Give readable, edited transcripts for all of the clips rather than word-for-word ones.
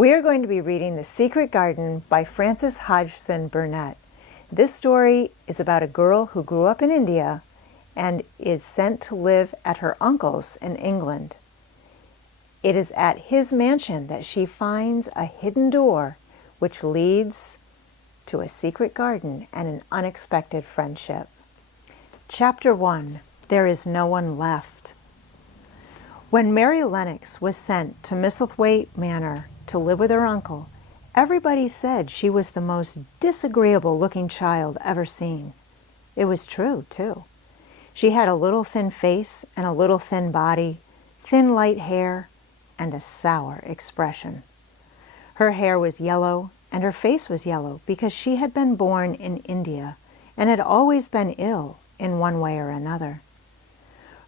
We are going to be reading The Secret Garden by Frances Hodgson Burnett. This story is about a girl who grew up in India and is sent to live at her uncle's in England. It is at his mansion that she finds a hidden door which leads to a secret garden and an unexpected friendship. Chapter 1. There is no one left. When Mary Lennox was sent to Misselthwaite Manor to live with her uncle, everybody said she was the most disagreeable-looking child ever seen. It was true, too. She had a little thin face and a little thin body, thin light hair, and a sour expression. Her hair was yellow, and her face was yellow because she had been born in India and had always been ill in one way or another.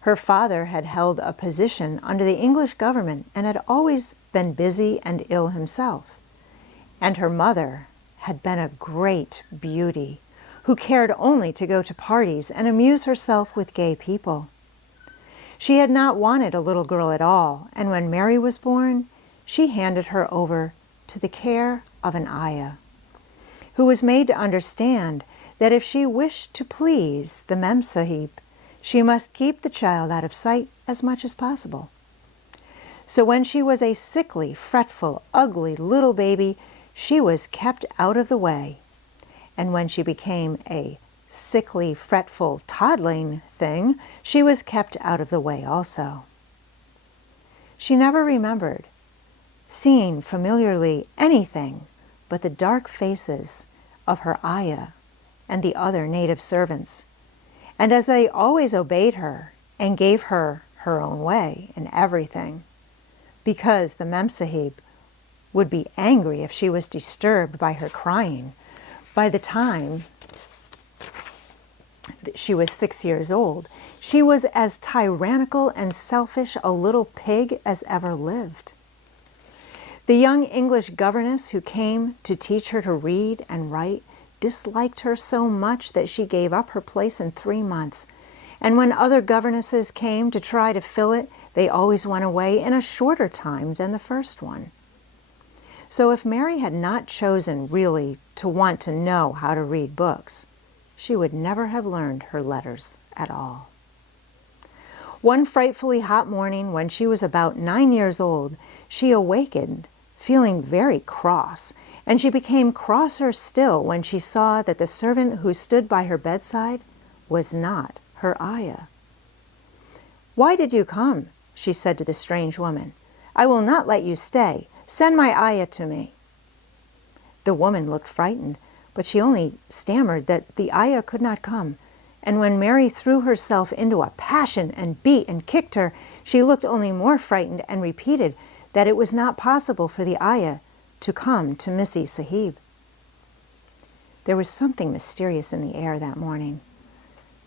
Her father had held a position under the English government and had always been busy and ill himself. And her mother had been a great beauty who cared only to go to parties and amuse herself with gay people. She had not wanted a little girl at all, and when Mary was born, she handed her over to the care of an ayah, who was made to understand that if she wished to please the Mem Sahib, she must keep the child out of sight as much as possible. So when she was a sickly, fretful, ugly little baby, she was kept out of the way. And when she became a sickly, fretful, toddling thing, she was kept out of the way also. She never remembered seeing familiarly anything but the dark faces of her ayah and the other native servants. And as they always obeyed her and gave her her own way in everything, because the Mem Sahib would be angry if she was disturbed by her crying. By the time she was 6 years old, she was as tyrannical and selfish a little pig as ever lived. The young English governess who came to teach her to read and write disliked her so much that she gave up her place in 3 months. And when other governesses came to try to fill it, they always went away in a shorter time than the first one. So if Mary had not chosen really to want to know how to read books, she would never have learned her letters at all. One frightfully hot morning when she was about 9 years old, she awakened feeling very cross, and she became crosser still when she saw that the servant who stood by her bedside was not her ayah. "Why did you come?" she said to the strange woman. "I will not let you stay. Send my ayah to me." The woman looked frightened, but she only stammered that the ayah could not come. And when Mary threw herself into a passion and beat and kicked her, she looked only more frightened and repeated that it was not possible for the ayah to come to Missy Sahib. There was something mysterious in the air that morning.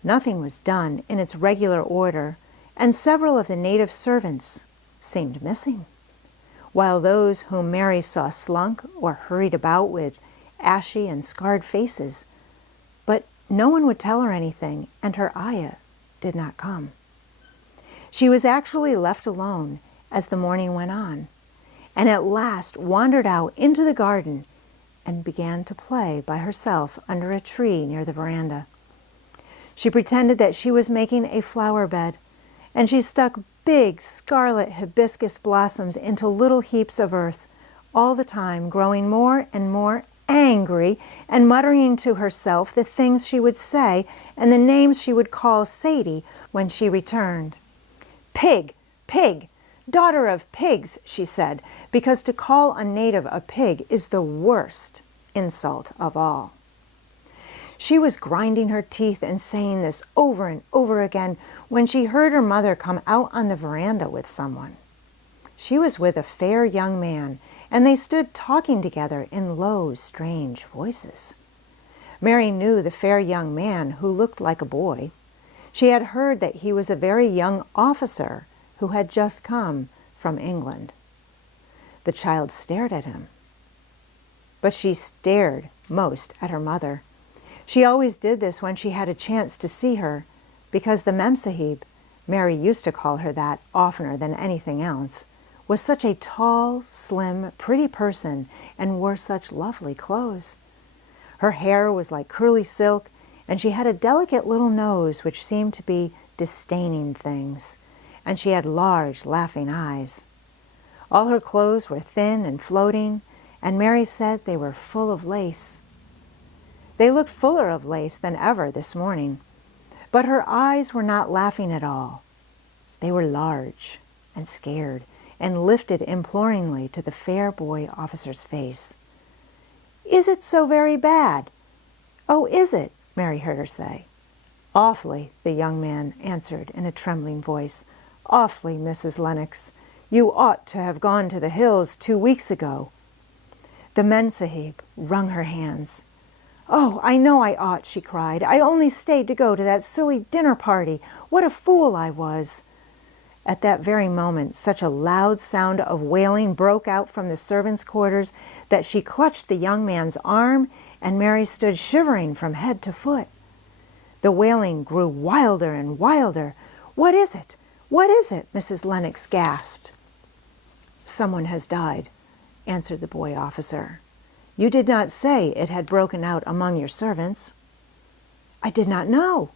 Nothing was done in its regular order, and several of the native servants seemed missing, while those whom Mary saw slunk or hurried about with ashy and scarred faces. But no one would tell her anything, and her ayah did not come. She was actually left alone as the morning went on, and at last wandered out into the garden and began to play by herself under a tree near the veranda. She pretended that she was making a flower bed, and she stuck big scarlet hibiscus blossoms into little heaps of earth, all the time growing more and more angry and muttering to herself the things she would say and the names she would call Sadie when she returned. "Pig, pig, daughter of pigs," she said, because to call a native a pig is the worst insult of all. She was grinding her teeth and saying this over and over again when she heard her mother come out on the veranda with someone. She was with a fair young man, and they stood talking together in low, strange voices. Mary knew the fair young man who looked like a boy. She had heard that he was a very young officer who had just come from England. The child stared at him, but she stared most at her mother. She always did this when she had a chance to see her, because the Mem Sahib, Mary used to call her that oftener than anything else, was such a tall, slim, pretty person and wore such lovely clothes. Her hair was like curly silk, and she had a delicate little nose which seemed to be disdaining things, and she had large, laughing eyes. All her clothes were thin and floating, and Mary said they were full of lace. They looked fuller of lace than ever this morning, but her eyes were not laughing at all. They were large and scared, and lifted imploringly to the fair boy officer's face. "Is it so very bad?" "Oh, is it?" Mary heard her say. "Awfully," the young man answered in a trembling voice. "Awfully, Mrs. Lennox. You ought to have gone to the hills 2 weeks ago." The Memsahib wrung her hands. "Oh, I know I ought," she cried. "I only stayed to go to that silly dinner party. What a fool I was!" At that very moment, such a loud sound of wailing broke out from the servants' quarters that she clutched the young man's arm, and Mary stood shivering from head to foot. The wailing grew wilder and wilder. "What is it? What is it?" Mrs. Lennox gasped. "Someone has died," answered the boy officer. "You did not say it had broken out among your servants." "I did not know,"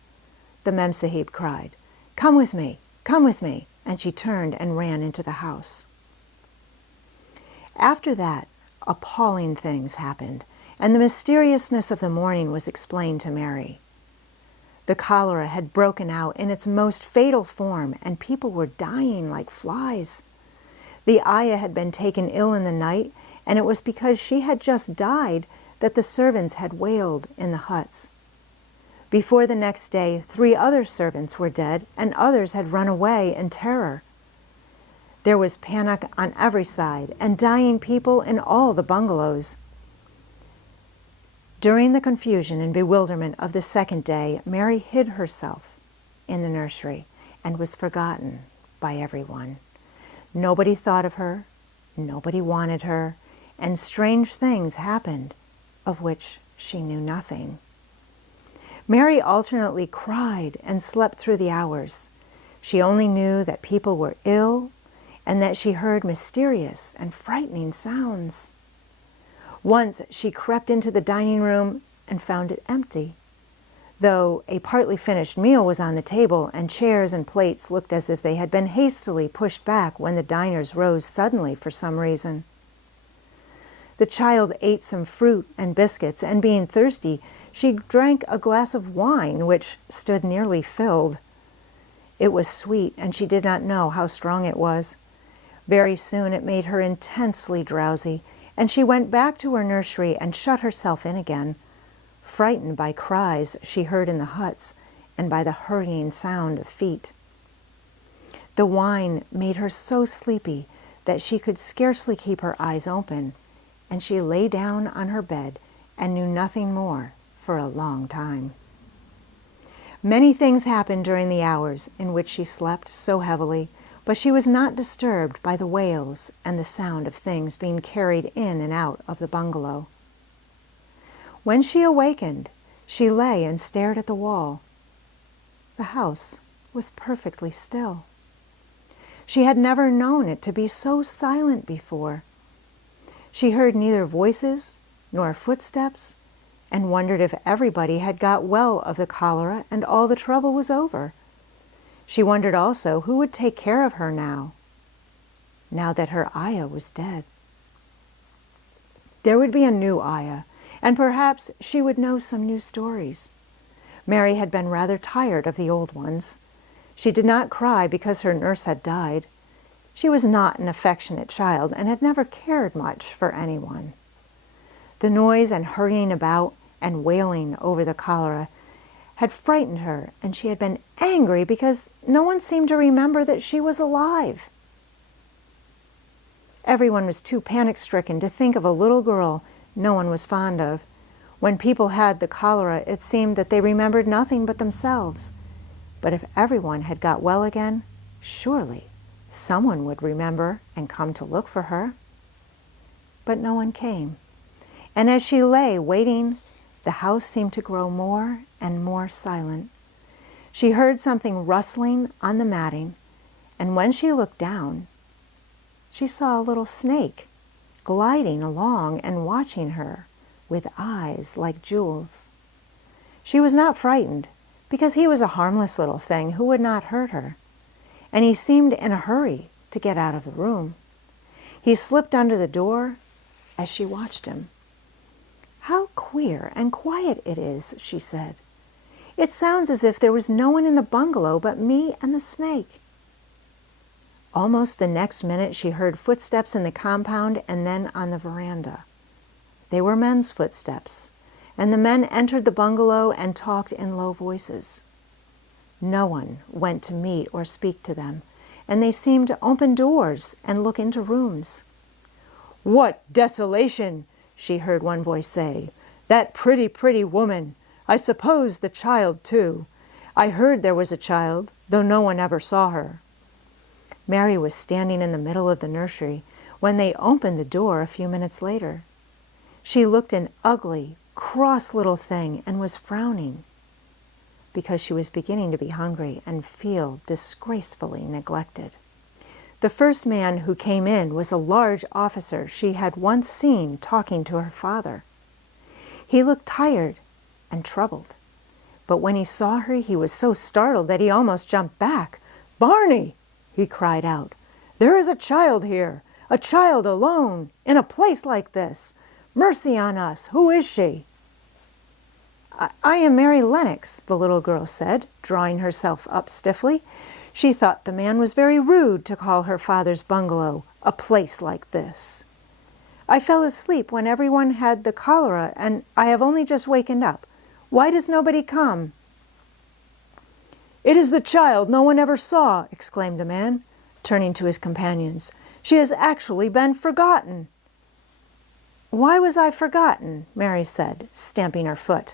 the Memsahib cried. "Come with me, come with me," and she turned and ran into the house. After that, appalling things happened, and the mysteriousness of the morning was explained to Mary. The cholera had broken out in its most fatal form, and people were dying like flies. The ayah had been taken ill in the night, and it was because she had just died that the servants had wailed in the huts. Before the next day, 3 other servants were dead, and others had run away in terror. There was panic on every side, and dying people in all the bungalows. During the confusion and bewilderment of the second day, Mary hid herself in the nursery and was forgotten by everyone. Nobody thought of her, nobody wanted her, and strange things happened of which she knew nothing. Mary alternately cried and slept through the hours. She only knew that people were ill and that she heard mysterious and frightening sounds. Once she crept into the dining room and found it empty, though a partly finished meal was on the table and chairs and plates looked as if they had been hastily pushed back when the diners rose suddenly for some reason. The child ate some fruit and biscuits, and being thirsty, she drank a glass of wine which stood nearly filled. It was sweet, and she did not know how strong it was. Very soon it made her intensely drowsy, and she went back to her nursery and shut herself in again, frightened by cries she heard in the huts and by the hurrying sound of feet. The wine made her so sleepy that she could scarcely keep her eyes open, and she lay down on her bed and knew nothing more for a long time. Many things happened during the hours in which she slept so heavily, but she was not disturbed by the wails and the sound of things being carried in and out of the bungalow. When she awakened, she lay and stared at the wall. The house was perfectly still. She had never known it to be so silent before. She heard neither voices nor footsteps, and wondered if everybody had got well of the cholera and all the trouble was over. She wondered also who would take care of her now that her ayah was dead. There would be a new ayah, and perhaps she would know some new stories. Mary had been rather tired of the old ones. She did not cry because her nurse had died. She was not an affectionate child and had never cared much for anyone. The noise and hurrying about and wailing over the cholera had frightened her, and she had been angry because no one seemed to remember that she was alive. Everyone was too panic-stricken to think of a little girl no one was fond of. When people had the cholera, it seemed that they remembered nothing but themselves. But if everyone had got well again, surely someone would remember and come to look for her. But no one came, and as she lay waiting, the house seemed to grow more and more silent. She heard something rustling on the matting, and when she looked down, she saw a little snake gliding along and watching her with eyes like jewels. She was not frightened, because he was a harmless little thing who would not hurt her, and he seemed in a hurry to get out of the room. He slipped under the door as she watched him. "How queer and quiet it is," she said. "It sounds as if there was no one in the bungalow but me and the snake." Almost the next minute she heard footsteps in the compound and then on the veranda. They were men's footsteps, and the men entered the bungalow and talked in low voices. No one went to meet or speak to them, and they seemed to open doors and look into rooms. "What desolation!" she heard one voice say. "That pretty, pretty woman! I suppose the child, too. I heard there was a child, though no one ever saw her." Mary was standing in the middle of the nursery when they opened the door a few minutes later. She looked an ugly, cross little thing and was frowning because she was beginning to be hungry and feel disgracefully neglected. The first man who came in was a large officer she had once seen talking to her father. He looked tired and troubled, but when he saw her he was so startled that he almost jumped back. "Barney!" he cried out. "There is a child here, a child alone, in a place like this. Mercy on us! Who is she?" I am Mary Lennox," the little girl said, drawing herself up stiffly. She thought the man was very rude to call her father's bungalow a place like this. "I fell asleep when everyone had the cholera, and I have only just wakened up. Why does nobody come?" "It is the child no one ever saw," exclaimed the man, turning to his companions. "She has actually been forgotten." "Why was I forgotten?" Mary said, stamping her foot.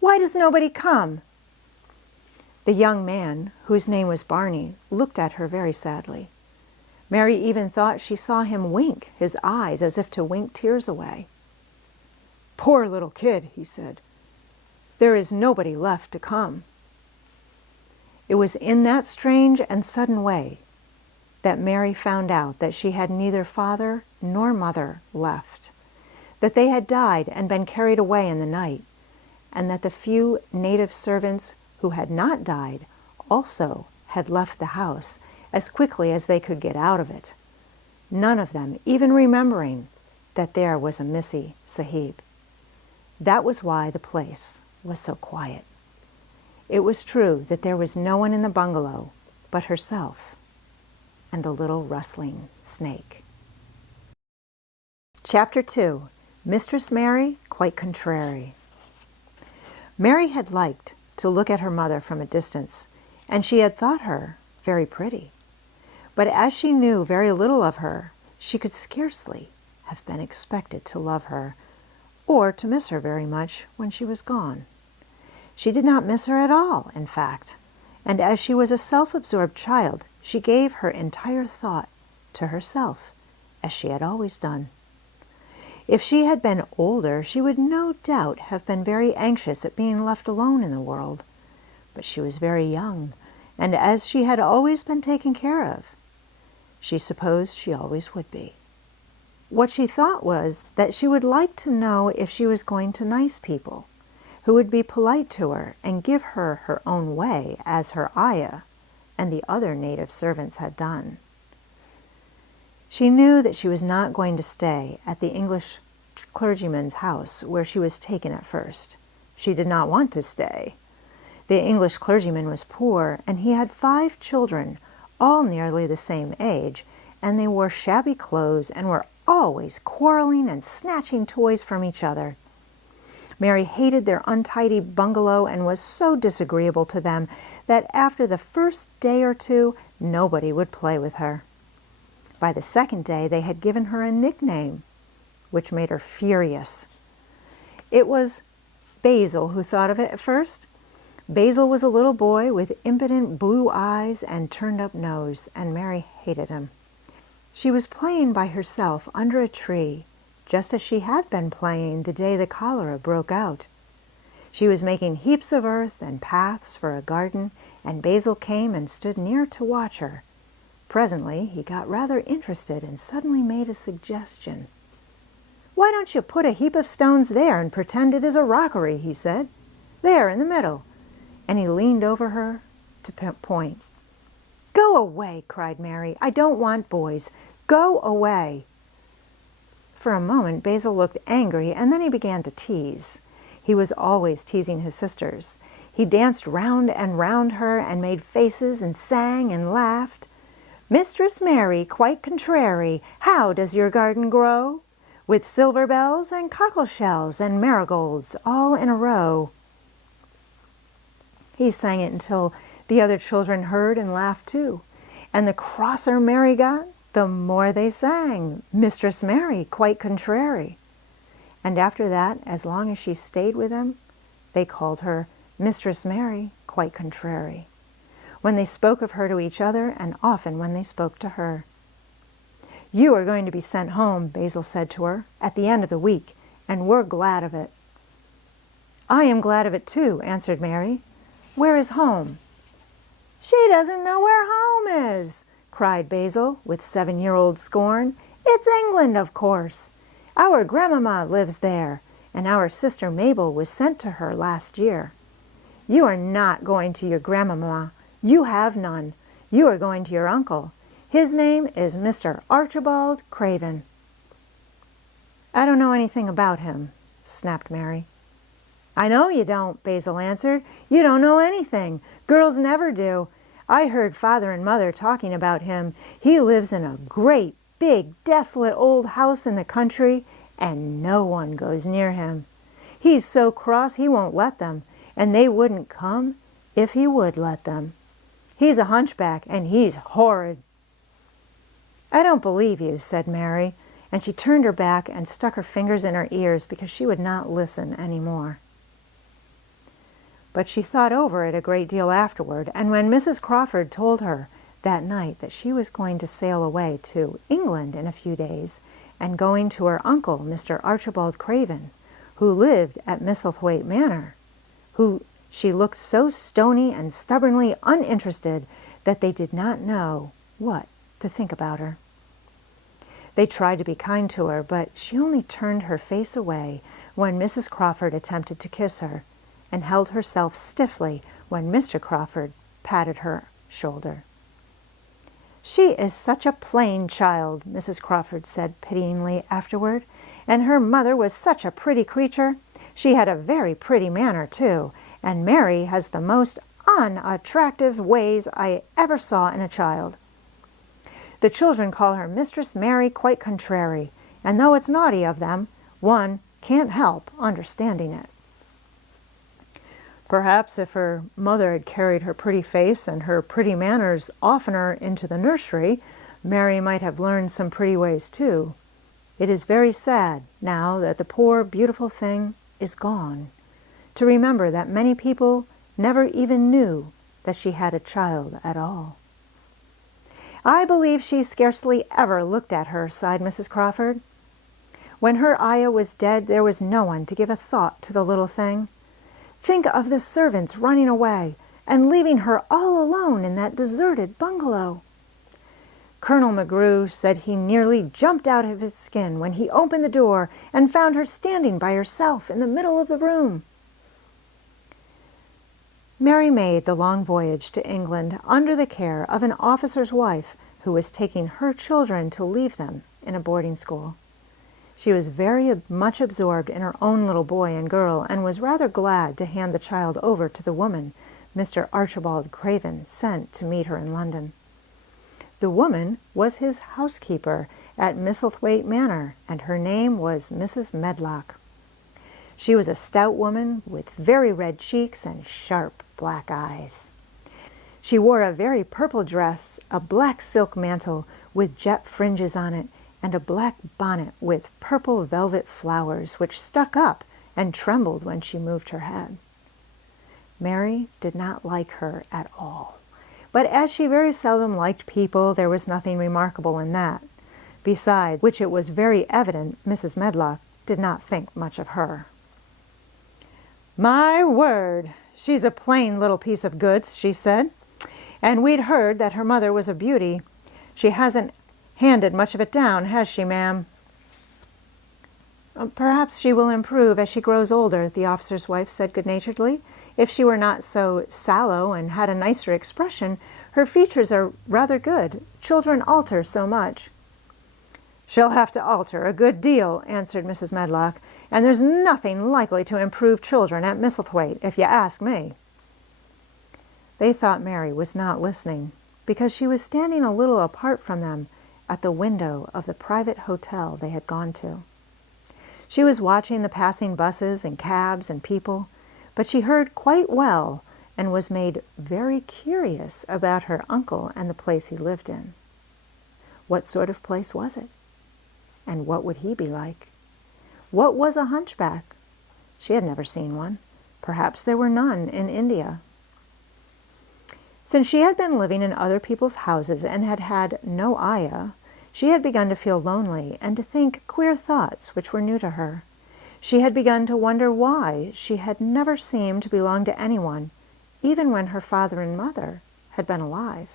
"Why does nobody come?" The young man, whose name was Barney, looked at her very sadly. Mary even thought she saw him wink his eyes as if to wink tears away. "Poor little kid," he said. "There is nobody left to come." It was in that strange and sudden way that Mary found out that she had neither father nor mother left, that they had died and been carried away in the night, and that the few native servants who had not died also had left the house as quickly as they could get out of it, none of them even remembering that there was a Missie Sahib. That was why the place was so quiet. It was true that there was no one in the bungalow but herself and the little rustling snake. Chapter 2. Mistress Mary, Quite Contrary. Mary had liked to look at her mother from a distance, and she had thought her very pretty. But as she knew very little of her, she could scarcely have been expected to love her, or to miss her very much when she was gone. She did not miss her at all, in fact, and as she was a self-absorbed child, she gave her entire thought to herself, as she had always done. If she had been older, she would no doubt have been very anxious at being left alone in the world. But she was very young, and as she had always been taken care of, she supposed she always would be. What she thought was that she would like to know if she was going to nice people, who would be polite to her and give her her own way, as her ayah and the other native servants had done. She knew that she was not going to stay at the English clergyman's house where she was taken at first. She did not want to stay. The English clergyman was poor, and he had 5 children, all nearly the same age, and they wore shabby clothes and were always quarreling and snatching toys from each other. Mary hated their untidy bungalow and was so disagreeable to them that after the first day or two, nobody would play with her. By the second day, they had given her a nickname, which made her furious. It was Basil who thought of it at first. Basil was a little boy with impudent blue eyes and turned-up nose, and Mary hated him. She was playing by herself under a tree, just as she had been playing the day the cholera broke out. She was making heaps of earth and paths for a garden, and Basil came and stood near to watch her, Presently he got rather interested and suddenly made a suggestion. "Why don't you put a heap of stones there and pretend it is a rockery?" he said. "There in the middle." And he leaned over her to point. "Go away," cried Mary. "I don't want boys. Go away." For a moment Basil looked angry, and then he began to tease. He was always teasing his sisters. He danced round and round her and made faces and sang and laughed. "Mistress Mary, quite contrary, how does your garden grow? With silver bells and cockle shells and marigolds all in a row." He sang it until the other children heard and laughed too. And the crosser Mary got, the more they sang, "Mistress Mary, quite contrary." And after that, as long as she stayed with them, they called her Mistress Mary, quite contrary, when they spoke of her to each other, and often when they spoke to her. "You are going to be sent home," Basil said to her, "at the end of the week, and we're glad of it." "I am glad of it too," answered Mary. "Where is home?" "She doesn't know where home is," cried Basil, with 7-year-old scorn. "It's England, of course. Our grandmamma lives there, and our sister Mabel was sent to her last year. You are not going to your grandmamma. You have none. You are going to your uncle. His name is Mr. Archibald Craven." "I don't know anything about him," snapped Mary. "I know you don't," Basil answered. "You don't know anything. Girls never do. I heard Father and Mother talking about him. He lives in a great, big, desolate old house in the country, and no one goes near him. He's so cross he won't let them, and they wouldn't come if he would let them. He's a hunchback, and he's horrid." "I don't believe you," said Mary, and she turned her back and stuck her fingers in her ears because she would not listen any more. But she thought over it a great deal afterward, and when Mrs. Crawford told her that night that she was going to sail away to England in a few days, and going to her uncle, Mr. Archibald Craven, who lived at Misselthwaite Manor, she looked so stony and stubbornly uninterested that they did not know what to think about her. They tried to be kind to her, but she only turned her face away when Mrs. Crawford attempted to kiss her, and held herself stiffly when Mr. Crawford patted her shoulder. "She is such a plain child," Mrs. Crawford said pityingly afterward, "and her mother was such a pretty creature. She had a very pretty manner, too, and Mary has the most unattractive ways I ever saw in a child. The children call her Mistress Mary quite contrary, and though it's naughty of them, one can't help understanding it." Perhaps if her mother had carried her pretty face and her pretty manners oftener into the nursery, Mary might have learned some pretty ways too. It is very sad, now that the poor beautiful thing is gone, to remember that many people never even knew that she had a child at all. "I believe she scarcely ever looked at her," sighed Mrs. Crawford. "When her ayah was dead, there was no one to give a thought to the little thing. Think of the servants running away and leaving her all alone in that deserted bungalow. Colonel McGrew said he nearly jumped out of his skin when he opened the door and found her standing by herself in the middle of the room." Mary made the long voyage to England under the care of an officer's wife who was taking her children to leave them in a boarding school. She was very much absorbed in her own little boy and girl, and was rather glad to hand the child over to the woman Mr. Archibald Craven sent to meet her in London. The woman was his housekeeper at Misselthwaite Manor, and her name was Mrs. Medlock. She was a stout woman with very red cheeks and sharp black eyes. She wore a very purple dress, a black silk mantle with jet fringes on it, and a black bonnet with purple velvet flowers which stuck up and trembled when she moved her head. Mary did not like her at all, but as she very seldom liked people, there was nothing remarkable in that. Besides which, it was very evident Mrs. Medlock did not think much of her. "My word, she's a plain little piece of goods," she said, "and we'd heard that her mother was a beauty. She hasn't handed much of it down, has she, ma'am?" "Perhaps she will improve as she grows older," the officer's wife said good-naturedly. "If she were not so sallow and had a nicer expression, her features are rather good. Children alter so much." "She'll have to alter a good deal," answered Mrs. Medlock, "and there's nothing likely to improve children at Misselthwaite, if you ask me." They thought Mary was not listening, because she was standing a little apart from them at the window of the private hotel they had gone to. She was watching the passing buses and cabs and people, but she heard quite well and was made very curious about her uncle and the place he lived in. What sort of place was it? And what would he be like? What was a hunchback? She had never seen one. Perhaps there were none in India. Since she had been living in other people's houses and had had no ayah, she had begun to feel lonely and to think queer thoughts which were new to her. She had begun to wonder why she had never seemed to belong to anyone, even when her father and mother had been alive.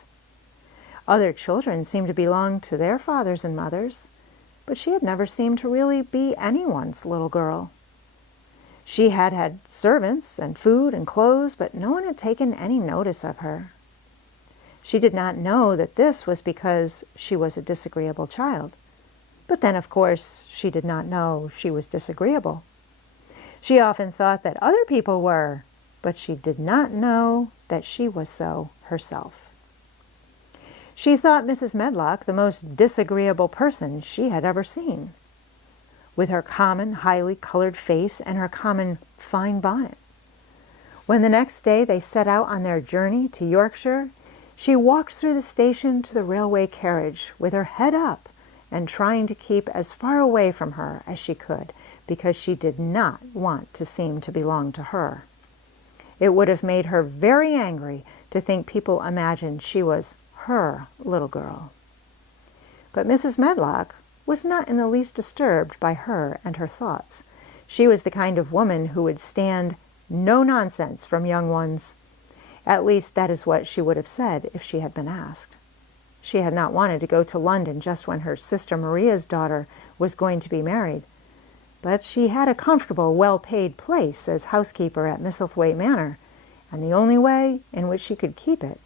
Other children seemed to belong to their fathers and mothers, but she had never seemed to really be anyone's little girl. She had had servants and food and clothes, but no one had taken any notice of her. She did not know that this was because she was a disagreeable child. But then, of course, she did not know she was disagreeable. She often thought that other people were, but she did not know that she was so herself. She thought Mrs. Medlock the most disagreeable person she had ever seen, with her common, highly colored face and her common fine bonnet. When the next day they set out on their journey to Yorkshire, she walked through the station to the railway carriage with her head up and trying to keep as far away from her as she could, because she did not want to seem to belong to her. It would have made her very angry to think people imagined she was her little girl. But Mrs. Medlock was not in the least disturbed by her and her thoughts. She was the kind of woman who would stand no nonsense from young ones. At least that is what she would have said if she had been asked. She had not wanted to go to London just when her sister Maria's daughter was going to be married, but she had a comfortable, well-paid place as housekeeper at Misselthwaite Manor, and the only way in which she could keep it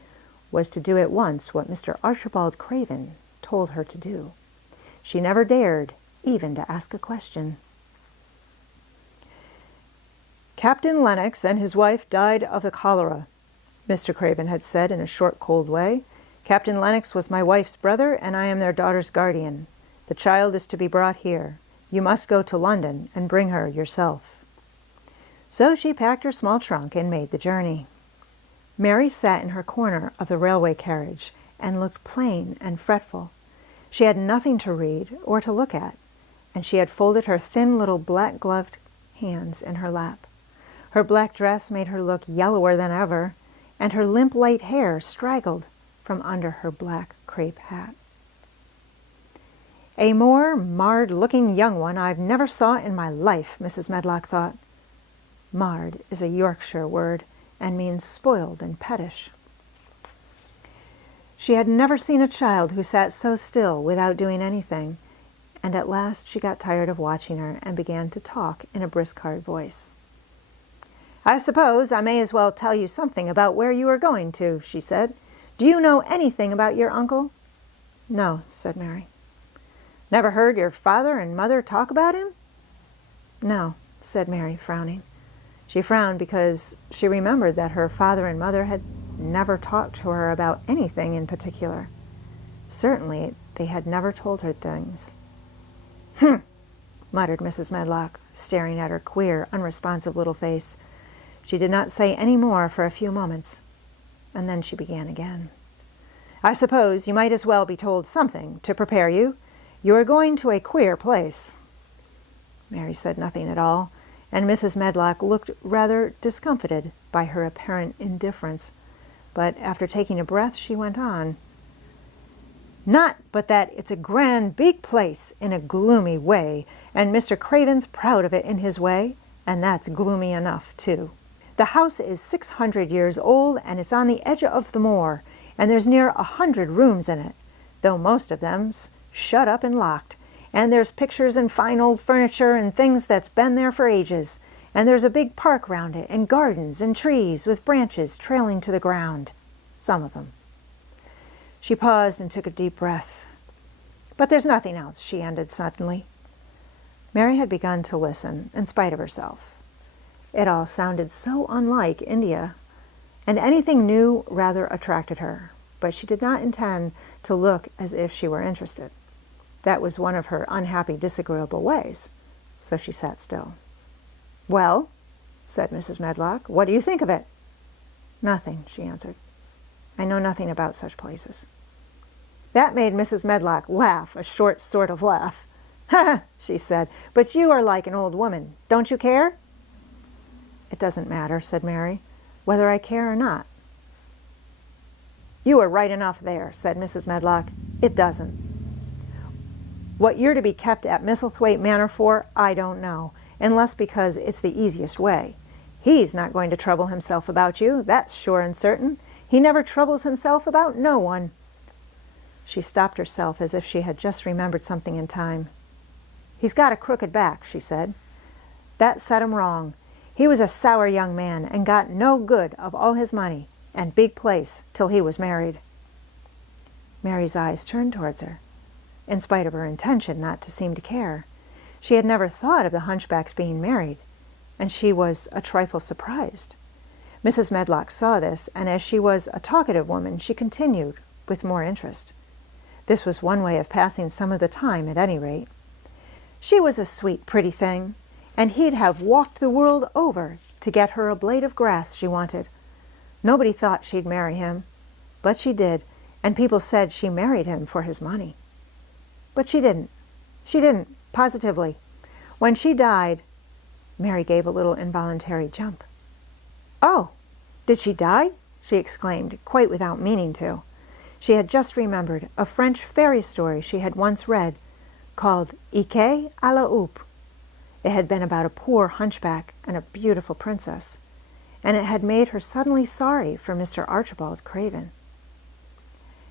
was to do at once what Mr. Archibald Craven told her to do. She never dared even to ask a question. "Captain Lennox and his wife died of the cholera," Mr. Craven had said in a short, cold way. "Captain Lennox was my wife's brother, and I am their daughter's guardian. The child is to be brought here. You must go to London and bring her yourself." So she packed her small trunk and made the journey. Mary sat in her corner of the railway carriage and looked plain and fretful. She had nothing to read or to look at, and she had folded her thin little black-gloved hands in her lap. Her black dress made her look yellower than ever, and her limp light hair straggled from under her black crape hat. "A more marred-looking young one I've never saw in my life," Mrs. Medlock thought. Marred is a Yorkshire word and means spoiled and pettish. She had never seen a child who sat so still without doing anything, and at last she got tired of watching her and began to talk in a brisk, hard voice. "I suppose I may as well tell you something about where you are going to," she said. "Do you know anything about your uncle?" "No," said Mary. "Never heard your father and mother talk about him?" "No," said Mary, frowning. She frowned because she remembered that her father and mother had never talked to her about anything in particular. Certainly they had never told her things. "Hm," muttered Mrs. Medlock, staring at her queer, unresponsive little face. She did not say any more for a few moments, and then she began again. "I suppose you might as well be told something to prepare you. You are going to a queer place." Mary said nothing at all, and Mrs. Medlock looked rather discomfited by her apparent indifference. But after taking a breath, she went on. "Not but that it's a grand big place in a gloomy way, and Mr. Craven's proud of it in his way, and that's gloomy enough, too. The house is 600 years old, and it's on the edge of the moor, and there's near 100 rooms in it. though most of them's shut up and locked, and there's pictures and fine old furniture and things that's been there for ages, and there's a big park round it, and gardens and trees with branches trailing to the ground. Some of them. She paused and took a deep breath. But there's nothing else, she ended suddenly. Mary had begun to listen, in spite of herself. It all sounded so unlike India, and anything new rather attracted her, but she did not intend to look as if she were interested. That was one of her unhappy, disagreeable ways, so she sat still. "Well," said Mrs. Medlock, "what do you think of it?" "Nothing," she answered. "I know nothing about such places." That made Mrs. Medlock laugh, a short sort of laugh. "Ha!" she said, "but you are like an old woman. Don't you care?" "It doesn't matter," said Mary, "whether I care or not." "You are right enough there," said Mrs. Medlock. "It doesn't. What you're to be kept at Misselthwaite Manor for, I don't know, unless because it's the easiest way. He's not going to trouble himself about you, that's sure and certain. He never troubles himself about no one." She stopped herself as if she had just remembered something in time. "He's got a crooked back," she said. "That set him wrong. He was a sour young man and got no good of all his money and big place till he was married." Mary's eyes turned towards her, in spite of her intention not to seem to care. She had never thought of the hunchback's being married, and she was a trifle surprised. Mrs. Medlock saw this, and as she was a talkative woman, she continued with more interest. This was one way of passing some of the time, at any rate. "She was a sweet, pretty thing, and he'd have walked the world over to get her a blade of grass she wanted. Nobody thought she'd marry him, but she did, and people said she married him for his money. But she didn't. She didn't, positively. When she died—" Mary gave a little involuntary jump. "Oh, did she die?" she exclaimed, quite without meaning to. She had just remembered a French fairy story she had once read, called Ike à la Houppe. It had been about a poor hunchback and a beautiful princess, and it had made her suddenly sorry for Mr. Archibald Craven.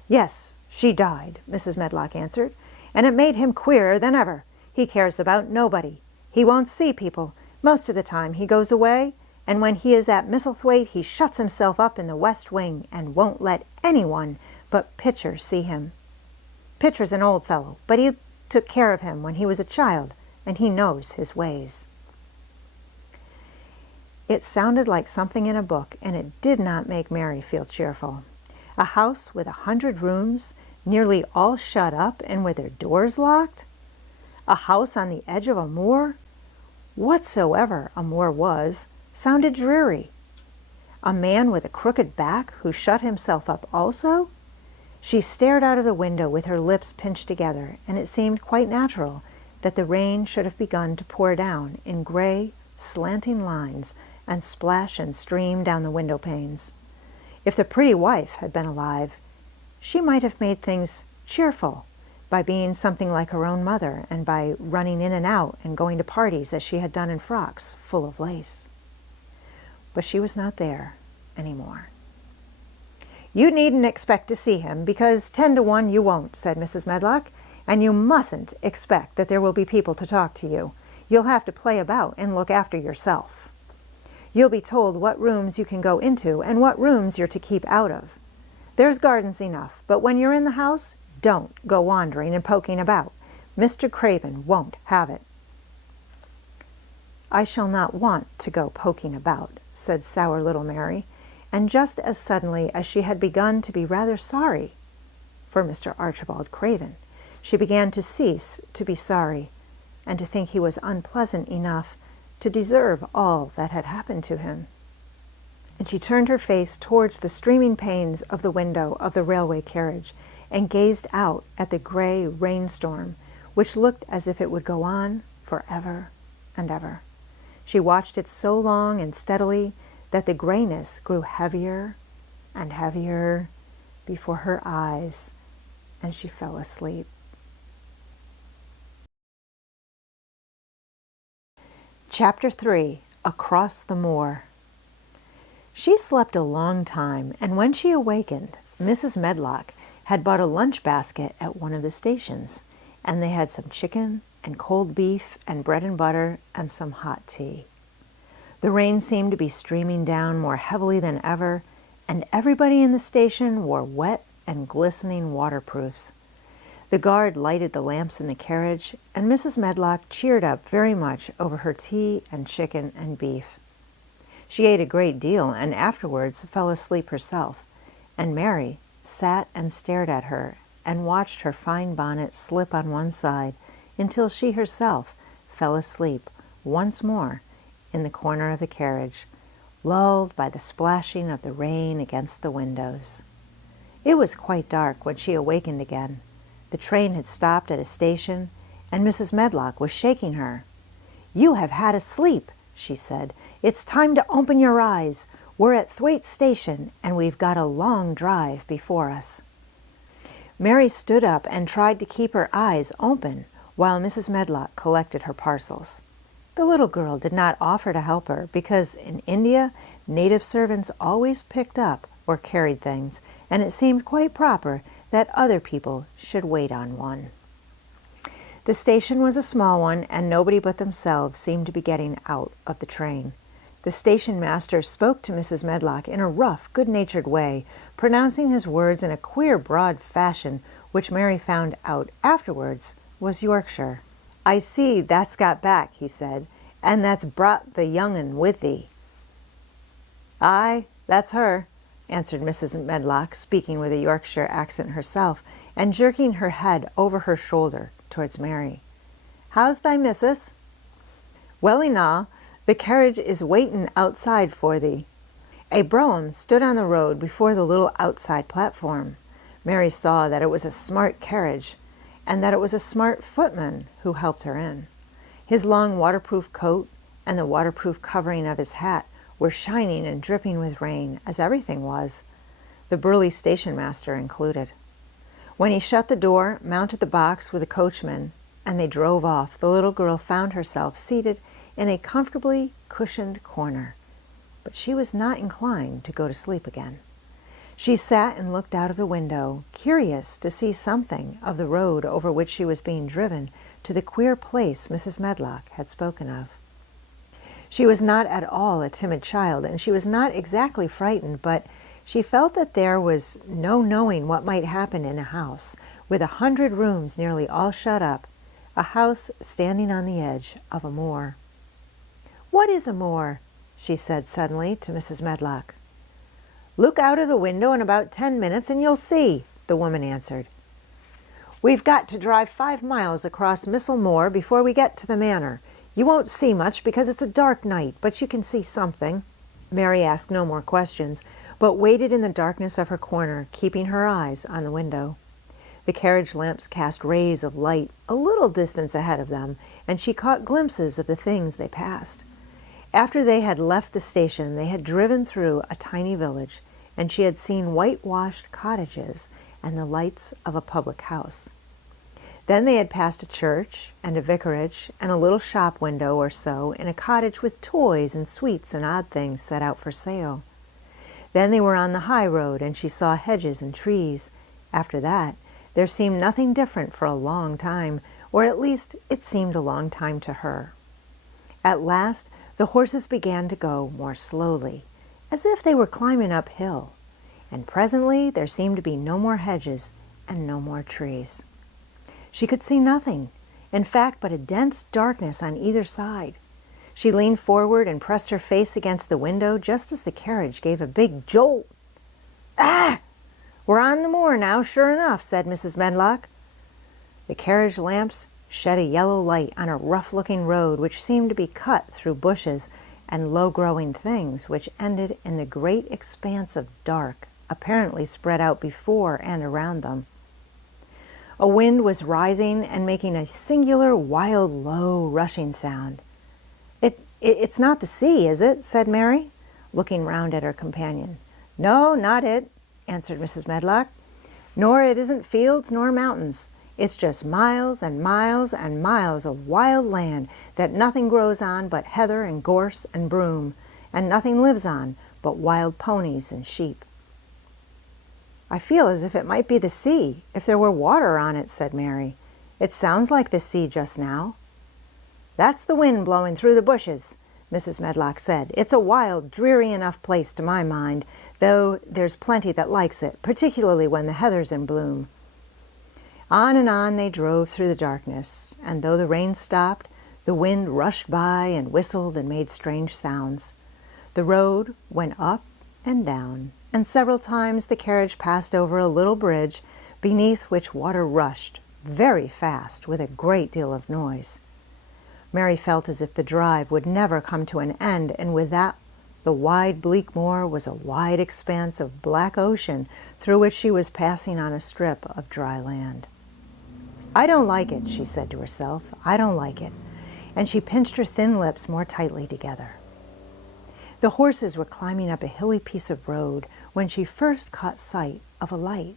"Yes, she died," Mrs. Medlock answered, "and it made him queerer than ever. He cares about nobody. He won't see people. Most of the time he goes away, and when he is at Misselthwaite he shuts himself up in the west wing and won't let anyone but Pitcher see him. Pitcher's an old fellow, but he took care of him when he was a child, and he knows his ways." It sounded like something in a book, and it did not make Mary feel cheerful. A house with 100 rooms, nearly all shut up and with their doors locked? A house on the edge of a moor? Whatsoever a moor was, sounded dreary. A man with a crooked back who shut himself up also? She stared out of the window with her lips pinched together, and it seemed quite natural that the rain should have begun to pour down in gray, slanting lines and splash and stream down the window panes. If the pretty wife had been alive, she might have made things cheerful by being something like her own mother and by running in and out and going to parties as she had done in frocks full of lace. But she was not there anymore. "You needn't expect to see him, because 10 to 1 you won't," said Mrs. Medlock, "and you mustn't expect that there will be people to talk to you. You'll have to play about and look after yourself. You'll be told what rooms you can go into and what rooms you're to keep out of. There's gardens enough, but when you're in the house, don't go wandering and poking about. Mr. Craven won't have it." "I shall not want to go poking about," said sour little Mary, and just as suddenly as she had begun to be rather sorry for Mr. Archibald Craven, she began to cease to be sorry and to think he was unpleasant enough to deserve all that had happened to him. And she turned her face towards the streaming panes of the window of the railway carriage and gazed out at the gray rainstorm, which looked as if it would go on forever and ever. She watched it so long and steadily that the grayness grew heavier and heavier before her eyes, and she fell asleep. Chapter 3. Across the Moor. She slept a long time, and when she awakened, Mrs. Medlock had bought a lunch basket at one of the stations, and they had some chicken and cold beef and bread and butter and some hot tea. The rain seemed to be streaming down more heavily than ever, and everybody in the station wore wet and glistening waterproofs. The guard lighted the lamps in the carriage, and Mrs. Medlock cheered up very much over her tea and chicken and beef. She ate a great deal and afterwards fell asleep herself, and Mary sat and stared at her and watched her fine bonnet slip on one side until she herself fell asleep once more in the corner of the carriage, lulled by the splashing of the rain against the windows. It was quite dark when she awakened again. The train had stopped at a station, and Mrs. Medlock was shaking her. "You have had a sleep," she said. "It's time to open your eyes. We're at Thwaite Station, and we've got a long drive before us." Mary stood up and tried to keep her eyes open while Mrs. Medlock collected her parcels. The little girl did not offer to help her because in India, native servants always picked up or carried things, and it seemed quite proper that other people should wait on one. The station was a small one, and nobody but themselves seemed to be getting out of the train. The station master spoke to Mrs. Medlock in a rough, good-natured way, pronouncing his words in a queer, broad fashion, which Mary found out afterwards was Yorkshire. "I see that's got back," he said, "and that's brought the young un with thee." "Aye, that's her," answered Mrs. Medlock, speaking with a Yorkshire accent herself, and jerking her head over her shoulder towards Mary. "How's thy missus?" "Well enow. The carriage is waitin' outside for thee." A brougham stood on the road before the little outside platform. Mary saw that it was a smart carriage, and that it was a smart footman who helped her in. His long waterproof coat and the waterproof covering of his hat were shining and dripping with rain, as everything was, the burly station master included. When he shut the door, mounted the box with the coachman, and they drove off, the little girl found herself seated in a comfortably cushioned corner. But she was not inclined to go to sleep again. She sat and looked out of the window, curious to see something of the road over which she was being driven to the queer place Mrs. Medlock had spoken of. She was not at all a timid child, and she was not exactly frightened, but she felt that there was no knowing what might happen in a house, with 100 rooms nearly all shut up, a house standing on the edge of a moor. "What is a moor?" she said suddenly to Mrs. Medlock. "Look out of the window in about 10 minutes and you'll see," the woman answered. "We've got to drive 5 miles across MISSEL moor before we get to the manor. You won't see much because it's a dark night, but you can see something." Mary asked no more questions, but waited in the darkness of her corner, keeping her eyes on the window. The carriage lamps cast rays of light a little distance ahead of them, and she caught glimpses of the things they passed. After they had left the station, they had driven through a tiny village, and she had seen whitewashed cottages and the lights of a public house. Then they had passed a church and a vicarage and a little shop window or so in a cottage with toys and sweets and odd things set out for sale. Then they were on the high road, and she saw hedges and trees. After that, there seemed nothing different for a long time, or at least it seemed a long time to her. At last, the horses began to go more slowly, as if they were climbing uphill, and presently there seemed to be no more hedges and no more trees. She could see nothing, in fact, but a dense darkness on either side. She leaned forward and pressed her face against the window just as the carriage gave a big jolt. "Ah! We're on the moor now, sure enough," said Mrs. Medlock. The carriage lamps shed a yellow light on a rough-looking road which seemed to be cut through bushes and low-growing things which ended in the great expanse of dark apparently spread out before and around them. A wind was rising and making a singular, wild, low, rushing sound. It's not the sea, is it?" said Mary, looking round at her companion. "No, not it," answered Mrs. Medlock. "Nor it isn't fields nor mountains. It's just miles and miles and miles of wild land that nothing grows on but heather and gorse and broom, and nothing lives on but wild ponies and sheep." "I feel as if it might be the sea, if there were water on it," said Mary. "It sounds like the sea just now." "That's the wind blowing through the bushes," Mrs. Medlock said. "It's a wild, dreary enough place to my mind, though there's plenty that likes it, particularly when the heather's in bloom." On and on they drove through the darkness, and though the rain stopped, the wind rushed by and whistled and made strange sounds. The road went up and down, and several times the carriage passed over a little bridge beneath which water rushed very fast with a great deal of noise. Mary felt as if the drive would never come to an end, and with that the wide bleak moor was a wide expanse of black ocean through which she was passing on a strip of dry land. "I don't like it," she said to herself. "I don't like it." And she pinched her thin lips more tightly together. The horses were climbing up a hilly piece of road when she first caught sight of a light.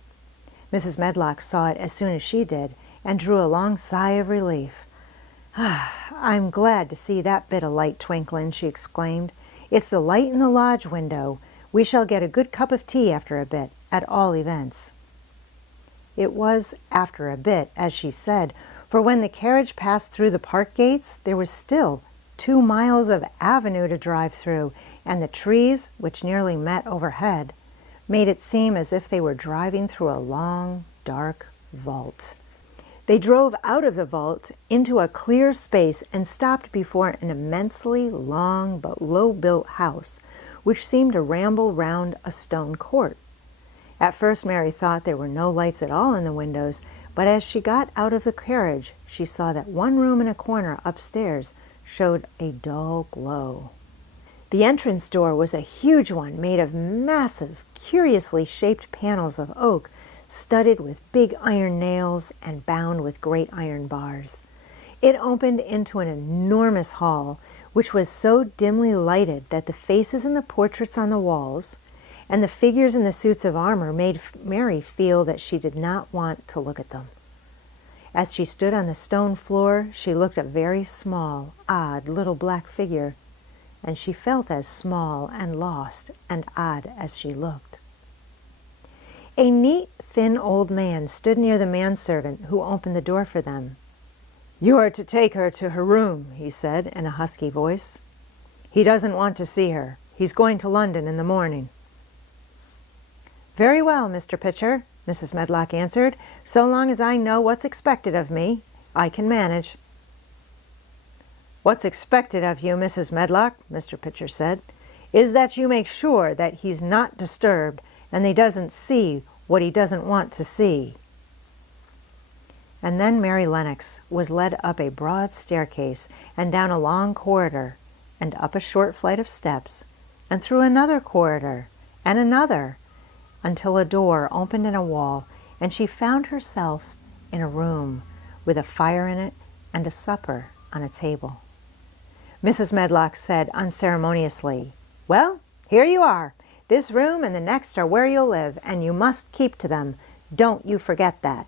Mrs. Medlock saw it as soon as she did and drew a long sigh of relief. "I'm glad to see that bit of light twinkling," she exclaimed. "It's the light in the lodge window. We shall get a good cup of tea after a bit, at all events." It was after a bit, as she said, for when the carriage passed through the park gates, there was still 2 miles of avenue to drive through, and the trees, which nearly met overhead, made it seem as if they were driving through a long, dark vault. They drove out of the vault into a clear space and stopped before an immensely long but low-built house, which seemed to ramble round a stone court. At first Mary thought there were no lights at all in the windows, but as she got out of the carriage, she saw that one room in a corner upstairs showed a dull glow. The entrance door was a huge one made of massive, curiously shaped panels of oak, studded with big iron nails and bound with great iron bars. It opened into an enormous hall, which was so dimly lighted that the faces in the portraits on the walls and the figures in the suits of armor made Mary feel that she did not want to look at them. As she stood on the stone floor, she looked a very small, odd little black figure, and she felt as small and lost and odd as she looked. A neat, thin old man stood near the manservant who opened the door for them. "You are to take her to her room," he said in a husky voice. "He doesn't want to see her. He's going to London in the morning." "Very well, Mr. Pitcher," Mrs. Medlock answered. "So long as I know what's expected of me, I can manage." "What's expected of you, Mrs. Medlock," Mr. Pitcher said, "is that you make sure that he's not disturbed and he doesn't see what he doesn't want to see." And then Mary Lennox was led up a broad staircase and down a long corridor and up a short flight of steps and through another corridor and another until a door opened in a wall and she found herself in a room with a fire in it and a supper on a table. Mrs. Medlock said unceremoniously, "Well, here you are. This room and the next are where you'll live, and you must keep to them. Don't you forget that."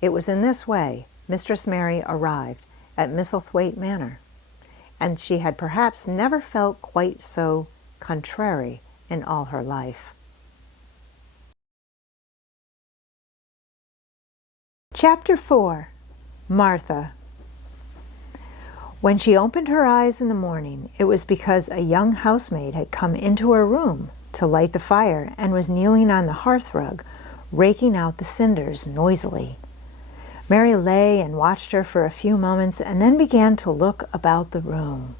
It was in this way Mistress Mary arrived at Misselthwaite Manor, and she had perhaps never felt quite so contrary in all her life. Chapter 4. Martha. When she opened her eyes in the morning, it was because a young housemaid had come into her room to light the fire and was kneeling on the hearthrug, raking out the cinders noisily. Mary lay and watched her for a few moments and then began to look about the room.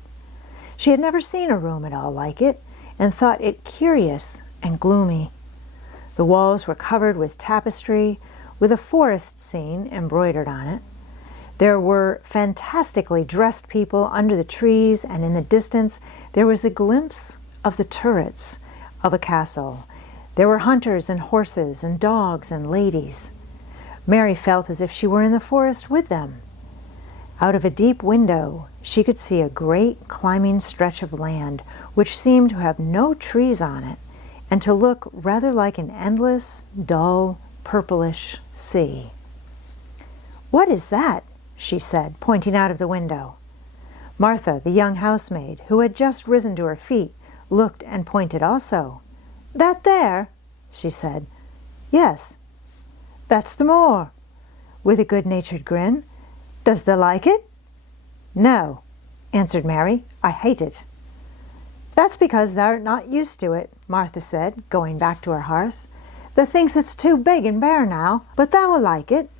She had never seen a room at all like it and thought it curious and gloomy. The walls were covered with tapestry, with a forest scene embroidered on it. There were fantastically dressed people under the trees, and in the distance there was a glimpse of the turrets of a castle. There were hunters and horses and dogs and ladies. Mary felt as if she were in the forest with them. Out of a deep window she could see a great climbing stretch of land which seemed to have no trees on it and to look rather like an endless, dull, purplish sea. "What is that?" she said, pointing out of the window. Martha, the young housemaid, who had just risen to her feet, looked and pointed also. "That there," she said. Yes, that's the MOOR, with a good-natured grin. Does thee like it? No, answered Mary, I hate it. That's because thou'rt not used to it, Martha said, going back to her hearth. Thee thinks it's too big and bare now, but thou will like it.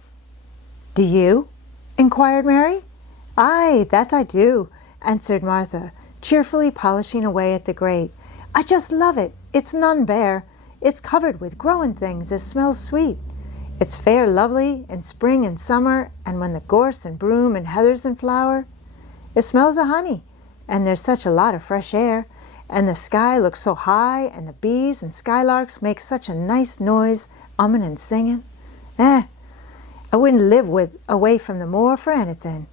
Do you? inquired Mary. Aye, that I do, answered Martha, cheerfully polishing away at the grate. I just love it. It's none bare. It's covered with growing things as smells sweet. It's fair lovely in spring and summer, and when the gorse and broom and heather's in flower. It smells of honey, and there's such a lot of fresh air, and the sky looks so high, and the bees and skylarks make such a nice noise, ummin' and singing. I wouldn't live away from the MOOR for anything.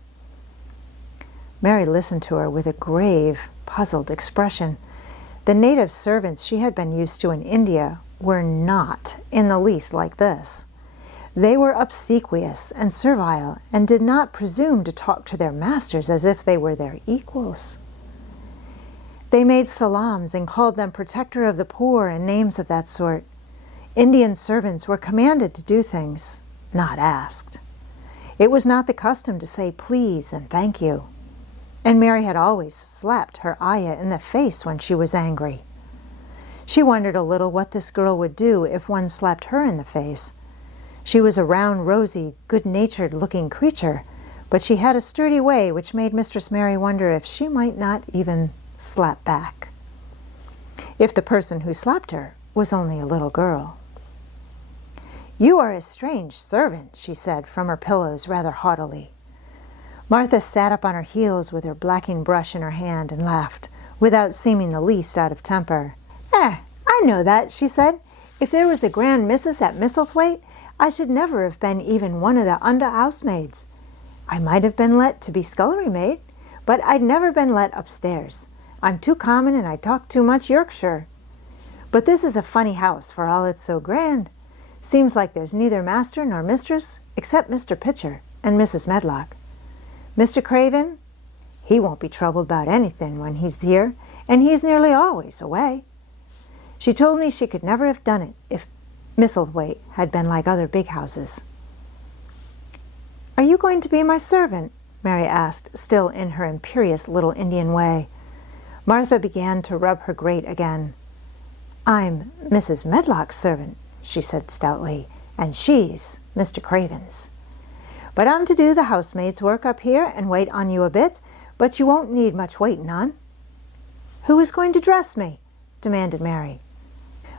Mary listened to her with a grave, puzzled expression. The native servants she had been used to in India were not in the least like this. They were obsequious and servile, and did not presume to talk to their masters as if they were their equals. They made salams and called them protector of the poor and names of that sort. Indian servants were commanded to do things, not asked. It was not the custom to say please and thank you. And Mary had always slapped her ayah in the face when she was angry. She wondered a little what this girl would do if one slapped her in the face. She was a round, rosy, good-natured looking creature, but she had a sturdy way which made Mistress Mary wonder if she might not even slap back, if the person who slapped her was only a little girl. You are a strange servant, she said from her pillows rather haughtily. Martha sat up on her heels with her blacking brush in her hand and laughed, without seeming the least out of temper. I know that, she said. If there was a grand missus at Misselthwaite, I should never have been even one of the under housemaids. I might have been let to be scullery maid, but I'd never been let upstairs. I'm too common and I talk too much Yorkshire. But this is a funny house for all it's so grand. Seems like there's neither master nor mistress, except Mr. Pitcher and Mrs. Medlock. Mr. Craven, he won't be troubled about anything when he's here, and he's nearly always away. She told me she could never have done it if Misselthwaite had been like other big houses. Are you going to be my servant? Mary asked, still in her imperious little Indian way. Martha began to rub her grate again. I'm Mrs. Medlock's servant, she said stoutly, and she's Mr. Craven's. But I'm to do the housemaid's work up here and wait on you a bit, but you won't need much waiting on. Who is going to dress me? Demanded Mary.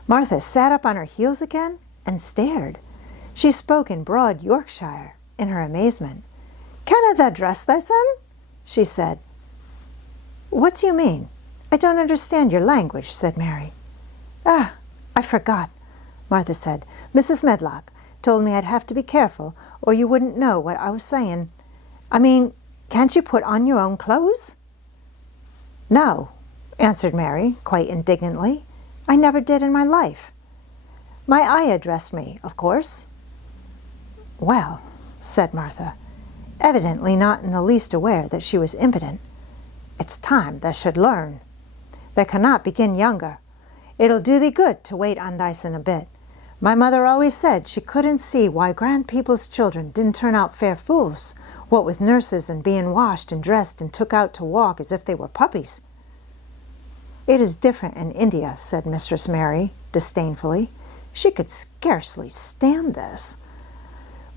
Martha sat up on her heels again and stared. She spoke in broad Yorkshire in her amazement. Canna thou dress thysen? She said. What do you mean? I don't understand your language, said Mary. I forgot, Martha said. Mrs. Medlock told me I'd have to be careful or you wouldn't know what I was saying. I mean, can't you put on your own clothes? No, answered Mary, quite indignantly. I never did in my life. My ayah dressed me, of course. Well, said Martha, evidently not in the least aware that she was impotent. It's time thou should learn. Thou cannot begin younger. It'll do thee good to wait on thysen a bit. My mother always said she couldn't see why grand people's children didn't turn out fair fools, what with nurses and being washed and dressed and took out to walk as if they were puppies. It is different in India, said Mistress Mary, disdainfully. She could scarcely stand this.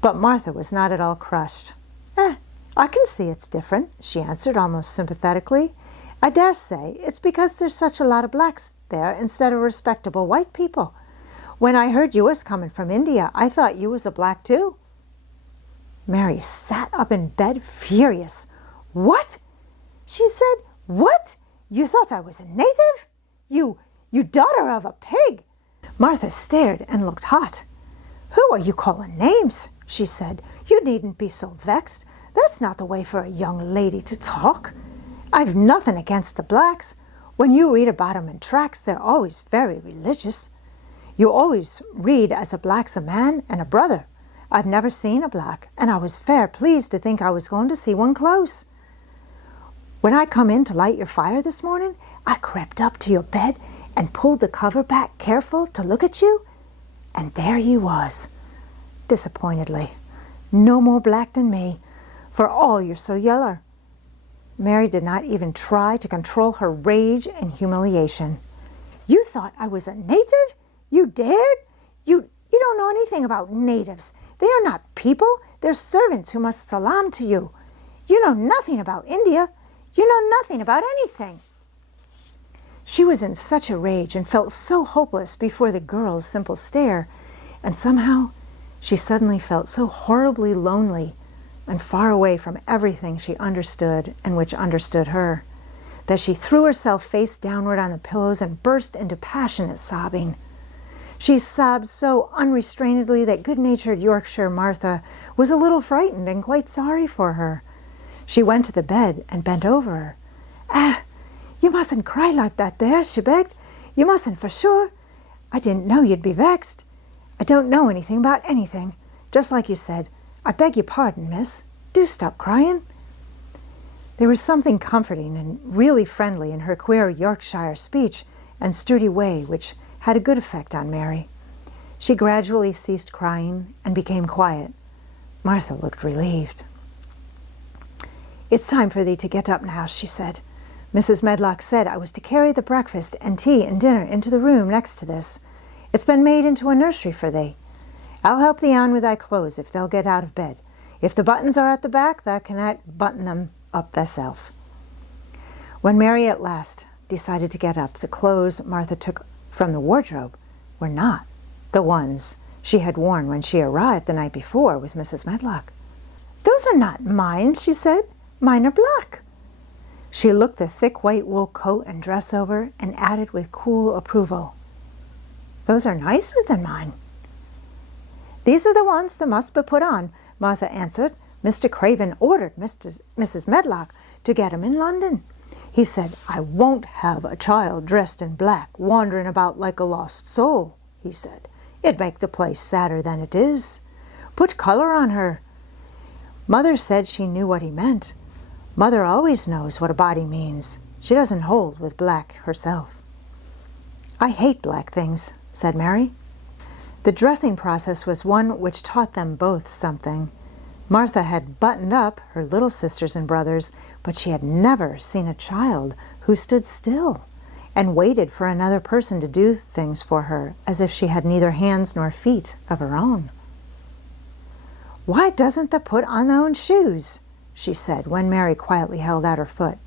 But Martha was not at all crushed. I can see it's different, she answered almost sympathetically. I dare say it's because there's such a lot of blacks there instead of respectable white people. When I heard you was coming from India, I thought you was a black too. Mary sat up in bed, furious. What? She said, what? You thought I was a native? You daughter of a pig! Martha stared and looked hot. Who are you calling names? She said. You needn't be so vexed. That's not the way for a young lady to talk. I've nothing against the blacks. When you read about 'em in tracts, they're always very religious. You always read as a black's a man and a brother. I've never seen a black, and I was fair pleased to think I was going to see one close. When I come in to light your fire this morning, I crept up to your bed and pulled the cover back careful to look at you, And there you was, disappointedly, no more black than me, for all you're so yeller. Mary did not even try to control her rage and humiliation. You thought I was a native? You dared? You don't know anything about natives. They are not people. They're servants who must salaam to you. You know nothing about India. You know nothing about anything. She was in such a rage and felt so hopeless before the girl's simple stare, and somehow she suddenly felt so horribly lonely and far away from everything she understood and which understood her, that she threw herself face downward on the pillows and burst into passionate sobbing. She sobbed so unrestrainedly that good-natured Yorkshire Martha was a little frightened and quite sorry for her. She went to the bed and bent over her. "Ah, you mustn't cry like that there," she begged. "You mustn't for sure. I didn't know you'd be vexed. I don't know anything about anything. Just like you said. I beg your pardon, miss. Do stop crying." There was something comforting and really friendly in her queer Yorkshire speech and sturdy way which had a good effect on Mary. She gradually ceased crying and became quiet. Martha looked relieved. "It's time for thee to get up now," she said. "Mrs. Medlock said I was to carry the breakfast and tea and dinner into the room next to this. It's been made into a nursery for thee. I'll help thee on with thy clothes if they'll get out of bed. If the buttons are at the back, thou cannot button them up thyself." When Mary at last decided to get up, the clothes Martha took from the wardrobe were not the ones she had worn when she arrived the night before with Mrs. Medlock. "Those are not mine," she said. "Mine are black." She looked the thick white wool coat and dress over and added with cool approval, "Those are nicer than mine." "These are the ones that must be put on," Martha answered. "Mr. Craven ordered Mrs. Medlock to get 'em in London. He said, 'I won't have a child dressed in black wandering about like a lost soul,' he said. 'It'd make the place sadder than it is. Put color on her.' Mother said she knew what he meant. Mother always knows what a body means. She doesn't hold with black herself." "I hate black things," said Mary. The dressing process was one which taught them both something. Martha had buttoned up her little sisters and brothers, but she had never seen a child who stood still and waited for another person to do things for her as if she had neither hands nor feet of her own. "Why doesn't thee put on thy own shoes?" she said when Mary quietly held out her foot.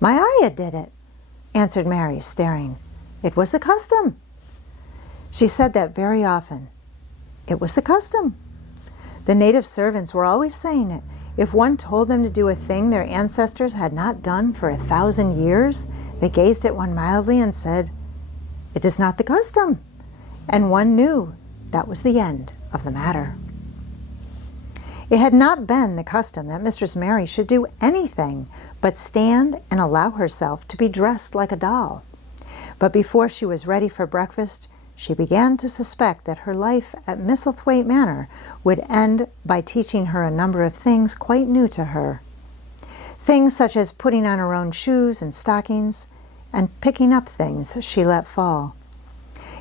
"My ayah did it," answered Mary, staring. "It was the custom." She said that very often. It was the custom. The native servants were always saying it. If one told them to do a thing their ancestors had not done for 1,000 years, they gazed at one mildly and said, "It is not the custom." And one knew that was the end of the matter. It had not been the custom that Mistress Mary should do anything but stand and allow herself to be dressed like a doll. But before she was ready for breakfast, she began to suspect that her life at Misselthwaite Manor would end by teaching her a number of things quite new to her. Things such as putting on her own shoes and stockings and picking up things she let fall.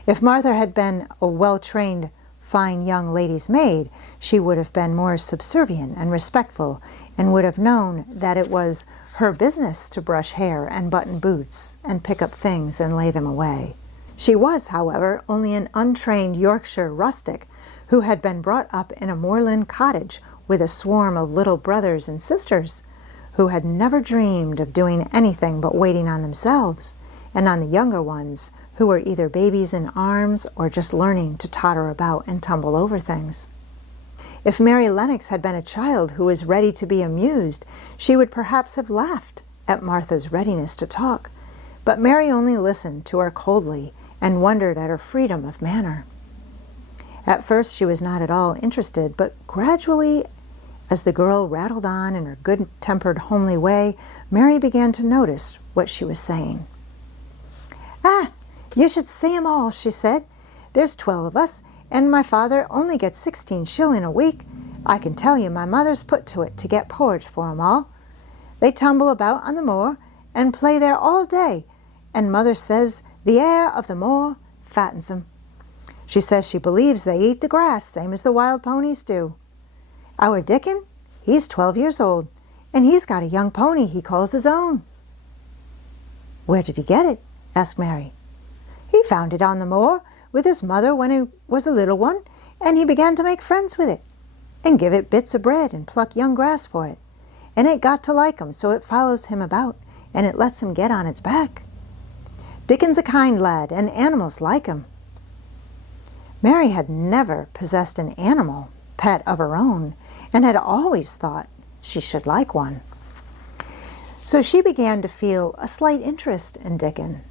If Martha had been a well-trained, fine young lady's maid, she would have been more subservient and respectful and would have known that it was her business to brush hair and button boots and pick up things and lay them away. She was, however, only an untrained Yorkshire rustic who had been brought up in a moorland cottage with a swarm of little brothers and sisters who had never dreamed of doing anything but waiting on themselves and on the younger ones who were either babies in arms or just learning to totter about and tumble over things. If Mary Lennox had been a child who was ready to be amused, she would perhaps have laughed at Martha's readiness to talk, but Mary only listened to her coldly and wondered at her freedom of manner. At first she was not at all interested, but gradually, as the girl rattled on in her good-tempered, homely way, Mary began to notice what she was saying. "Ah, you should see 'em all," she said. "There's 12 of us, and my father only gets 16 shilling a week. I can tell you my mother's put to it to get porridge for 'em all. They tumble about on the moor and play there all day, and mother says the air of the moor fattens 'em. She says she believes they eat the grass same as the wild ponies do. Our Dickon, he's 12 years old, and he's got a young pony he calls his own." "Where did he get it?" asked Mary. "He found it on the moor with his mother when he was a little one, and he began to make friends with it, and give it bits of bread and pluck young grass for it, and it got to like him, so it follows him about, and it lets him get on its back. Dickon's a kind lad, and animals like him." Mary had never possessed an animal pet of her own, and had always thought she should like one. So she began to feel a slight interest in Dickon.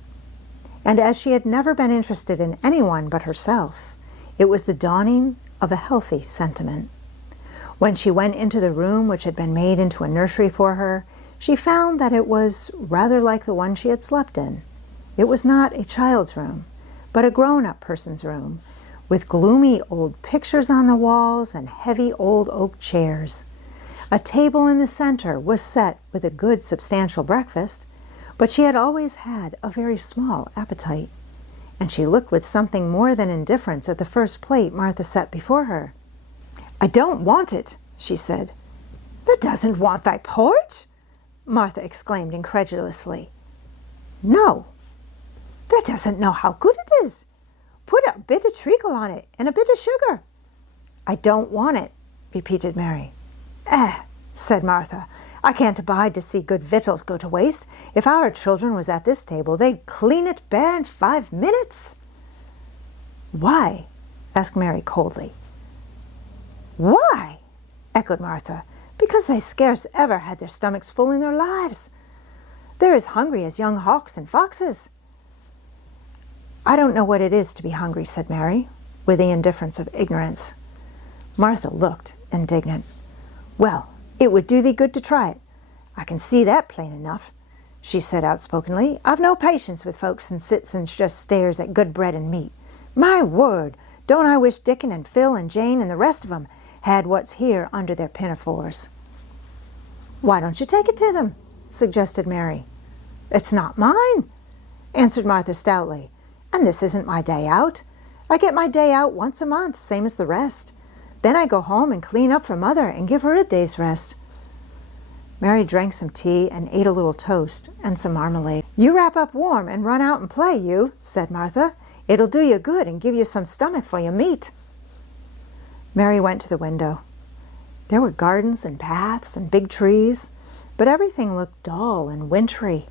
And as she had never been interested in anyone but herself, it was the dawning of a healthy sentiment. When she went into the room which had been made into a nursery for her, she found that it was rather like the one she had slept in. It was not a child's room, but a grown-up person's room, with gloomy old pictures on the walls and heavy old oak chairs. A table in the center was set with a good substantial breakfast, but she had always had a very small appetite, and she looked with something more than indifference at the first plate Martha set before her. "I don't want it," she said. "That doesn't want thy port?" Martha exclaimed incredulously. "No, that doesn't know how good it is. Put a bit of treacle on it and a bit of sugar." "I don't want it," repeated Mary. Said Martha, "I can't abide to see good victuals go to waste. If our children was at this table, they'd clean it bare in 5 minutes." "Why?" asked Mary coldly. "Why?" echoed Martha. "Because they scarce ever had their stomachs full in their lives. They're as hungry as young hawks and foxes." "I don't know what it is to be hungry," said Mary, with the indifference of ignorance. Martha looked indignant. "Well, it would do thee good to try it. I can see that plain enough," she said outspokenly. "I've no patience with folks and sits and just stares at good bread and meat. My word, don't I wish Dickon and Phil and Jane and the rest of 'em had what's here under their pinafores." "Why don't you take it to them?" suggested Mary. "It's not mine," answered Martha stoutly, "and this isn't my day out. I get my day out once a month, same as the rest. Then I go home and clean up for Mother and give her a day's rest." Mary drank some tea and ate a little toast and some marmalade. "You wrap up warm and run out and play, you," said Martha. "It'll do you good and give you some stomach for your meat." Mary went to the window. There were gardens and paths and big trees, but everything looked dull and wintry.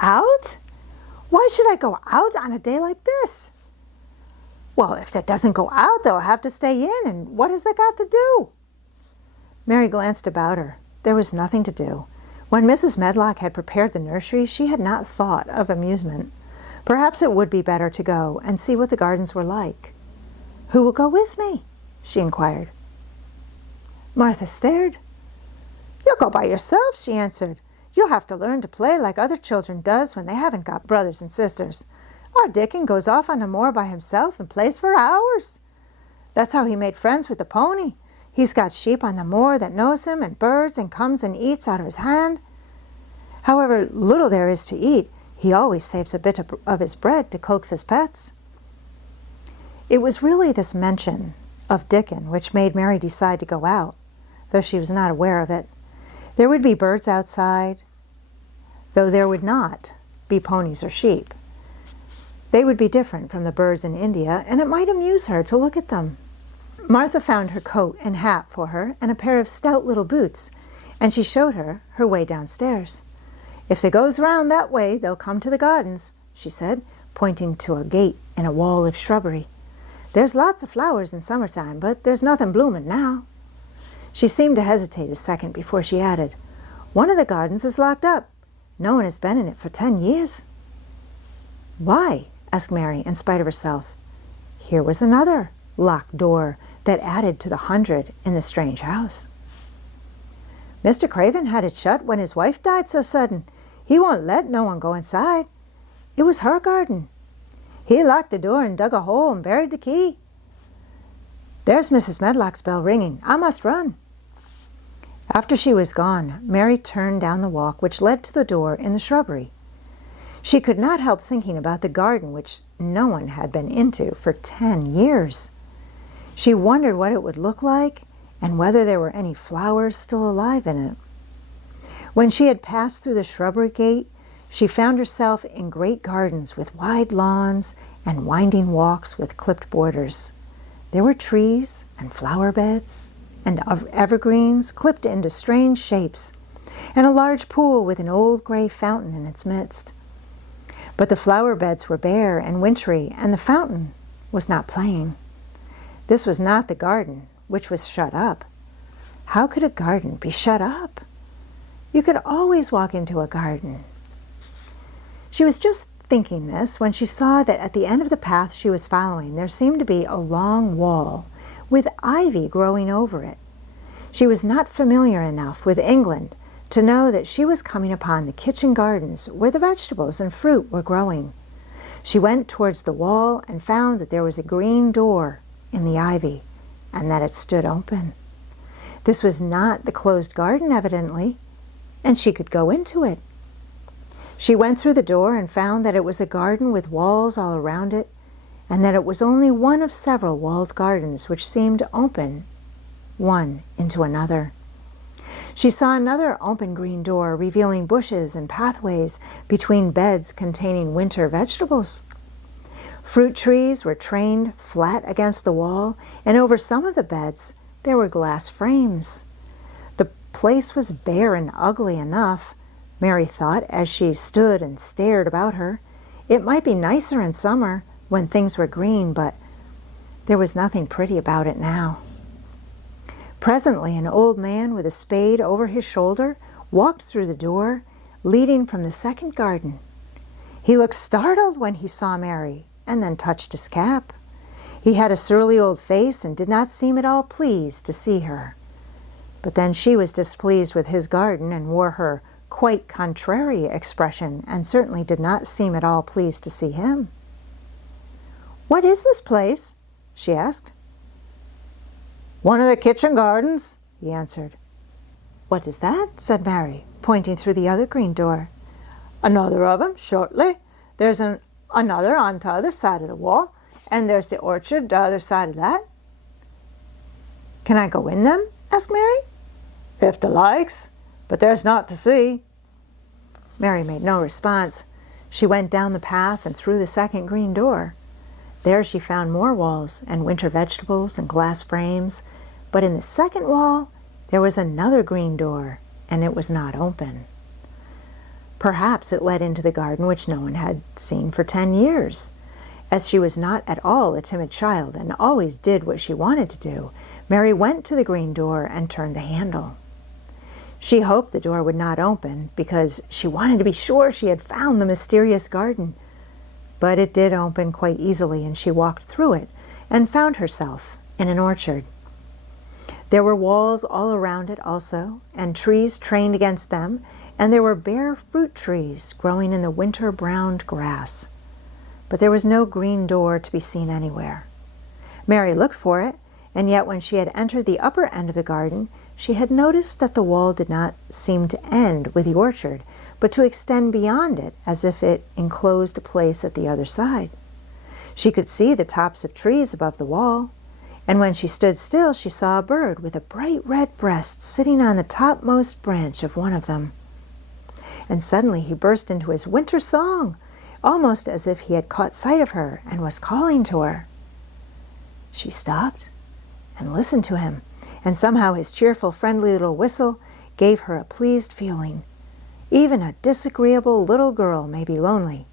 "Out? Why should I go out on a day like this?" "Well, if that doesn't go out, they'll have to stay in, and what has that got to do?" Mary glanced about her. There was nothing to do. When Mrs. Medlock had prepared the nursery, she had not thought of amusement. Perhaps it would be better to go and see what the gardens were like. "Who will go with me?" she inquired. Martha stared. "You'll go by yourself," she answered. "You'll have to learn to play like other children does when they haven't got brothers and sisters. Our Dickon goes off on the moor by himself and plays for hours. That's how he made friends with the pony. He's got sheep on the moor that knows him, and birds, and comes and eats out of his hand. However little there is to eat, he always saves a bit of his bread to coax his pets." It was really this mention of Dickon which made Mary decide to go out, though she was not aware of it. There would be birds outside, though there would not be ponies or sheep. They would be different from the birds in India, and it might amuse her to look at them. Martha found her coat and hat for her and a pair of stout little boots, and she showed her her way downstairs. "If they goes round that way, they'll come to the gardens," she said, pointing to a gate in a wall of shrubbery. "There's lots of flowers in summertime, but there's nothing blooming now." She seemed to hesitate a second before she added, "One of the gardens is locked up. No one has been in it for 10 years. "Why?" asked Mary, in spite of herself. Here was another locked door that added to the 100 in the strange house. "Mr. Craven had it shut when his wife died so sudden. He won't let no one go inside. It was her garden. He locked the door and dug a hole and buried the key. There's Mrs. Medlock's bell ringing. I must run." After she was gone, Mary turned down the walk which led to the door in the shrubbery. She could not help thinking about the garden which no one had been into for 10 years. She wondered what it would look like and whether there were any flowers still alive in it. When she had passed through the shrubbery gate, she found herself in great gardens with wide lawns and winding walks with clipped borders. There were trees and flower beds and evergreens clipped into strange shapes, and a large pool with an old gray fountain in its midst. But the flower beds were bare and wintry, and the fountain was not playing. This was not the garden, which was shut up. How could a garden be shut up? You could always walk into a garden. She was just thinking this when she saw that at the end of the path she was following there seemed to be a long wall with ivy growing over it. She was not familiar enough with England to know that she was coming upon the kitchen gardens where the vegetables and fruit were growing. She went towards the wall and found that there was a green door in the ivy and that it stood open. This was not the closed garden, evidently, and she could go into it. She went through the door and found that it was a garden with walls all around it, and that it was only one of several walled gardens which seemed to open one into another. She saw another open green door revealing bushes and pathways between beds containing winter vegetables. Fruit trees were trained flat against the wall, and over some of the beds there were glass frames. The place was bare and ugly enough, Mary thought as she stood and stared about her. It might be nicer in summer when things were green, but there was nothing pretty about it now. Presently, an old man with a spade over his shoulder walked through the door, leading from the second garden. He looked startled when he saw Mary, and then touched his cap. He had a surly old face and did not seem at all pleased to see her. But then she was displeased with his garden and wore her quite contrary expression, and certainly did not seem at all pleased to see him. "What is this place?" she asked. "One of the kitchen gardens," he answered. "What is that?" said Mary, pointing through the other green door. "Another of 'em, shortly. There's another on t'other side of the wall, and there's the orchard t'other side of that." "Can I go in them?" asked Mary. "If thou likes, but there's naught to see." Mary made no response. She went down the path and through the second green door. There she found more walls and winter vegetables and glass frames, but in the second wall there was another green door, and it was not open. Perhaps it led into the garden which no one had seen for 10 years. As she was not at all a timid child and always did what she wanted to do, Mary went to the green door and turned the handle. She hoped the door would not open because she wanted to be sure she had found the mysterious garden. But it did open quite easily, and she walked through it and found herself in an orchard. There were walls all around it also, and trees trained against them, and there were bare fruit trees growing in the winter-browned grass. But there was no green door to be seen anywhere. Mary looked for it, and yet when she had entered the upper end of the garden, she had noticed that the wall did not seem to end with the orchard, but to extend beyond it as if it enclosed a place at the other side. She could see the tops of trees above the wall, and when she stood still she saw a bird with a bright red breast sitting on the topmost branch of one of them. And suddenly he burst into his winter song, almost as if he had caught sight of her and was calling to her. She stopped and listened to him, and somehow his cheerful, friendly little whistle gave her a pleased feeling. Even a disagreeable little girl may be lonely,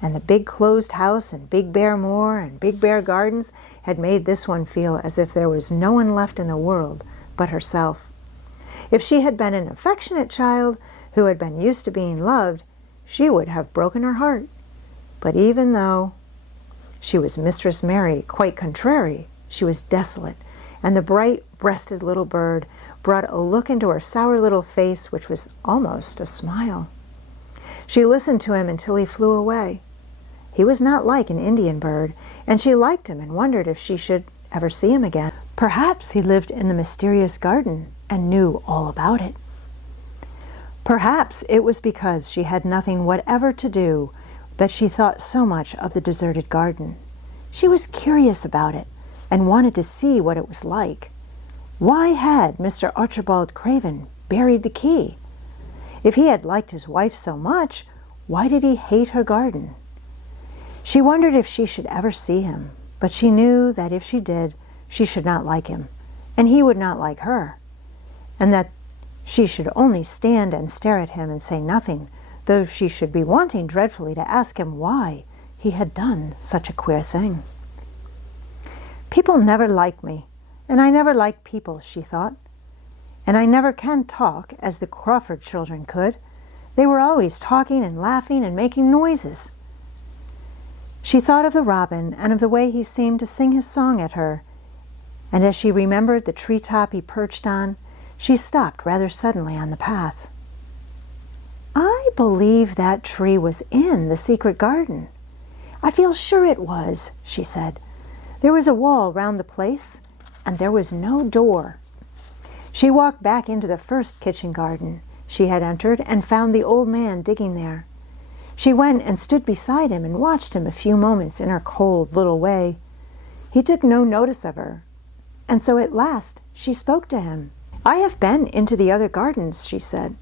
and the big closed house and big bare moor and big bare gardens had made this one feel as if there was no one left in the world but herself. If she had been an affectionate child who had been used to being loved, she would have broken her heart. But even though she was Mistress Mary, quite contrary, she was desolate, and the bright-breasted little bird brought a look into her sour little face which was almost a smile. She listened to him until he flew away. He was not like an Indian bird, and she liked him and wondered if she should ever see him again. Perhaps he lived in the mysterious garden and knew all about it. Perhaps it was because she had nothing whatever to do that she thought so much of the deserted garden. She was curious about it and wanted to see what it was like. Why had Mr. Archibald Craven buried the key? If he had liked his wife so much, why did he hate her garden? She wondered if she should ever see him, but she knew that if she did, she should not like him, and he would not like her, and that she should only stand and stare at him and say nothing, though she should be wanting dreadfully to ask him why he had done such a queer thing. People never like me, and I never like people, she thought. And I never can talk as the Crawford children could. They were always talking and laughing and making noises. She thought of the robin and of the way he seemed to sing his song at her, and as she remembered the treetop he perched on, she stopped rather suddenly on the path. I believe that tree was in the secret garden. I feel sure it was, she said. There was a wall round the place, and there was no door. She walked back into the first kitchen garden she had entered and found the old man digging there. She went and stood beside him and watched him a few moments in her cold little way. He took no notice of her, and so at last she spoke to him. I have been into the other gardens, she said.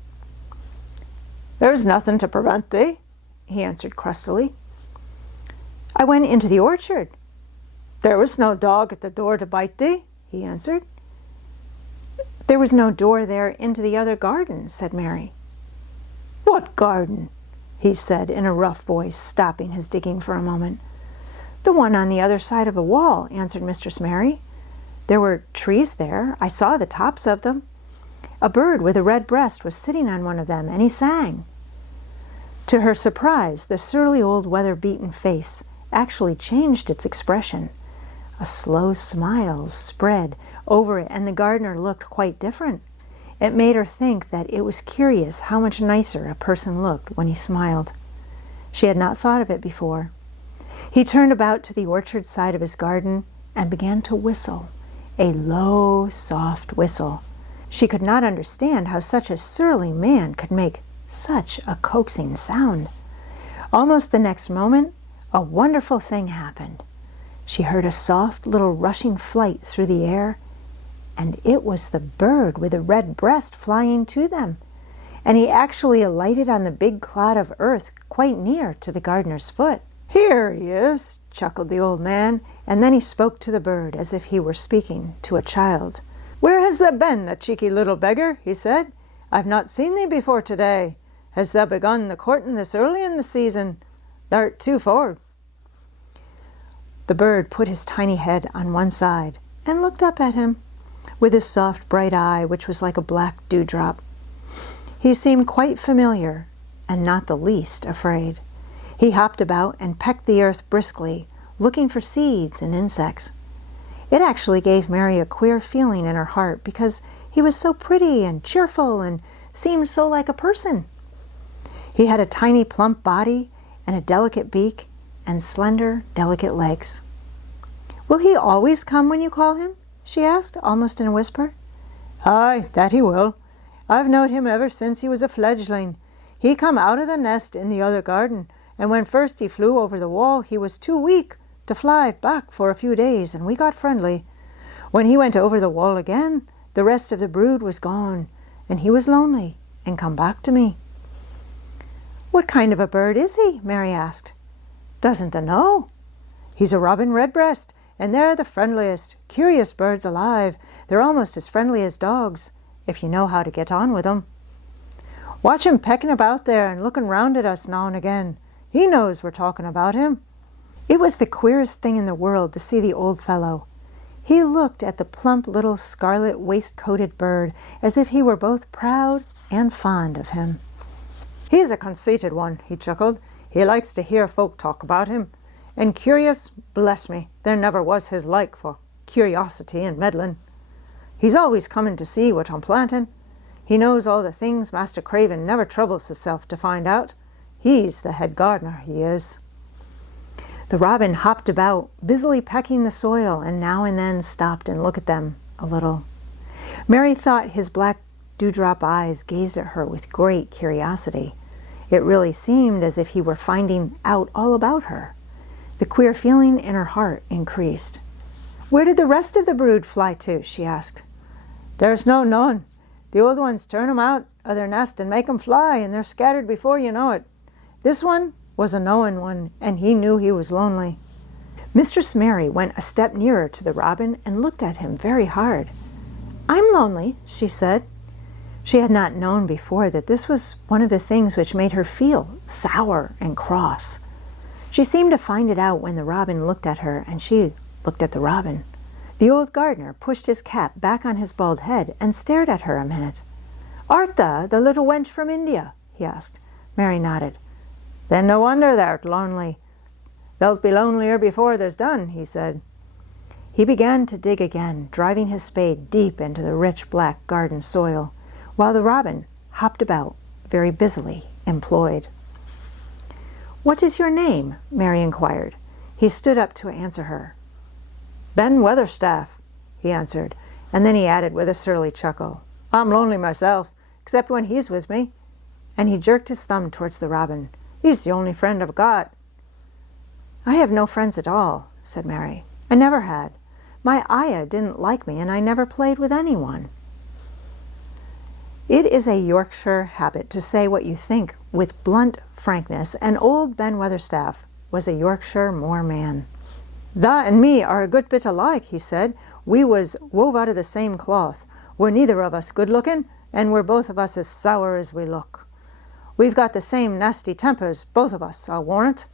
There's nothing to prevent thee, he answered crustily. I went into the orchard. There was no dog at the door to bite thee, he answered. There was no door there into the other garden, said Mary. What garden? He said in a rough voice, stopping his digging for a moment. The one on the other side of the wall, answered Mistress Mary. There were trees there. I saw the tops of them. A bird with a red breast was sitting on one of them, and he sang. To her surprise, the surly old weather-beaten face actually changed its expression. A slow smile spread over it, and the gardener looked quite different. It made her think that it was curious how much nicer a person looked when he smiled. She had not thought of it before. He turned about to the orchard side of his garden and began to whistle, a low, soft whistle. She could not understand how such a surly man could make such a coaxing sound. Almost the next moment, a wonderful thing happened. She heard a soft little rushing flight through the air, and it was the bird with the red breast flying to them, and he actually alighted on the big clod of earth quite near to the gardener's foot. Here he is, chuckled the old man, and then he spoke to the bird as if he were speaking to a child. Where has thou been, the cheeky little beggar? He said. I've not seen thee before today. Hast thou begun the courting this early in the season? Thou'rt too forward. The bird put his tiny head on one side and looked up at him with his soft bright eye, which was like a black dewdrop. He seemed quite familiar and not the least afraid. He hopped about and pecked the earth briskly, looking for seeds and insects. It actually gave Mary a queer feeling in her heart because he was so pretty and cheerful and seemed so like a person. He had a tiny plump body and a delicate beak and slender, delicate legs. Will he always come when you call him? She asked, almost in a whisper. Aye, that he will. I've knowed him ever since he was a fledgling. He come out of the nest in the other garden, and when first he flew over the wall, he was too weak to fly back for a few days, and we got friendly. When he went over the wall again, the rest of the brood was gone, and he was lonely and come back to me. What kind of a bird is he? Mary asked. Doesn't thou know? He's a robin redbreast, and they're the friendliest, curious birds alive. They're almost as friendly as dogs, if you know how to get on with 'em. Watch him pecking about there and looking round at us now and again. He knows we're talking about him. It was the queerest thing in the world to see the old fellow. He looked at the plump little scarlet waistcoated bird as if he were both proud and fond of him. He's a conceited one, he chuckled. He likes to hear folk talk about him. And curious, bless me, there never was his like for curiosity and meddling. He's always coming to see what I'm planting. He knows all the things Master Craven never troubles himself to find out. He's the head gardener, he is. The robin hopped about, busily pecking the soil, and now and then stopped and looked at them a little. Mary thought his black dewdrop eyes gazed at her with great curiosity, It really seemed as if he were finding out all about her. The queer feeling in her heart increased. "Where did the rest of the brood fly to?" she asked. "There's no knowing. The old ones turn 'em out of their nest and make 'em fly, and they're scattered before you know it. This one was a knowing one, and he knew he was lonely." Mistress Mary went a step nearer to the robin and looked at him very hard. "I'm lonely," she said. She had not known before that this was one of the things which made her feel sour and cross. She seemed to find it out when the robin looked at her and she looked at the robin. The old gardener pushed his cap back on his bald head and stared at her a minute. "Art thou the little wench from India?" he asked. Mary nodded. "Then no wonder thou'rt lonely. Thou'lt be lonelier before there's done," he said. He began to dig again, driving his spade deep into the rich black garden soil, while the robin hopped about, very busily employed. "What is your name?" Mary inquired. He stood up to answer her. "Ben Weatherstaff," he answered, and then he added with a surly chuckle, "I'm lonely myself, except when he's with me." And he jerked his thumb towards the robin. "He's the only friend I've got." "I have no friends at all," said Mary. "I never had. My ayah didn't like me, and I never played with anyone." It is a Yorkshire habit to say what you think with blunt frankness, and old Ben Weatherstaff was a Yorkshire moor man. "Thou and me are a good bit alike," he said. "We was wove out of the same cloth. We're neither of us good-looking, and we're both of us as sour as we look. We've got the same nasty tempers, both of us, I'll warrant."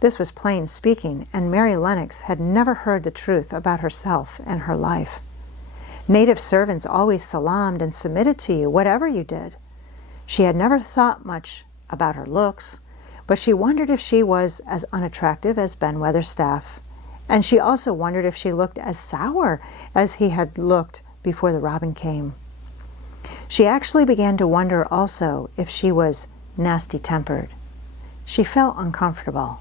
This was plain speaking, and Mary Lennox had never heard the truth about herself and her life. Native servants always salaamed and submitted to you, whatever you did. She had never thought much about her looks, but she wondered if she was as unattractive as Ben Weatherstaff, and she also wondered if she looked as sour as he had looked before the robin came. She actually began to wonder also if she was nasty-tempered. She felt uncomfortable.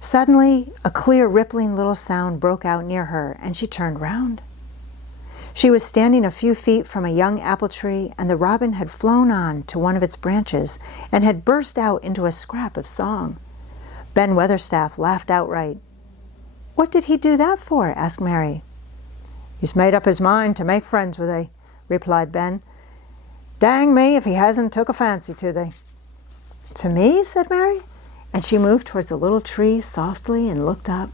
Suddenly, a clear, rippling little sound broke out near her, and she turned round. She was standing a few feet from a young apple tree, and the robin had flown on to one of its branches and had burst out into a scrap of song. Ben Weatherstaff laughed outright. "What did he do that for?" asked Mary. "He's made up his mind to make friends with thee," replied Ben. "Dang me if he hasn't took a fancy to thee." "To me?" said Mary, and she moved towards the little tree softly and looked up.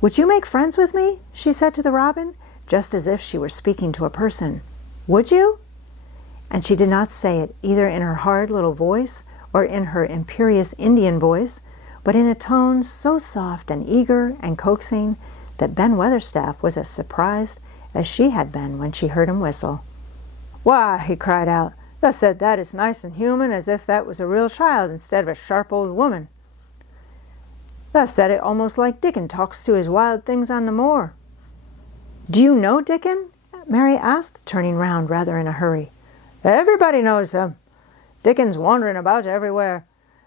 "Would you make friends with me?" she said to the robin, just as if she were speaking to a person. "Would you?" And she did not say it either in her hard little voice or in her imperious Indian voice, but in a tone so soft and eager and coaxing that Ben Weatherstaff was as surprised as she had been when she heard him whistle. "Why," he cried out, "thou said that as nice and human as if that was a real child instead of a sharp old woman. Thou said it almost like Dickon talks to his wild things on the moor." "Do you know Dickon?" Mary asked, turning round rather in a hurry. "Everybody knows him. Dickon's wandering about everywhere.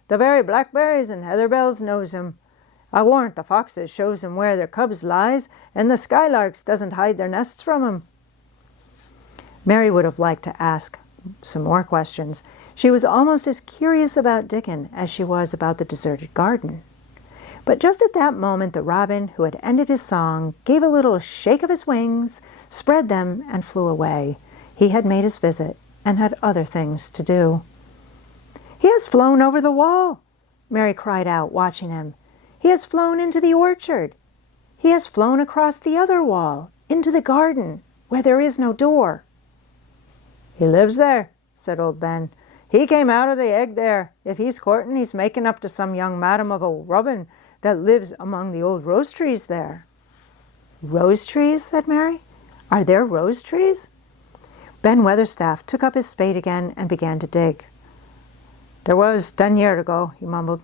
The very blackberries and heatherbells knows him. I warrant the foxes shows him where their cubs lies, and the skylarks doesn't hide their nests from him." Mary would have liked to ask some more questions. She was almost as curious about Dickon as she was about the deserted garden. But just at that moment the robin, who had ended his song, gave a little shake of his wings, spread them, and flew away. He had made his visit and had other things to do. "He has flown over the wall," Mary cried out, watching him. "He has flown into the orchard. He has flown across the other wall, into the garden, where there is no door." "He lives there," said old Ben. "He came out of the egg there. If he's courting, he's making up to some young madam of a robin that lives among the old rose trees there." "Rose trees?" said Mary. "Are there rose trees?" Ben Weatherstaff took up his spade again and began to dig. "There was 10 years ago," he mumbled.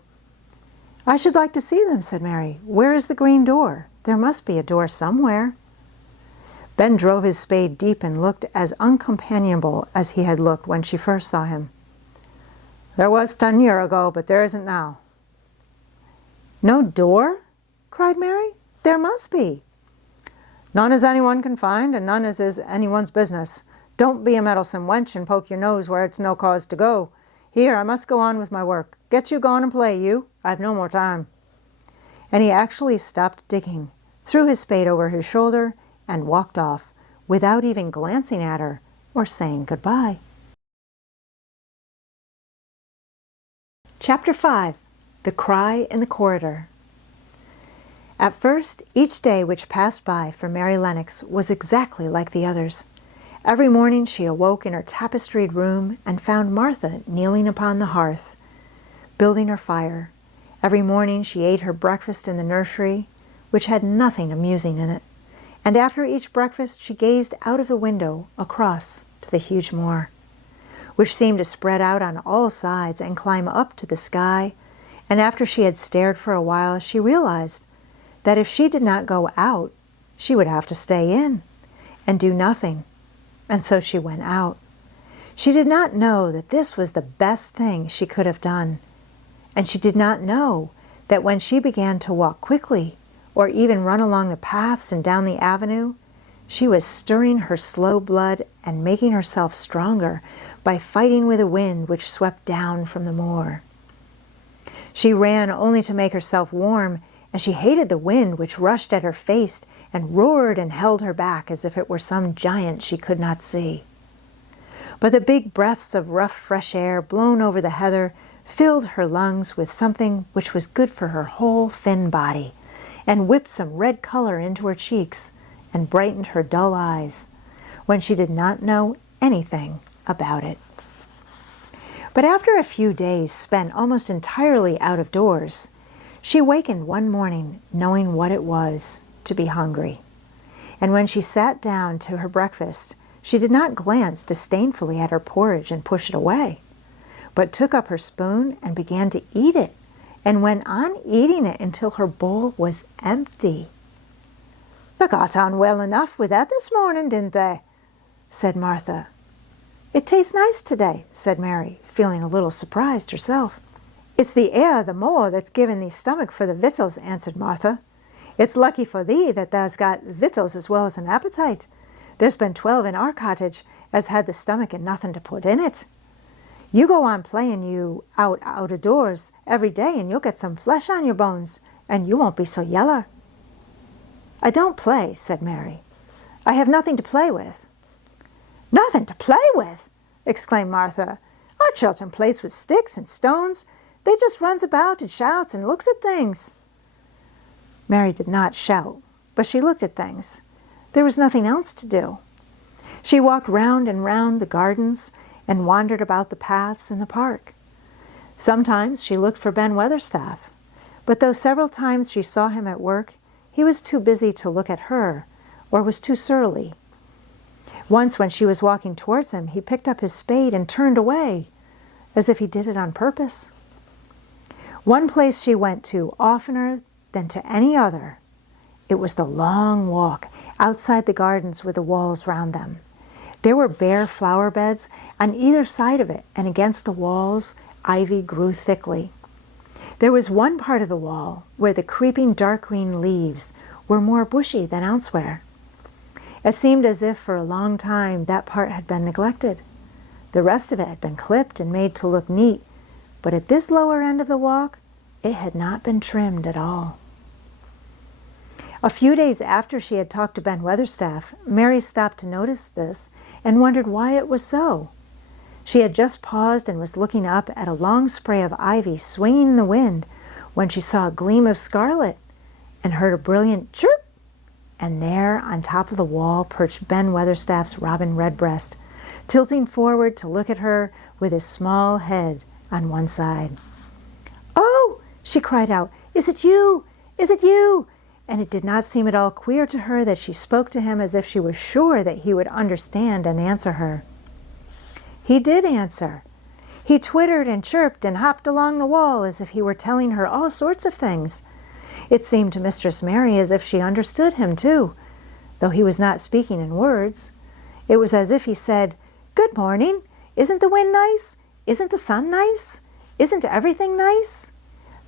"I should like to see them," said Mary. "Where is the green door? There must be a door somewhere." Ben drove his spade deep and looked as uncompanionable as he had looked when she first saw him. "There was 10 years ago, but there isn't now." "No door?" cried Mary. "There must be." "None as anyone can find, and none as is anyone's business. Don't be a meddlesome wench and poke your nose where it's no cause to go. Here, I must go on with my work. Get you gone and play, you. I've no more time." And he actually stopped digging, threw his spade over his shoulder, and walked off, without even glancing at her or saying goodbye. Chapter 5. The Cry in the Corridor. At first, each day which passed by for Mary Lennox was exactly like the others. Every morning she awoke in her tapestried room and found Martha kneeling upon the hearth, building her fire. Every morning she ate her breakfast in the nursery, which had nothing amusing in it, and after each breakfast she gazed out of the window across to the huge moor, which seemed to spread out on all sides and climb up to the sky, and after she had stared for a while she realized that if she did not go out, she would have to stay in and do nothing, and so she went out. She did not know that this was the best thing she could have done, and she did not know that when she began to walk quickly, or even run along the paths and down the avenue, she was stirring her slow blood and making herself stronger by fighting with the wind which swept down from the moor. She ran only to make herself warm, and she hated the wind which rushed at her face and roared and held her back as if it were some giant she could not see. But the big breaths of rough fresh air blown over the heather filled her lungs with something which was good for her whole thin body, and whipped some red color into her cheeks and brightened her dull eyes, when she did not know anything about it. But after a few days spent almost entirely out of doors, she wakened one morning knowing what it was to be hungry. And when she sat down to her breakfast, she did not glance disdainfully at her porridge and push it away, but took up her spoon and began to eat it, and went on eating it until her bowl was empty. "They got on well enough with that this morning, didn't they?" said Martha. "It tastes nice today," said Mary, feeling a little surprised herself. "It's the air the moor that's given thee stomach for the victuals," answered Martha. "It's lucky for thee that thou's got victuals as well as an appetite. There's been 12 in our cottage as had the stomach and nothing to put in it. You go on playing you out of doors every day and you'll get some flesh on your bones, and you won't be so yeller." "I don't play," said Mary. "I have nothing to play with." "Nothing to play with!" exclaimed Martha. "Our children plays with sticks and stones. They just runs about and shouts and looks at things." Mary did not shout, but she looked at things. There was nothing else to do. She walked round and round the gardens and wandered about the paths in the park. Sometimes she looked for Ben Weatherstaff, but though several times she saw him at work, he was too busy to look at her, or was too surly. Once when she was walking towards him, he picked up his spade and turned away, as if he did it on purpose. One place she went to oftener than to any other. It was the long walk outside the gardens with the walls round them. There were bare flower beds on either side of it, and against the walls ivy grew thickly. There was one part of the wall where the creeping dark green leaves were more bushy than elsewhere. It seemed as if for a long time that part had been neglected. The rest of it had been clipped and made to look neat, but at this lower end of the walk it had not been trimmed at all. A few days after she had talked to Ben Weatherstaff, Mary stopped to notice this and wondered why it was so. She had just paused and was looking up at a long spray of ivy swinging in the wind when she saw a gleam of scarlet and heard a brilliant chirp, and there on top of the wall perched Ben Weatherstaff's robin redbreast, tilting forward to look at her with his small head on one side. "Oh!" she cried out. "Is it you? Is it you?" And it did not seem at all queer to her that she spoke to him as if she was sure that he would understand and answer her. He did answer. He twittered and chirped and hopped along the wall as if he were telling her all sorts of things. It seemed to Mistress Mary as if she understood him too, though he was not speaking in words. It was as if he said, "Good morning. Isn't the wind nice? Isn't the sun nice? Isn't everything nice?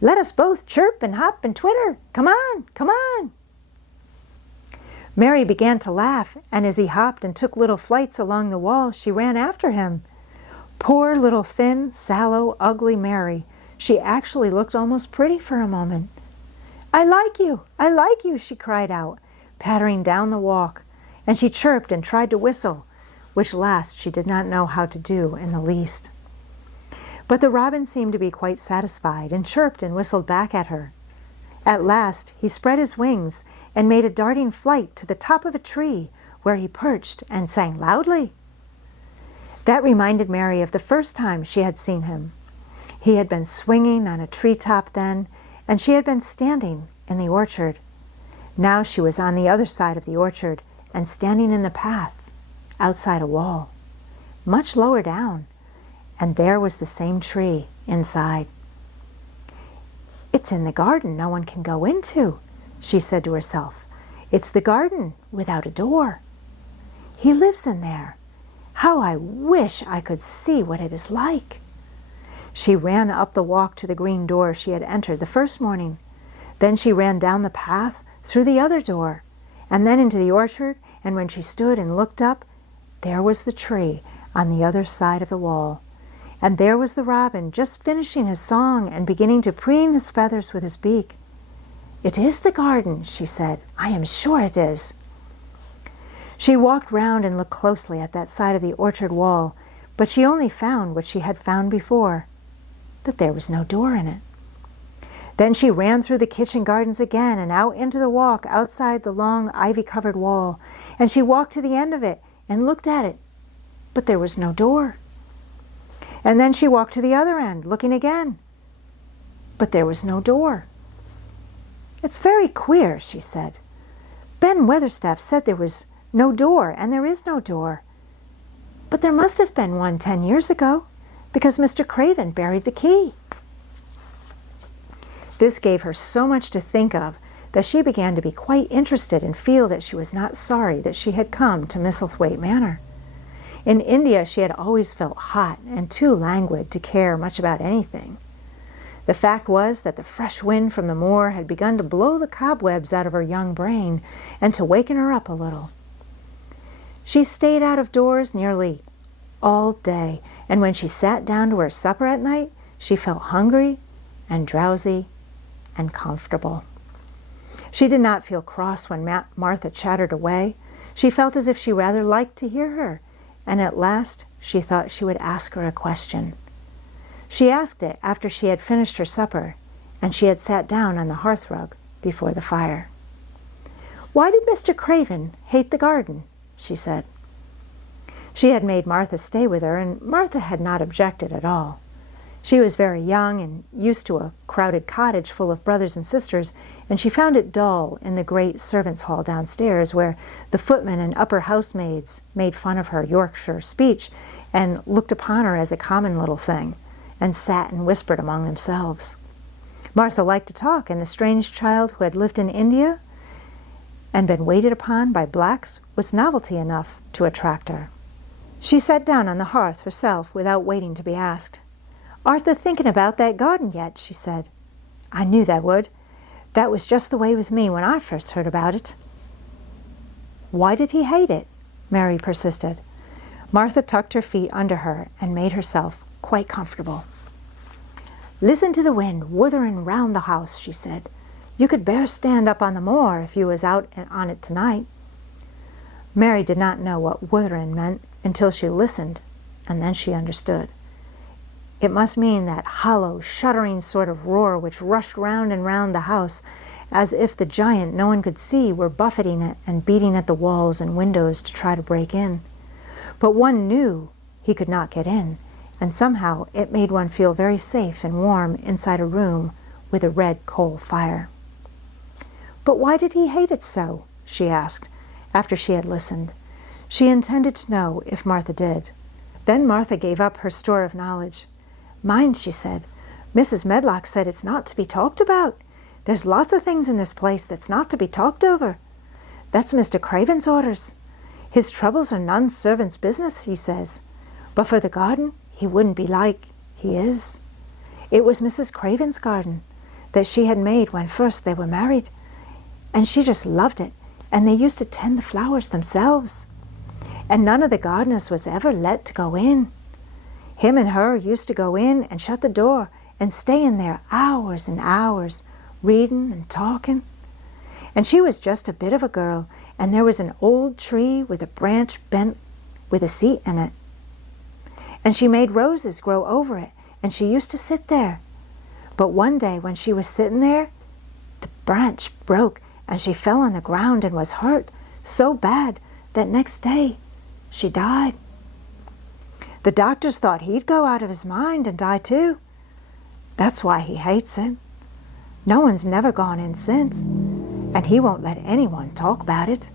Let us both chirp and hop and twitter. Come on, come on." Mary began to laugh, and as he hopped and took little flights along the wall, she ran after him. Poor little thin, sallow, ugly Mary. She actually looked almost pretty for a moment. "I like you," she cried out, pattering down the walk, and she chirped and tried to whistle, which last she did not know how to do in the least. But the robin seemed to be quite satisfied, and chirped and whistled back at her. At last he spread his wings and made a darting flight to the top of a tree, where he perched and sang loudly. That reminded Mary of the first time she had seen him. He had been swinging on a treetop then, and she had been standing in the orchard. Now she was on the other side of the orchard and standing in the path, outside a wall, much lower down, and there was the same tree inside. "It's in the garden no one can go into," she said to herself. "It's the garden without a door. He lives in there. How I wish I could see what it is like." She ran up the walk to the green door she had entered the first morning. Then she ran down the path through the other door, and then into the orchard, and when she stood and looked up, there was the tree on the other side of the wall. And there was the robin just finishing his song and beginning to preen his feathers with his beak. "It is the garden," she said. "I am sure it is." She walked round and looked closely at that side of the orchard wall, but she only found what she had found before, that there was no door in it. Then she ran through the kitchen gardens again and out into the walk outside the long ivy-covered wall, and she walked to the end of it and looked at it, but there was no door. And then she walked to the other end, looking again, but there was no door. "It's very queer," she said. "Ben Weatherstaff said there was no door, and there is no door. But there must have been one 10 years ago, because Mr. Craven buried the key." This gave her so much to think of that she began to be quite interested and feel that she was not sorry that she had come to Misselthwaite Manor. In India she had always felt hot and too languid to care much about anything. The fact was that the fresh wind from the moor had begun to blow the cobwebs out of her young brain and to waken her up a little. She stayed out of doors nearly all day, and when she sat down to her supper at night, she felt hungry and drowsy and comfortable. She did not feel cross when Martha chattered away. She felt as if she rather liked to hear her, and at last she thought she would ask her a question. She asked it after she had finished her supper, and she had sat down on the hearthrug before the fire. "Why did Mr. Craven hate the garden?" she said. She had made Martha stay with her, and Martha had not objected at all. She was very young and used to a crowded cottage full of brothers and sisters, and she found it dull in the great servants' hall downstairs, where the footmen and upper housemaids made fun of her Yorkshire speech and looked upon her as a common little thing, and sat and whispered among themselves. Martha liked to talk, and the strange child who had lived in India and been waited upon by blacks was novelty enough to attract her. She sat down on the hearth herself without waiting to be asked. "Art thou thinking about that garden yet?" she said. "I knew thou would. That was just the way with me when I first heard about it." "Why did he hate it?" Mary persisted. Martha tucked her feet under her and made herself quite comfortable. "Listen to the wind wuthering round the house," she said. "You could bear stand up on the moor if you was out on it tonight." Mary did not know what wuthering meant until she listened, and then she understood. It must mean that hollow, shuddering sort of roar which rushed round and round the house, as if the giant no one could see were buffeting it and beating at the walls and windows to try to break in. But one knew he could not get in, and somehow it made one feel very safe and warm inside a room with a red coal fire. "But why did he hate it so?" she asked, after she had listened. She intended to know if Martha did. Then Martha gave up her store of knowledge. "Mind," she said, "Mrs. Medlock said it's not to be talked about. There's lots of things in this place that's not to be talked over. That's Mr. Craven's orders. His troubles are none servant's business, he says. But for the garden, he wouldn't be like he is. It was Mrs. Craven's garden that she had made when first they were married, and she just loved it, and they used to tend the flowers themselves. And none of the gardeners was ever let to go in. Him and her used to go in and shut the door and stay in there hours and hours, reading and talking. And she was just a bit of a girl, and there was an old tree with a branch bent with a seat in it. And she made roses grow over it, and she used to sit there. But one day when she was sitting there, the branch broke, and she fell on the ground and was hurt so bad that next day she died. The doctors thought he'd go out of his mind and die too. That's why he hates it. No one's never gone in since, and he won't let anyone talk about it.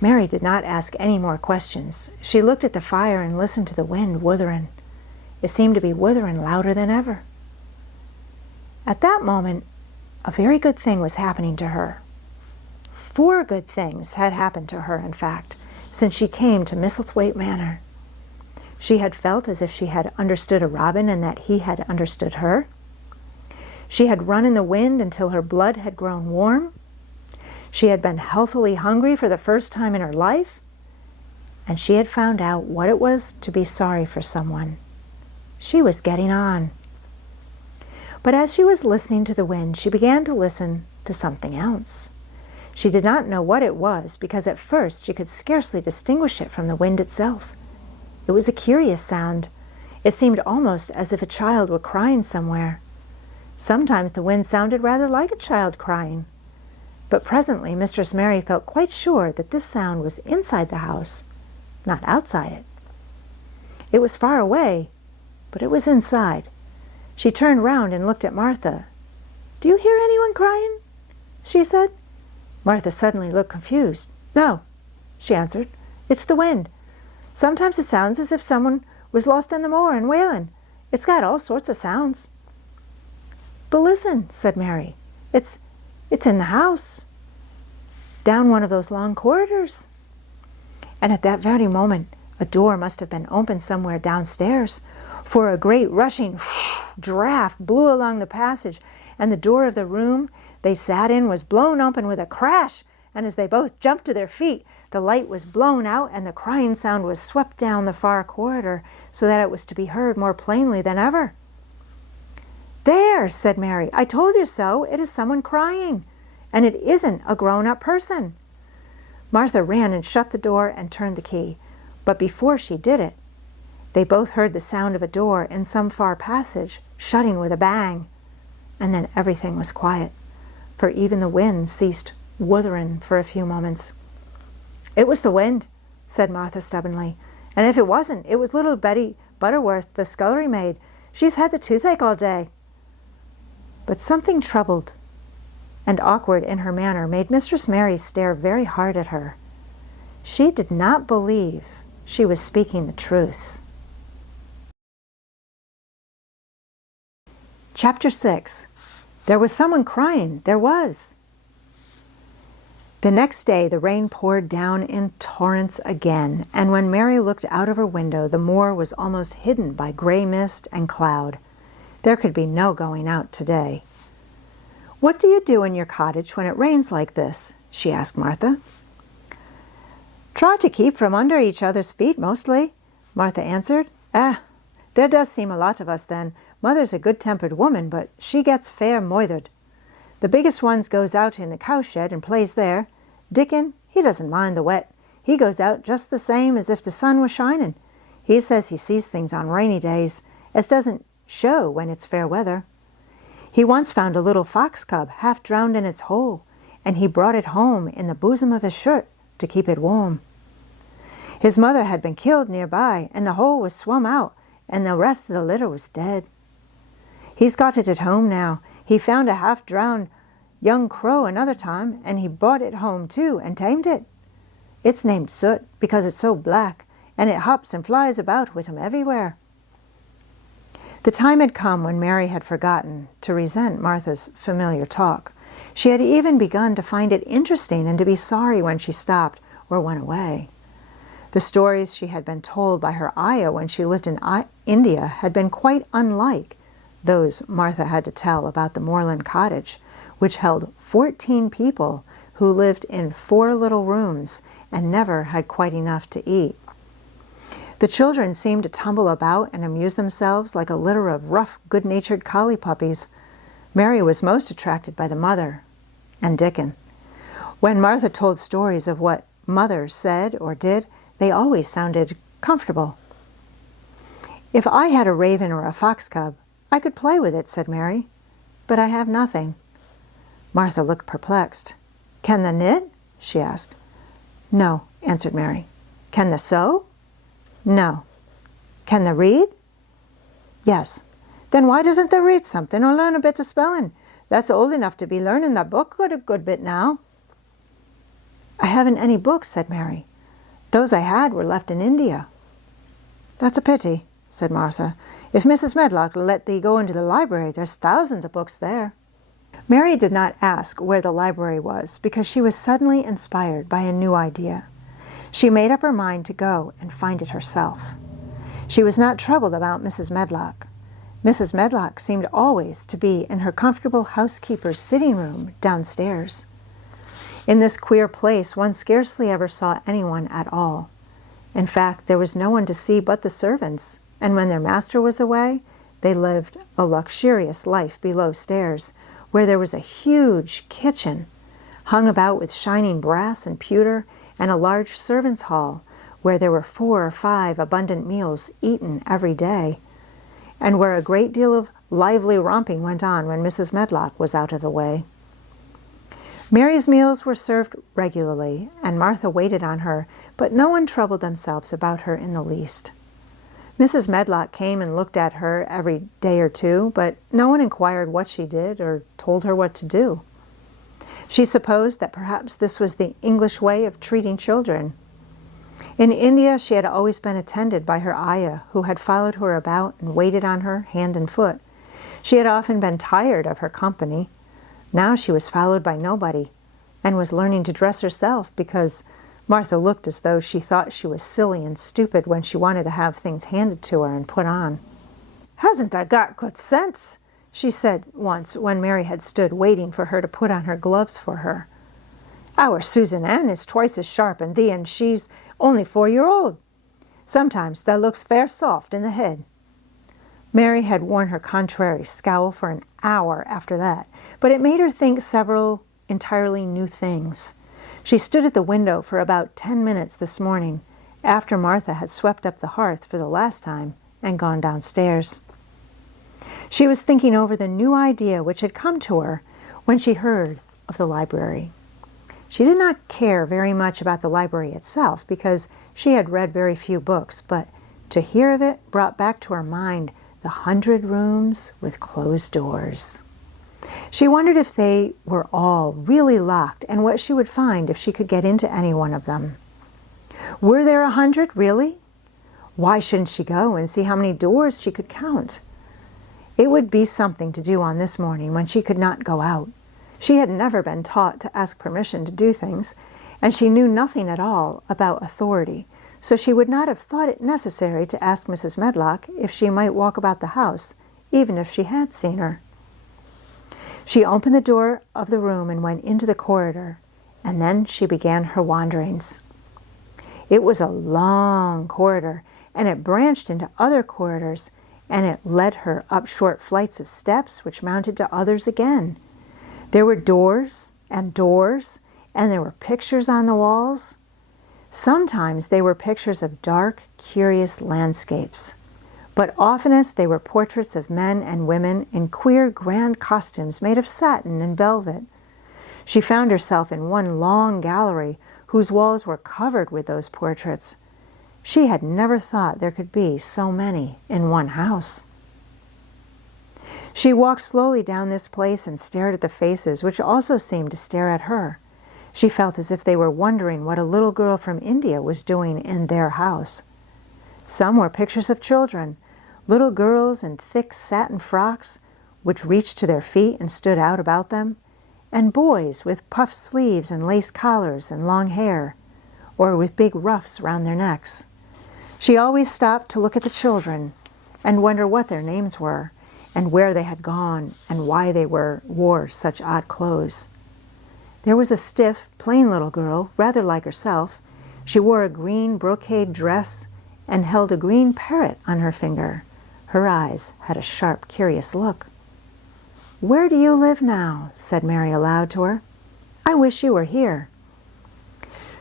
Mary did not ask any more questions. She looked at the fire and listened to the wind wuthering. It seemed to be wuthering louder than ever. At that moment, a very good thing was happening to her. 4 good things had happened to her, in fact, since she came to Misselthwaite Manor. She had felt as if she had understood a robin and that he had understood her. She had run in the wind until her blood had grown warm. She had been healthily hungry for the first time in her life. And she had found out what it was to be sorry for someone. She was getting on. But as she was listening to the wind, she began to listen to something else. She did not know what it was, because at first she could scarcely distinguish it from the wind itself. It was a curious sound. It seemed almost as if a child were crying somewhere. Sometimes the wind sounded rather like a child crying. But presently Mistress Mary felt quite sure that this sound was inside the house, not outside it. It was far away, but it was inside. She turned round and looked at Martha. "Do you hear anyone crying?" she said. Martha suddenly looked confused. "No," she answered. "It's the wind. Sometimes it sounds as if someone was lost on the moor and wailing. It's got all sorts of sounds." "But listen," said Mary. It's in the house, down one of those long corridors." And at that very moment, a door must have been opened somewhere downstairs, for a great rushing draught blew along the passage, and the door of the room they sat in was blown open with a crash, and as they both jumped to their feet, the light was blown out, and the crying sound was swept down the far corridor, so that it was to be heard more plainly than ever. "There," said Mary, "I told you so. It is someone crying, and it isn't a grown-up person." Martha ran and shut the door and turned the key, but before she did it, they both heard the sound of a door in some far passage shutting with a bang, and then everything was quiet, for even the wind ceased wuthering for a few moments. "It was the wind," said Martha stubbornly, "and if it wasn't, it was little Betty Butterworth, the scullery maid. She's had the toothache all day." But something troubled and awkward in her manner made Mistress Mary stare very hard at her. She did not believe she was speaking the truth. Chapter 6. There was someone crying. There was. The next day the rain poured down in torrents again, and when Mary looked out of her window, the moor was almost hidden by gray mist and cloud. There could be no going out today. "What do you do in your cottage when it rains like this?" she asked Martha. "Try to keep from under each other's feet, mostly," Martha answered. There does seem a lot of us then. Mother's a good-tempered woman, but she gets fair moithered. The biggest ones goes out in the cowshed and plays there. Dickon, he doesn't mind the wet. He goes out just the same as if the sun was shining. He says he sees things on rainy days, as doesn't show when it's fair weather. He once found a little fox cub half drowned in its hole, and he brought it home in the bosom of his shirt to keep it warm. His mother had been killed nearby, and the hole was swum out, and the rest of the litter was dead. He's got it at home now. He found a half-drowned young crow another time, and he brought it home too and tamed it. It's named Soot because it's so black, and it hops and flies about with him everywhere." The time had come when Mary had forgotten to resent Martha's familiar talk. She had even begun to find it interesting and to be sorry when she stopped or went away. The stories she had been told by her ayah when she lived in India had been quite unlike those Martha had to tell about the moorland cottage, which held 14 people who lived in 4 little rooms and never had quite enough to eat. The children seemed to tumble about and amuse themselves like a litter of rough, good-natured collie puppies. Mary was most attracted by the mother and Dickon. When Martha told stories of what Mother said or did, they always sounded comfortable. "If I had a raven or a fox cub, I could play with it," said Mary. "But I have nothing." Martha looked perplexed. "Can the knit?" she asked. "No," answered Mary. "Can the sew?" "No." "Can the read?" "Yes." "Then why doesn't the read something or learn a bit of spelling? That's old enough to be learning that book a good bit now." "I haven't any books," said Mary. "Those I had were left in India." "That's a pity," said Martha. "If Mrs. Medlock will let thee go into the library, there's thousands of books there." Mary did not ask where the library was because she was suddenly inspired by a new idea. She made up her mind to go and find it herself. She was not troubled about Mrs. Medlock. Mrs. Medlock seemed always to be in her comfortable housekeeper's sitting room downstairs. In this queer place one scarcely ever saw anyone at all. In fact, there was no one to see but the servants, and when their master was away, they lived a luxurious life below stairs, where there was a huge kitchen, hung about with shining brass and pewter, and a large servants' hall, where there were 4 or 5 abundant meals eaten every day, and where a great deal of lively romping went on when Mrs. Medlock was out of the way. Mary's meals were served regularly, and Martha waited on her, but no one troubled themselves about her in the least. Mrs. Medlock came and looked at her every day or two, but no one inquired what she did or told her what to do. She supposed that perhaps this was the English way of treating children. In India she had always been attended by her ayah, who had followed her about and waited on her hand and foot. She had often been tired of her company. Now she was followed by nobody, and was learning to dress herself because Martha looked as though she thought she was silly and stupid when she wanted to have things handed to her and put on. "Hasn't thou got good sense?" she said once when Mary had stood waiting for her to put on her gloves for her. "Our Susan Ann is twice as sharp in thee, and she's only 4-year-old. Sometimes thou looks fair soft in the head." Mary had worn her contrary scowl for an hour after that, but it made her think several entirely new things. She stood at the window for about 10 minutes this morning, after Martha had swept up the hearth for the last time and gone downstairs. She was thinking over the new idea which had come to her when she heard of the library. She did not care very much about the library itself because she had read very few books, but to hear of it brought back to her mind the 100 rooms with closed doors. She wondered if they were all really locked and what she would find if she could get into any one of them. Were there 100 really? Why shouldn't she go and see how many doors she could count? It would be something to do on this morning when she could not go out. She had never been taught to ask permission to do things, and she knew nothing at all about authority, so she would not have thought it necessary to ask Mrs. Medlock if she might walk about the house, even if she had seen her. She opened the door of the room and went into the corridor, and then she began her wanderings. It was a long corridor, and it branched into other corridors, and it led her up short flights of steps which mounted to others again. There were doors, and there were pictures on the walls. Sometimes they were pictures of dark, curious landscapes, but oftenest they were portraits of men and women in queer, grand costumes made of satin and velvet. She found herself in one long gallery whose walls were covered with those portraits. She had never thought there could be so many in one house. She walked slowly down this place and stared at the faces, which also seemed to stare at her. She felt as if they were wondering what a little girl from India was doing in their house. Some were pictures of children, little girls in thick satin frocks, which reached to their feet and stood out about them, and boys with puffed sleeves and lace collars and long hair, or with big ruffs round their necks. She always stopped to look at the children and wonder what their names were, and where they had gone, and why they wore such odd clothes. There was a stiff, plain little girl, rather like herself. She wore a green brocade dress and held a green parrot on her finger. Her eyes had a sharp, curious look. "Where do you live now?" said Mary aloud to her. "I wish you were here."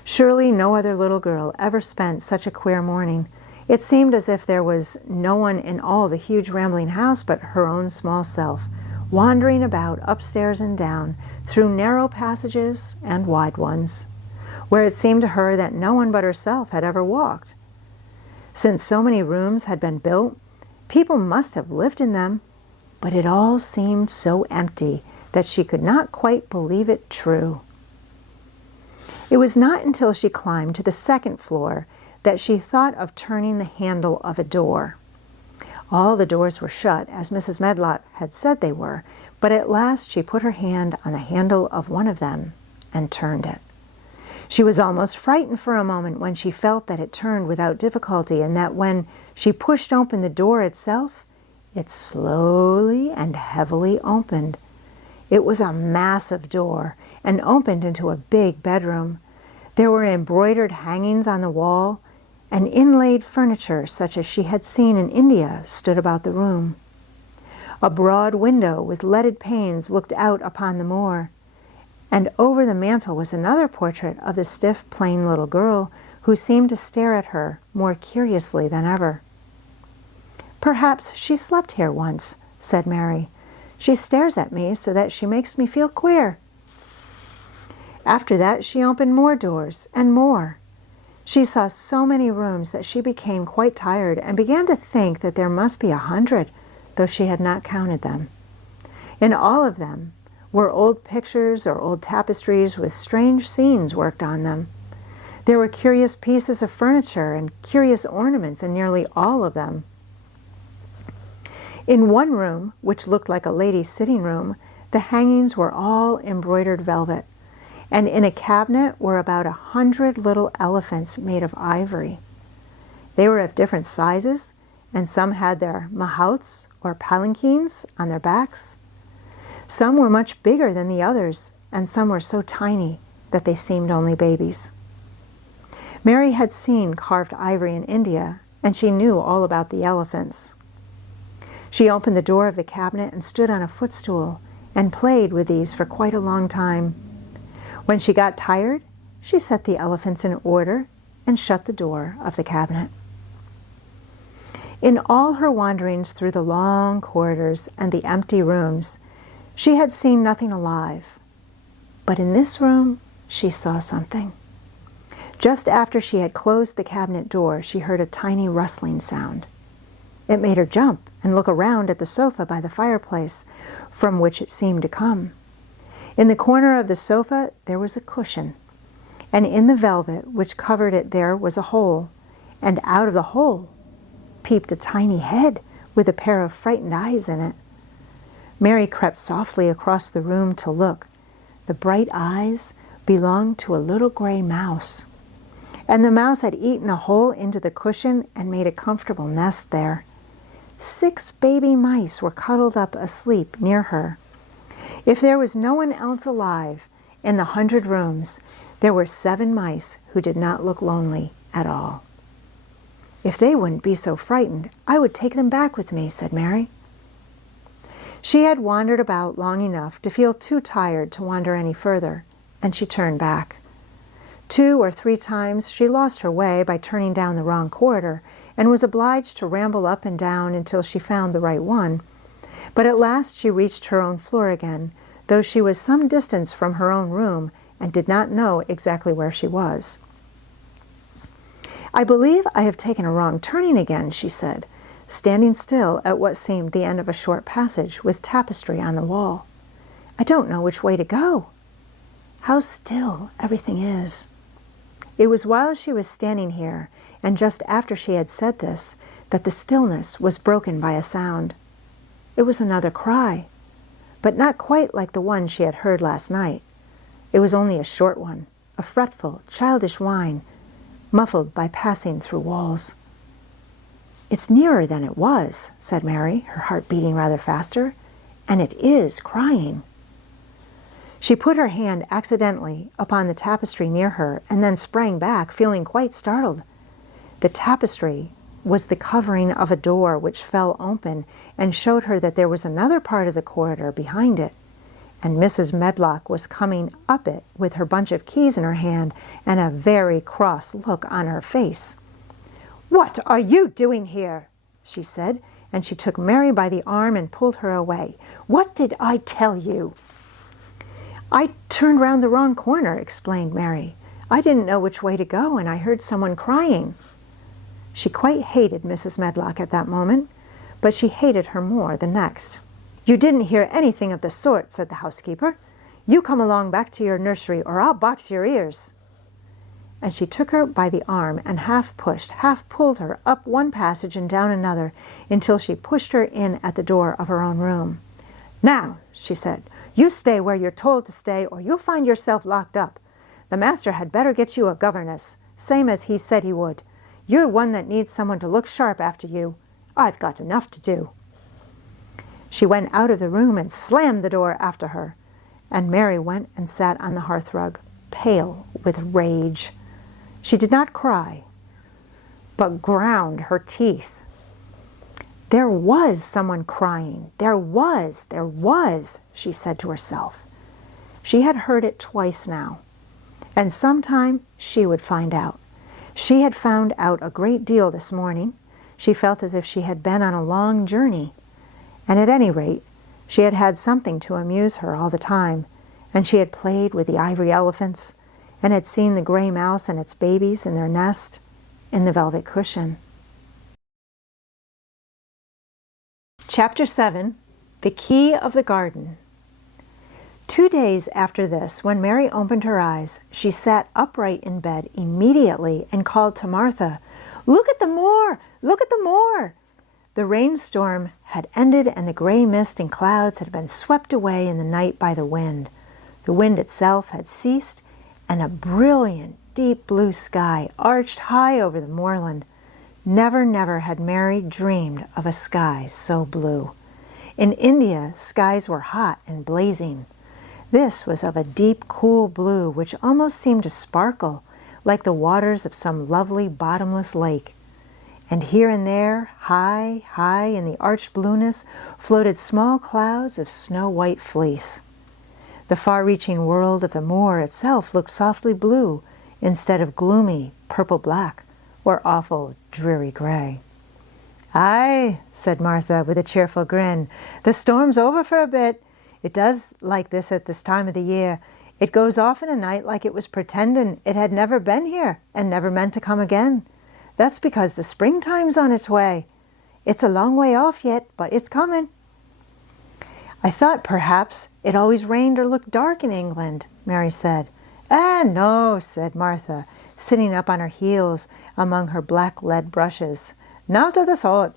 Surely no other little girl ever spent such a queer morning. It seemed as if there was no one in all the huge rambling house but her own small self, wandering about upstairs and down, through narrow passages and wide ones, where it seemed to her that no one but herself had ever walked. Since so many rooms had been built, people must have lived in them, but it all seemed so empty that she could not quite believe it true. It was not until she climbed to the second floor that she thought of turning the handle of a door. All the doors were shut, as Mrs. Medlock had said they were, but at last she put her hand on the handle of one of them and turned it. She was almost frightened for a moment when she felt that it turned without difficulty, and that when she pushed open the door itself, it slowly and heavily opened. It was a massive door and opened into a big bedroom. There were embroidered hangings on the wall, and inlaid furniture such as she had seen in India stood about the room. A broad window with leaded panes looked out upon the moor, and over the mantel was another portrait of the stiff, plain little girl who seemed to stare at her more curiously than ever. "Perhaps she slept here once," said Mary. "She stares at me so that she makes me feel queer." After that she opened more doors and more. She saw so many rooms that she became quite tired and began to think that there must be 100, though she had not counted them. In all of them were old pictures or old tapestries with strange scenes worked on them. There were curious pieces of furniture and curious ornaments in nearly all of them. In one room, which looked like a lady's sitting room, the hangings were all embroidered velvet, and in a cabinet were about 100 little elephants made of ivory. They were of different sizes, and some had their mahouts or palanquins on their backs. Some were much bigger than the others, and some were so tiny that they seemed only babies. Mary had seen carved ivory in India, and she knew all about the elephants. She opened the door of the cabinet and stood on a footstool and played with these for quite a long time. When she got tired, she set the elephants in order and shut the door of the cabinet. In all her wanderings through the long corridors and the empty rooms, she had seen nothing alive. But in this room, she saw something. Just after she had closed the cabinet door, she heard a tiny rustling sound. It made her jump and look around at the sofa by the fireplace, from which it seemed to come. In the corner of the sofa there was a cushion, and in the velvet which covered it there was a hole, and out of the hole peeped a tiny head with a pair of frightened eyes in it. Mary crept softly across the room to look. The bright eyes belonged to a little gray mouse, and the mouse had eaten a hole into the cushion and made a comfortable nest there. 6 baby mice were cuddled up asleep near her. If there was no one else alive in the 100 rooms, there were 7 mice who did not look lonely at all. "If they wouldn't be so frightened, I would take them back with me," said Mary. She had wandered about long enough to feel too tired to wander any further, and she turned back. 2 or 3 times she lost her way by turning down the wrong corridor, and was obliged to ramble up and down until she found the right one. But at last she reached her own floor again, though she was some distance from her own room and did not know exactly where she was. "I believe I have taken a wrong turning again," she said, standing still at what seemed the end of a short passage with tapestry on the wall. "I don't know which way to go. How still everything is." It was while she was standing here, and just after she had said this, that the stillness was broken by a sound. It was another cry, but not quite like the one she had heard last night. It was only a short one, a fretful, childish whine, muffled by passing through walls. "It's nearer than it was," said Mary, her heart beating rather faster, "and it is crying." She put her hand accidentally upon the tapestry near her and then sprang back, feeling quite startled. The tapestry was the covering of a door which fell open and showed her that there was another part of the corridor behind it. And Mrs. Medlock was coming up it with her bunch of keys in her hand and a very cross look on her face. "What are you doing here?" she said, and she took Mary by the arm and pulled her away. "What did I tell you?" "I turned round the wrong corner," explained Mary. "I didn't know which way to go, and I heard someone crying." She quite hated Mrs. Medlock at that moment, but she hated her more the next. "You didn't hear anything of the sort," said the housekeeper. "You come along back to your nursery, or I'll box your ears." And she took her by the arm and half pushed, half pulled her up one passage and down another until she pushed her in at the door of her own room. "Now," she said, "you stay where you're told to stay, or you'll find yourself locked up. The master had better get you a governess, same as he said he would. You're one that needs someone to look sharp after you. I've got enough to do." She went out of the room and slammed the door after her, and Mary went and sat on the hearthrug, pale with rage. She did not cry, but ground her teeth. There was someone crying. There was, she said to herself. She had heard it twice now, and sometime she would find out. She had found out a great deal this morning. She felt as if she had been on a long journey. And at any rate, she had had something to amuse her all the time, and she had played with the ivory elephants, and had seen the gray mouse and its babies in their nest in the velvet cushion. Chapter 7, The Key of the Garden. 2 days after this, when Mary opened her eyes, she sat upright in bed immediately and called to Martha, "Look at the moor! Look at the moor!" The rainstorm had ended, and the gray mist and clouds had been swept away in the night by the wind. The wind itself had ceased, and a brilliant, deep blue sky arched high over the moorland. Never, never had Mary dreamed of a sky so blue. In India, skies were hot and blazing. This was of a deep, cool blue which almost seemed to sparkle, like the waters of some lovely bottomless lake. And here and there, high, high in the arched blueness, floated small clouds of snow-white fleece. The far-reaching world of the moor itself looked softly blue, instead of gloomy purple-black or awful dreary gray. "Aye," said Martha with a cheerful grin, "the storm's over for a bit. It does like this at this time of the year. It goes off in a night like it was pretending it had never been here and never meant to come again. That's because the springtime's on its way. It's a long way off yet, but it's coming." "I thought perhaps it always rained or looked dark in England," Mary said. "Ah, no," said Martha, sitting up on her heels among her black lead brushes. "Not of the sort."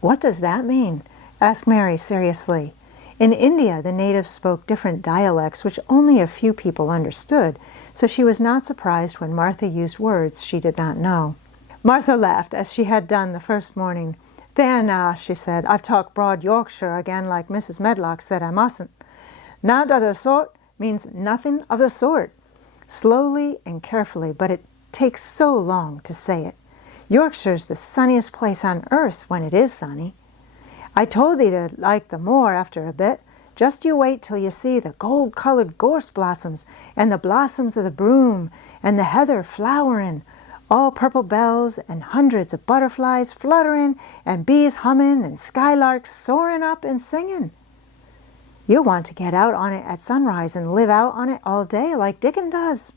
"What does that mean?" asked Mary seriously. In India, the natives spoke different dialects which only a few people understood, so she was not surprised when Martha used words she did not know. Martha laughed, as she had done the first morning. "There now," she said, "I've talked broad Yorkshire again like Mrs. Medlock said I mustn't. Not of the sort means nothing of the sort. Slowly and carefully, but it takes so long to say it. Yorkshire's the sunniest place on earth when it is sunny. I told thee to like the moor after a bit. Just you wait till you see the gold-colored gorse blossoms and the blossoms of the broom and the heather flowering, all purple bells and hundreds of butterflies fluttering and bees humming and skylarks soaring up and singing. You'll want to get out on it at sunrise and live out on it all day like DICKON does."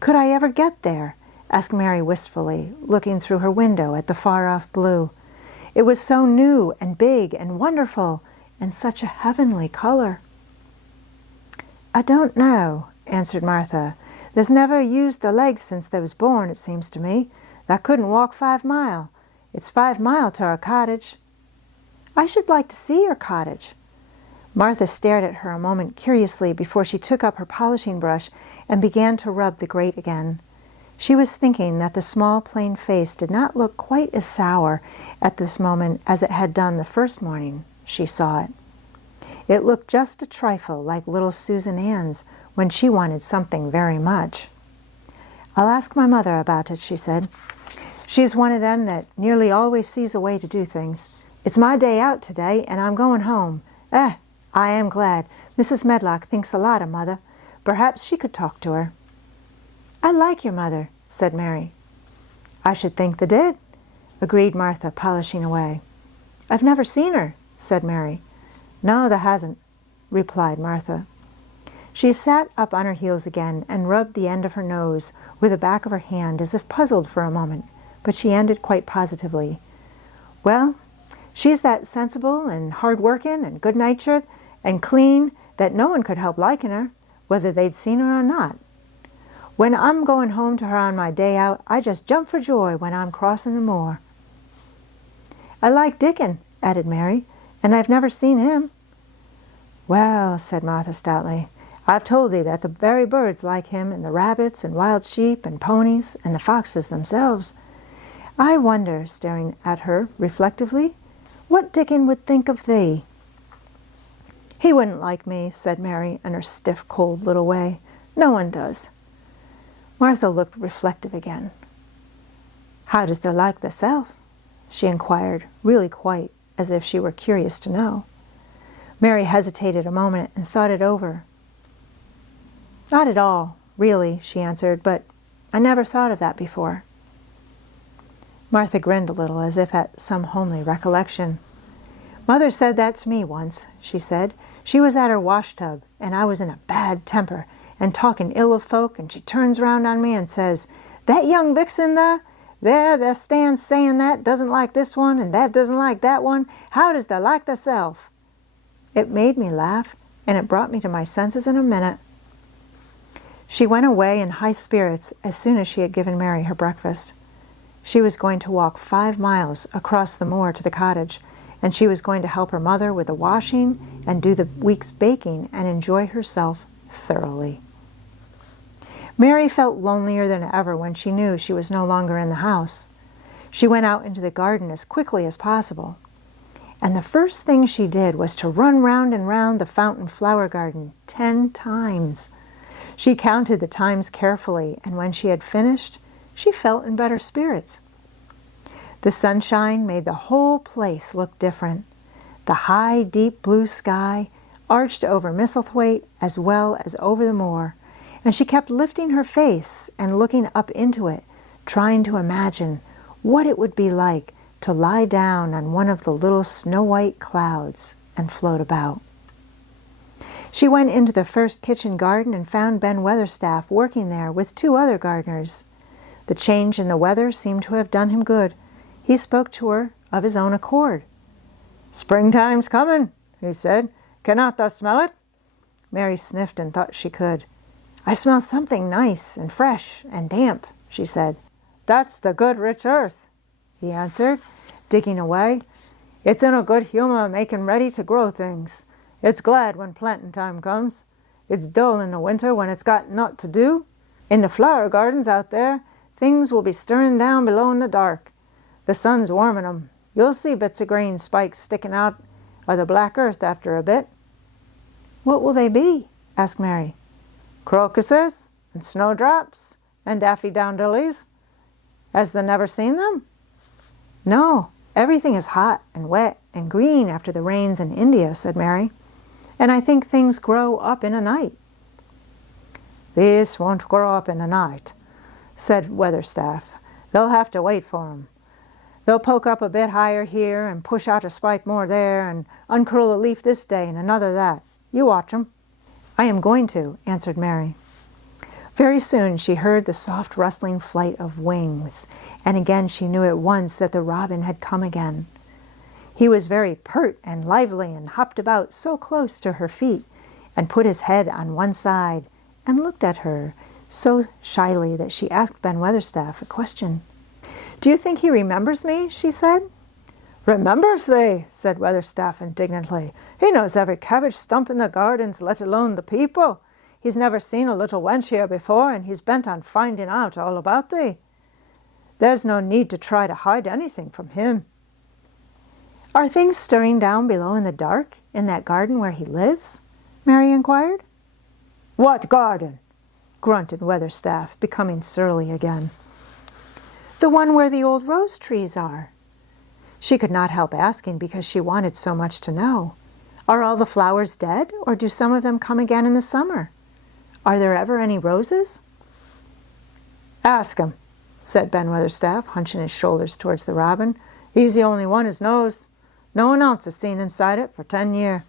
"Could I ever get there?" asked Mary wistfully, looking through her window at the far-off blue. It was so new and big and wonderful, and such a heavenly color. "I don't know," answered Martha. "There's never used the legs since they was born, it seems to me. They couldn't walk 5 mile. It's 5 mile to our cottage." "I should like to see your cottage." Martha stared at her a moment curiously before she took up her polishing brush and began to rub the grate again. She was thinking that the small plain face did not look quite as sour at this moment as it had done the first morning she saw it. It looked just a trifle like little Susan Ann's when she wanted something very much. "I'll ask my mother about it," she said. She's one of them that nearly always sees a way to do things. It's my day out today, and I'm going home. I am glad. Mrs. Medlock thinks a lot of Mother. Perhaps she could talk to her. I like your mother, said Mary. I should think they did, agreed Martha, polishing away. I've never seen her, said Mary. No, there hasn't, replied Martha. She sat up on her heels again and rubbed the end of her nose with the back of her hand as if puzzled for a moment, but she ended quite positively. Well, she's that sensible and hard-working and good-natured and clean that no one could help liking her, whether they'd seen her or not. When I'm going home to her on my day out, I just jump for joy when I'm crossing the moor. I like Dickon, added Mary, and I've never seen him. Well, said Martha stoutly, I've told thee that the very birds like him, and the rabbits and wild sheep and ponies and the foxes themselves. I wonder, staring at her reflectively, what Dickon would think of thee. He wouldn't like me, said Mary in her stiff, cold little way. No one does. Martha looked reflective again. How does thou like thyself? She inquired, really quite as if she were curious to know. Mary hesitated a moment and thought it over. Not at all, really, she answered, but I never thought of that before. Martha grinned a little as if at some homely recollection. Mother said that to me once, she said. She was at her washtub, and I was in a bad temper and talking ill of folk, and she turns round on me and says, That young vixen there stands saying that doesn't like this one and that doesn't like that one. How does thou like thyself? It made me laugh, and it brought me to my senses in a minute. She went away in high spirits as soon as she had given Mary her breakfast. She was going to walk 5 miles across the moor to the cottage, and she was going to help her mother with the washing and do the week's baking and enjoy herself thoroughly. Mary felt lonelier than ever when she knew she was no longer in the house. She went out into the garden as quickly as possible, and the first thing she did was to run round and round the fountain flower garden 10 times. She counted the times carefully, and when she had finished, she felt in better spirits. The sunshine made the whole place look different. The high, deep blue sky arched over Misselthwaite as well as over the moor, and she kept lifting her face and looking up into it, trying to imagine what it would be like to lie down on one of the little snow-white clouds and float about. She went into the first kitchen garden and found Ben Weatherstaff working there with 2 other gardeners. The change in the weather seemed to have done him good. He spoke to her of his own accord. "Springtime's coming," he said. "Cannot thou smell it?" Mary sniffed and thought she could. "I smell something nice and fresh and damp," she said. "That's the good rich earth," he answered, digging away. "It's in a good humor making ready to grow things. It's glad when planting time comes. It's dull in the winter when it's got naught to do. In the flower gardens out there, things will be stirring down below in the dark. The sun's warming 'em. You'll see bits of green spikes sticking out of the black earth after a bit." "What will they be?" asked Mary. "Crocuses and snowdrops and daffodillies. Has thou never seen them?" "No, everything is hot and wet and green after the rains in India," said Mary. "And I think things grow up in a night." "These won't grow up in a night," said Weatherstaff. "They'll have to wait for 'em. They'll poke up a bit higher here and push out a spike more there and uncurl a leaf this day and another that. You watch 'em." "I am going to," answered Mary. Very soon she heard the soft rustling flight of wings, and again she knew at once that the robin had come again. He was very pert and lively and hopped about so close to her feet and put his head on one side and looked at her so shyly that she asked Ben Weatherstaff a question. "Do you think he remembers me?" she said. "Remembers thee?" said Weatherstaff indignantly. "He knows every cabbage stump in the gardens, let alone the people. He's never seen a little wench here before, and he's bent on finding out all about thee. There's no need to try to hide anything from him." "Are things stirring down below in the dark, in that garden where he lives?" Mary inquired. "What garden?" grunted Weatherstaff, becoming surly again. "The one where the old rose trees are." She could not help asking because she wanted so much to know. "Are all the flowers dead, or do some of them come again in the summer? Are there ever any roses?" "Ask him," said Ben Weatherstaff, hunching his shoulders towards the robin. "He's the only one as knows. No one else has seen inside it for 10 year."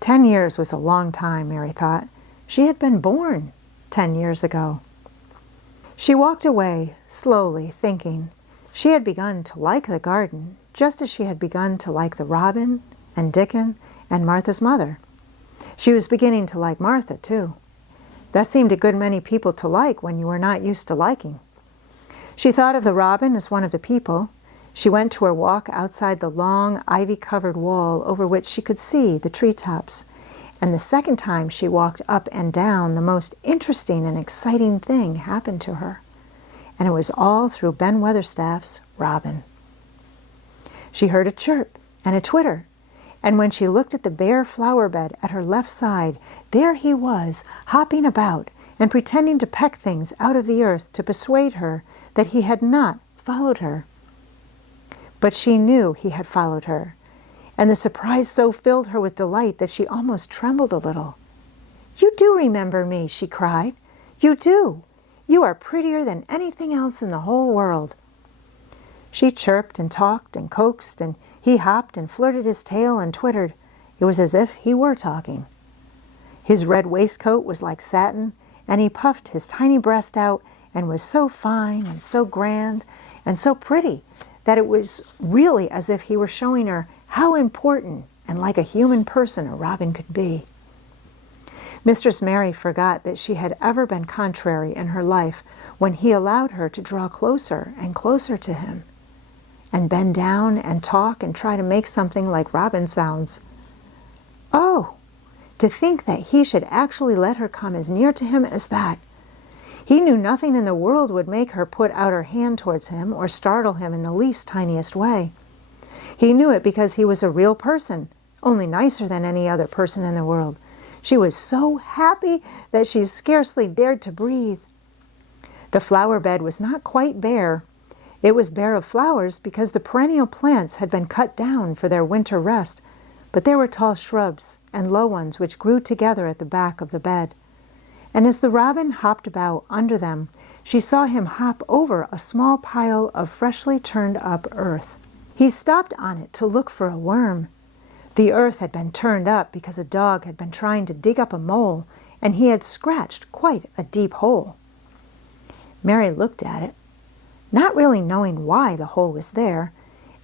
10 years was a long time, Mary thought. She had been born 10 years ago. She walked away, slowly, thinking. She had begun to like the garden, just as she had begun to like the robin and Dickon and Martha's mother. She was beginning to like Martha, too. That seemed a good many people to like when you were not used to liking. She thought of the robin as one of the people. She went to her walk outside the long, ivy-covered wall over which she could see the treetops. And the second time she walked up and down, the most interesting and exciting thing happened to her. And it was all through Ben Weatherstaff's robin. She heard a chirp and a twitter, and when she looked at the bare flower bed at her left side, there he was, hopping about and pretending to peck things out of the earth to persuade her that he had not followed her. But she knew he had followed her, and the surprise so filled her with delight that she almost trembled a little. "You do remember me," she cried. "You do. You are prettier than anything else in the whole world." She chirped and talked and coaxed, and he hopped and flirted his tail and twittered. It was as if he were talking. His red waistcoat was like satin, and he puffed his tiny breast out and was so fine and so grand and so pretty that it was really as if he were showing her how important and like a human person a robin could be. Mistress Mary forgot that she had ever been contrary in her life when he allowed her to draw closer and closer to him, and bend down and talk and try to make something like robin sounds. Oh, to think that he should actually let her come as near to him as that! He knew nothing in the world would make her put out her hand towards him or startle him in the least tiniest way. He knew it because he was a real person, only nicer than any other person in the world. She was so happy that she scarcely dared to breathe. The flower bed was not quite bare. It was bare of flowers because the perennial plants had been cut down for their winter rest, but there were tall shrubs and low ones which grew together at the back of the bed. And as the robin hopped about under them, she saw him hop over a small pile of freshly turned up earth. He stopped on it to look for a worm. The earth had been turned up because a dog had been trying to dig up a mole, and he had scratched quite a deep hole. Mary looked at it, not really knowing why the hole was there,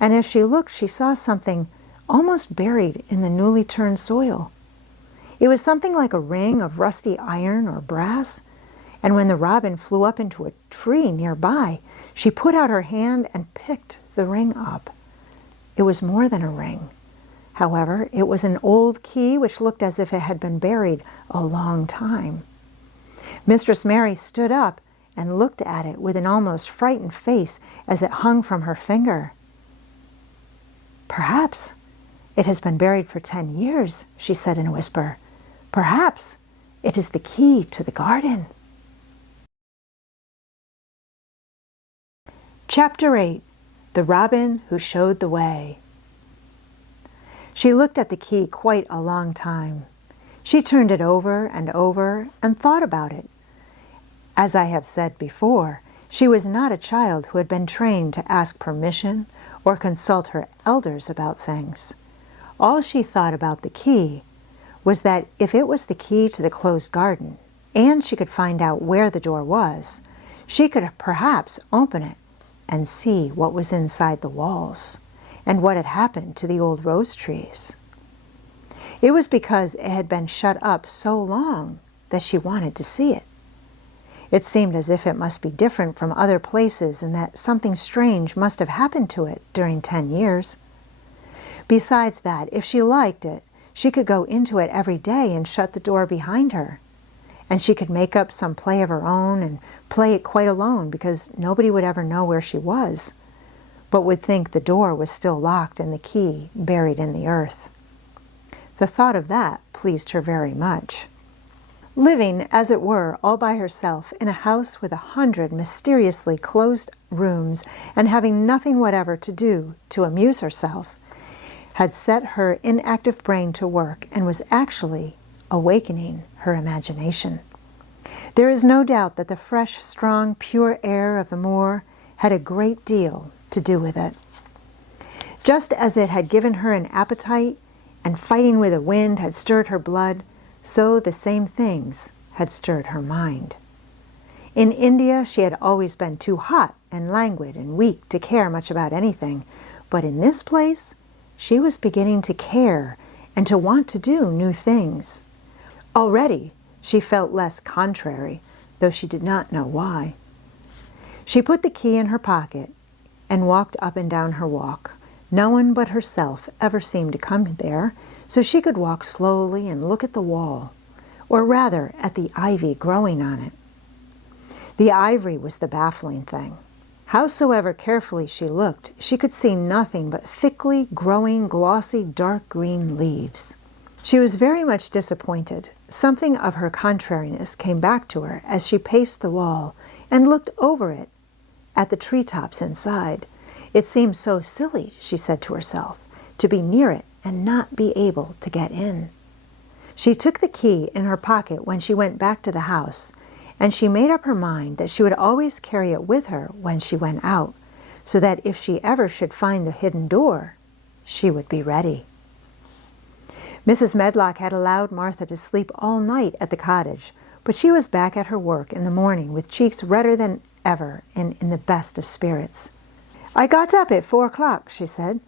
and as she looked she saw something almost buried in the newly turned soil. It was something like a ring of rusty iron or brass, and when the robin flew up into a tree nearby, she put out her hand and picked the ring up. It was more than a ring. However, it was an old key which looked as if it had been buried a long time. Mistress Mary stood up and looked at it with an almost frightened face as it hung from her finger. "Perhaps it has been buried for 10 years, she said in a whisper. "Perhaps it is the key to the garden." Chapter 8. The Robin Who Showed the Way. She looked at the key quite a long time. She turned it over and thought about it. As I have said before, she was not a child who had been trained to ask permission or consult her elders about things. All she thought about the key was that if it was the key to the closed garden, and she could find out where the door was, she could perhaps open it and see what was inside the walls, and what had happened to the old rose trees. It was because it had been shut up so long that she wanted to see it. It seemed as if it must be different from other places and that something strange must have happened to it during 10 years. Besides that, if she liked it, she could go into it every day and shut the door behind her. And she could make up some play of her own and play it quite alone because nobody would ever know where she was, but would think the door was still locked and the key buried in the earth. The thought of that pleased her very much. living, as it were, all by herself in a house with 100 mysteriously closed rooms and having nothing whatever to do to amuse herself, had set her inactive brain to work and was actually awakening her imagination. There is no doubt that the fresh, strong, pure air of the moor had a great deal to do with it. Just as it had given her an appetite and fighting with the wind had stirred her blood, so the same things had stirred her mind. In India she had always been too hot and languid and weak to care much about anything, but in this place she was beginning to care and to want to do new things. Already she felt less contrary, though she did not know why. She put the key in her pocket and walked up and down her walk. No one but herself ever seemed to come there, so she could walk slowly and look at the wall, or rather at the ivy growing on it. The ivy was the baffling thing. Howsoever carefully she looked, she could see nothing but thickly growing, glossy, dark green leaves. She was very much disappointed. Something of her contrariness came back to her as she paced the wall and looked over it at the treetops inside. It seemed so silly, she said to herself, to be near it and not be able to get in. She took the key in her pocket when she went back to the house, and she made up her mind that she would always carry it with her when she went out, so that if she ever should find the hidden door, she would be ready. Mrs. Medlock had allowed Martha to sleep all night at the cottage, but she was back at her work in the morning with cheeks redder than ever and in the best of spirits. "I got up at 4 o'clock, she said.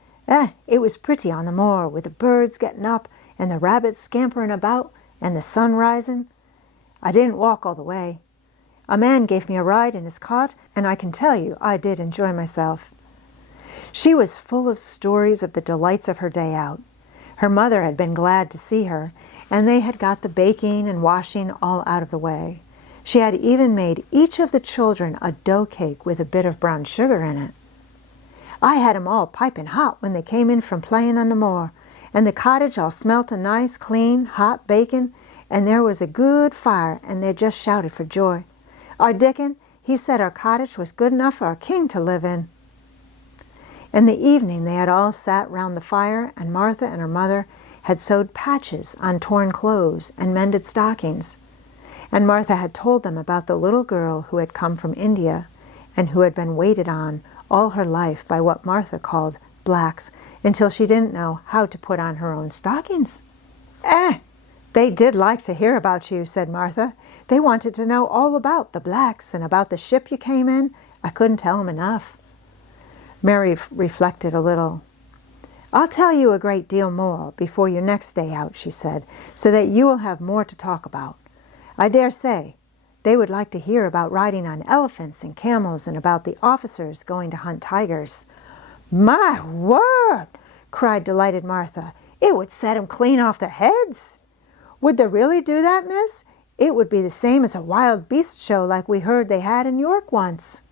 It was pretty on the moor, with the birds getting up and the rabbits scampering about and the sun rising. I didn't walk all the way. A man gave me a ride in his cart, and I can tell you I did enjoy myself." She was full of stories of the delights of her day out. Her mother had been glad to see her, and they had got the baking and washing all out of the way. She had even made each of the children a dough cake with a bit of brown sugar in it. "I had 'em all piping hot when they came in from playing on the moor, and the cottage all smelt of nice, clean, hot bacon, and there was a good fire, and they just shouted for joy. Our Dickon, he said our cottage was good enough for our king to live in." In the evening they had all sat round the fire, and Martha and her mother had sewed patches on torn clothes and mended stockings. And Martha had told them about the little girl who had come from India and who had been waited on all her life by what Martha called blacks until she didn't know how to put on her own stockings. They did like to hear about you," said Martha. "They wanted to know all about the blacks and about the ship you came in. I couldn't tell them enough." Mary reflected a little. "I'll tell you a great deal more before your next day out," she said, "so that you will have more to talk about. I dare say they would like to hear about riding on elephants and camels and about the officers going to hunt tigers." "My word!" cried delighted Martha. "It would set 'em clean off their heads." "Would they really do that, miss? It would be the same as a wild beast show like we heard they had in York once."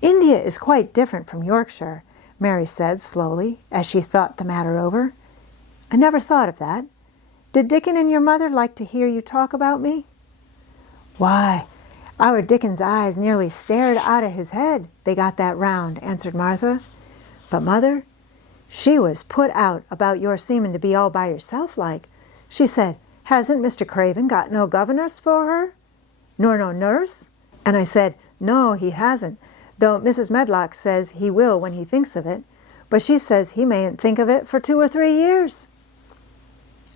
"India is quite different from Yorkshire," Mary said slowly, as she thought the matter over. "I never thought of that. Did Dickon and your mother like to hear you talk about me?" "Why, our Dickon's eyes nearly stared out of his head, they got that round," answered Martha. "But Mother, she was put out about your seeming to be all by yourself like. She said, 'Hasn't Mr. Craven got no governess for her, nor no nurse?' And I said, 'No, he hasn't, though Mrs. Medlock says he will when he thinks of it, but she says he mayn't think of it for 2 or 3 years.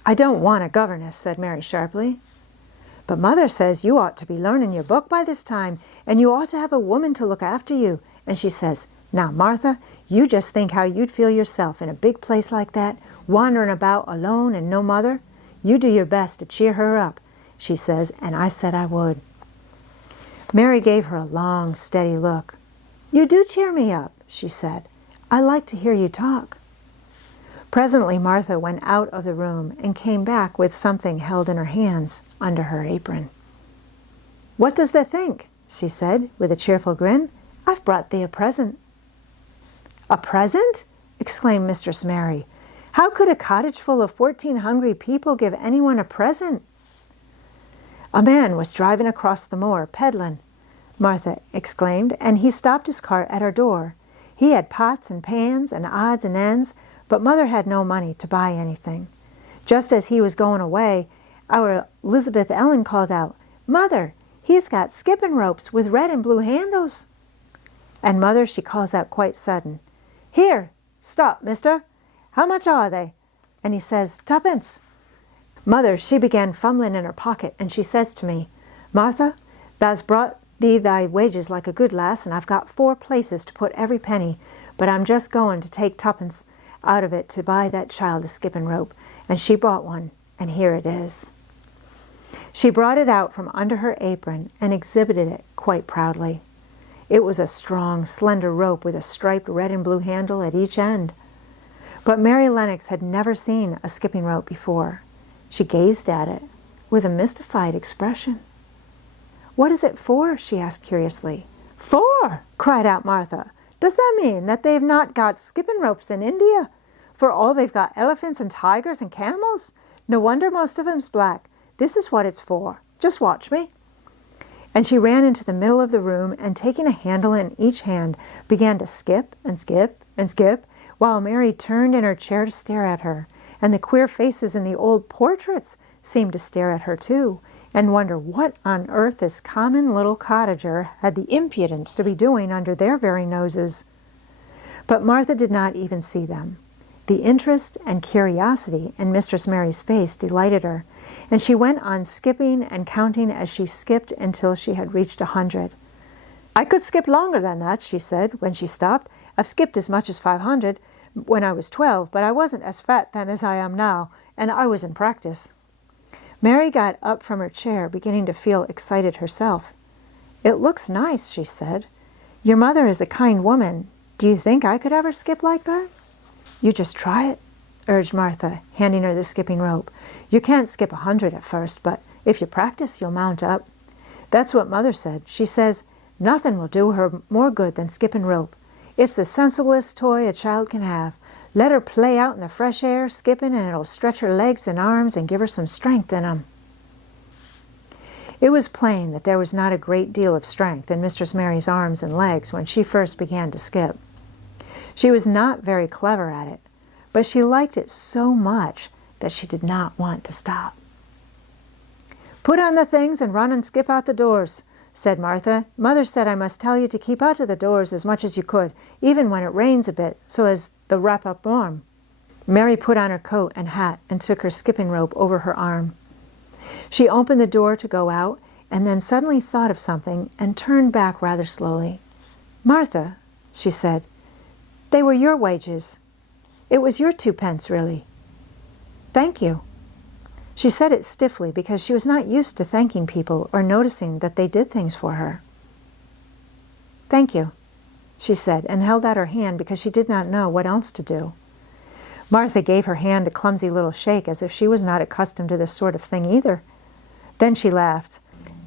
"I don't want a governess," said Mary sharply. "But Mother says you ought to be learning your book by this time, and you ought to have a woman to look after you. And she says, 'Now, Martha, you just think how you'd feel yourself in a big place like that, wandering about alone and no mother. You do your best to cheer her up,' she says, and I said I would." Mary gave her a long, steady look. "You do cheer me up," she said. "I like to hear you talk." Presently Martha went out of the room and came back with something held in her hands under her apron. "What does thee think?" she said with a cheerful grin. "I've brought thee a present." "A present?" exclaimed Mistress Mary. "How could a cottage full of 14 hungry people give anyone a present?" "A man was driving across the moor, peddling," Martha exclaimed, "and he stopped his cart at our door. He had pots and pans and odds and ends, but Mother had no money to buy anything. Just as he was going away, our Elizabeth Ellen called out, 'Mother, he's got skipping ropes with red and blue handles.' And Mother, she calls out quite sudden, 'Here, stop, mister. How much are they?' And he says, 'Tuppence.' Mother, she began fumbling in her pocket, and she says to me, 'Martha, thou's brought thee thy wages like a good lass, and I've got 4 places to put every penny, but I'm just going to take tuppence out of it to buy that child a skipping rope.' And she brought one, and here it is." She brought it out from under her apron and exhibited it quite proudly. It was a strong, slender rope with a striped red and blue handle at each end. But Mary Lennox had never seen a skipping rope before. She gazed at it with a mystified expression. "What is it for?" she asked curiously. "For?" cried out Martha. "Does that mean that they've not got skipping ropes in India? For all they've got elephants and tigers and camels? No wonder most of 'em's black. This is what it's for. Just watch me." And she ran into the middle of the room and, taking a handle in each hand, began to skip and skip and skip, while Mary turned in her chair to stare at her, and the queer faces in the old portraits seemed to stare at her too, and wonder what on earth this common little cottager had the impudence to be doing under their very noses. But Martha did not even see them. The interest and curiosity in Mistress Mary's face delighted her, and she went on skipping and counting as she skipped until she had reached 100. "I could skip longer than that," she said when she stopped. "I've skipped as much as 500 when I was 12, but I wasn't as fat then as I am now, and I was in practice." Mary got up from her chair, beginning to feel excited herself. "It looks nice," she said. "Your mother is a kind woman. Do you think I could ever skip like that?" "You just try it," urged Martha, handing her the skipping rope. "You can't skip 100 at first, but if you practice, you'll mount up. That's what Mother said. She says nothing will do her more good than skipping rope. It's the sensiblest toy a child can have. Let her play out in the fresh air, skipping, and it'll stretch her legs and arms and give her some strength in 'em." It was plain that there was not a great deal of strength in Mistress Mary's arms and legs when she first began to skip. She was not very clever at it, but she liked it so much that she did not want to stop. "Put on the things and run and skip out the doors," said Martha. "Mother said I must tell you to keep out of the doors as much as you could, even when it rains a bit, so as to wrap up warm." Mary put on her coat and hat and took her skipping rope over her arm. She opened the door to go out, and then suddenly thought of something and turned back rather slowly. "Martha," she said, "they were your wages. It was your 2 pence, really. Thank you." She said it stiffly because she was not used to thanking people or noticing that they did things for her. "Thank you," she said, and held out her hand because she did not know what else to do. Martha gave her hand a clumsy little shake as if she was not accustomed to this sort of thing either. Then she laughed.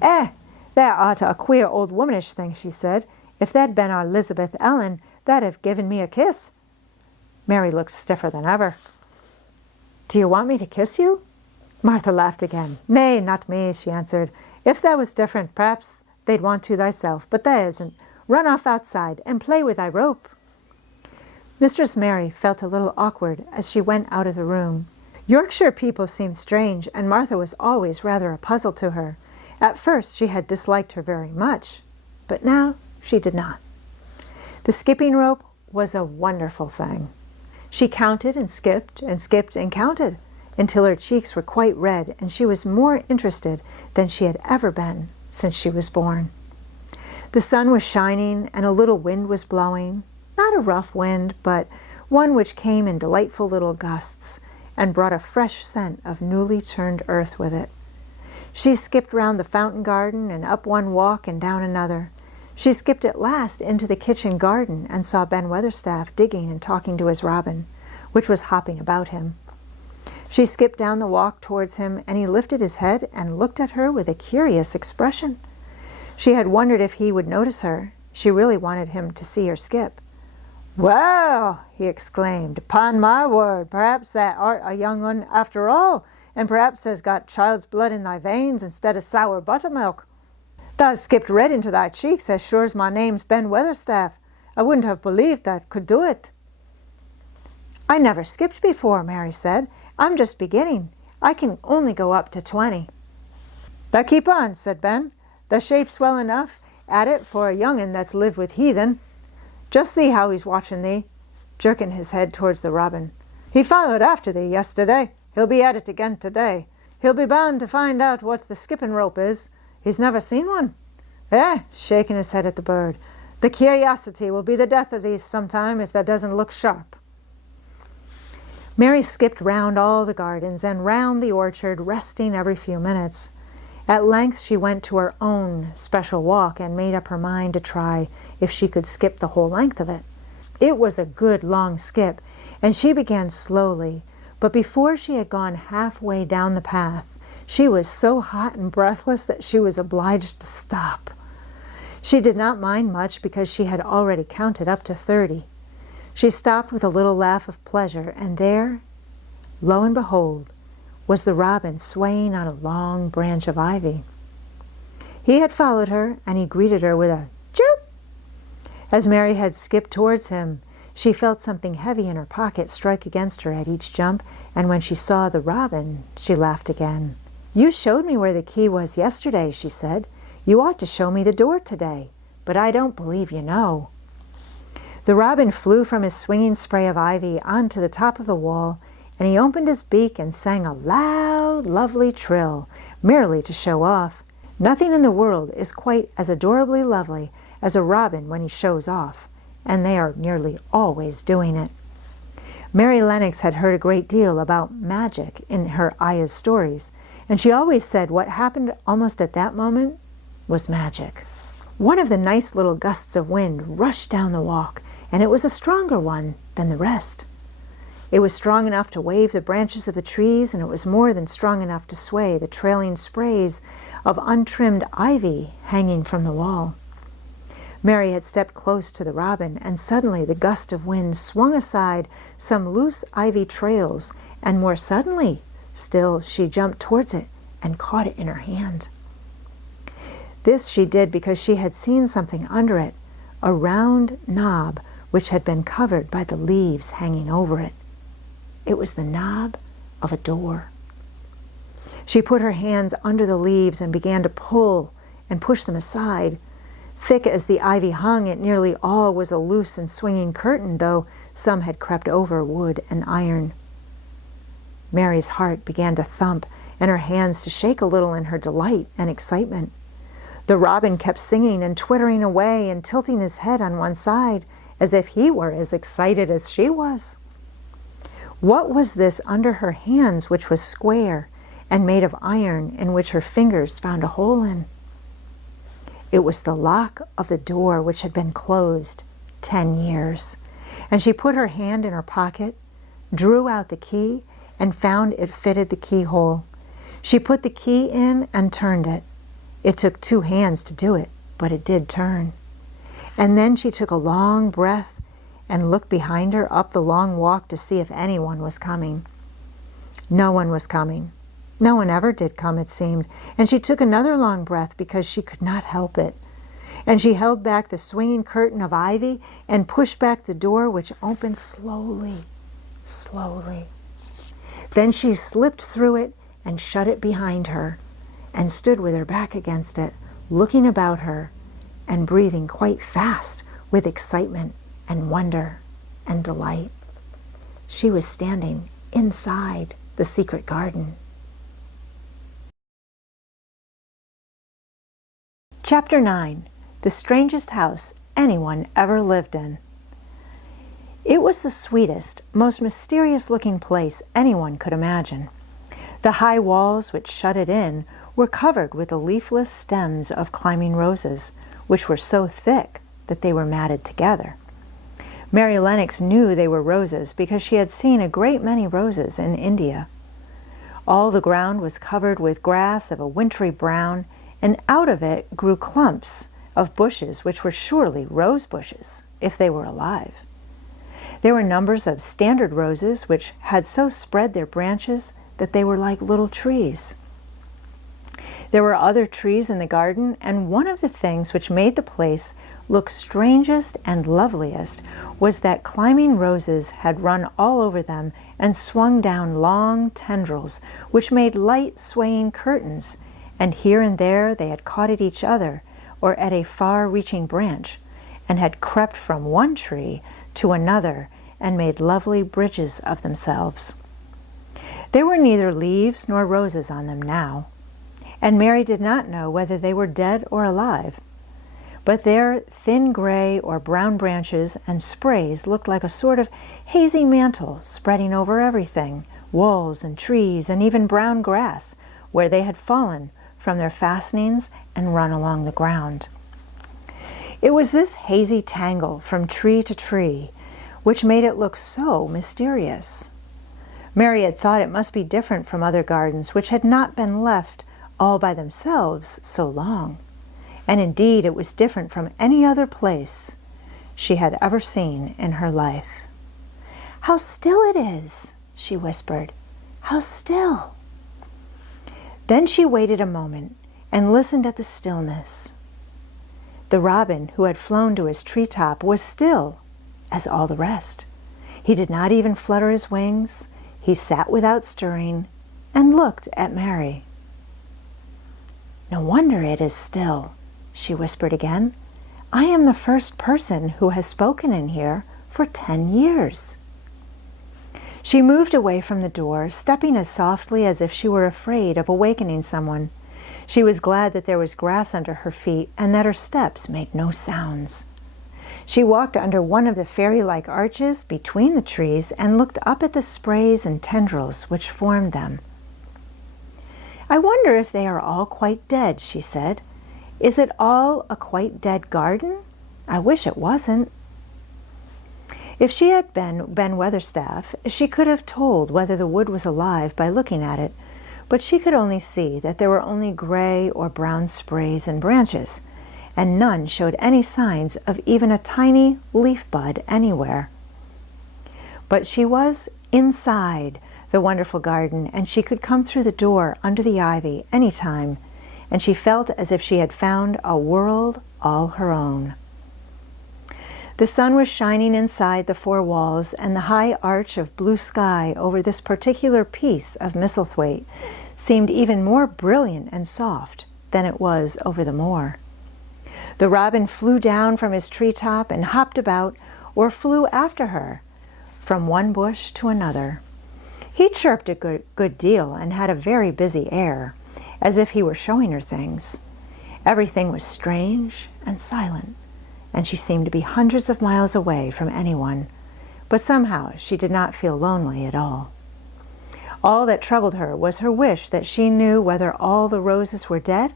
"Eh, that oughta a queer old womanish thing," she said. "If that'd been our Elizabeth Ellen, that'd have given me a kiss." Mary looked stiffer than ever. "Do you want me to kiss you?" Martha laughed again. "Nay, not me," she answered. "If that was different, perhaps they'd want to thyself, but that isn't. Run off outside and play with thy rope." Mistress Mary felt a little awkward as she went out of the room. Yorkshire people seemed strange, and Martha was always rather a puzzle to her. At first she had disliked her very much, but now she did not. The skipping rope was a wonderful thing. She counted and skipped and counted until her cheeks were quite red, and she was more interested than she had ever been since she was born. The sun was shining and a little wind was blowing, not a rough wind, but one which came in delightful little gusts and brought a fresh scent of newly turned earth with it. She skipped round the fountain garden and up one walk and down another. She skipped at last into the kitchen garden and saw Ben Weatherstaff digging and talking to his robin, which was hopping about him. She skipped down the walk towards him, and he lifted his head and looked at her with a curious expression. She had wondered if he would notice her. She really wanted him to see her skip. "Well," he exclaimed, "upon my word, perhaps that art a young un after all, and perhaps has got child's blood in thy veins instead of sour buttermilk. Thou's skipped red into thy cheeks as sure as my name's Ben Weatherstaff. I wouldn't have believed that could do it." "I never skipped before," Mary said. "I'm just beginning. I can only go up to 20. "Thou keep on," said Ben. "The shape's well enough at it for a young'un that's lived with heathen. Just see how he's watching thee," jerking his head towards the robin. "He followed after thee yesterday. He'll be at it again today. He'll be bound to find out what the skipping rope is. He's never seen one. Shaking his head at the bird. "The curiosity will be the death of thee sometime if that doesn't look sharp." Mary skipped round all the gardens and round the orchard, resting every few minutes. At length she went to her own special walk and made up her mind to try if she could skip the whole length of it. It was a good long skip, and she began slowly, but before she had gone halfway down the path, she was so hot and breathless that she was obliged to stop. She did not mind much because she had already counted up to 30. She stopped with a little laugh of pleasure, and there, lo and behold, was the robin swaying on a long branch of ivy. He had followed her, and he greeted her with a chirp. As Mary had skipped towards him, she felt something heavy in her pocket strike against her at each jump, and when she saw the robin, she laughed again. "You showed me where the key was yesterday," she said. "You ought to show me the door today, but I don't believe you know." The robin flew from his swinging spray of ivy onto the top of the wall, and he opened his beak and sang a loud, lovely trill, merely to show off. Nothing in the world is quite as adorably lovely as a robin when he shows off, and they are nearly always doing it. Mary Lennox had heard a great deal about magic in her Ayah's stories, and she always said what happened almost at that moment was magic. One of the nice little gusts of wind rushed down the walk, and it was a stronger one than the rest. It was strong enough to wave the branches of the trees, and it was more than strong enough to sway the trailing sprays of untrimmed ivy hanging from the wall. Mary had stepped close to the robin, and suddenly the gust of wind swung aside some loose ivy trails, and more suddenly still she jumped towards it and caught it in her hand. This she did because she had seen something under it, a round knob which had been covered by the leaves hanging over it. It was the knob of a door. She put her hands under the leaves and began to pull and push them aside. Thick as the ivy hung, it nearly all was a loose and swinging curtain, though some had crept over wood and iron. Mary's heart began to thump and her hands to shake a little in her delight and excitement. The robin kept singing and twittering away and tilting his head on one side as if he were as excited as she was. What was this under her hands which was square and made of iron, in which her fingers found a hole in? It was the lock of the door which had been closed 10 years, and she put her hand in her pocket, drew out the key, and found it fitted the keyhole. She put the key in and turned it. It took 2 hands to do it, but it did turn. And then she took a long breath and looked behind her up the long walk to see if anyone was coming. No one was coming. No one ever did come, it seemed, and she took another long breath because she could not help it. And she held back the swinging curtain of ivy and pushed back the door, which opened slowly, slowly. Then she slipped through it and shut it behind her, and stood with her back against it, looking about her and breathing quite fast with excitement and wonder and delight. She was standing inside the secret garden. Chapter 9. The Strangest House Anyone Ever Lived In. It was the sweetest, most mysterious-looking place anyone could imagine. The high walls which shut it in were covered with the leafless stems of climbing roses, which were so thick that they were matted together. Mary Lennox knew they were roses because she had seen a great many roses in India. All the ground was covered with grass of a wintry brown, and out of it grew clumps of bushes which were surely rose bushes, if they were alive. There were numbers of standard roses which had so spread their branches that they were like little trees. There were other trees in the garden, and one of the things which made the place look strangest and loveliest was that climbing roses had run all over them and swung down long tendrils which made light swaying curtains, and here and there they had caught at each other or at a far-reaching branch, and had crept from one tree to another and made lovely bridges of themselves. There were neither leaves nor roses on them now, and Mary did not know whether they were dead or alive. But their thin gray or brown branches and sprays looked like a sort of hazy mantle spreading over everything, walls and trees and even brown grass, where they had fallen from their fastenings and run along the ground. It was this hazy tangle from tree to tree which made it look so mysterious. Mary had thought it must be different from other gardens which had not been left all by themselves so long, and indeed it was different from any other place she had ever seen in her life. "How still it is," she whispered. "How still." Then she waited a moment and listened at the stillness. The robin who had flown to his treetop was still as all the rest. He did not even flutter his wings. He sat without stirring and looked at Mary. "No wonder it is still," she whispered again. "I am the first person who has spoken in here for 10 years. She moved away from the door, stepping as softly as if she were afraid of awakening someone. She was glad that there was grass under her feet and that her steps made no sounds. She walked under one of the fairy-like arches between the trees and looked up at the sprays and tendrils which formed them. "I wonder if they are all quite dead," she said. "Is it all a quite dead garden? I wish it wasn't." If she had been Weatherstaff, she could have told whether the wood was alive by looking at it, but she could only see that there were only gray or brown sprays and branches, and none showed any signs of even a tiny leaf bud anywhere. But she was inside the wonderful garden, and she could come through the door under the ivy any time, and she felt as if she had found a world all her own. The sun was shining inside the 4 walls, and the high arch of blue sky over this particular piece of Misselthwaite seemed even more brilliant and soft than it was over the moor. The robin flew down from his treetop and hopped about, or flew after her from one bush to another. He chirped a good deal and had a very busy air, as if he were showing her things. Everything was strange and silent, and she seemed to be hundreds of miles away from anyone, but somehow she did not feel lonely at all. All that troubled her was her wish that she knew whether all the roses were dead,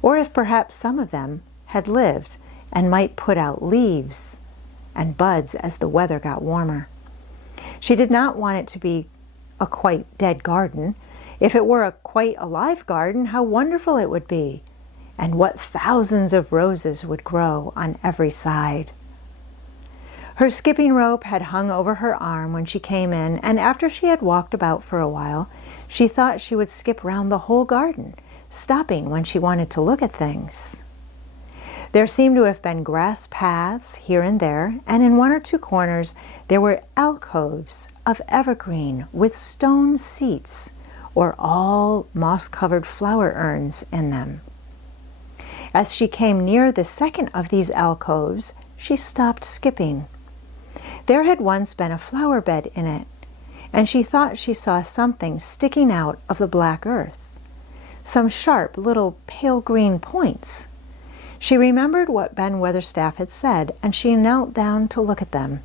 or if perhaps some of them had lived and might put out leaves and buds as the weather got warmer. She did not want it to be a quite dead garden. If it were a quite alive garden, how wonderful it would be, and what thousands of roses would grow on every side. Her skipping rope had hung over her arm when she came in, and after she had walked about for a while, she thought she would skip round the whole garden, stopping when she wanted to look at things. There seemed to have been grass paths here and there, and in 1 or 2 corners there were alcoves of evergreen with stone seats or all moss-covered flower urns in them. As she came near the second of these alcoves, she stopped skipping. There had once been a flower bed in it, and she thought she saw something sticking out of the black earth, some sharp little pale green points. She remembered what Ben Weatherstaff had said, and she knelt down to look at them.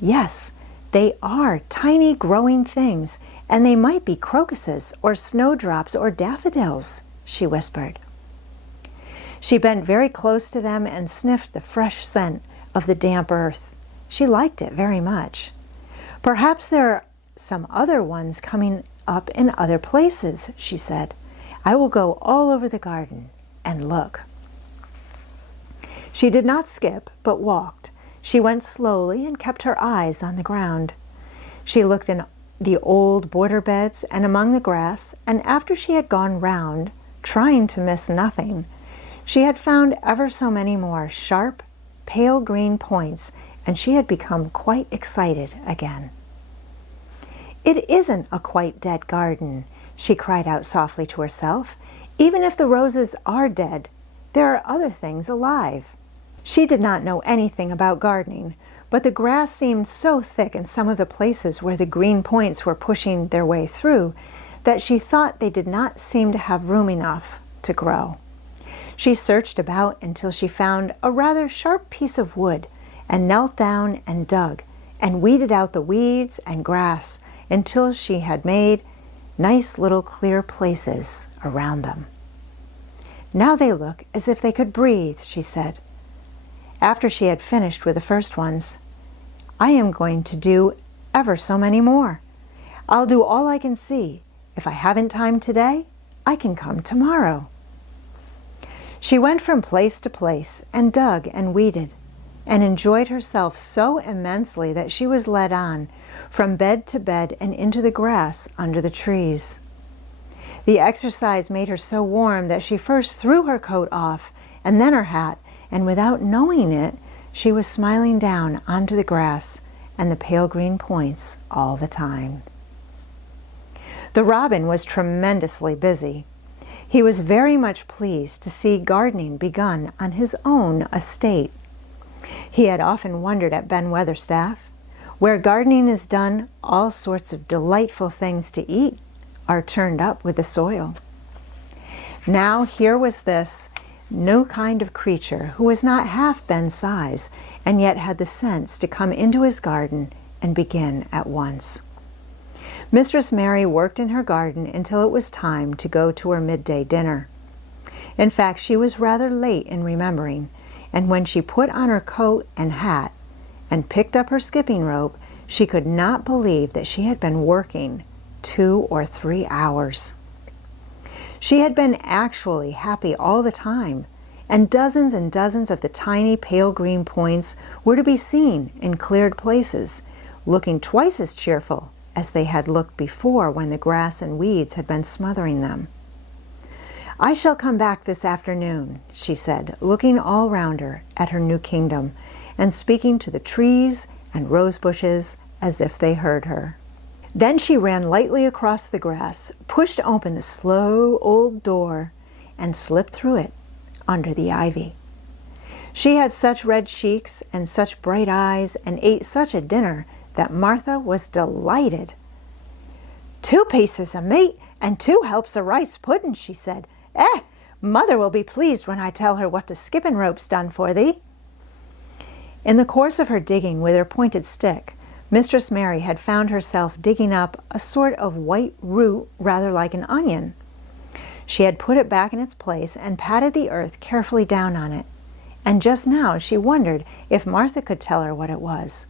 Yes, they are tiny growing things, and they might be crocuses or snowdrops or daffodils, she whispered. She bent very close to them and sniffed the fresh scent of the damp earth. She liked it very much. "Perhaps there are some other ones coming up in other places," she said. "I will go all over the garden and look." She did not skip, but walked. She went slowly and kept her eyes on the ground. She looked in the old border beds and among the grass, and after she had gone round, trying to miss nothing, she had found ever so many more sharp, pale green points, and she had become quite excited again. "It isn't a quite dead garden," she cried out softly to herself. "Even if the roses are dead, there are other things alive." She did not know anything about gardening, but the grass seemed so thick in some of the places where the green points were pushing their way through that she thought they did not seem to have room enough to grow. She searched about until she found a rather sharp piece of wood and knelt down and dug and weeded out the weeds and grass until she had made nice little clear places around them. "Now they look as if they could breathe," she said. After she had finished with the first ones, "I am going to do ever so many more. I'll do all I can see. If I haven't time today, I can come tomorrow." She went from place to place and dug and weeded and enjoyed herself so immensely that she was led on from bed to bed and into the grass under the trees. The exercise made her so warm that she first threw her coat off and then her hat, and without knowing it, she was smiling down onto the grass and the pale green points all the time. The robin was tremendously busy. He was very much pleased to see gardening begun on his own estate. He had often wondered at Ben Weatherstaff. Where gardening is done, all sorts of delightful things to eat are turned up with the soil. Now here was this new kind of creature who was not half Ben's size, and yet had the sense to come into his garden and begin at once. Mistress Mary worked in her garden until it was time to go to her midday dinner. In fact, she was rather late in remembering, and when she put on her coat and hat and picked up her skipping rope, she could not believe that she had been working 2 or 3 hours. She had been actually happy all the time, and dozens of the tiny pale green points were to be seen in cleared places, looking twice as cheerful as they had looked before when the grass and weeds had been smothering them. "I shall come back this afternoon," she said, looking all round her at her new kingdom, and speaking to the trees and rose bushes as if they heard her. Then she ran lightly across the grass, pushed open the slow old door, and slipped through it under the ivy. She had such red cheeks and such bright eyes and ate such a dinner that Martha was delighted. "2 pieces of meat and 2 helps of rice pudding," she said. Mother will be pleased when I tell her what the skipping rope's done for thee." In the course of her digging with her pointed stick, Mistress Mary had found herself digging up a sort of white root rather like an onion. She had put it back in its place and patted the earth carefully down on it, and just now she wondered if Martha could tell her what it was.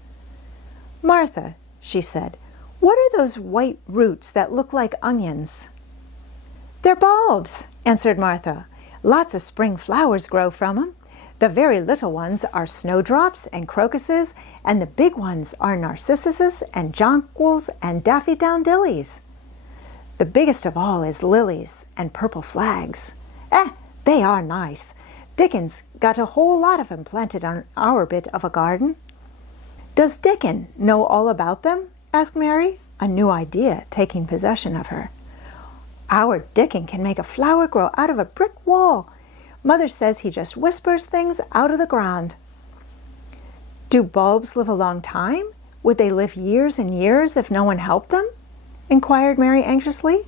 "Martha," she said, "what are those white roots that look like onions?" "They're bulbs," answered Martha. "Lots of spring flowers grow from 'em. The very little ones are snowdrops and crocuses, and the big ones are narcissuses and jonquils and daffodillies. The biggest of all is lilies and purple flags. They are nice. Dickon's got a whole lot of 'em planted on our bit of a garden." "Does Dickon know all about them?" asked Mary, a new idea taking possession of her. "Our Dickon can make a flower grow out of a brick wall. Mother says he just whispers things out of the ground." "Do bulbs live a long time? Would they live years and years if no one helped them?" inquired Mary anxiously.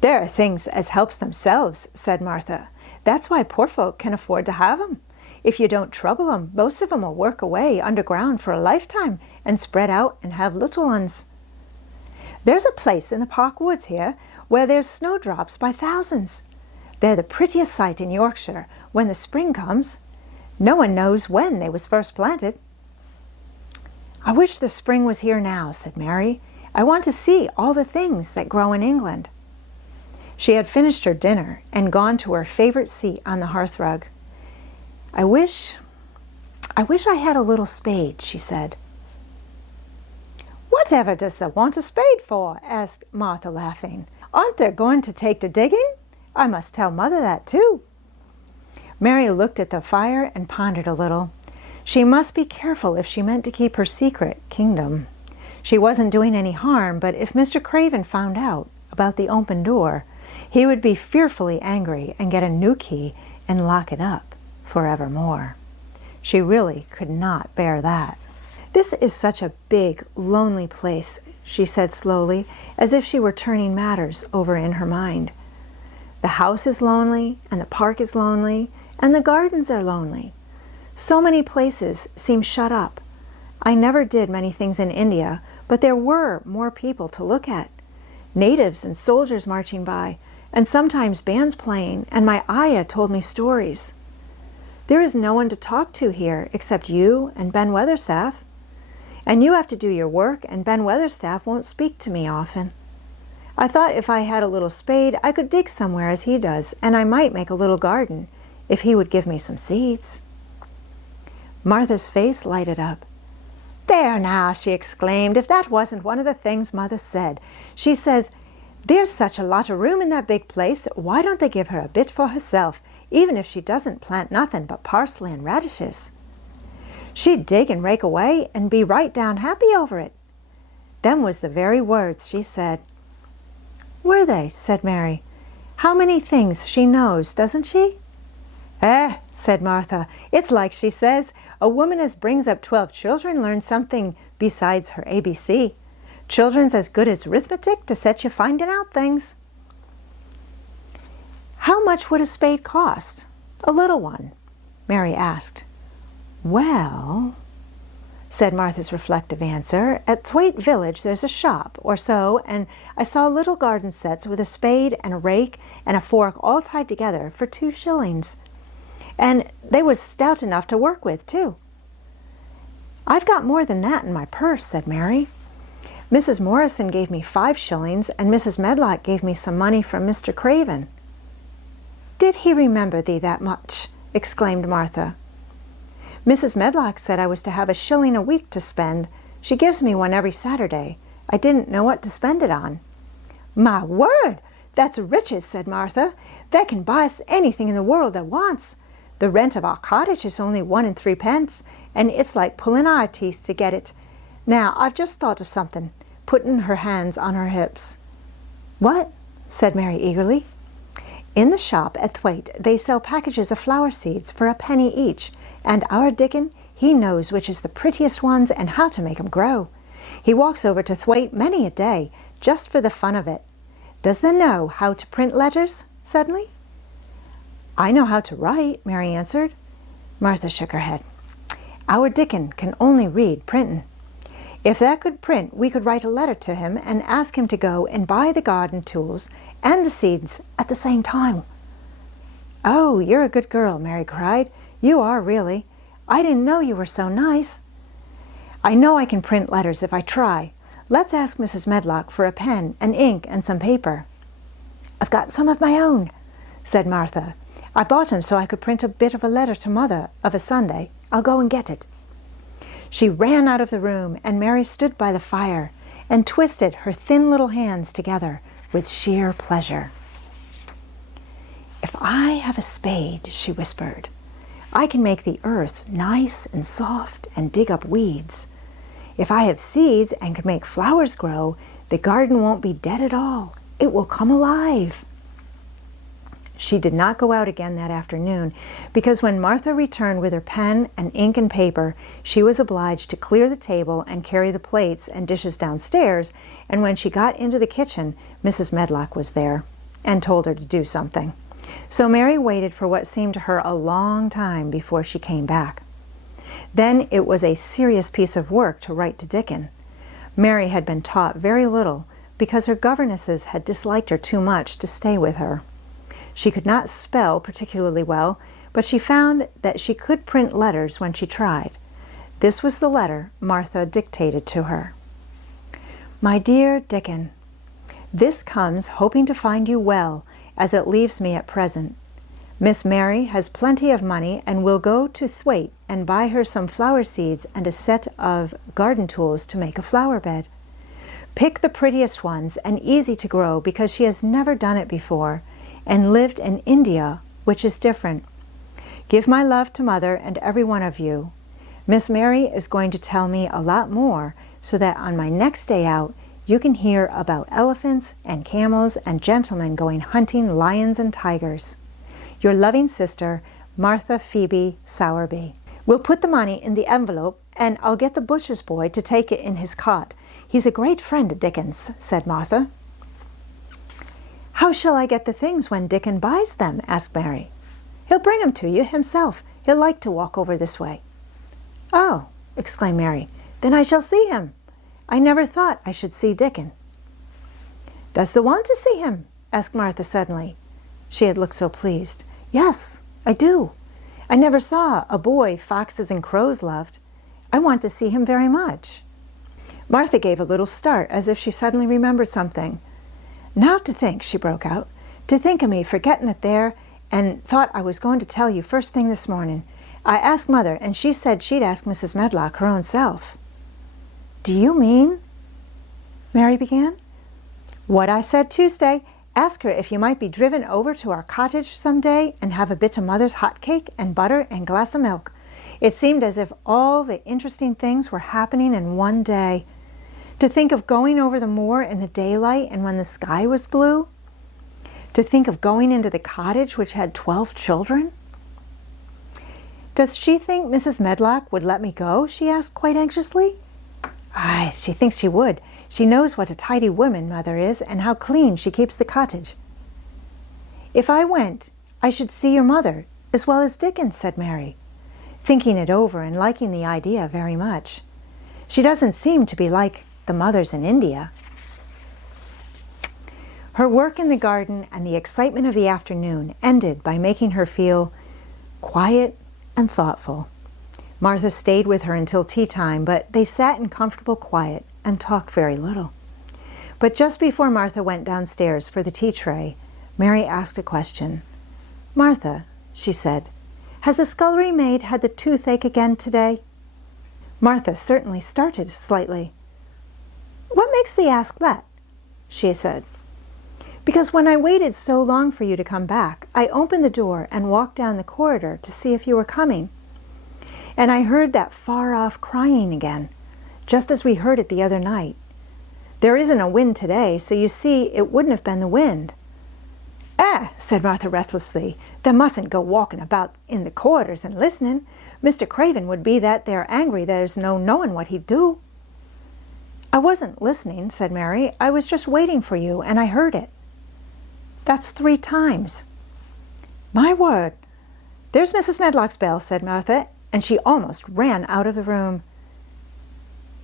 "There are things as helps themselves," said Martha. "That's why poor folk can afford to have 'em. If you don't trouble 'em, most of 'em will work away underground for a lifetime and spread out and have little ones. There's a place in the park woods here where there's snowdrops by thousands. They're the prettiest sight in Yorkshire when the spring comes. No one knows when they was first planted." "I wish the spring was here now," said Mary. "I want to see all the things that grow in England." She had finished her dinner and gone to her favorite seat on the hearthrug. I wish I had a little spade," she said. Whatever does thou want a spade for? Asked Martha, laughing. Aren't they going to take to digging? I must tell Mother that too. Mary looked at the fire and pondered a little. She must be careful if she meant to keep her secret kingdom. She wasn't doing any harm, but if Mr. Craven found out about the open door, he would be fearfully angry and get a new key and lock it up forevermore. She really could not bear that. This is such a big, lonely place, she said slowly, as if she were turning matters over in her mind. The house is lonely, and the park is lonely, and the gardens are lonely. So many places seem shut up. I never did many things in India, but there were more people to look at. Natives and soldiers marching by, and sometimes bands playing, and my ayah told me stories. There is no one to talk to here except you and Ben Weatherstaff. And you have to do your work, and Ben Weatherstaff won't speak to me often. I thought if I had a little spade, I could dig somewhere as he does, and I might make a little garden, if he would give me some seeds. Martha's face lighted up. There now, she exclaimed, if that wasn't one of the things Mother said. She says, there's such a lot of room in that big place, why don't they give her a bit for herself, even if she doesn't plant nothing but parsley and radishes? She'd dig and rake away and be right down happy over it. Them was the very words she said. Were they? Said Mary. How many things she knows, doesn't she? Said Martha, it's like she says, a woman as brings up 12 children learns something besides her ABC. Children's as good as arithmetic to set you finding out things. How much would a spade cost? A little one, Mary asked. Well, said Martha's reflective answer, at XVIII village there's a shop or so, and I saw little garden sets with a spade and a rake and a fork all tied together for 2 shillings. And they was stout enough to work with, too. I've got more than that in my purse, said Mary. Mrs. Morrison gave me 5 shillings, and Mrs. Medlock gave me some money from Mr. Craven. Did he remember thee that much? Exclaimed Martha. Mrs. Medlock said I was to have 1 shilling a week to spend. She gives me one every Saturday. I didn't know what to spend it on. My word! That's riches, said Martha. That can buy us anything in the world that wants. The rent of our cottage is only 1 3d, and it's like pulling eye teeth to get it. Now, I've just thought of something, putting her hands on her hips. What? Said Mary eagerly. In the shop at Thwaite, they sell packages of flower seeds for 1 penny each, and our Dickon, he knows which is the prettiest ones and how to make 'em grow. He walks over to Thwaite many a day, just for the fun of it. Does thee know how to print letters? Suddenly. I know how to write, Mary answered. Martha shook her head. Our Dickon can only read printin'. If that could print, we could write a letter to him and ask him to go and buy the garden tools and the seeds at the same time. Oh, you're a good girl, Mary cried. You are really. I didn't know you were so nice. I know I can print letters if I try. Let's ask Mrs. Medlock for a pen and ink and some paper. I've got some of my own, said Martha. I bought 'em so I could print a bit of a letter to Mother of a Sunday. I'll go and get it. She ran out of the room, and Mary stood by the fire and twisted her thin little hands together with sheer pleasure. If I have a spade, she whispered, I can make the earth nice and soft and dig up weeds. If I have seeds and can make flowers grow, the garden won't be dead at all. It will come alive. She did not go out again that afternoon, because when Martha returned with her pen and ink and paper, she was obliged to clear the table and carry the plates and dishes downstairs, and when she got into the kitchen, Mrs. Medlock was there and told her to do something. So Mary waited for what seemed to her a long time before she came back. Then it was a serious piece of work to write to Dickon. Mary had been taught very little because her governesses had disliked her too much to stay with her. She could not spell particularly well, but she found that she could print letters when she tried. This was the letter Martha dictated to her. My dear Dickon, this comes hoping to find you well, as it leaves me at present. Miss Mary has plenty of money and will go to Thwaite and buy her some flower seeds and a set of garden tools to make a flower bed. Pick the prettiest ones and easy to grow because she has never done it before and lived in India, which is different. Give my love to Mother and every one of you. Miss Mary is going to tell me a lot more so that on my next day out you can hear about elephants and camels and gentlemen going hunting lions and tigers. Your loving sister, Martha Phoebe Sowerby. We'll put the money in the envelope and I'll get the butcher's boy to take it in his cart. He's a great friend of Dickon's, said Martha. How shall I get the things when Dickon buys them? Asked Mary. He'll bring them to you himself. He'll like to walk over this way. Oh, exclaimed Mary, then I shall see him. I never thought I should see Dickon. Does thou want to see him? Asked Martha suddenly. She had looked so pleased. Yes, I do. I never saw a boy foxes and crows loved. I want to see him very much. Martha gave a little start as if she suddenly remembered something. Now to think, she broke out, to think of me forgetting it there and thought I was going to tell you first thing this morning. I asked Mother and she said she'd ask Mrs. Medlock her own self. Do you mean? Mary began. What I said Tuesday. Ask her if you might be driven over to our cottage some day and have a bit of Mother's hot cake and butter and glass of milk. It seemed as if all the interesting things were happening in one day. To think of going over the moor in the daylight and when the sky was blue. To think of going into the cottage which had 12 children. Does she think Mrs. Medlock would let me go? She asked quite anxiously. Aye, she thinks she would. She knows what a tidy woman Mother is and how clean she keeps the cottage. If I went, I should see your mother as well as Dickon, said Mary, thinking it over and liking the idea very much. She doesn't seem to be like the mothers in India. Her work in the garden and the excitement of the afternoon ended by making her feel quiet and thoughtful. Martha stayed with her until tea time, but they sat in comfortable quiet and talked very little. But just before Martha went downstairs for the tea tray, Mary asked a question. Martha, she said, has the scullery maid had the toothache again today? Martha certainly started slightly. What makes thee ask that? She said. Because when I waited so long for you to come back, I opened the door and walked down the corridor to see if you were coming. And I heard that far-off crying again, just as we heard it the other night. There isn't a wind today, so you see it wouldn't have been the wind. Said Martha restlessly, thou mustn't go walking about in the corridors and listening. Mr. Craven would be that there angry there's no knowing what he'd do. I wasn't listening, said Mary. I was just waiting for you, and I heard it. That's 3 times. My word. There's Mrs. Medlock's bell, said Martha, and she almost ran out of the room.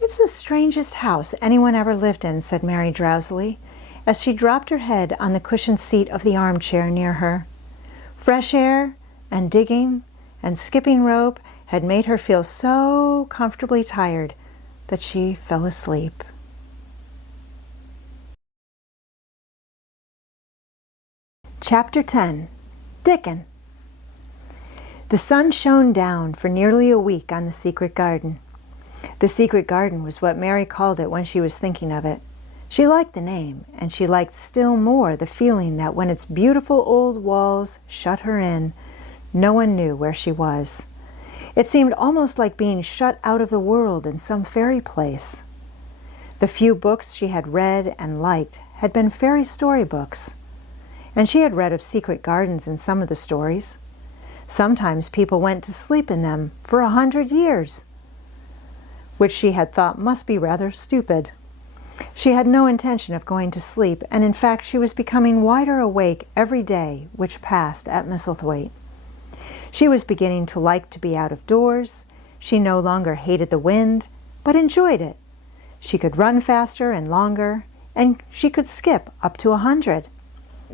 It's the strangest house anyone ever lived in, said Mary drowsily, as she dropped her head on the cushioned seat of the armchair near her. Fresh air and digging and skipping rope had made her feel so comfortably tired that she fell asleep. Chapter 10. Dickon. The sun shone down for nearly a week on the secret garden. The secret garden was what Mary called it when she was thinking of it. She liked the name, and she liked still more the feeling that when its beautiful old walls shut her in, no one knew where she was. It seemed almost like being shut out of the world in some fairy place. The few books she had read and liked had been fairy story books, and she had read of secret gardens in some of the stories. Sometimes people went to sleep in them for 100 years, which she had thought must be rather stupid. She had no intention of going to sleep, and in fact she was becoming wider awake every day which passed at Misselthwaite. She was beginning to like to be out of doors. She no longer hated the wind, but enjoyed it. She could run faster and longer, and she could skip up to 100.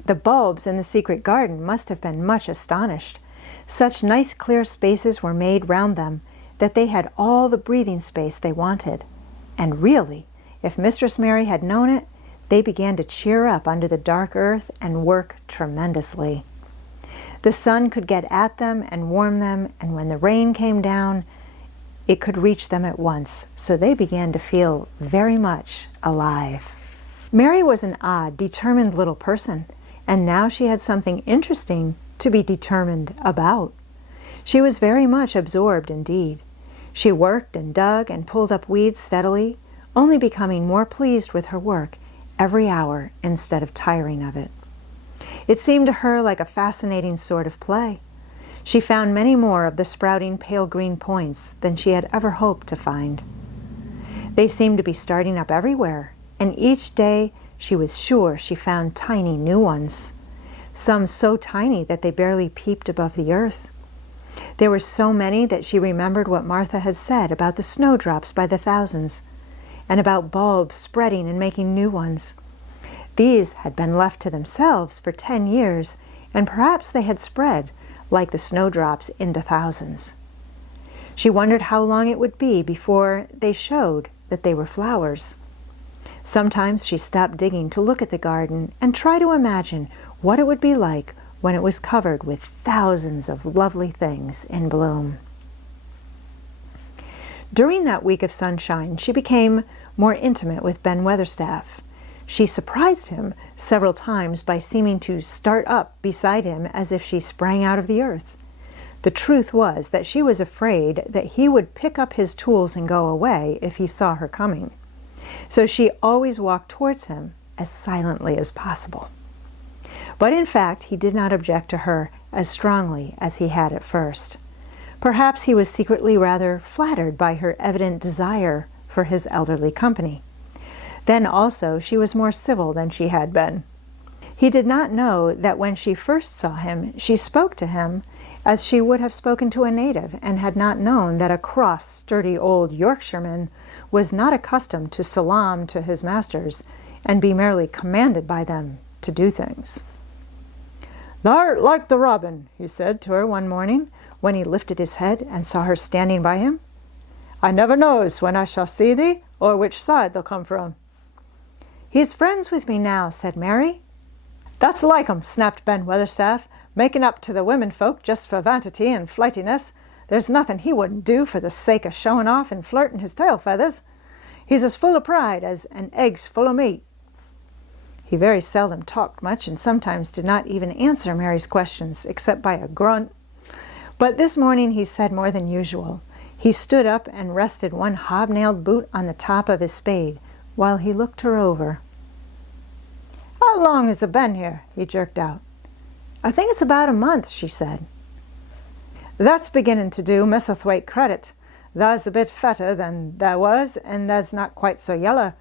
The bulbs in the secret garden must have been much astonished. Such nice clear spaces were made round them that they had all the breathing space they wanted. And really, if Mistress Mary had known it, they began to cheer up under the dark earth and work tremendously. The sun could get at them and warm them, and when the rain came down, it could reach them at once, so they began to feel very much alive. Mary was an odd, determined little person, and now she had something interesting to be determined about. She was very much absorbed indeed. She worked and dug and pulled up weeds steadily, only becoming more pleased with her work every hour instead of tiring of it. It seemed to her like a fascinating sort of play. She found many more of the sprouting pale green points than she had ever hoped to find. They seemed to be starting up everywhere, and each day she was sure she found tiny new ones, some so tiny that they barely peeped above the earth. There were so many that she remembered what Martha had said about the snowdrops by the thousands, and about bulbs spreading and making new ones. These had been left to themselves for 10 years, and perhaps they had spread, like the snowdrops, into thousands. She wondered how long it would be before they showed that they were flowers. Sometimes she stopped digging to look at the garden and try to imagine what it would be like when it was covered with thousands of lovely things in bloom. During that week of sunshine, she became more intimate with Ben Weatherstaff. She surprised him several times by seeming to start up beside him as if she sprang out of the earth. The truth was that she was afraid that he would pick up his tools and go away if he saw her coming. So she always walked towards him as silently as possible. But in fact, he did not object to her as strongly as he had at first. Perhaps he was secretly rather flattered by her evident desire for his elderly company. Then also she was more civil than she had been. He did not know that when she first saw him, she spoke to him as she would have spoken to a native, and had not known that a cross, sturdy old Yorkshireman was not accustomed to salaam to his masters and be merely commanded by them to do things. "Thou'rt like the robin," he said to her one morning when he lifted his head and saw her standing by him. "I never knows when I shall see thee, or which side they'll come from." "He's friends with me now," said Mary. "That's like 'em," snapped Ben Weatherstaff, "making up to the women folk just for vanity and flightiness. There's nothing he wouldn't do for the sake of showing off and flirting his tail feathers. He's as full of pride as an egg's full of meat." He very seldom talked much, and sometimes did not even answer Mary's questions except by a grunt. But this morning he said more than usual. He stood up and rested one hobnailed boot on the top of his spade while he looked her over. "How long has it been here?" he jerked out. "I think it's about a month," she said. "That's beginning to do Misselthwaite credit. Tha's a bit fatter than tha was, and tha's not quite so yeller.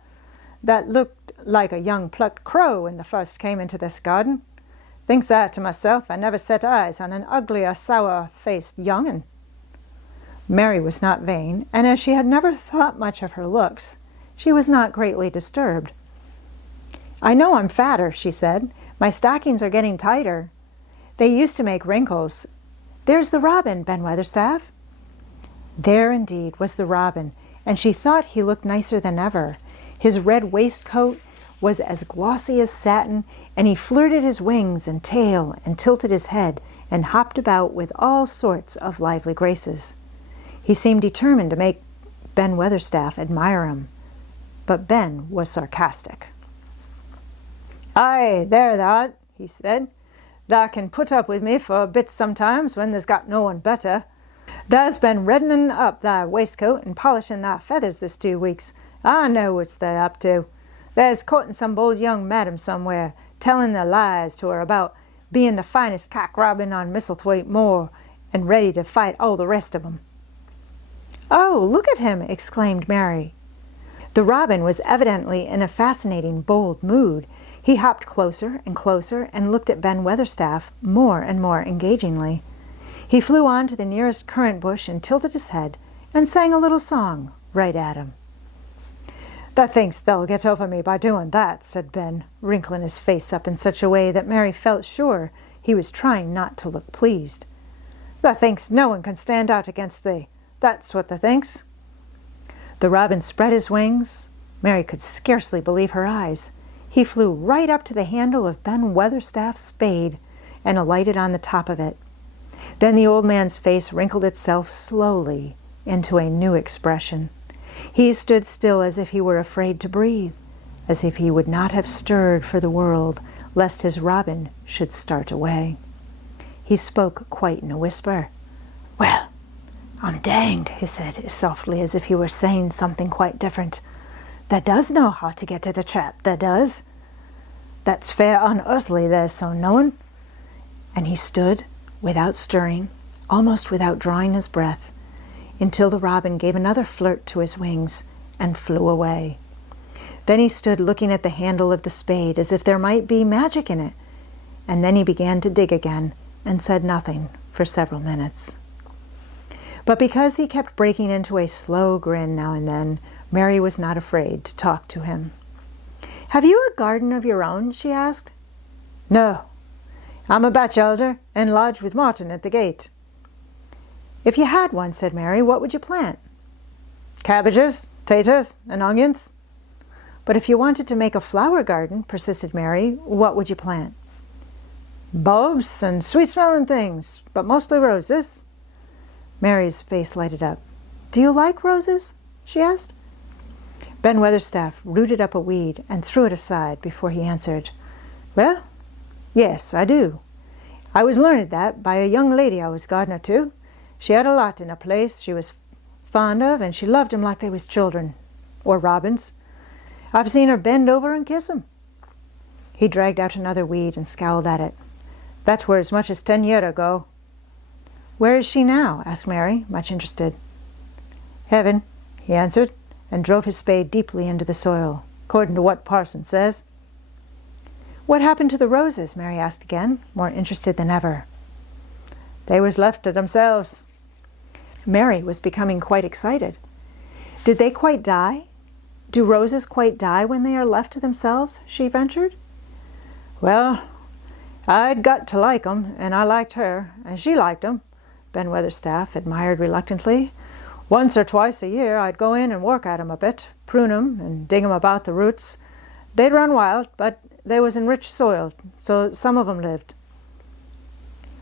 That looked like a young plucked crow when the first came into this garden. Thinks I to myself, I never set eyes on an uglier, sour-faced young'un." Mary was not vain, and as she had never thought much of her looks, she was not greatly disturbed. "I know I'm fatter," she said. "My stockings are getting tighter. They used to make wrinkles. There's the robin, Ben Weatherstaff." There indeed was the robin, and she thought he looked nicer than ever. His red waistcoat was as glossy as satin, and he flirted his wings and tail and tilted his head and hopped about with all sorts of lively graces. He seemed determined to make Ben Weatherstaff admire him, but Ben was sarcastic. "Aye, there thou art," he said. "Thou can put up with me for a bit sometimes when there's got no one better. Thou's been reddening up thy waistcoat and polishing thy feathers this 2 weeks. I know what's thou up to. Thou's courting some bold young madam somewhere, telling the lies to her about being the finest cock robin on Misselthwaite Moor, and ready to fight all the rest of 'em." "Oh, look at him!" exclaimed Mary. The robin was evidently in a fascinating, bold mood. He hopped closer and closer and looked at Ben Weatherstaff more and more engagingly. He flew on to the nearest currant bush and tilted his head and sang a little song right at him. "Thou thinks thou'll get over me by doing that," said Ben, wrinkling his face up in such a way that Mary felt sure he was trying not to look pleased. "Thou thinks no one can stand out against thee. That's what thou thinks." The robin spread his wings. Mary could scarcely believe her eyes. He flew right up to the handle of Ben Weatherstaff's spade and alighted on the top of it. Then the old man's face wrinkled itself slowly into a new expression. He stood still as if he were afraid to breathe, as if he would not have stirred for the world, lest his robin should start away. He spoke quite in a whisper. "Well, I'm danged," he said as softly as if he were saying something quite different. "That does know how to get at a trap, that does. That's fair unearthly, there's so knowing." And he stood, without stirring, almost without drawing his breath, until the robin gave another flirt to his wings and flew away. Then he stood looking at the handle of the spade as if there might be magic in it, and then he began to dig again and said nothing for several minutes. But because he kept breaking into a slow grin now and then, Mary was not afraid to talk to him. "Have you a garden of your own?" she asked. "No. I'm a bachelder and lodge with Martin at the gate." "If you had one," said Mary, "what would you plant?" "Cabbages, taters, and onions." "But if you wanted to make a flower garden," persisted Mary, "what would you plant?" "Bulbs and sweet-smelling things, but mostly roses." Mary's face lighted up. "Do you like roses?" she asked. Ben Weatherstaff rooted up a weed and threw it aside before he answered. "Well, yes, I do. I was learned that by a young lady I was gardener to. She had a lot in a place she was fond of, and she loved 'em like they was children, or robins. I've seen her bend over and kiss 'em." He dragged out another weed and scowled at it. "That were as much as 10 year ago." "Where is she now?" asked Mary, much interested. "Heaven," he answered, and drove his spade deeply into the soil, according to what parson says. "What happened to the roses?" Mary asked again, more interested than ever. "They was left to themselves." Mary was becoming quite excited. "Did they quite die? Do roses quite die when they are left to themselves?" she ventured. "Well, I'd got to like 'em, and I liked her, and she liked 'em," Ben Weatherstaff admired reluctantly. "Once or twice a year I'd go in and work at 'em a bit, prune 'em and dig 'em about the roots. They'd run wild, but they was in rich soil, so some of 'em lived."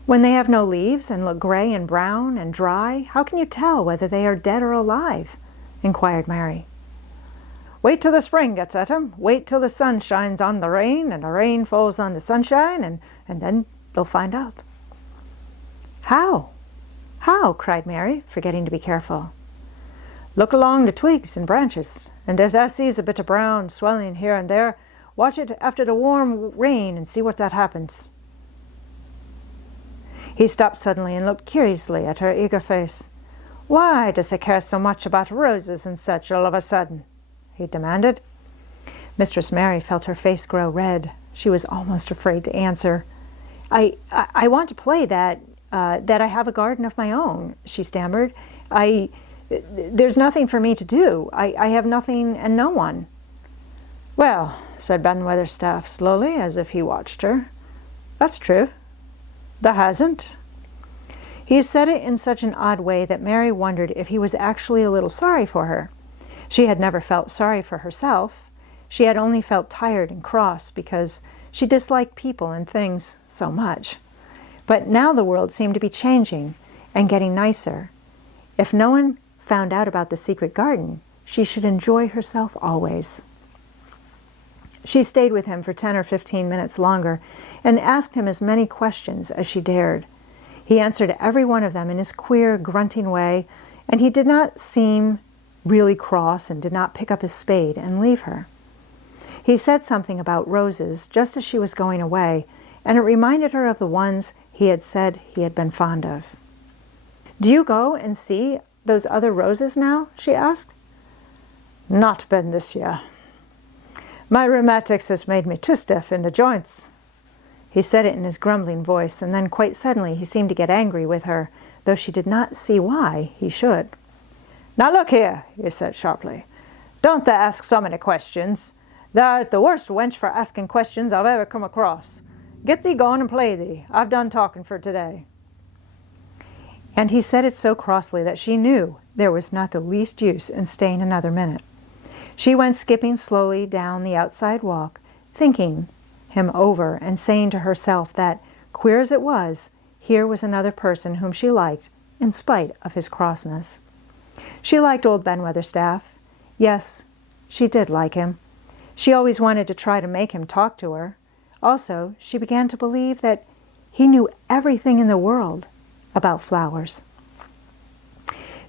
"When they have no leaves and look gray and brown and dry, how can you tell whether they are dead or alive?" inquired Mary. "Wait till the spring gets at 'em. Wait till the sun shines on the rain and the rain falls on the sunshine, and then they'll find out." "How? How?" cried Mary, forgetting to be careful. "Look along the twigs and branches, and if thou sees a bit of brown swelling here and there, watch it after the warm rain and see what that happens." He stopped suddenly and looked curiously at her eager face. "Why does he care so much about roses and such all of a sudden?" he demanded. Mistress Mary felt her face grow red. She was almost afraid to answer. I want to play that I have a garden of my own," she stammered. There's nothing for me to do. I have nothing and no one." "Well," said Ben Weatherstaff slowly, as if he watched her, "that's true. Thou hasn't." He said it in such an odd way that Mary wondered if he was actually a little sorry for her. She had never felt sorry for herself. She had only felt tired and cross because she disliked people and things so much. But now the world seemed to be changing and getting nicer. If no one found out about the secret garden, she should enjoy herself always. She stayed with him for 10 or 15 minutes longer and asked him as many questions as she dared. He answered every one of them in his queer, grunting way, and he did not seem really cross and did not pick up his spade and leave her. He said something about roses just as she was going away, and it reminded her of the ones he had said he had been fond of. "Do you go and see those other roses now?" she asked. "Not been this year. My rheumatics has made me too stiff in the joints." He said it in his grumbling voice, and then quite suddenly he seemed to get angry with her, though she did not see why he should. "Now look here," he said sharply. "Don't thou ask so many questions. Thou art the worst wench for asking questions I've ever come across. Get thee gone and play thee. I've done talking for today." And he said it so crossly that she knew there was not the least use in staying another minute. She went skipping slowly down the outside walk, thinking him over and saying to herself that, queer as it was, here was another person whom she liked in spite of his crossness. She liked old Ben Weatherstaff. Yes, she did like him. She always wanted to try to make him talk to her. Also, she began to believe that he knew everything in the world about flowers.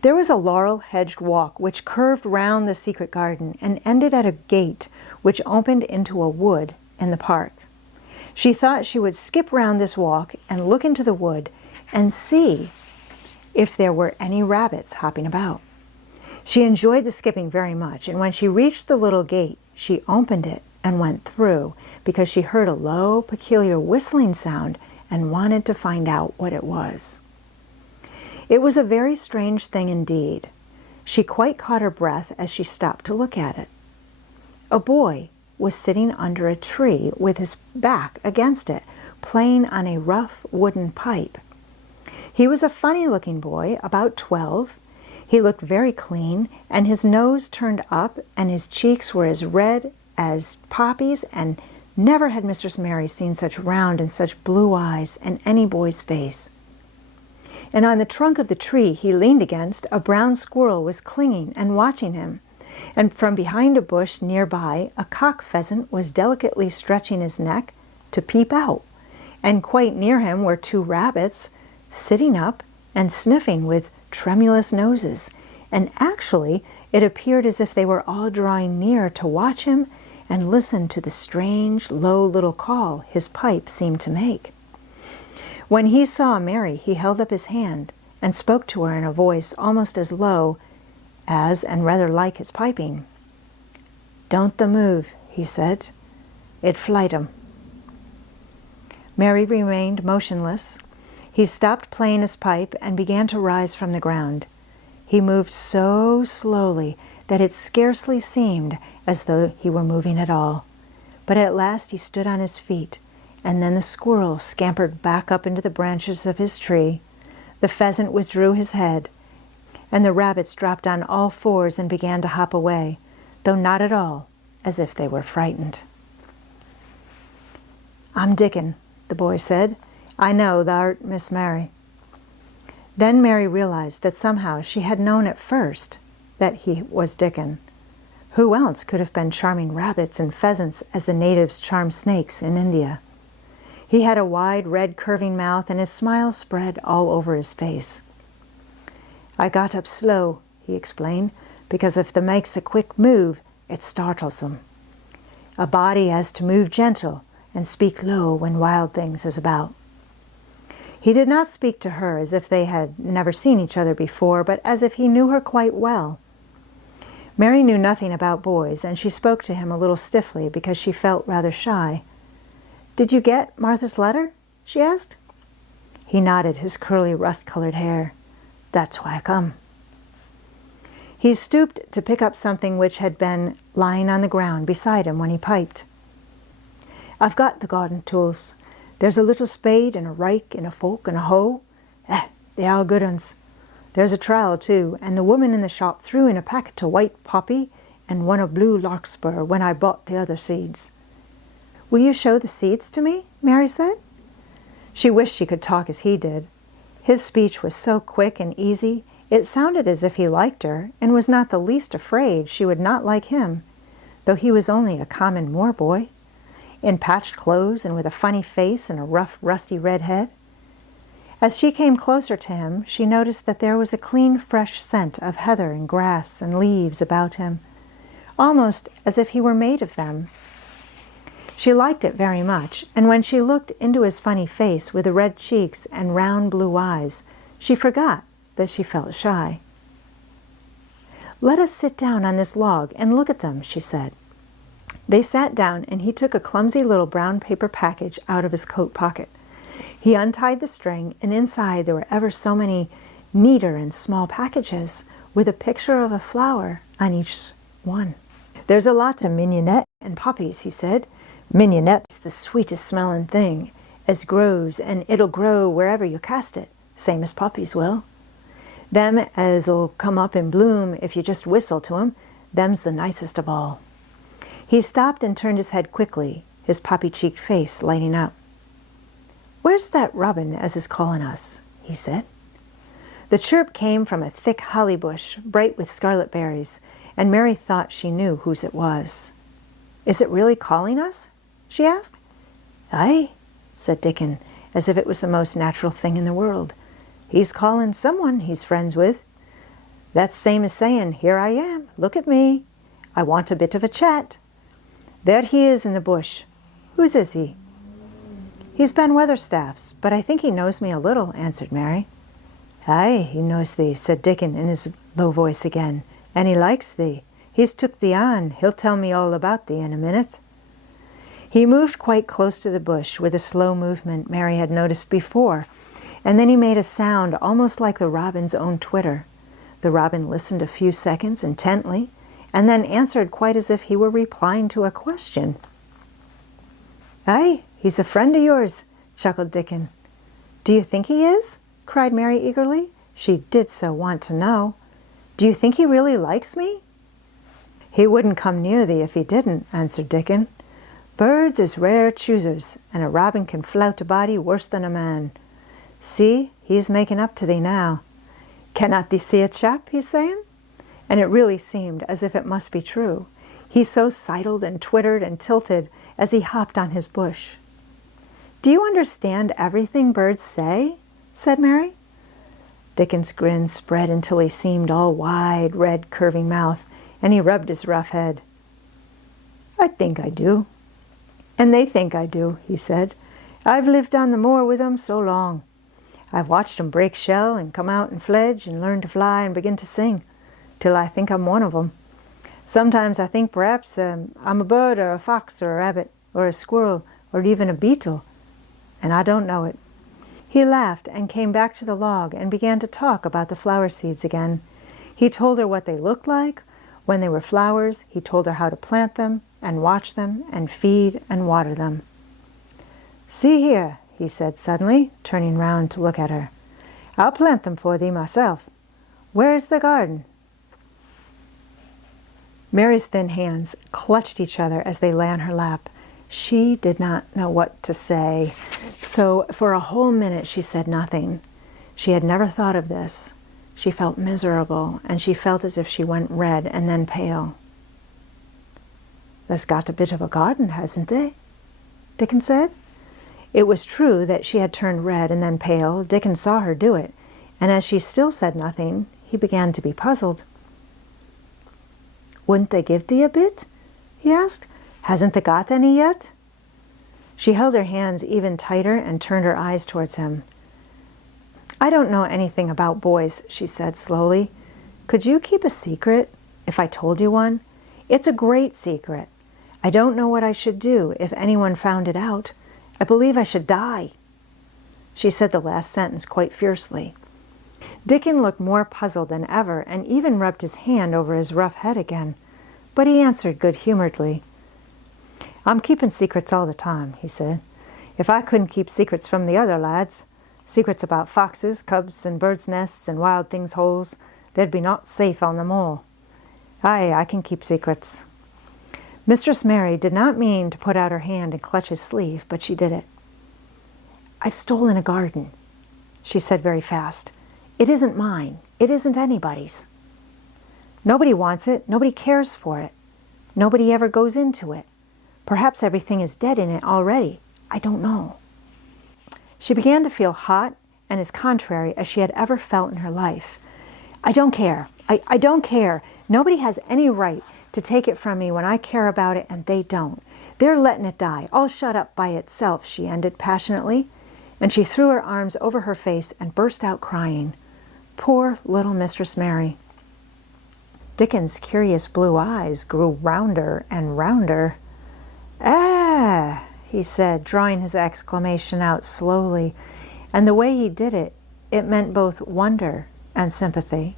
There was a laurel-hedged walk which curved round the secret garden and ended at a gate which opened into a wood in the park. She thought she would skip round this walk and look into the wood and see if there were any rabbits hopping about. She enjoyed the skipping very much, and when she reached the little gate, she opened it and went through because she heard a low, peculiar whistling sound and wanted to find out what it was. It was a very strange thing indeed. She quite caught her breath as she stopped to look at it. A boy was sitting under a tree with his back against it, playing on a rough wooden pipe. He was a funny-looking boy, about 12. He looked very clean, and his nose turned up, and his cheeks were as red as poppies, and never had Mistress Mary seen such round and such blue eyes in any boy's face. And on the trunk of the tree he leaned against, a brown squirrel was clinging and watching him, and from behind a bush nearby a cock pheasant was delicately stretching his neck to peep out, and quite near him were 2 rabbits sitting up and sniffing with tremulous noses, and actually it appeared as if they were all drawing near to watch him and listen to the strange, low little call his pipe seemed to make. When he saw Mary, he held up his hand and spoke to her in a voice almost as low as and rather like his piping. "Don't the move," he said. "It flight 'em." Mary remained motionless. He stopped playing his pipe and began to rise from the ground. He moved so slowly that it scarcely seemed as though he were moving at all. But at last he stood on his feet, and then the squirrel scampered back up into the branches of his tree. The pheasant withdrew his head, and the rabbits dropped on all fours and began to hop away, though not at all as if they were frightened. "I'm Dickon," the boy said. "I know thou'rt Miss Mary." Then Mary realized that somehow she had known at first that he was Dickon. Who else could have been charming rabbits and pheasants as the natives charm snakes in India? He had a wide, red, curving mouth, and his smile spread all over his face. "I got up slow," he explained, "because if they makes a quick move, it startles them. A body has to move gentle and speak low when wild things is about." He did not speak to her as if they had never seen each other before, but as if he knew her quite well. Mary knew nothing about boys, and she spoke to him a little stiffly because she felt rather shy. "Did you get Martha's letter?" she asked. He nodded his curly rust-colored hair. "That's why I come." He stooped to pick up something which had been lying on the ground beside him when he piped. "I've got the garden tools. There's a little spade and a rake and a fork and a hoe. They are good uns. There's a trowel too, and the woman in the shop threw in a packet of white poppy and one of blue larkspur when I bought the other seeds." "Will you show the seeds to me?" Mary said. She wished she could talk as he did. His speech was so quick and easy, it sounded as if he liked her and was not the least afraid she would not like him, though he was only a common moor boy, in patched clothes and with a funny face and a rough, rusty red head. As she came closer to him, she noticed that there was a clean, fresh scent of heather and grass and leaves about him, almost as if he were made of them. She liked it very much, and when she looked into his funny face with the red cheeks and round blue eyes, she forgot that she felt shy. "Let us sit down on this log and look at them," she said. They sat down, and he took a clumsy little brown paper package out of his coat pocket. He untied the string, and inside there were ever so many neater and small packages with a picture of a flower on each one. "There's a lot of mignonette and poppies," he said. "Mignonette's the sweetest smelling thing as grows, and it'll grow wherever you cast it, same as poppies will. Them as'll come up in bloom if you just whistle to 'em, them's the nicest of all." He stopped and turned his head quickly, his poppy-cheeked face lighting up. "Where's that robin as is calling us?" he said. The chirp came from a thick holly bush, bright with scarlet berries, and Mary thought she knew whose it was. "Is it really calling us?" she asked. "Aye," said Dickon, as if it was the most natural thing in the world. "He's calling someone he's friends with. That's same as saying, 'Here I am, look at me. I want a bit of a chat.' There he is in the bush. Whose is he?" "He's Ben Weatherstaff's, but I think he knows me a little," answered Mary. "Aye, he knows thee," said Dickon in his low voice again, "and he likes thee. He's took thee on. He'll tell me all about thee in a minute." He moved quite close to the bush with a slow movement Mary had noticed before, and then he made a sound almost like the robin's own twitter. The robin listened a few seconds intently, and then answered quite as if he were replying to a question. "Aye, he's a friend of yours," chuckled Dickon. "Do you think he is?" cried Mary eagerly. She did so want to know. "Do you think he really likes me?" "He wouldn't come near thee if he didn't," answered Dickon. "Birds is rare choosers, and a robin can flout a body worse than a man. See, he's making up to thee now. Cannot thee see a chap, he's saying?" And it really seemed as if it must be true. He so sidled and twittered and tilted as he hopped on his bush. "Do you understand everything birds say?" said Mary. Dickon's grin spread until he seemed all wide, red, curving mouth, and he rubbed his rough head. "I think I do. And they think I do," he said. "I've lived on the moor with 'em so long. I've watched 'em break shell and come out and fledge and learn to fly and begin to sing, till I think I'm one of 'em. Sometimes I think perhaps I'm a bird or a fox or a rabbit or a squirrel or even a beetle, and I don't know it." He laughed and came back to the log and began to talk about the flower seeds again. He told her what they looked like. When they were flowers, he told her how to plant them and watch them and feed and water them. "See here," he said suddenly, turning round to look at her. "I'll plant them for thee myself. Where is the garden?" Mary's thin hands clutched each other as they lay on her lap. She did not know what to say, so for a whole minute she said nothing. She had never thought of this. She felt miserable, and she felt as if she went red and then pale. "There's got a bit of a garden, hasn't they?" Dickon said. It was true that she had turned red and then pale. Dickon saw her do it, and as she still said nothing, he began to be puzzled. "Wouldn't they give thee a bit?" he asked. "Hasn't they got any yet?" She held her hands even tighter and turned her eyes towards him. "I don't know anything about boys," she said slowly. "Could you keep a secret if I told you one? It's a great secret. I don't know what I should do if anyone found it out. I believe I should die." She said the last sentence quite fiercely. Dickon looked more puzzled than ever and even rubbed his hand over his rough head again. But he answered good-humoredly. "I'm keeping secrets all the time," he said. "If I couldn't keep secrets from the other lads, secrets about foxes, cubs, and birds' nests, and wild things' holes, they'd be not safe on the moor. Aye, I can keep secrets." Mistress Mary did not mean to put out her hand and clutch his sleeve, but she did it. "I've stolen a garden," she said very fast. "It isn't mine. It isn't anybody's. Nobody wants it. Nobody cares for it. Nobody ever goes into it. Perhaps everything is dead in it already. I don't know." She began to feel hot and as contrary as she had ever felt in her life. "I don't care. I don't care. Nobody has any right to take it from me when I care about it and they don't. They're letting it die, all shut up by itself," she ended passionately, and she threw her arms over her face and burst out crying. Poor little Mistress Mary. Dickon's curious blue eyes grew rounder and rounder. "Ah!" he said, drawing his exclamation out slowly, and the way he did it, it meant both wonder and sympathy.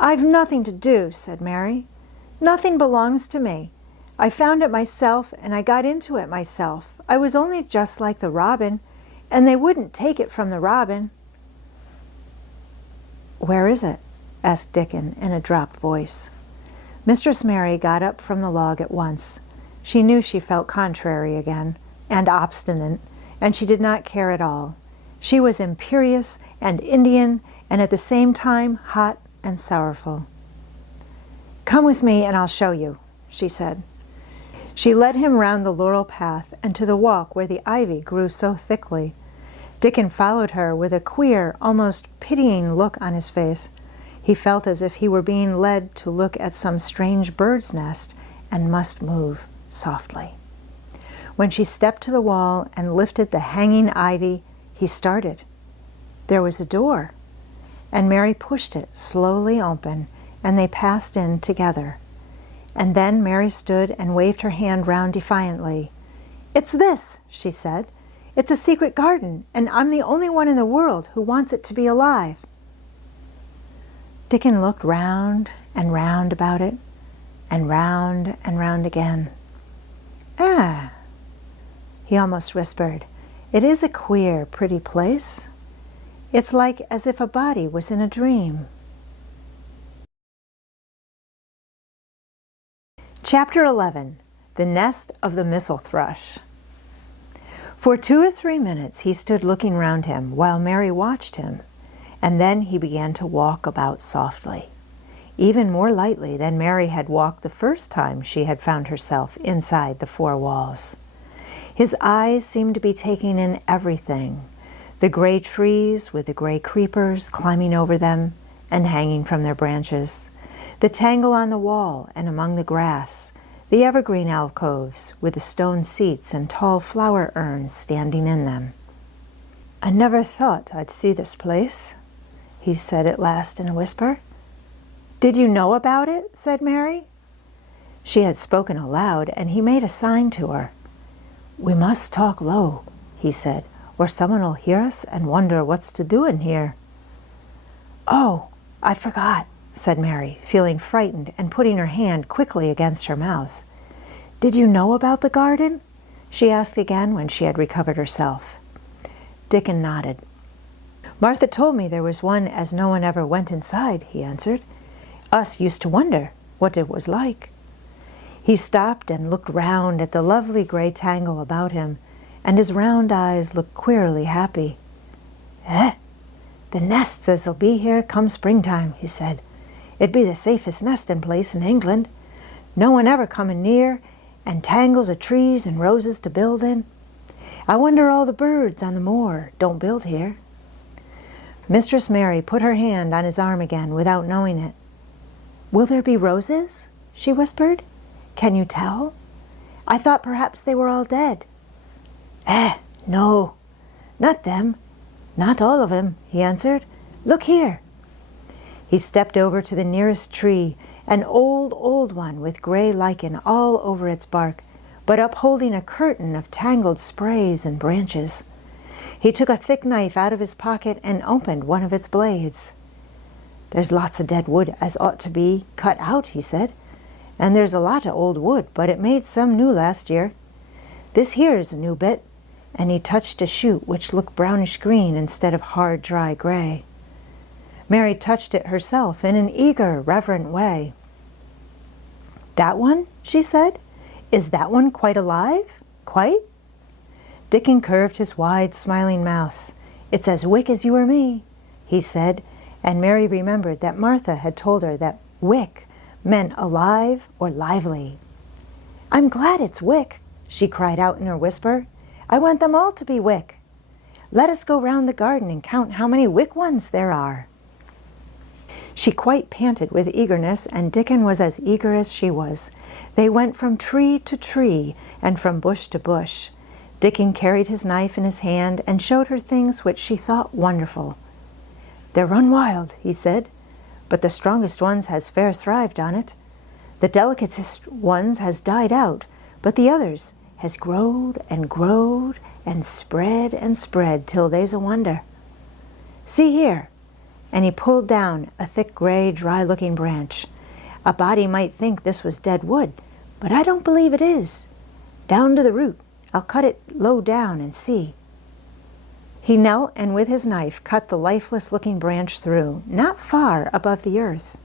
"I've nothing to do," said Mary. "Nothing belongs to me. I found it myself, and I got into it myself. I was only just like the robin, and they wouldn't take it from the robin." "Where is it?" asked Dickon in a dropped voice. Mistress Mary got up from the log at once. She knew she felt contrary again, and obstinate, and she did not care at all. She was imperious and Indian and at the same time hot and sorrowful. "Come with me and I'll show you," she said. She led him round the laurel path and to the walk where the ivy grew so thickly. Dickon followed her with a queer, almost pitying look on his face. He felt as if he were being led to look at some strange bird's nest and must move softly. When she stepped to the wall and lifted the hanging ivy, he started. There was a door, and Mary pushed it slowly open, and they passed in together. And then Mary stood and waved her hand round defiantly. "It's this," she said. "It's a secret garden, and I'm the only one in the world who wants it to be alive." Dickon looked round and round about it, and round again. "Ah," he almost whispered, "it is a queer, pretty place. It's like as if a body was in a dream." Chapter 11. The Nest of the Missel Thrush. For 2 or 3 minutes he stood looking round him while Mary watched him, and then he began to walk about softly, even more lightly than Mary had walked the first time she had found herself inside the 4 walls. His eyes seemed to be taking in everything, the gray trees with the gray creepers climbing over them and hanging from their branches, the tangle on the wall and among the grass, the evergreen alcoves with the stone seats and tall flower urns standing in them. "I never thought I'd see this place," he said at last in a whisper. "Did you know about it?" said Mary. She had spoken aloud, and he made a sign to her. "We must talk low," he said, "or someone will hear us and wonder what's to do in here." "Oh, I forgot," said Mary, feeling frightened and putting her hand quickly against her mouth. "Did you know about the garden?" she asked again when she had recovered herself. Dickon nodded. "Martha told me there was one as no one ever went inside," he answered. "Us used to wonder what it was like." He stopped and looked round at the lovely gray tangle about him, and his round eyes looked queerly happy. The nests as'll be here come springtime," he said. "It'd be the safest nesting place in England. No one ever coming near, and tangles of trees and roses to build in. I wonder all the birds on the moor don't build here." Mistress Mary put her hand on his arm again without knowing it. "Will there be roses?" she whispered. "Can you tell? I thought perhaps they were all dead." No, not them. Not all of them," he answered. "Look here." He stepped over to the nearest tree, an old one with gray lichen all over its bark, but upholding a curtain of tangled sprays and branches. He took a thick knife out of his pocket and opened one of its blades. "There's lots of dead wood as ought to be cut out," he said. "And there's a lot of old wood, but it made some new last year. This here's a new bit," and he touched a shoot which looked brownish green instead of hard, dry gray. Mary touched it herself in an eager, reverent way. "That one?" she said. "Is that one quite alive? Quite?" Dickon curved his wide, smiling mouth. "It's as wick as you or me," he said, and Mary remembered that Martha had told her that wick meant alive or lively. "I'm glad it's wick," she cried out in her whisper. "I want them all to be wick. Let us go round the garden and count how many wick ones there are." She quite panted with eagerness, and Dickon was as eager as she was. They went from tree to tree and from bush to bush. Dickon carried his knife in his hand and showed her things which she thought wonderful. "They're run wild," he said, "but the strongest ones has fair thrived on it. The delicatest ones has died out, but the others has growed and growed and spread till they's a wonder. See here," and he pulled down a thick gray, dry-looking branch. "A body might think this was dead wood, but I don't believe it is. Down to the root. I'll cut it low down and see." He knelt and with his knife cut the lifeless-looking branch through, not far above the earth.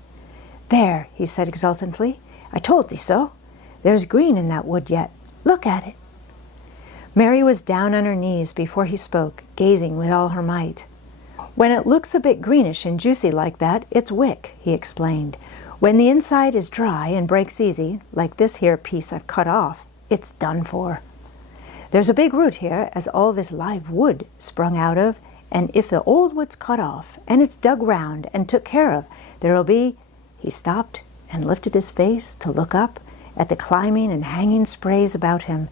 "There," he said exultantly. "I told thee so. There's green in that wood yet. Look at it." Mary was down on her knees before he spoke, gazing with all her might. "When it looks a bit greenish and juicy like that, it's wick," he explained. "When the inside is dry and breaks easy, like this here piece I've cut off, it's done for. There's a big root here as all this live wood sprung out of, and if the old wood's cut off and it's dug round and took care of, there'll be—" He stopped and lifted his face to look up at the climbing and hanging sprays about him.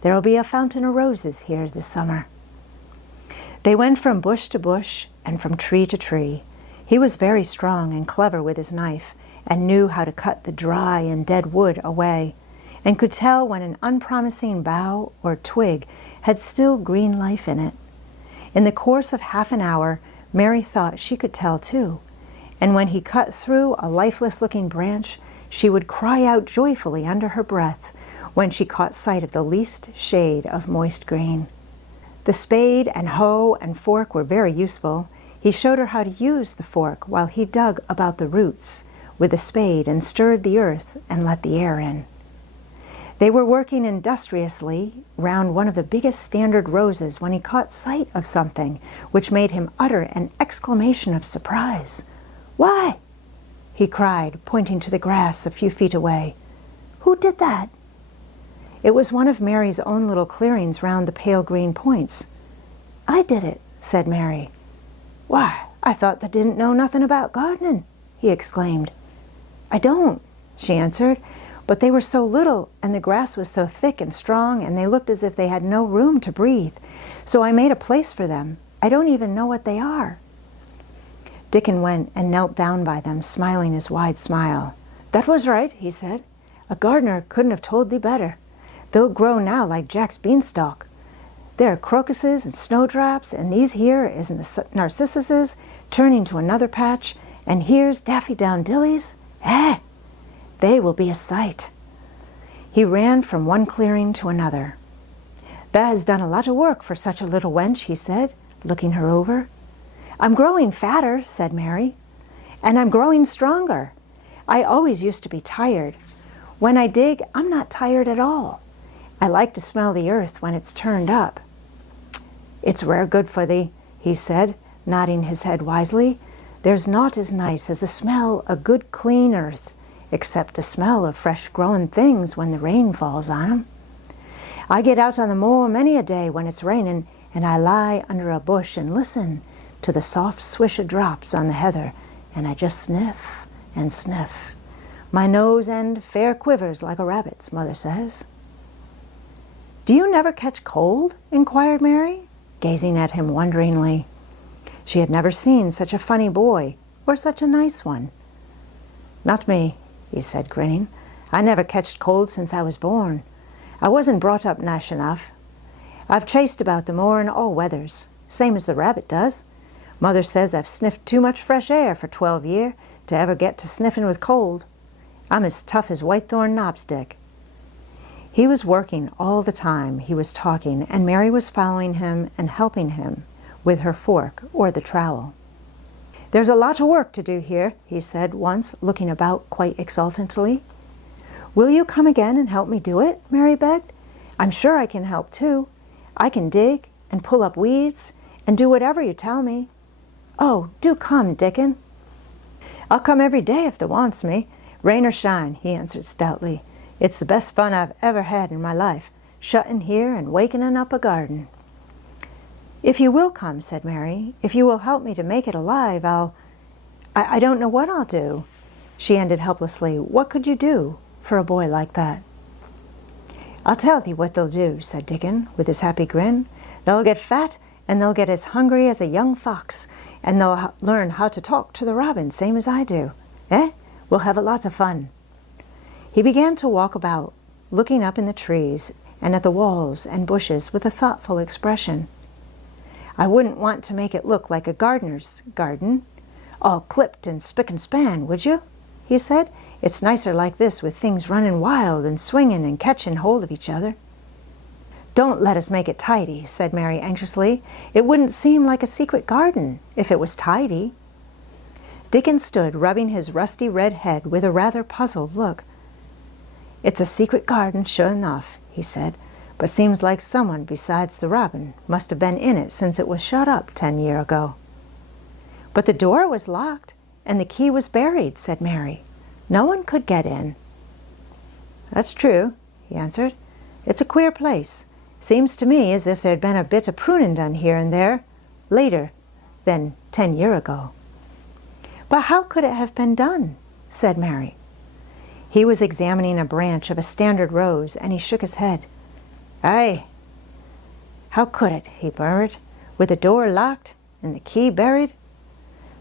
"There'll be a fountain of roses here this summer." They went from bush to bush and from tree to tree. He was very strong and clever with his knife, and knew how to cut the dry and dead wood away, and could tell when an unpromising bough or twig had still green life in it. In the course of half an hour, Mary thought she could tell too, and when he cut through a lifeless-looking branch, she would cry out joyfully under her breath when she caught sight of the least shade of moist green. The spade and hoe and fork were very useful. He showed her how to use the fork while he dug about the roots with the spade and stirred the earth and let the air in. They were working industriously round one of the biggest standard roses when he caught sight of something which made him utter an exclamation of surprise. "Why!" he cried, pointing to the grass a few feet away. "Who did that?" It was one of Mary's own little clearings round the pale green points. "I did it," said Mary. "Why, I thought that didn't know nothing about gardening," he exclaimed. "I don't," she answered, "but they were so little, and the grass was so thick and strong, and they looked as if they had no room to breathe. So I made a place for them. I don't even know what they are." Dickon went and knelt down by them, smiling his wide smile. "That was right," he said. "A gardener couldn't have told thee better. They'll grow now like Jack's beanstalk. There are crocuses and snowdrops, and these here is narcissuses turning to another patch, and here's daffodillies. They will be a sight." He ran from one clearing to another. "That has done a lot of work for such a little wench," he said, looking her over. "I'm growing fatter," said Mary, "and I'm growing stronger. I always used to be tired. When I dig, I'm not tired at all. I like to smell the earth when it's turned up." "It's rare good for thee," he said, nodding his head wisely. "There's naught as nice as the smell of good clean earth, except the smell of fresh growing things when the rain falls on 'em. I get out on the moor many a day when it's raining, and I lie under a bush and listen to the soft swish of drops on the heather, and I just sniff and sniff. My nose end fair quivers like a rabbit's, Mother says." "Do you never catch cold?" inquired Mary, gazing at him wonderingly. She had never seen such a funny boy, or such a nice one. "Not me," he said, grinning. "I never catched cold since I was born. I wasn't brought up nice enough. I've chased about the moor in all weathers, same as the rabbit does. Mother says I've sniffed too much fresh air for 12 year to ever get to sniffing with cold. I'm as tough as whitethorn knobstick." He was working all the time he was talking, and Mary was following him and helping him with her fork or the trowel. "There's a lot of work to do here," he said once, looking about quite exultantly. "Will you come again and help me do it?" Mary begged. "I'm sure I can help too. I can dig and pull up weeds and do whatever you tell me. Oh, do come, Dickon." "I'll come every day if thou wants me, rain or shine," he answered stoutly. "It's the best fun I've ever had in my life, shutting here and wakening up a garden." "If you will come," said Mary, "if you will help me to make it alive, I don't know what I'll do," she ended helplessly. "What could you do for a boy like that?" "I'll tell thee what they'll do," said Dickon, with his happy grin. "They'll get fat, and they'll get as hungry as a young fox, and they'll learn how to talk to the robin, same as I do. We'll have a lot of fun." He began to walk about, looking up in the trees and at the walls and bushes with a thoughtful expression. "I wouldn't want to make it look like a gardener's garden, all clipped and spick and span, would you?" he said. "It's nicer like this, with things running wild and swinging and catching hold of each other." "Don't let us make it tidy," said Mary anxiously. "It wouldn't seem like a secret garden if it was tidy." Dickon stood rubbing his rusty red head with a rather puzzled look. "It's a secret garden, sure enough," he said, "but seems like someone besides the robin must have been in it since it was shut up 10 years ago." But the door was locked, and the key was buried, said Mary. No one could get in. That's true, he answered. It's a queer place. Seems to me as if there'd been a bit of pruning done here and there, later than 10 year ago. But how could it have been done? Said Mary. He was examining a branch of a standard rose, and he shook his head. Aye, how could it, he murmured, with the door locked and the key buried?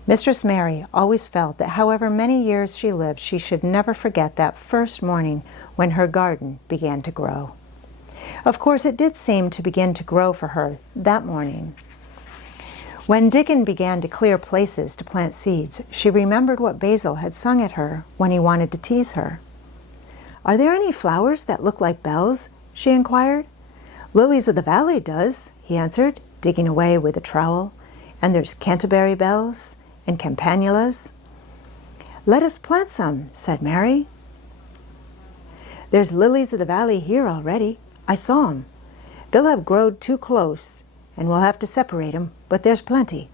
Mistress Mary always felt that however many years she lived, she should never forget that first morning when her garden began to grow. Of course, it did seem to begin to grow for her that morning. When Dickon began to clear places to plant seeds, she remembered what Basil had sung at her when he wanted to tease her. Are there any flowers that look like bells? She inquired. Lilies of the valley does, he answered, digging away with a trowel. And there's Canterbury bells and campanulas. Let us plant some, said Mary. There's lilies of the valley here already. I saw 'em. They'll have growed too close, and we'll have to separate 'em, but there's plenty.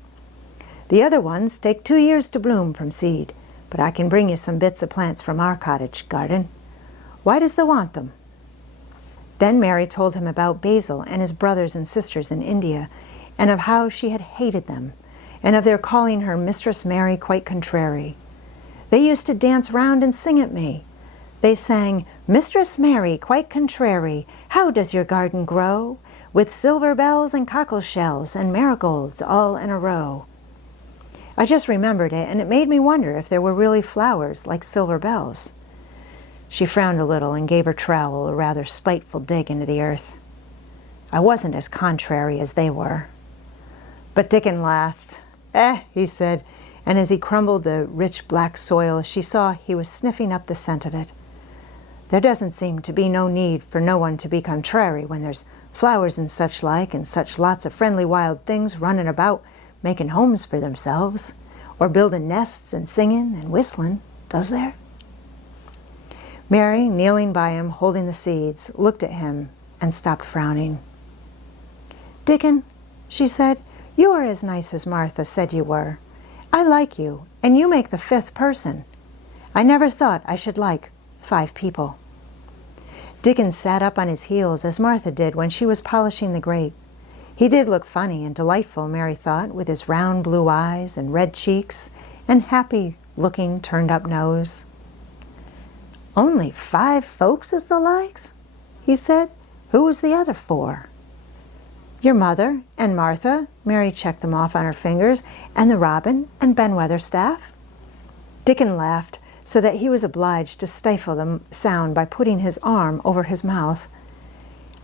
The other ones take 2 years to bloom from seed, but I can bring you some bits of plants from our cottage garden. Why does thee want them? Then Mary told him about Basil and his brothers and sisters in India, and of how she had hated them, and of their calling her Mistress Mary quite contrary. They used to dance round and sing at me. They sang, Mistress Mary quite contrary, how does your garden grow? With silver bells and cockle shells and marigolds all in a row. I just remembered it, and it made me wonder if there were really flowers like silver bells. She frowned a little and gave her trowel a rather spiteful dig into the earth. I wasn't as contrary as they were. But Dickon laughed. He said, and as he crumbled the rich black soil, she saw he was sniffing up the scent of it. There doesn't seem to be no need for no one to be contrary when there's flowers and such like, and such lots of friendly wild things running about making homes for themselves, or building nests and singing and whistling, does there? Mary, kneeling by him, holding the seeds, looked at him and stopped frowning. Dickon, she said, you are as nice as Martha said you were. I like you, and you make the 5th person. I never thought I should like 5 people. Dickon sat up on his heels as Martha did when she was polishing the grate. He did look funny and delightful, Mary thought, with his round blue eyes and red cheeks and happy-looking turned-up nose. Only 5 folks is the likes? He said. Who was the other 4? Your mother and Martha, Mary checked them off on her fingers, and the robin and Ben Weatherstaff. Dickon laughed, so that he was obliged to stifle the sound by putting his arm over his mouth.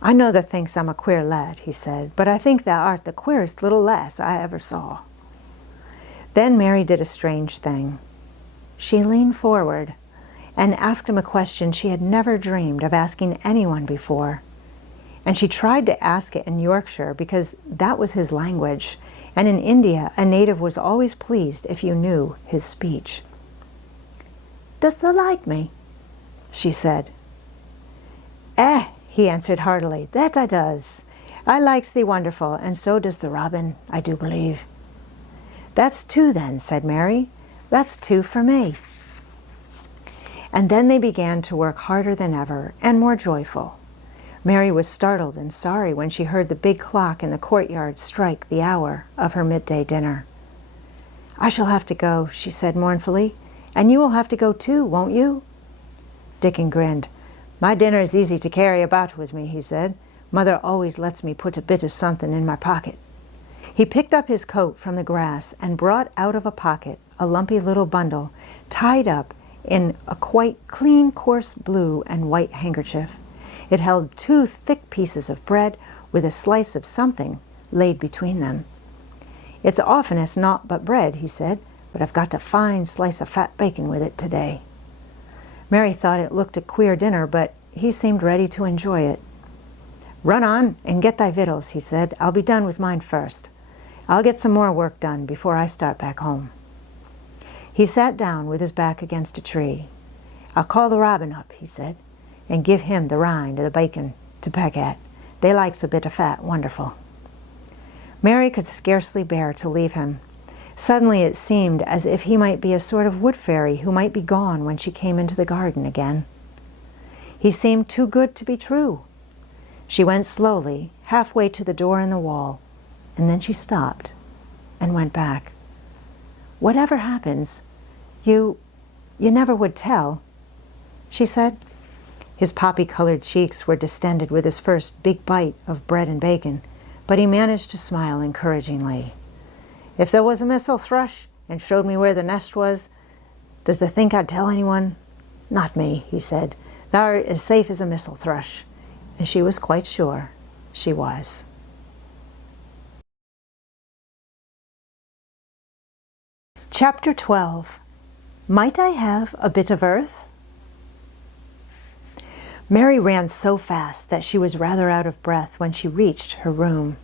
I know thou thinks I'm a queer lad, he said, but I think thou art the queerest little lass I ever saw. Then Mary did a strange thing. She leaned forward and asked him a question she had never dreamed of asking anyone before. And she tried to ask it in Yorkshire because that was his language, and in India a native was always pleased if you knew his speech. Does thou like me? She said. He answered heartily, that I does. I likes thee wonderful, and so does the robin, I do believe. That's 2 then, said Mary. That's 2 for me. And then they began to work harder than ever, and more joyful. Mary was startled and sorry when she heard the big clock in the courtyard strike the hour of her midday dinner. I shall have to go, she said mournfully, and you will have to go too, won't you? Dickon grinned. My dinner is easy to carry about with me, he said. Mother always lets me put a bit of something in my pocket. He picked up his coat from the grass and brought out of a pocket a lumpy little bundle tied up in a quite clean, coarse blue and white handkerchief. It held 2 thick pieces of bread with a slice of something laid between them. It's often as naught but bread, he said, but I've got a fine slice of fat bacon with it today. Mary thought it looked a queer dinner, but he seemed ready to enjoy it. Run on and get thy victuals, he said. I'll be done with mine first. I'll get some more work done before I start back home. He sat down with his back against a tree. I'll call the robin up, he said, and give him the rind of the bacon to peck at. They likes a bit of fat wonderful. Mary could scarcely bear to leave him, Suddenly it seemed as if he might be a sort of wood fairy who might be gone when she came into the garden again. He seemed too good to be true. She went slowly, halfway to the door in the wall, and then she stopped and went back. "Whatever happens, you never would tell," she said. His poppy-colored cheeks were distended with his first big bite of bread and bacon, but he managed to smile encouragingly. "If there was a missel thrush and showed me where the nest was, does thee think I'd tell anyone?" "Not me," he said. "Thou'rt as safe as a missel thrush." And she was quite sure she was. Chapter 12. Might I have a bit of earth? Mary ran so fast that she was rather out of breath when she reached her room.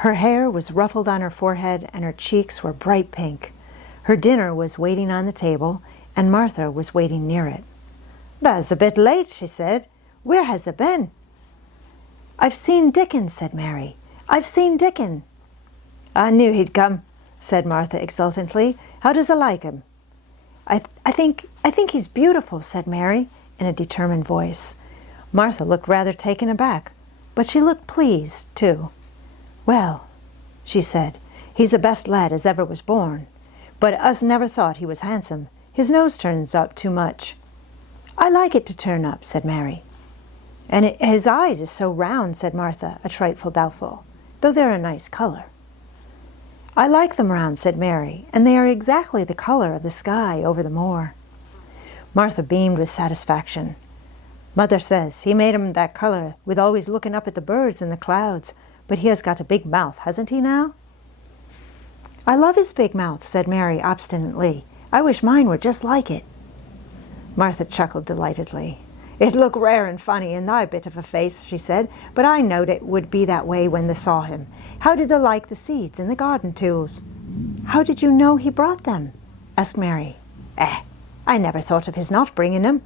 Her hair was ruffled on her forehead and her cheeks were bright pink. Her dinner was waiting on the table and Martha was waiting near it. "Thah's a bit late," she said. "Where has thee been?" "I've seen Dickon," said Mary. "I've seen Dickon." "I knew he'd come," said Martha exultantly. "How does thee like him?" I think he's beautiful," said Mary in a determined voice. Martha looked rather taken aback, but she looked pleased, too. "Well," she said, "he's the best lad as ever was born. But us never thought he was handsome. His nose turns up too much." "I like it to turn up," said Mary. "And his eyes is so round," said Martha, a trifle doubtful, "though they're a nice color." "I like them round," said Mary, "and they are exactly the color of the sky over the moor." Martha beamed with satisfaction. "Mother says he made 'em that color with always looking up at the birds and the clouds, but he has got a big mouth, hasn't he now?" "I love his big mouth," said Mary obstinately. "I wish mine were just like it." Martha chuckled delightedly. "It'd look rare and funny in thy bit of a face," she said, "but I knowed it would be that way when they saw him. How did they like the seeds and the garden tools?" "How did you know he brought them?" asked Mary. I never thought of his not bringing them.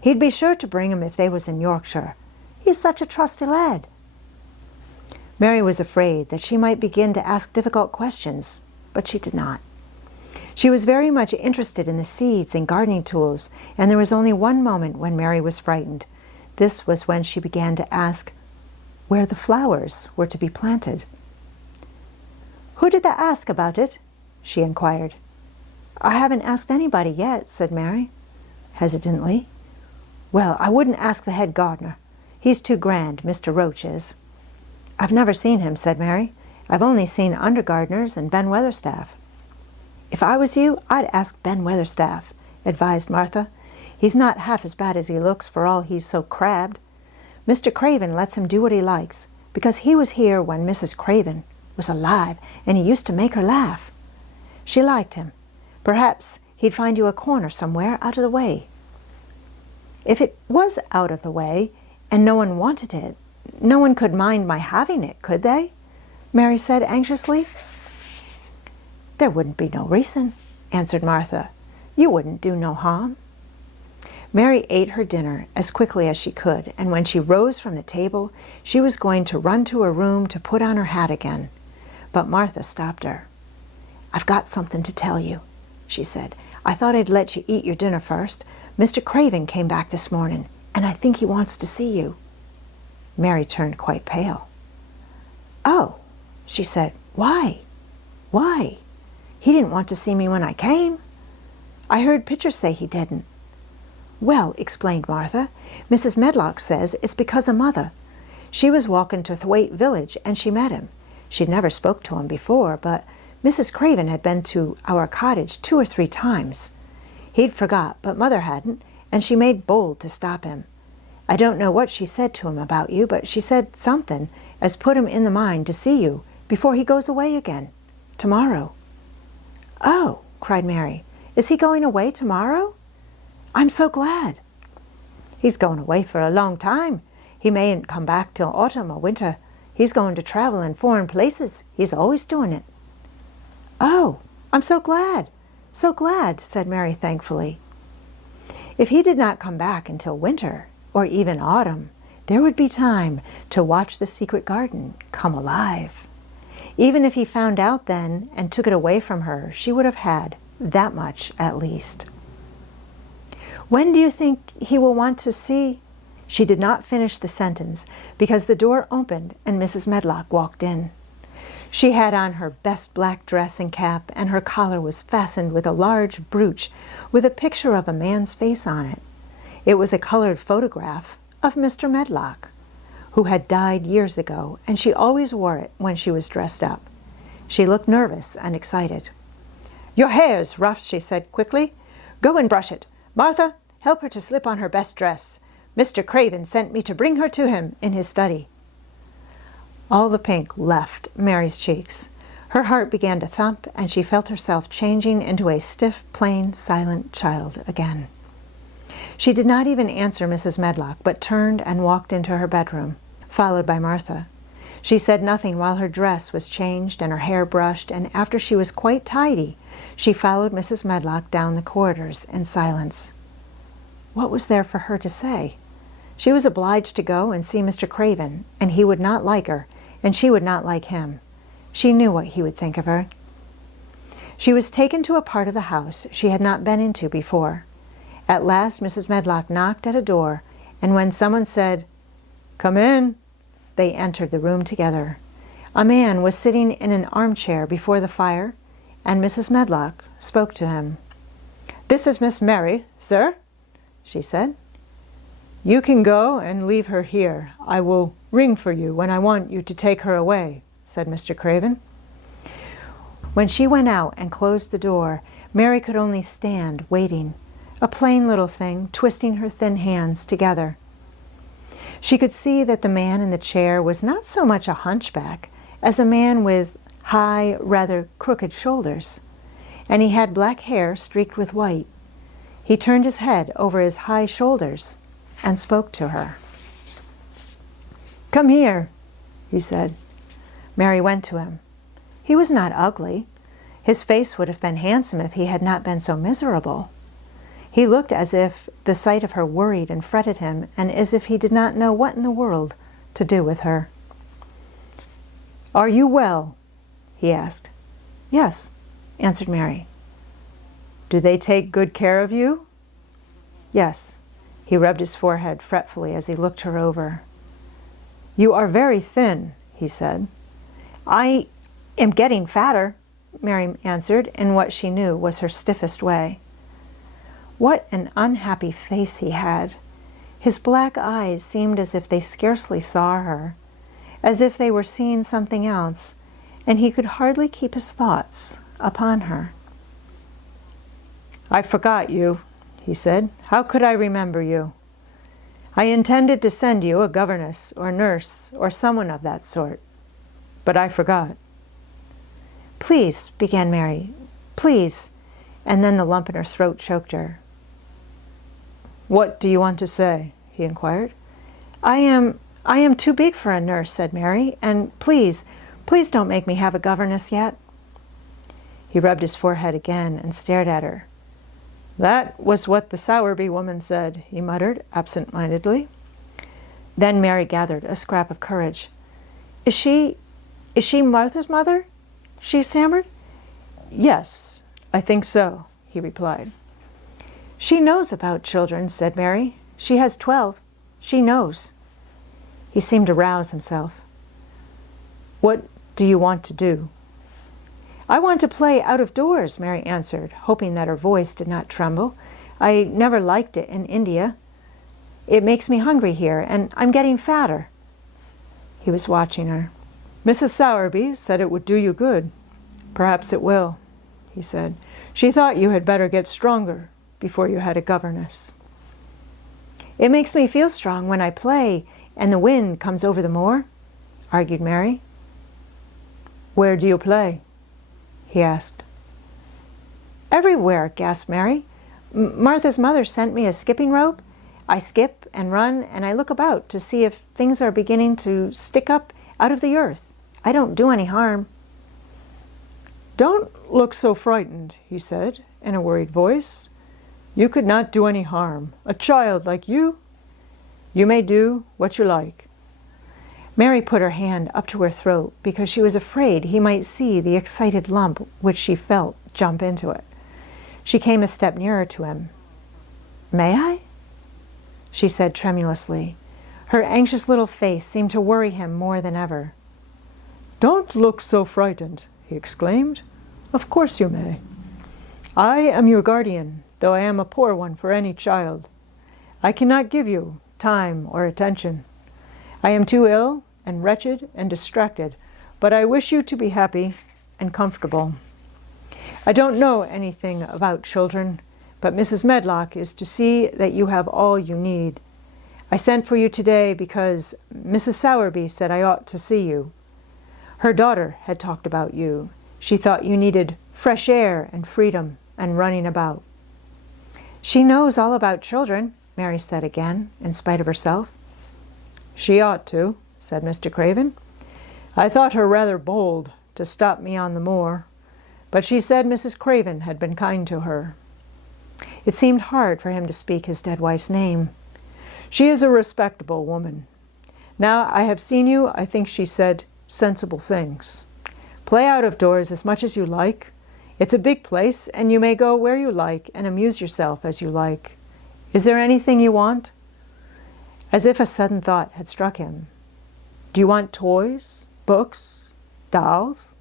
He'd be sure to bring 'em if they was in Yorkshire. He's such a trusty lad." Mary was afraid that she might begin to ask difficult questions, but she did not. She was very much interested in the seeds and gardening tools, and there was only one moment when Mary was frightened. This was when she began to ask where the flowers were to be planted. "Who did they ask about it?" she inquired. "I haven't asked anybody yet," said Mary, hesitantly. "Well, I wouldn't ask the head gardener. He's too grand, Mr. Roach is." "I've never seen him," said Mary. "I've only seen under gardeners and Ben Weatherstaff." "If I was you, I'd ask Ben Weatherstaff," advised Martha. "He's not half as bad as he looks for all he's so crabbed. Mr. Craven lets him do what he likes, because he was here when Mrs. Craven was alive, and he used to make her laugh. She liked him. Perhaps he'd find you a corner somewhere out of the way." "If it was out of the way, and no one wanted it, no one could mind my having it, could they?" Mary said anxiously. "There wouldn't be no reason," answered Martha. "You wouldn't do no harm." Mary ate her dinner as quickly as she could, and when she rose from the table, she was going to run to her room to put on her hat again. But Martha stopped her. "I've got something to tell you," she said. "I thought I'd let you eat your dinner first. Mr. Craven came back this morning, and I think he wants to see you." Mary turned quite pale. "Oh," she said. "Why? Why? He didn't want to see me when I came. I heard Pitcher say he didn't." "Well," explained Martha, "Mrs. Medlock says it's because of Mother. She was walking to Thwaite village and she met him. She'd never spoke to him before, but Mrs. Craven had been to our cottage 2 or 3 times. He'd forgot, but Mother hadn't, and she made bold to stop him. I don't know what she said to him about you, but she said something as put him in the mind to see you before he goes away again, tomorrow." "Oh," cried Mary, "is he going away tomorrow? I'm so glad." "He's going away for a long time. He mayn't come back till autumn or winter. He's going to travel in foreign places. He's always doing it." "Oh, I'm so glad, said Mary thankfully. If he did not come back until winter, or even autumn, there would be time to watch the secret garden come alive. Even if he found out then and took it away from her, she would have had that much at least. When do you think he will want to see? She did not finish the sentence because the door opened and Mrs. Medlock walked in. She had on her best black dress and cap, and her collar was fastened with a large brooch with a picture of a man's face on it. It was a colored photograph of Mr. Medlock, who had died years ago, and she always wore it when she was dressed up. She looked nervous and excited. "Your hair's rough," she said quickly. "Go and brush it. Martha, help her to slip on her best dress. Mr. Craven sent me to bring her to him in his study." All the pink left Mary's cheeks. Her heart began to thump, and she felt herself changing into a stiff, plain, silent child again. She did not even answer Mrs. Medlock, but turned and walked into her bedroom, followed by Martha. She said nothing while her dress was changed and her hair brushed, and after she was quite tidy, she followed Mrs. Medlock down the corridors in silence. What was there for her to say? She was obliged to go and see Mr. Craven, and he would not like her, and she would not like him. She knew what he would think of her. She was taken to a part of the house she had not been into before. At last Mrs. Medlock knocked at a door, and when someone said, "Come in," they entered the room together. A man was sitting in an armchair before the fire, and Mrs. Medlock spoke to him. "This is Miss Mary, sir," she said. "You can go and leave her here. I will ring for you when I want you to take her away," said Mr. Craven. When she went out and closed the door, Mary could only stand waiting, a plain little thing, twisting her thin hands together. She could see that the man in the chair was not so much a hunchback as a man with high, rather crooked shoulders, and he had black hair streaked with white. He turned his head over his high shoulders and spoke to her. "Come here," he said. Mary went to him. He was not ugly. His face would have been handsome if he had not been so miserable. He looked as if the sight of her worried and fretted him, and as if he did not know what in the world to do with her. "Are you well?" he asked. "Yes," answered Mary. "Do they take good care of you?" "Yes." He rubbed his forehead fretfully as he looked her over. "You are very thin," he said. "I am getting fatter," Mary answered in what she knew was her stiffest way. What an unhappy face he had! His black eyes seemed as if they scarcely saw her, as if they were seeing something else, and he could hardly keep his thoughts upon her. "I forgot you," he said. "How could I remember you? I intended to send you a governess or nurse or someone of that sort, but I forgot." "Please," began Mary, "please," and then the lump in her throat choked her. "What do you want to say?" he inquired. I am too big for a nurse," said Mary, "and please don't make me have a governess yet." He rubbed his forehead again and stared at her. "That was what the Sowerby woman said," he muttered absent-mindedly. Then Mary gathered a scrap of courage. Is she Martha's mother?" she stammered. "Yes, I think so," he replied. "She knows about children," said Mary. "She has 12. She knows." He seemed to rouse himself. "What do you want to do?" "I want to play out of doors," Mary answered, hoping that her voice did not tremble. "I never liked it in India. It makes me hungry here, and I'm getting fatter." He was watching her. "Mrs. Sowerby said it would do you good. Perhaps it will," he said. "She thought you had better get stronger before you had a governess." "It makes me feel strong when I play and the wind comes over the moor," argued Mary. "Where do you play?" he asked. "Everywhere," gasped Mary. "Martha's mother sent me a skipping rope. I skip and run, and I look about to see if things are beginning to stick up out of the earth. I don't do any harm." "Don't look so frightened," he said in a worried voice. "You could not do any harm. A child like you? You may do what you like." Mary put her hand up to her throat because she was afraid he might see the excited lump which she felt jump into it. She came a step nearer to him. "May I?" she said tremulously. Her anxious little face seemed to worry him more than ever. "Don't look so frightened," he exclaimed. "Of course you may. I am your guardian, though I am a poor one for any child. I cannot give you time or attention. I am too ill and wretched and distracted, but I wish you to be happy and comfortable. I don't know anything about children, but Mrs. Medlock is to see that you have all you need. I sent for you today because Mrs. Sowerby said I ought to see you. Her daughter had talked about you. She thought you needed fresh air and freedom and running about." "She knows all about children," Mary said again, in spite of herself. "She ought to," said Mr. Craven. "I thought her rather bold to stop me on the moor, but she said Mrs. Craven had been kind to her." It seemed hard for him to speak his dead wife's name. "She is a respectable woman. Now I have seen you, I think she said sensible things. Play out of doors as much as you like. It's a big place, and you may go where you like and amuse yourself as you like. Is there anything you want?" As if a sudden thought had struck him. "Do you want toys, books, dolls?"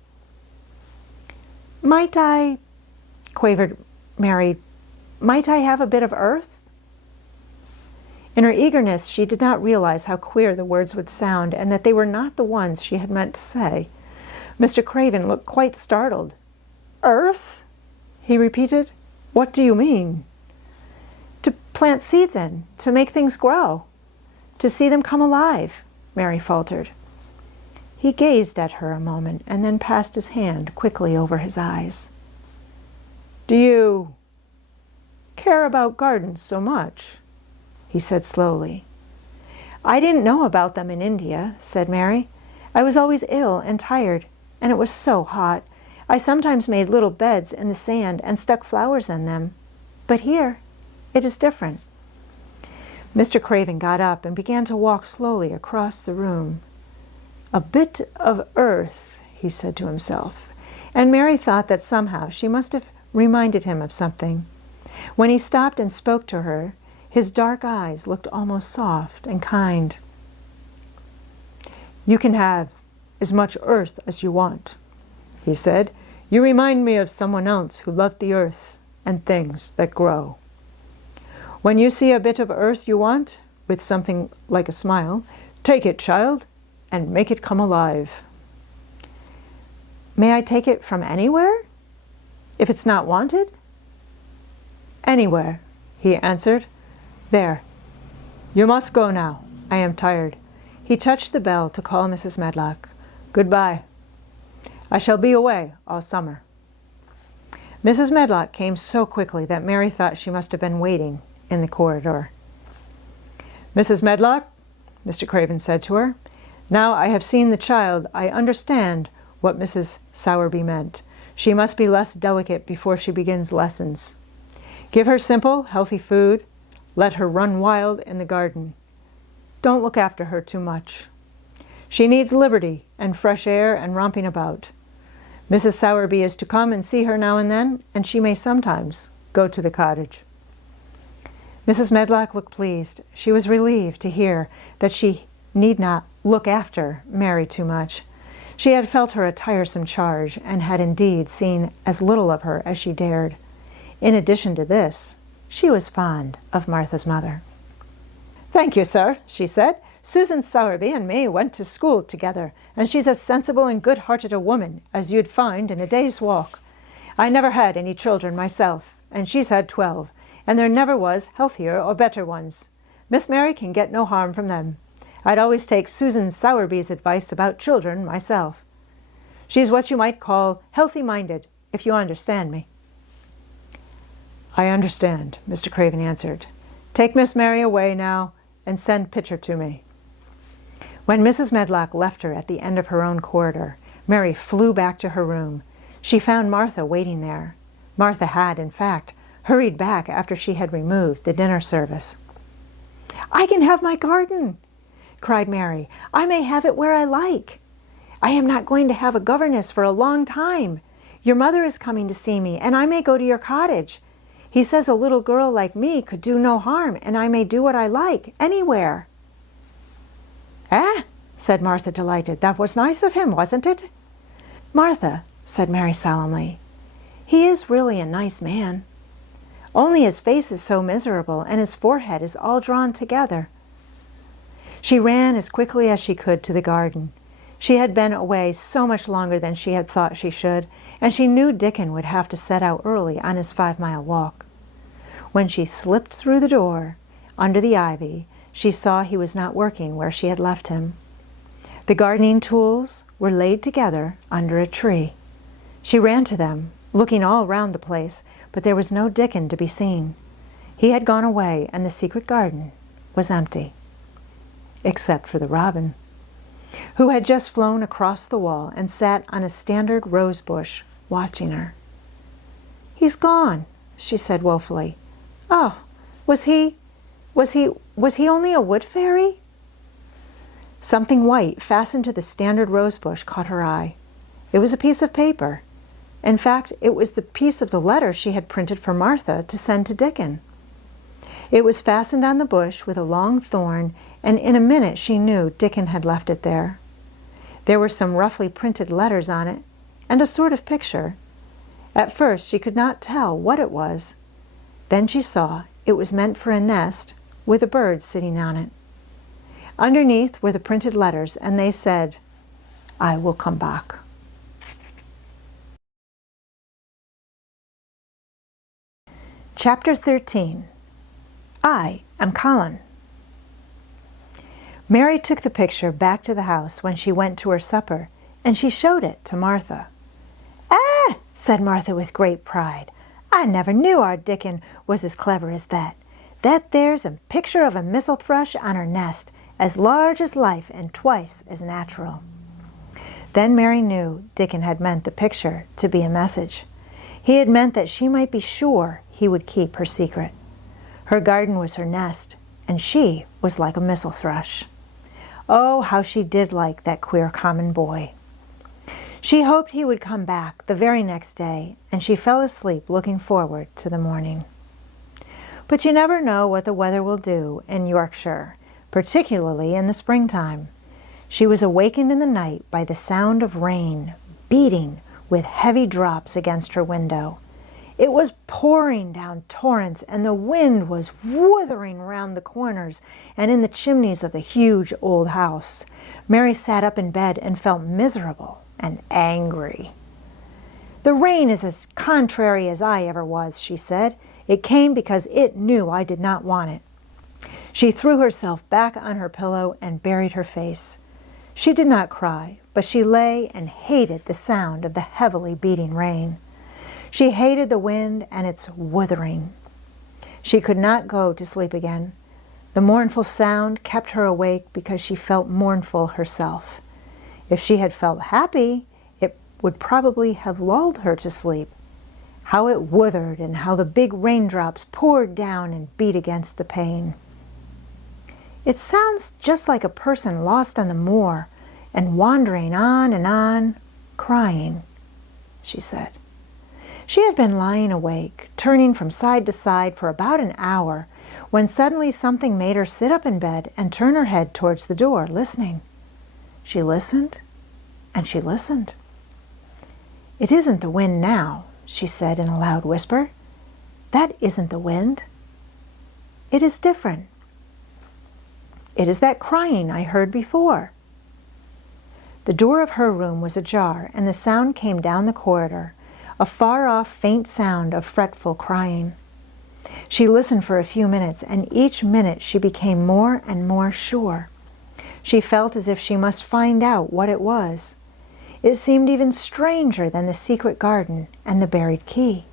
"Might I," quavered Mary, "might I have a bit of earth?" In her eagerness, she did not realize how queer the words would sound and that they were not the ones she had meant to say. Mr. Craven looked quite startled. "Earth?" he repeated. "What do you mean?" "To plant seeds in, to make things grow, to see them come alive," Mary faltered. He gazed at her a moment and then passed his hand quickly over his eyes. "Do you care about gardens so much?" he said slowly. "I didn't know about them in India," said Mary. "I was always ill and tired, and it was so hot. I sometimes made little beds in the sand and stuck flowers in them. But here, it is different." Mr. Craven got up and began to walk slowly across the room. "A bit of earth," he said to himself, and Mary thought that somehow she must have reminded him of something. When he stopped and spoke to her, his dark eyes looked almost soft and kind. "You can have as much earth as you want," he said. "You remind me of someone else who loved the earth and things that grow. When you see a bit of earth you want, with something like a smile, take it, child, and make it come alive." "May I take it from anywhere, if it's not wanted?" "Anywhere," he answered. "There. You must go now. I am tired." He touched the bell to call Mrs. Medlock. "Goodbye. I shall be away all summer." Mrs. Medlock came so quickly that Mary thought she must have been waiting in the corridor. "Mrs. Medlock," Mr. Craven said to her, "now I have seen the child, I understand what Mrs. Sowerby meant. She must be less delicate before she begins lessons. Give her simple, healthy food. Let her run wild in the garden. Don't look after her too much. She needs liberty and fresh air and romping about. Mrs. Sowerby is to come and see her now and then, and she may sometimes go to the cottage." Mrs. Medlock looked pleased. She was relieved to hear that she need not look after Mary too much. She had felt her a tiresome charge, and had indeed seen as little of her as she dared. In addition to this, she was fond of Martha's mother. "Thank you, sir," she said. "Susan Sowerby and me went to school together, and she's as sensible and good-hearted a woman as you'd find in a day's walk. I never had any children myself, and she's had 12, and there never was healthier or better ones. Miss Mary can get no harm from them. I'd always take Susan Sowerby's advice about children myself. She's what you might call healthy-minded, if you understand me." "I understand," Mr. Craven answered. "Take Miss Mary away now, and send Pitcher to me." When Mrs. Medlock left her at the end of her own corridor, Mary flew back to her room. She found Martha waiting there. Martha had, in fact, hurried back after she had removed the dinner service. "I can have my garden. cried Mary. "I may have it where I like. I am not going to have a governess for a long time. Your mother is coming to see me, and I may go to your cottage. He says a little girl like me could do no harm, and I may do what I like, anywhere." "Eh?" said Martha, delighted. "That was nice of him, wasn't it?" "Martha," said Mary solemnly, "he is really a nice man. Only his face is so miserable, and his forehead is all drawn together." She ran as quickly as she could to the garden. She had been away so much longer than she had thought she should, and she knew Dickon would have to set out early on his 5-mile walk. When she slipped through the door, under the ivy, she saw he was not working where she had left him. The gardening tools were laid together under a tree. She ran to them, looking all round the place, but there was no Dickon to be seen. He had gone away, and the secret garden was empty, except for the robin, who had just flown across the wall and sat on a standard rose bush watching her. "He's gone," she said woefully. "Oh, was he only a wood fairy?" Something white fastened to the standard rose bush caught her eye. It was a piece of paper. In fact, it was the piece of the letter she had printed for Martha to send to Dickon. It was fastened on the bush with a long thorn, and in a minute she knew Dickon had left it there. There were some roughly printed letters on it, and a sort of picture. At first she could not tell what it was. Then she saw it was meant for a nest with a bird sitting on it. Underneath were the printed letters, and they said, "I will come back." Chapter 13. I am Colin. Mary took the picture back to the house when she went to her supper, and she showed it to Martha. "Ah!" said Martha with great pride. "I never knew our Dickon was as clever as that. That there's a picture of a missel thrush on her nest, as large as life and twice as natural." Then Mary knew Dickon had meant the picture to be a message. He had meant that she might be sure he would keep her secret. Her garden was her nest, and she was like a missel thrush. Oh, how she did like that queer common boy. She hoped he would come back the very next day, and she fell asleep looking forward to the morning. But you never know what the weather will do in Yorkshire, particularly in the springtime. She was awakened in the night by the sound of rain beating with heavy drops against her window. It was pouring down torrents, and the wind was wuthering round the corners and in the chimneys of the huge old house. Mary sat up in bed and felt miserable and angry. "The rain is as contrary as I ever was," she said. "It came because it knew I did not want it." She threw herself back on her pillow and buried her face. She did not cry, but she lay and hated the sound of the heavily beating rain. She hated the wind and its wuthering. She could not go to sleep again. The mournful sound kept her awake because she felt mournful herself. If she had felt happy, it would probably have lulled her to sleep. How it wuthered, and how the big raindrops poured down and beat against the pane. "It sounds just like a person lost on the moor and wandering on, crying," she said. She had been lying awake, turning from side to side for about an hour, when suddenly something made her sit up in bed and turn her head towards the door, listening. She listened, and she listened. "It isn't the wind now," she said in a loud whisper. "That isn't the wind. It is different. It is that crying I heard before." The door of her room was ajar, and the sound came down the corridor, a far-off faint sound of fretful crying. She listened for a few minutes, and each minute she became more and more sure. She felt as if she must find out what it was. It seemed even stranger than the secret garden and the buried key.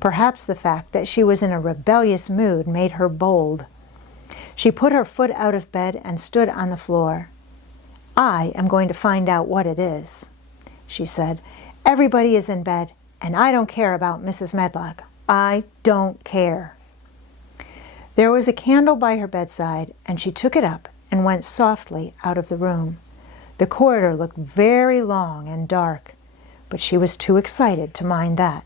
Perhaps the fact that she was in a rebellious mood made her bold. She put her foot out of bed and stood on the floor. "I am going to find out what it is," she said. "Everybody is in bed, and I don't care about Mrs. Medlock. I don't care." There was a candle by her bedside, and she took it up and went softly out of the room. The corridor looked very long and dark, but she was too excited to mind that.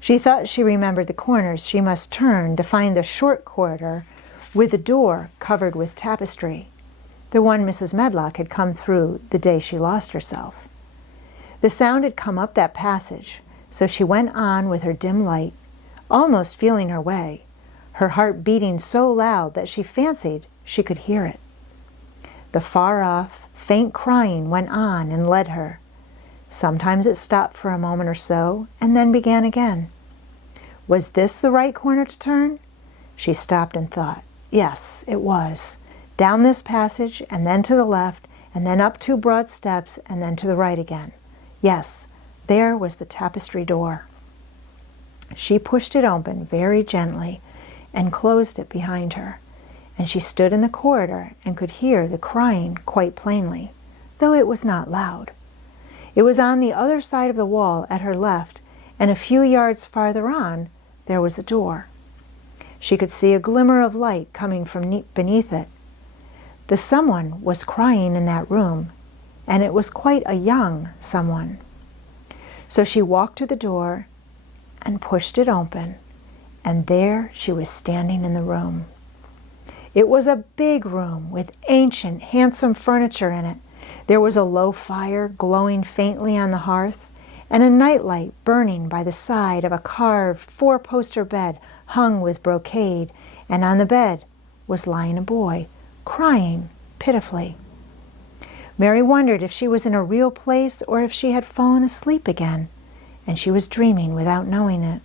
She thought she remembered the corners she must turn to find the short corridor with the door covered with tapestry, the one Mrs. Medlock had come through the day she lost herself. The sound had come up that passage, so she went on with her dim light, almost feeling her way, her heart beating so loud that she fancied she could hear it. The far-off, faint crying went on and led her. Sometimes it stopped for a moment or so, and then began again. Was this the right corner to turn? She stopped and thought. Yes, it was. Down this passage, and then to the left, and then up 2 broad steps, and then to the right again. Yes, there was the tapestry door. She pushed it open very gently and closed it behind her, and she stood in the corridor and could hear the crying quite plainly, though it was not loud. It was on the other side of the wall at her left, and a few yards farther on there was a door. She could see a glimmer of light coming from beneath it. The someone was crying in that room, and it was quite a young someone. So she walked to the door and pushed it open, and there she was standing in the room. It was a big room with ancient, handsome furniture in it. There was a low fire glowing faintly on the hearth, and a nightlight burning by the side of a carved 4-poster bed hung with brocade, and on the bed was lying a boy, crying pitifully. Mary wondered if she was in a real place or if she had fallen asleep again, and she was dreaming without knowing it.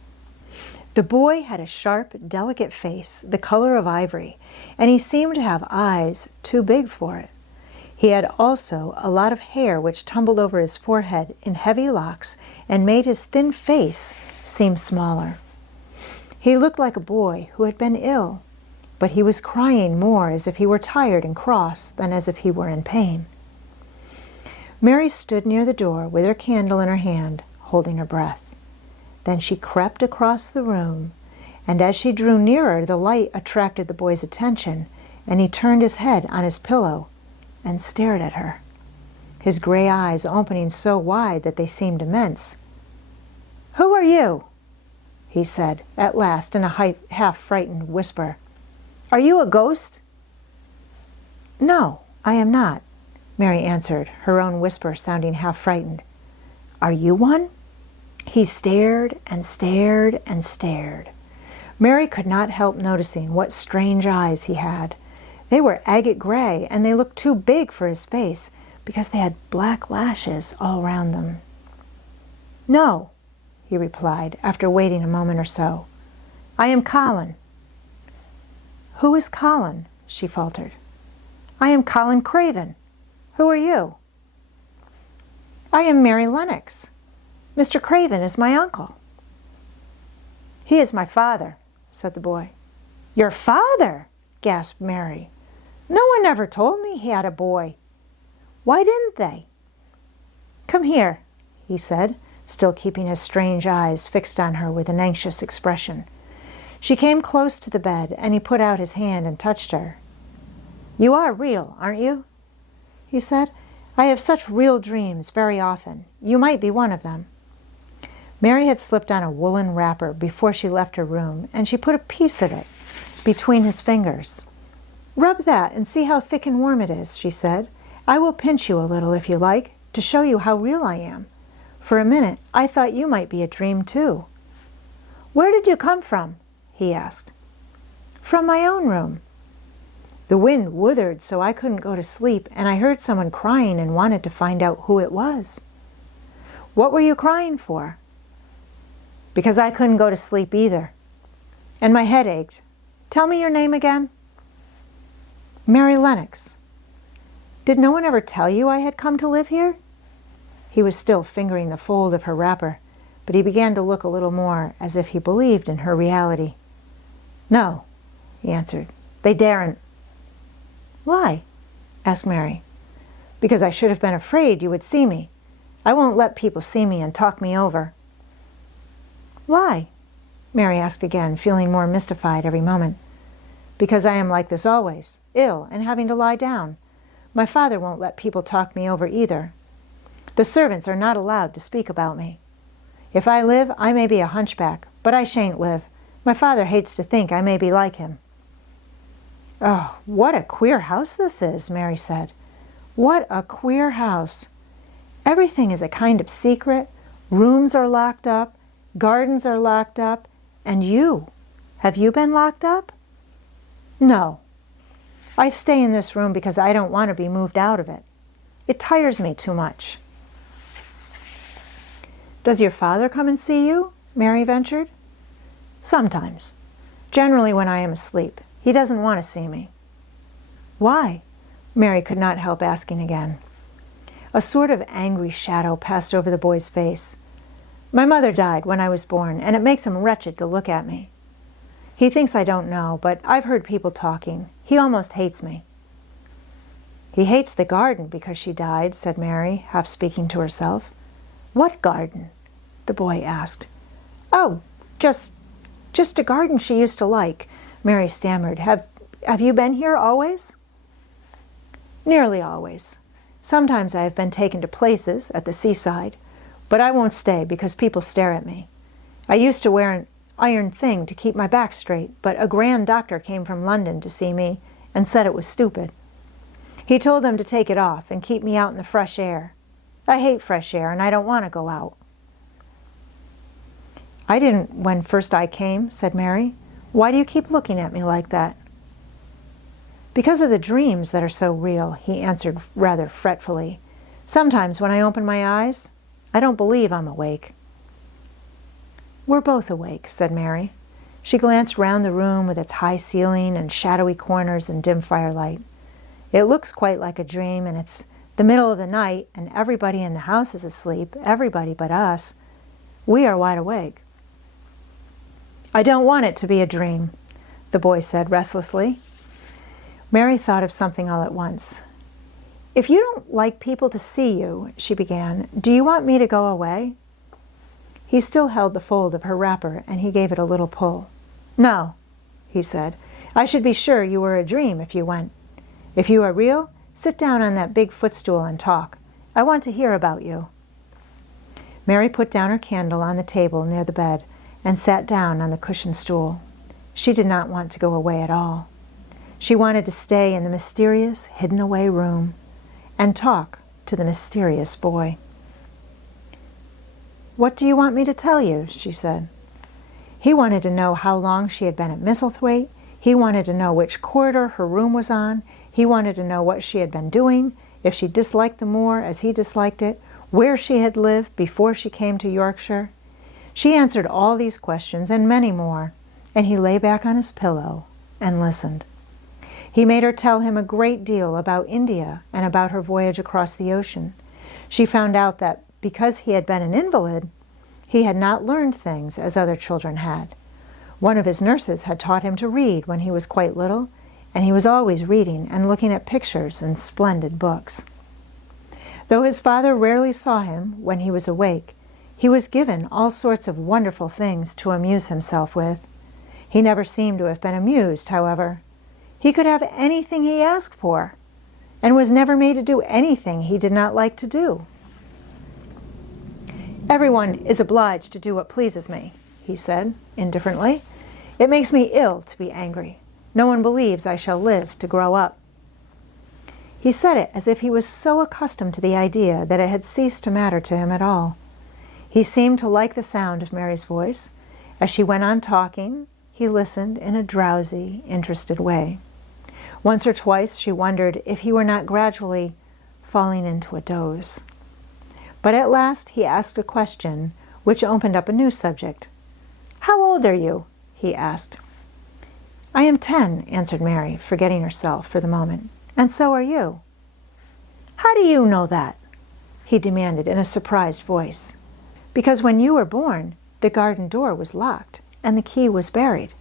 The boy had a sharp, delicate face, the color of ivory, and he seemed to have eyes too big for it. He had also a lot of hair which tumbled over his forehead in heavy locks and made his thin face seem smaller. He looked like a boy who had been ill, but he was crying more as if he were tired and cross than as if he were in pain. Mary stood near the door with her candle in her hand, holding her breath. Then she crept across the room, and as she drew nearer, the light attracted the boy's attention, and he turned his head on his pillow and stared at her, his gray eyes opening so wide that they seemed immense. "Who are you?" he said, at last, in a half-frightened whisper. "Are you a ghost?" "No, I am not," Mary answered, her own whisper sounding half-frightened. "Are you one?" He stared and stared and stared. Mary could not help noticing what strange eyes he had. They were agate gray, and they looked too big for his face because they had black lashes all round them. "No," he replied, after waiting a moment or so. "I am Colin." "Who is Colin?" she faltered. "I am Colin Craven. Who are you?" "I am Mary Lennox. Mr. Craven is my uncle." "He is my father," said the boy. "Your father?" gasped Mary. "No one ever told me he had a boy. Why didn't they?" "Come here," he said, still keeping his strange eyes fixed on her with an anxious expression. She came close to the bed, and he put out his hand and touched her. "You are real, aren't you?" he said. "I have such real dreams very often. You might be one of them." Mary had slipped on a woolen wrapper before she left her room, and she put a piece of it between his fingers. "Rub that and see how thick and warm it is," she said. "I will pinch you a little if you like, to show you how real I am. For a minute I thought you might be a dream too." "Where did you come from?" he asked. "From my own room. The wind withered so I couldn't go to sleep, and I heard someone crying and wanted to find out who it was." "What were you crying for?" "Because I couldn't go to sleep either. And my head ached. Tell me your name again." "Mary Lennox." "Did no one ever tell you I had come to live here?" He was still fingering the fold of her wrapper, but he began to look a little more as if he believed in her reality. "No," he answered. "They daren't." "Why?" asked Mary. "Because I should have been afraid you would see me. I won't let people see me and talk me over." "Why?" Mary asked again, feeling more mystified every moment. Because I am like this always, ill and having to lie down. My father won't let people talk me over either. The servants are not allowed to speak about me. If I live, I may be a hunchback, but I shan't live. My father hates to think I may be like him." "Oh, what a queer house this is," Mary said. "What a queer house. Everything is a kind of secret. Rooms are locked up, gardens are locked up, and you, have you been locked up?" "No. I stay in this room because I don't want to be moved out of it. It tires me too much." "Does your father come and see you?" Mary ventured. "Sometimes. Generally when I am asleep. He doesn't want to see me." "Why?" Mary could not help asking again. A sort of angry shadow passed over the boy's face. "My mother died when I was born, and it makes him wretched to look at me. He thinks I don't know, but I've heard people talking. He almost hates me." "He hates the garden because she died," said Mary, half speaking to herself. "What garden?" the boy asked. "Oh, just a garden she used to like," Mary stammered. Have you been here always?" "Nearly always. Sometimes I have been taken to places at the seaside, but I won't stay because people stare at me. I used to wear an iron thing to keep my back straight, but a grand doctor came from London to see me and said it was stupid. He told them to take it off and keep me out in the fresh air. I hate fresh air and I don't want to go out." "I didn't when first I came," said Mary. "Why do you keep looking at me like that?" "Because of the dreams that are so real," he answered rather fretfully. "Sometimes when I open my eyes, I don't believe I'm awake." "We're both awake," said Mary. She glanced round the room with its high ceiling and shadowy corners and dim firelight. "It looks quite like a dream, and it's the middle of the night, and everybody in the house is asleep, everybody but us. We are wide awake." "I don't want it to be a dream," the boy said restlessly. Mary thought of something all at once. "If you don't like people to see you," she began, "do you want me to go away?" He still held the fold of her wrapper, and he gave it a little pull. "No," he said. "I should be sure you were a dream if you went. If you are real, sit down on that big footstool and talk. I want to hear about you." Mary put down her candle on the table near the bed and sat down on the cushioned stool. She did not want to go away at all. She wanted to stay in the mysterious, hidden-away room and talk to the mysterious boy. "What do you want me to tell you?" she said. He wanted to know how long she had been at Misselthwaite. He wanted to know which corridor her room was on. He wanted to know what she had been doing, if she disliked the moor as he disliked it, where she had lived before she came to Yorkshire. She answered all these questions and many more, and he lay back on his pillow and listened. He made her tell him a great deal about India and about her voyage across the ocean. She found out that because he had been an invalid, he had not learned things as other children had. One of his nurses had taught him to read when he was quite little, and he was always reading and looking at pictures and splendid books. Though his father rarely saw him when he was awake, he was given all sorts of wonderful things to amuse himself with. He never seemed to have been amused, however. He could have anything he asked for, and was never made to do anything he did not like to do. "Everyone is obliged to do what pleases me," he said indifferently. "It makes me ill to be angry. No one believes I shall live to grow up." He said it as if he was so accustomed to the idea that it had ceased to matter to him at all. He seemed to like the sound of Mary's voice. As she went on talking, he listened in a drowsy, interested way. Once or twice she wondered if he were not gradually falling into a doze. But at last he asked a question which opened up a new subject. "How old are you?" he asked. "I am 10, answered Mary, forgetting herself for the moment. "And so are you." "How do you know that?" he demanded in a surprised voice. "Because when you were born, the garden door was locked and the key was buried.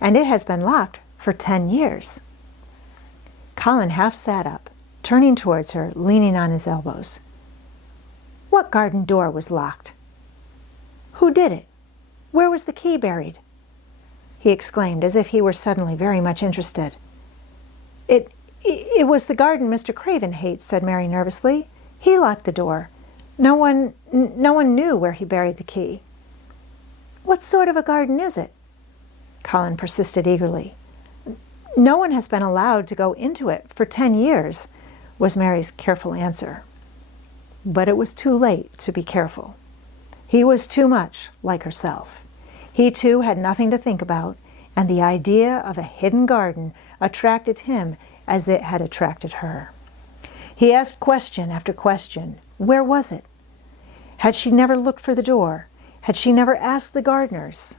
And it has been locked for 10 years. Colin half sat up, turning towards her, leaning on his elbows. "What garden door was locked? Who did it? Where was the key buried?" he exclaimed, as if he were suddenly very much interested. It was the garden Mr. Craven hates," said Mary nervously. "He locked the door. No one knew where he buried the key." "What sort of a garden is it?" Colin persisted eagerly. "No one has been allowed to go into it for 10 years, was Mary's careful answer. But it was too late to be careful. He was too much like herself. He too had nothing to think about, and the idea of a hidden garden attracted him as it had attracted her. He asked question after question. Where was it? Had she never looked for the door? Had she never asked the gardeners?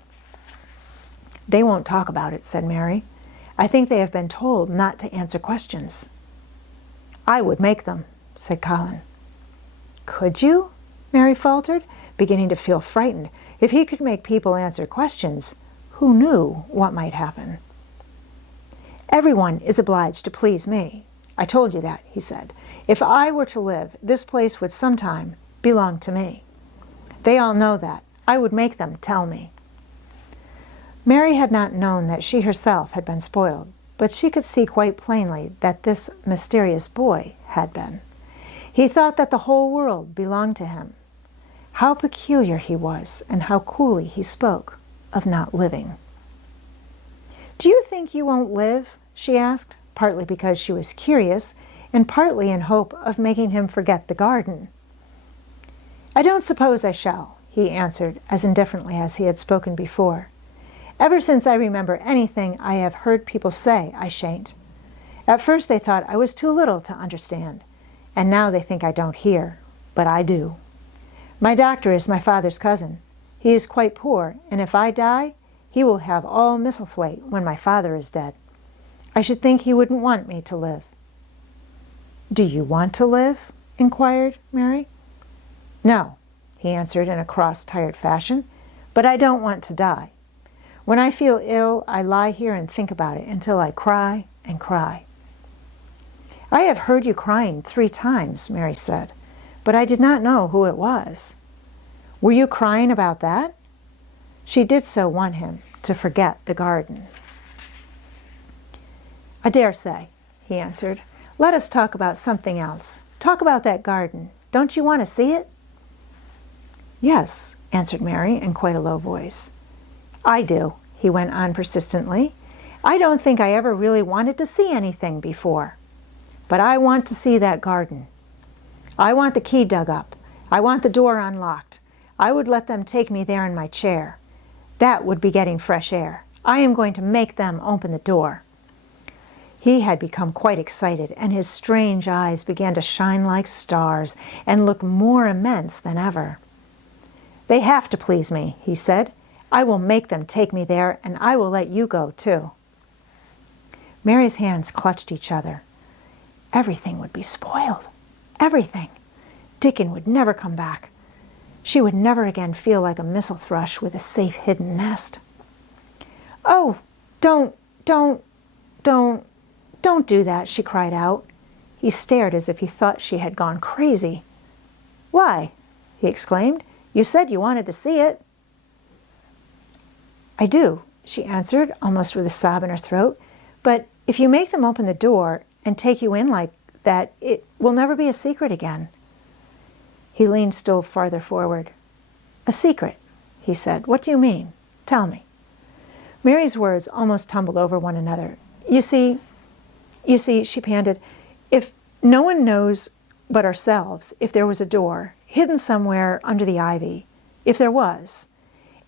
"They won't talk about it," said Mary. "I think they have been told not to answer questions." "I would make them," said Colin. "Could you?" Mary faltered, beginning to feel frightened. If he could make people answer questions, who knew what might happen? "Everyone is obliged to please me. I told you that," he said. "If I were to live, this place would sometime belong to me. They all know that. I would make them tell me." Mary had not known that she herself had been spoiled, but she could see quite plainly that this mysterious boy had been. He thought that the whole world belonged to him. How peculiar he was, and how coolly he spoke of not living. "Do you think you won't live?" she asked, partly because she was curious, and partly in hope of making him forget the garden. "I don't suppose I shall," he answered, as indifferently as he had spoken before. "Ever since I remember anything, I have heard people say I shan't. At first they thought I was too little to understand, and now they think I don't hear, but I do. My doctor is my father's cousin. He is quite poor, and if I die, he will have all Misselthwaite when my father is dead. I should think he wouldn't want me to live." "Do you want to live?" inquired Mary. "No," he answered in a cross, tired fashion, "but I don't want to die. When I feel ill, I lie here and think about it until I cry and cry." "I have heard you crying 3 times, Mary said, "but I did not know who it was." "Were you crying about that?" She did so want him to forget the garden. "I dare say," he answered. "Let us talk about something else. Talk about that garden. Don't you want to see it?" "Yes," answered Mary in quite a low voice. "I do," he went on persistently. "I don't think I ever really wanted to see anything before. But I want to see that garden. I want the key dug up. I want the door unlocked. I would let them take me there in my chair. That would be getting fresh air. I am going to make them open the door." He had become quite excited, and his strange eyes began to shine like stars and look more immense than ever. "They have to please me," he said. "I will make them take me there, and I will let you go, too." Mary's hands clutched each other. Everything would be spoiled. Everything. Dickon would never come back. She would never again feel like a missel thrush with a safe hidden nest. "Oh, don't do that," she cried out. He stared as if he thought she had gone crazy. "Why?" he exclaimed. "You said you wanted to see it." "I do," she answered, almost with a sob in her throat. "But if you make them open the door and take you in like that, it will never be a secret again." He leaned still farther forward. "A secret," he said. "What do you mean? Tell me." Mary's words almost tumbled over one another. You see, she panted, "if no one knows but ourselves, if there was a door hidden somewhere under the ivy, if there was,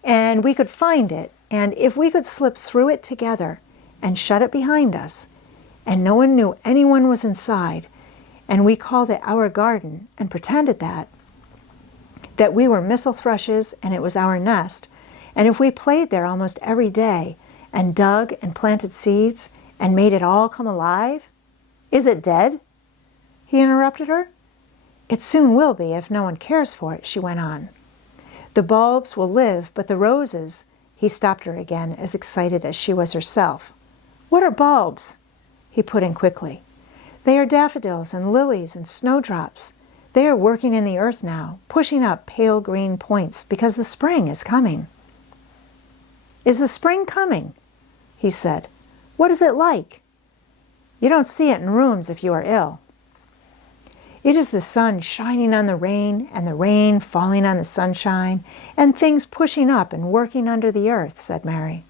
and we could find it, and if we could slip through it together and shut it behind us, and no one knew anyone was inside, and we called it our garden and pretended that we were missel thrushes and it was our nest, and if we played there almost every day and dug and planted seeds and made it all come alive—" "Is it dead?" he interrupted her. "It soon will be if no one cares for it," she went on. "The bulbs will live, but the roses—" He stopped her again, as excited as she was herself. "What are bulbs?" he put in quickly. "They are daffodils and lilies and snowdrops. They are working in the earth now, pushing up pale green points because the spring is coming." "Is the spring coming?" he said. "What is it like? You don't see it in rooms if you are ill." "It is the sun shining on the rain, and the rain falling on the sunshine, and things pushing up and working under the earth," said Mary.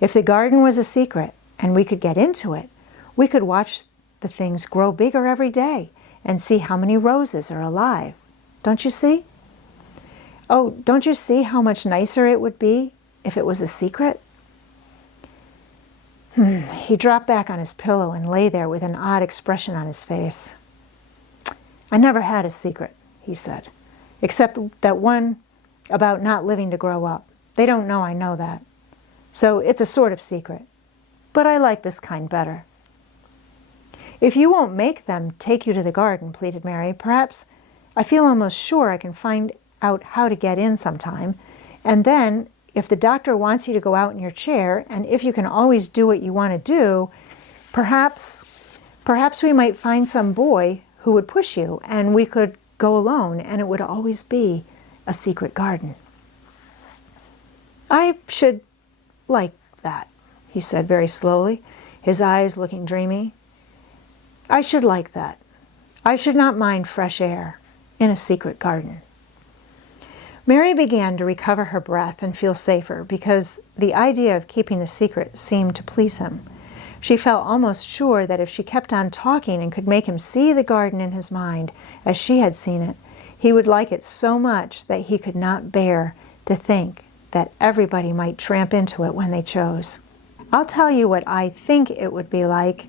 "If the garden was a secret, and we could get into it, we could watch the things grow bigger every day, and see how many roses are alive. Don't you see? Oh, don't you see how much nicer it would be if it was a secret?" He dropped back on his pillow and lay there with an odd expression on his face. "I never had a secret," he said, "except that one about not living to grow up. They don't know I know that. So it's a sort of secret. But I like this kind better." "If you won't make them take you to the garden," pleaded Mary, "perhaps I feel almost sure I can find out how to get in sometime. And then, if the doctor wants you to go out in your chair, and if you can always do what you want to do, perhaps we might find some boy who would push you, and we could go alone, and it would always be a secret garden." "I should like that," he said very slowly, his eyes looking dreamy. "I should like that. I should not mind fresh air in a secret garden." Mary began to recover her breath and feel safer, because the idea of keeping the secret seemed to please him. She felt almost sure that if she kept on talking and could make him see the garden in his mind as she had seen it, he would like it so much that he could not bear to think that everybody might tramp into it when they chose. "I'll tell you what I think it would be like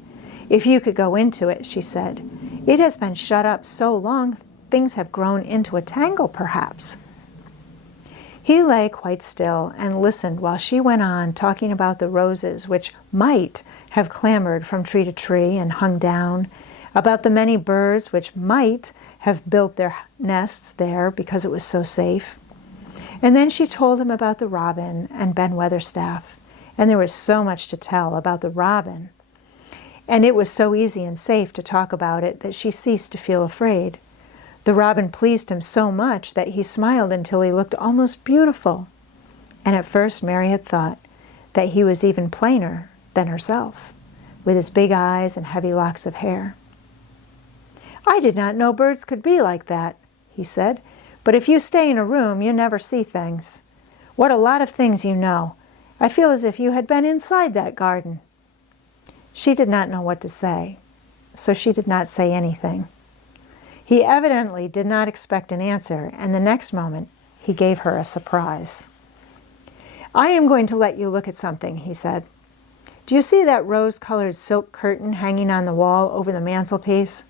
if you could go into it," she said. "It has been shut up so long, things have grown into a tangle, perhaps." He lay quite still and listened while she went on talking about the roses which might have clambered from tree to tree and hung down, about the many birds which might have built their nests there because it was so safe. And then she told him about the robin and Ben Weatherstaff, and there was so much to tell about the robin, and it was so easy and safe to talk about it that she ceased to feel afraid. The robin pleased him so much that he smiled until he looked almost beautiful, and at first Mary had thought that he was even plainer than herself, with his big eyes and heavy locks of hair. "I did not know birds could be like that," he said, "but if you stay in a room, you never see things. What a lot of things you know. I feel as if you had been inside that garden." She did not know what to say, so she did not say anything. He evidently did not expect an answer, and the next moment he gave her a surprise. "I am going to let you look at something," he said. "Do you see that rose-colored silk curtain hanging on the wall over the mantelpiece?"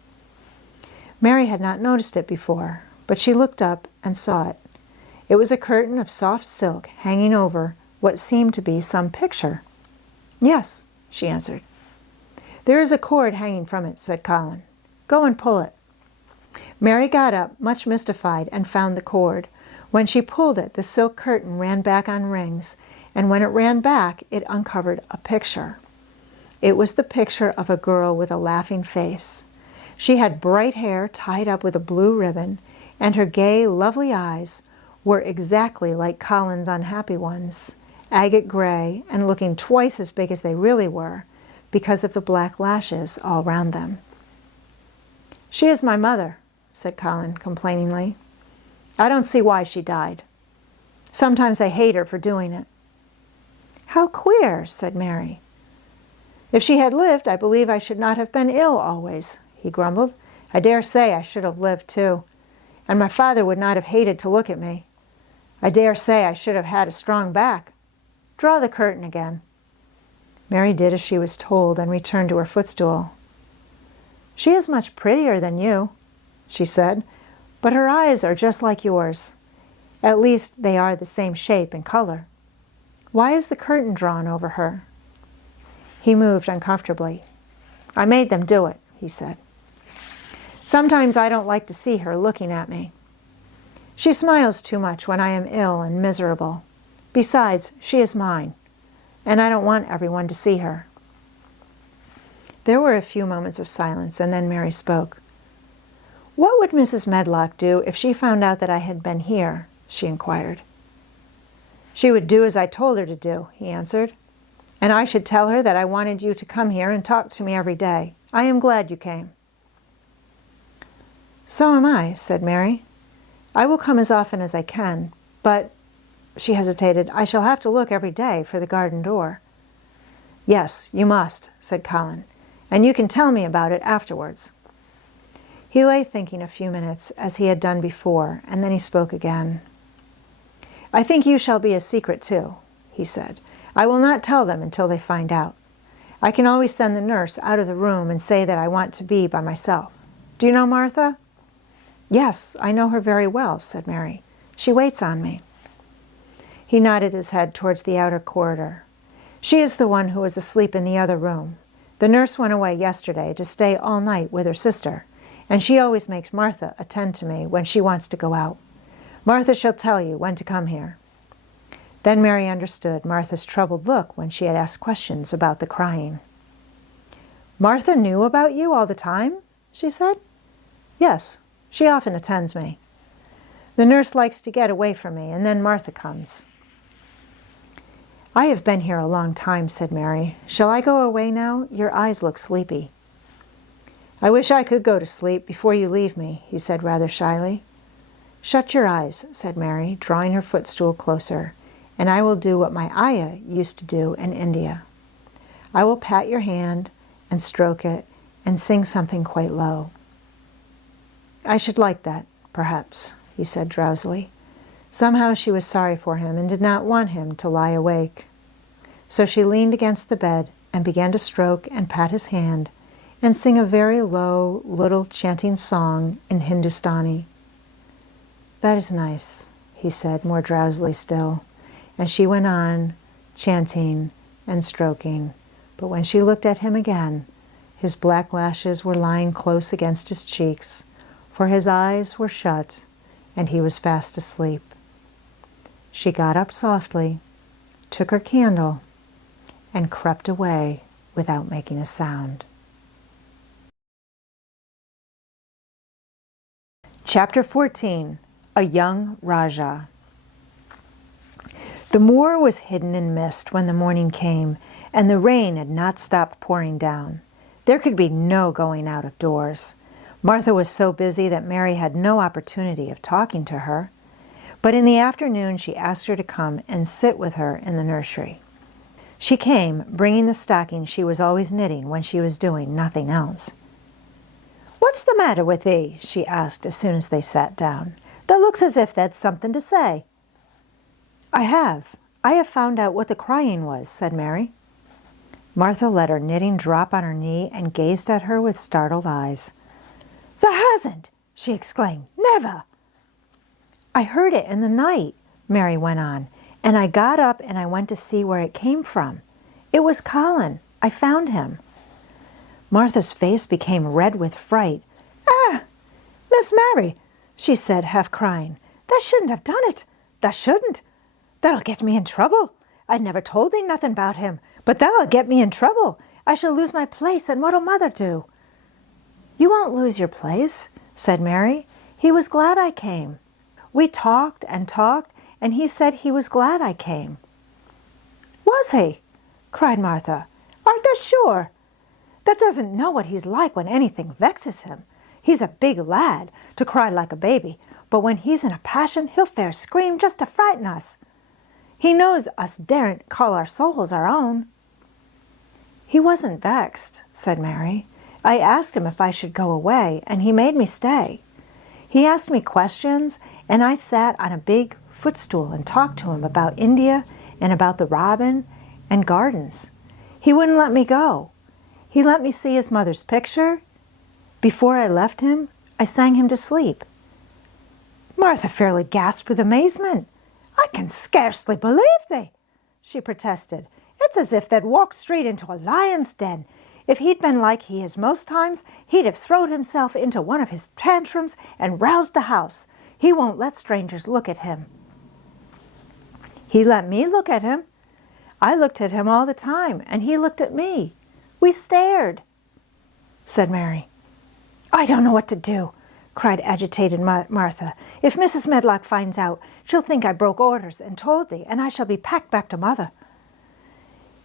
Mary had not noticed it before, but she looked up and saw it. It was a curtain of soft silk hanging over what seemed to be some picture. "Yes," she answered. "There is a cord hanging from it," said Colin. "Go and pull it." Mary got up, much mystified, and found the cord. When she pulled it, the silk curtain ran back on rings, and when it ran back, it uncovered a picture. It was the picture of a girl with a laughing face. She had bright hair tied up with a blue ribbon, and her gay, lovely eyes were exactly like Colin's unhappy ones, agate gray and looking twice as big as they really were because of the black lashes all round them. "She is my mother," said Colin complainingly. "I don't see why she died. Sometimes I hate her for doing it." "How queer," said Mary. "If she had lived, I believe I should not have been ill always," he grumbled. "I dare say I should have lived too, and my father would not have hated to look at me. I dare say I should have had a strong back. Draw the curtain again." Mary did as she was told and returned to her footstool. "She is much prettier than you," she said, "but her eyes are just like yours. At least they are the same shape and color. Why is the curtain drawn over her?" He moved uncomfortably. "I made them do it," he said. "Sometimes I don't like to see her looking at me. She smiles too much when I am ill and miserable. Besides, she is mine, and I don't want everyone to see her." There were a few moments of silence, and then Mary spoke. "What would Mrs. Medlock do if she found out that I had been here?" she inquired. "She would do as I told her to do," he answered. And I should tell her that I wanted you to come here and talk to me every day. I am glad you came." "So am I," said Mary. "I will come as often as I can, but," she hesitated, "I shall have to look every day for the garden door." "Yes, you must," said Colin, "and you can tell me about it afterwards." He lay thinking a few minutes, as he had done before, and then he spoke again. "I think you shall be a secret too," he said. "I will not tell them until they find out. I can always send the nurse out of the room and say that I want to be by myself. Do you know Martha?" "Yes, I know her very well," said Mary. "She waits on me." He nodded his head towards the outer corridor. "She is the one who was asleep in the other room. The nurse went away yesterday to stay all night with her sister, and she always makes Martha attend to me when she wants to go out. Martha shall tell you when to come here." Then Mary understood Martha's troubled look when she had asked questions about the crying. "Martha knew about you all the time?" she said. "Yes, she often attends me. The nurse likes to get away from me, and then Martha comes." "I have been here a long time," said Mary. "Shall I go away now? Your eyes look sleepy." "I wish I could go to sleep before you leave me," he said rather shyly. "Shut your eyes," said Mary, drawing her footstool closer, "and I will do what my ayah used to do in India. I will pat your hand and stroke it and sing something quite low." "I should like that, perhaps," he said drowsily. Somehow she was sorry for him and did not want him to lie awake. So she leaned against the bed and began to stroke and pat his hand and sing a very low, little chanting song in Hindustani. "That is nice," he said, more drowsily still, and she went on, chanting and stroking. But when she looked at him again, his black lashes were lying close against his cheeks, for his eyes were shut, and he was fast asleep. She got up softly, took her candle, and crept away without making a sound. Chapter 14. A Young Rajah. The moor was hidden in mist when the morning came, and the rain had not stopped pouring down. There could be no going out of doors. Martha was so busy that Mary had no opportunity of talking to her. But in the afternoon she asked her to come and sit with her in the nursery. She came, bringing the stocking she was always knitting when she was doing nothing else. "What's the matter with thee?" she asked as soon as they sat down. "Thou looks as if thou'd something to say." I have found out what the crying was," said Mary. Martha let her knitting drop on her knee and gazed at her with startled eyes. "Thou hasn't!" she exclaimed. "Never!" "I heard it in the night," Mary went on, "and I got up and I went to see where it came from. It was Colin. I found him." Martha's face became red with fright. "Ah, Miss Mary," she said, half crying, "thou shouldn't have done it. Thou shouldn't. That'll get me in trouble. I'd never told thee nothing about him, but that'll get me in trouble. I shall lose my place, and what'll Mother do?" "You won't lose your place," said Mary. "He was glad I came. We talked and talked, and he said he was glad I came." "Was he?" cried Martha. "Art thou sure? Thou doesn't know what he's like when anything vexes him. He's a big lad, to cry like a baby, but when he's in a passion, he'll fair scream just to frighten us. He knows us daren't call our souls our own." "He wasn't vexed," said Mary. "I asked him if I should go away, and he made me stay. He asked me questions, and I sat on a big footstool and talked to him about India and about the robin and gardens. He wouldn't let me go. He let me see his mother's picture. Before I left him, I sang him to sleep." Martha fairly gasped with amazement. "I can scarcely believe thee," she protested. "It's as if they'd walked straight into a lion's den. If he'd been like he is most times, he'd have thrown himself into one of his tantrums and roused the house. He won't let strangers look at him." "He let me look at him. I looked at him all the time, and he looked at me. We stared," said Mary. "I don't know what to do," cried agitated Martha. "If Mrs. Medlock finds out, she'll think I broke orders and told thee, and I shall be packed back to Mother."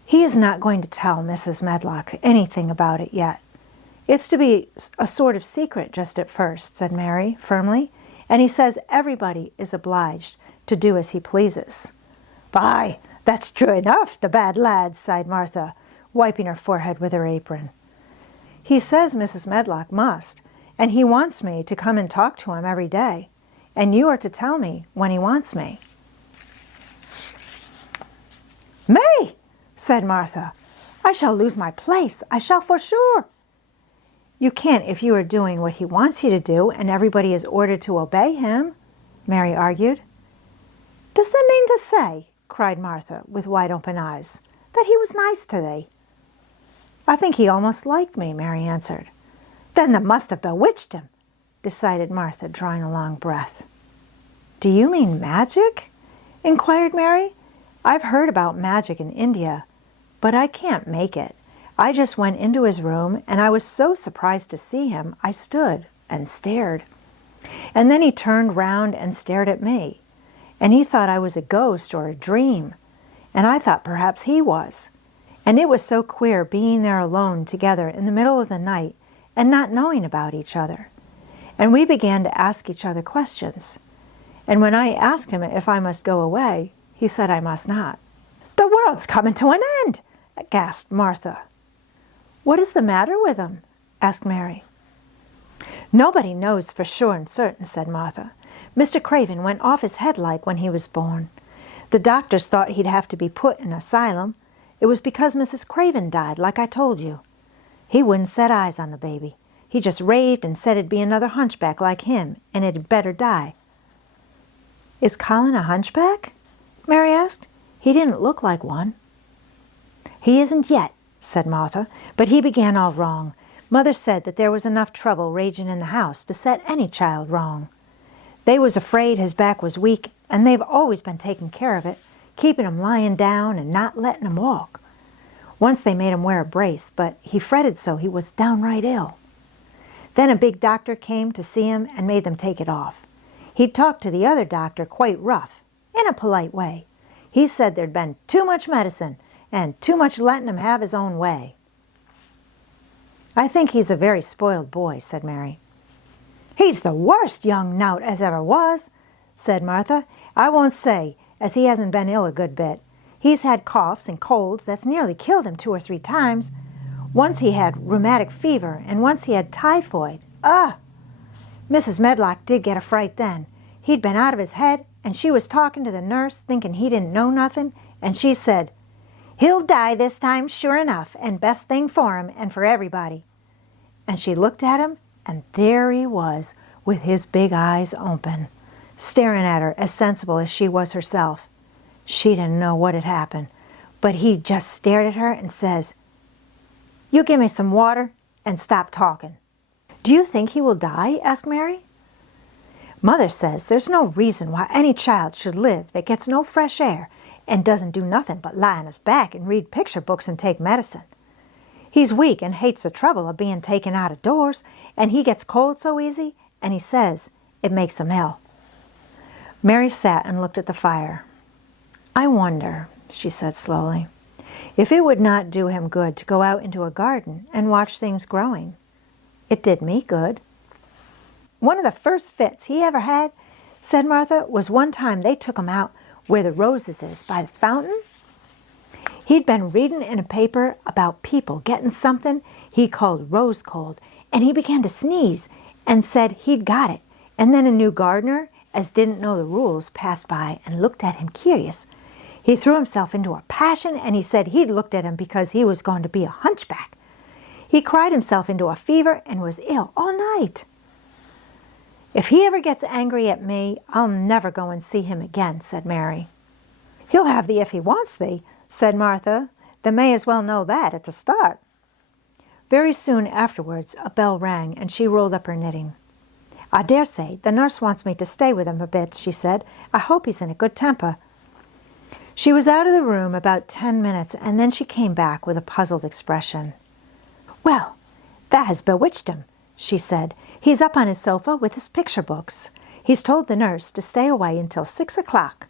He is not going to tell Mrs. Medlock anything about it yet. It's to be a sort of secret just at first, said Mary firmly, and he says everybody is obliged to do as he pleases. Why, that's true enough, the bad lad, sighed Martha, wiping her forehead with her apron. He says Mrs. Medlock must, and he wants me to come and talk to him every day, and you are to tell me when he wants me. Me, said Martha. I shall lose my place. I shall for sure. You can't if you are doing what he wants you to do and everybody is ordered to obey him, Mary argued. Does that mean to say, cried Martha with wide-open eyes, that he was nice to thee? I think he almost liked me, Mary answered. Then thou must have bewitched him, decided Martha, drawing a long breath. Do you mean magic? Inquired Mary. I've heard about magic in India, but I can't make it. I just went into his room, and I was so surprised to see him, I stood and stared. And then he turned round and stared at me, and he thought I was a ghost or a dream, and I thought perhaps he was. And it was so queer being there alone together in the middle of the night and not knowing about each other. And we began to ask each other questions. And when I asked him if I must go away, he said I must not. The world's coming to an end, gasped Martha. What is the matter with him? Asked Mary. Nobody knows for sure and certain, said Martha. Mr. Craven went off his head like when he was born. The doctors thought he'd have to be put in an asylum. It was because Mrs. Craven died, like I told you. He wouldn't set eyes on the baby. He just raved and said it'd be another hunchback like him, and it'd better die. Is Colin a hunchback? Mary asked. He didn't look like one. He isn't yet, said Martha, but he began all wrong. Mother said that there was enough trouble raging in the house to set any child wrong. They was afraid his back was weak, and they've always been taking care of it, keeping him lying down and not letting him walk. Once they made him wear a brace, but he fretted so he was downright ill. Then a big doctor came to see him and made them take it off. He talked to the other doctor quite rough, in a polite way. He said there'd been too much medicine and too much letting him have his own way. I think he's a very spoiled boy, said Mary. He's the worst young knout as ever was, said Martha. I won't say, as he hasn't been ill a good bit. He's had coughs and colds that's nearly killed him 2 or 3 times. Once he had rheumatic fever, and once he had typhoid. Ugh! Mrs. Medlock did get a fright then. He'd been out of his head, and she was talking to the nurse, thinking he didn't know nothing, and she said, He'll die this time, sure enough, and best thing for him and for everybody. And she looked at him, and there he was, with his big eyes open, staring at her as sensible as she was herself. She didn't know what had happened, but he just stared at her and says, You give me some water and stop talking. Do you think he will die? Asked Mary. Mother says there's no reason why any child should live that gets no fresh air and doesn't do nothing but lie on his back and read picture books and take medicine. He's weak and hates the trouble of being taken out of doors, and he gets cold so easy, and he says it makes him ill. Mary sat and looked at the fire. I wonder, she said slowly, if it would not do him good to go out into a garden and watch things growing. It did me good. One of the first fits he ever had, said Martha, was one time they took him out where the roses is by the fountain. He'd been reading in a paper about people getting something he called rose cold, and he began to sneeze and said he'd got it. And then a new gardener, as didn't know the rules, passed by and looked at him curious. He threw himself into a passion, and he said he'd looked at him because he was going to be a hunchback. He cried himself into a fever and was ill all night. If he ever gets angry at me, I'll never go and see him again, said Mary. He'll have thee if he wants thee, said Martha. They may as well know that at the start. Very soon afterwards a bell rang, and she rolled up her knitting. I dare say the nurse wants me to stay with him a bit, she said. I hope he's in a good temper. She was out of the room about 10 minutes, and then she came back with a puzzled expression. Well, that has bewitched him, she said. He's up on his sofa with his picture books. He's told the nurse to stay away until 6 o'clock.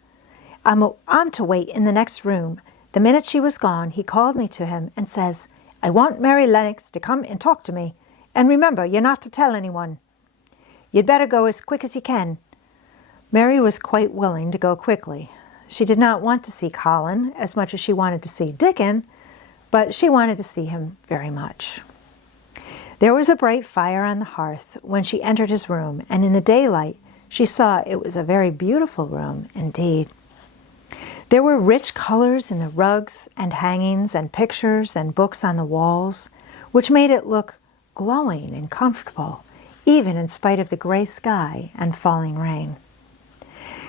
I'm to wait in the next room. The minute she was gone, he called me to him and says, "I want Mary Lennox to come and talk to me. And remember, you're not to tell anyone. You'd better go as quick as you can." Mary was quite willing to go quickly. She did not want to see Colin as much as she wanted to see Dickon, but she wanted to see him very much. There was a bright fire on the hearth when she entered his room, and in the daylight she saw it was a very beautiful room indeed. There were rich colors in the rugs and hangings and pictures and books on the walls, which made it look glowing and comfortable, even in spite of the gray sky and falling rain.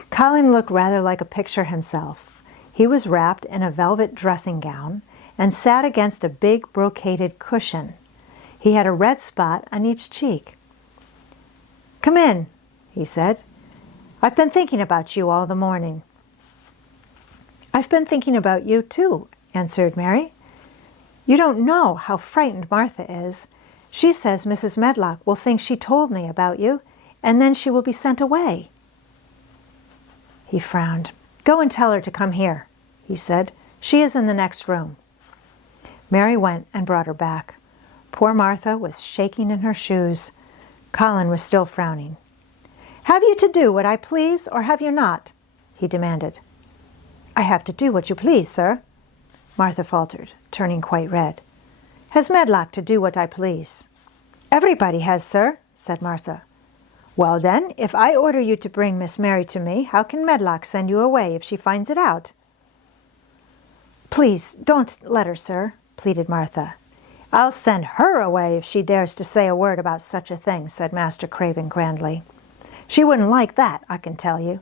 Colin looked rather like a picture himself. He was wrapped in a velvet dressing gown and sat against a big brocaded cushion. He had a red spot on each cheek. "Come in," he said. "I've been thinking about you all the morning." "I've been thinking about you too," answered Mary. "You don't know how frightened Martha is. She says Mrs. Medlock will think she told me about you, and then she will be sent away." He frowned. "Go and tell her to come here," he said. "She is in the next room." Mary went and brought her back. Poor Martha was shaking in her shoes. Colin was still frowning. "Have you to do what I please, or have you not?" he demanded. "I have to do what you please, sir," Martha faltered, turning quite red. "Has Medlock to do what I please?" "Everybody has, sir," said Martha. "Well then, if I order you to bring Miss Mary to me, how can Medlock send you away if she finds it out?" "Please don't let her, sir," pleaded Martha. "I'll send her away if she dares to say a word about such a thing," said Master Craven grandly. "She wouldn't like that, I can tell you."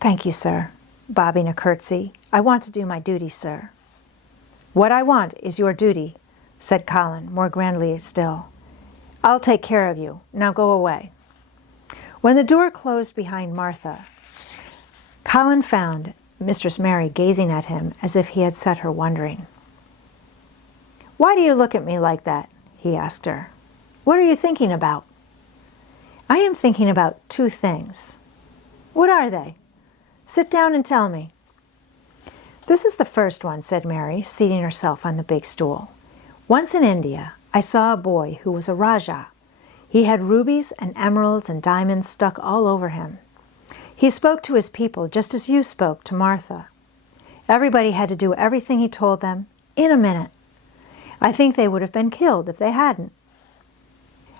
"Thank you, sir," bobbing a curtsy. "I want to do my duty, sir." "What I want is your duty," said Colin, more grandly still. "I'll take care of you. Now go away." When the door closed behind Martha, Colin found Mistress Mary gazing at him as if he had set her wondering. "Why do you look at me like that?" he asked her. "What are you thinking about?" "I am thinking about two things." "What are they?" "Sit down and tell me." "This is the first one," said Mary, seating herself on the big stool. "Once in India, I saw a boy who was a Rajah. He had rubies and emeralds and diamonds stuck all over him. He spoke to his people just as you spoke to Martha. Everybody had to do everything he told them in a minute. I think they would have been killed if they hadn't.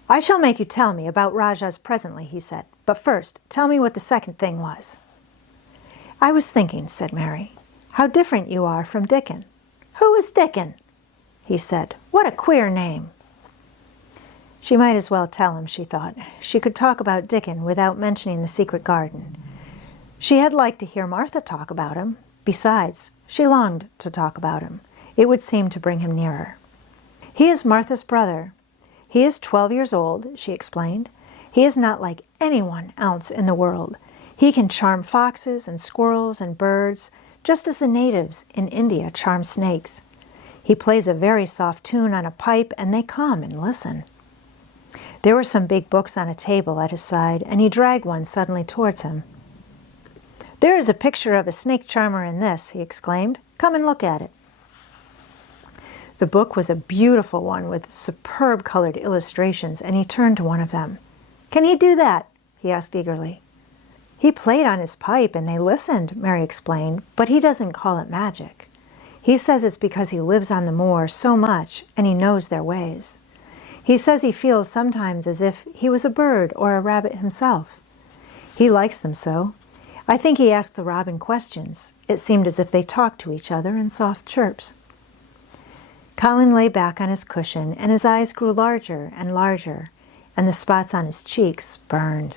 "I shall make you tell me about Rajahs presently," he said. "But first, tell me what the second thing was." "I was thinking," said Mary, "how different you are from Dickon." "Who is Dickon?" he said. "What a queer name." She might as well tell him, she thought. She could talk about Dickon without mentioning the secret garden. She had liked to hear Martha talk about him. Besides, she longed to talk about him. It would seem to bring him nearer. "He is Martha's brother. He is 12 years old," she explained. "He is not like anyone else in the world. He can charm foxes and squirrels and birds, just as the natives in India charm snakes. He plays a very soft tune on a pipe, and they come and listen." There were some big books on a table at his side, and he dragged one suddenly towards him. "There is a picture of a snake charmer in this," he exclaimed. "Come and look at it." The book was a beautiful one with superb colored illustrations, and he turned to one of them. "Can he do that?" he asked eagerly. "He played on his pipe and they listened," Mary explained, "but he doesn't call it magic. He says it's because he lives on the moor so much and he knows their ways. He says he feels sometimes as if he was a bird or a rabbit himself. He likes them so. I think he asked the robin questions. It seemed as if they talked to each other in soft chirps." Colin lay back on his cushion, and his eyes grew larger and larger, and the spots on his cheeks burned.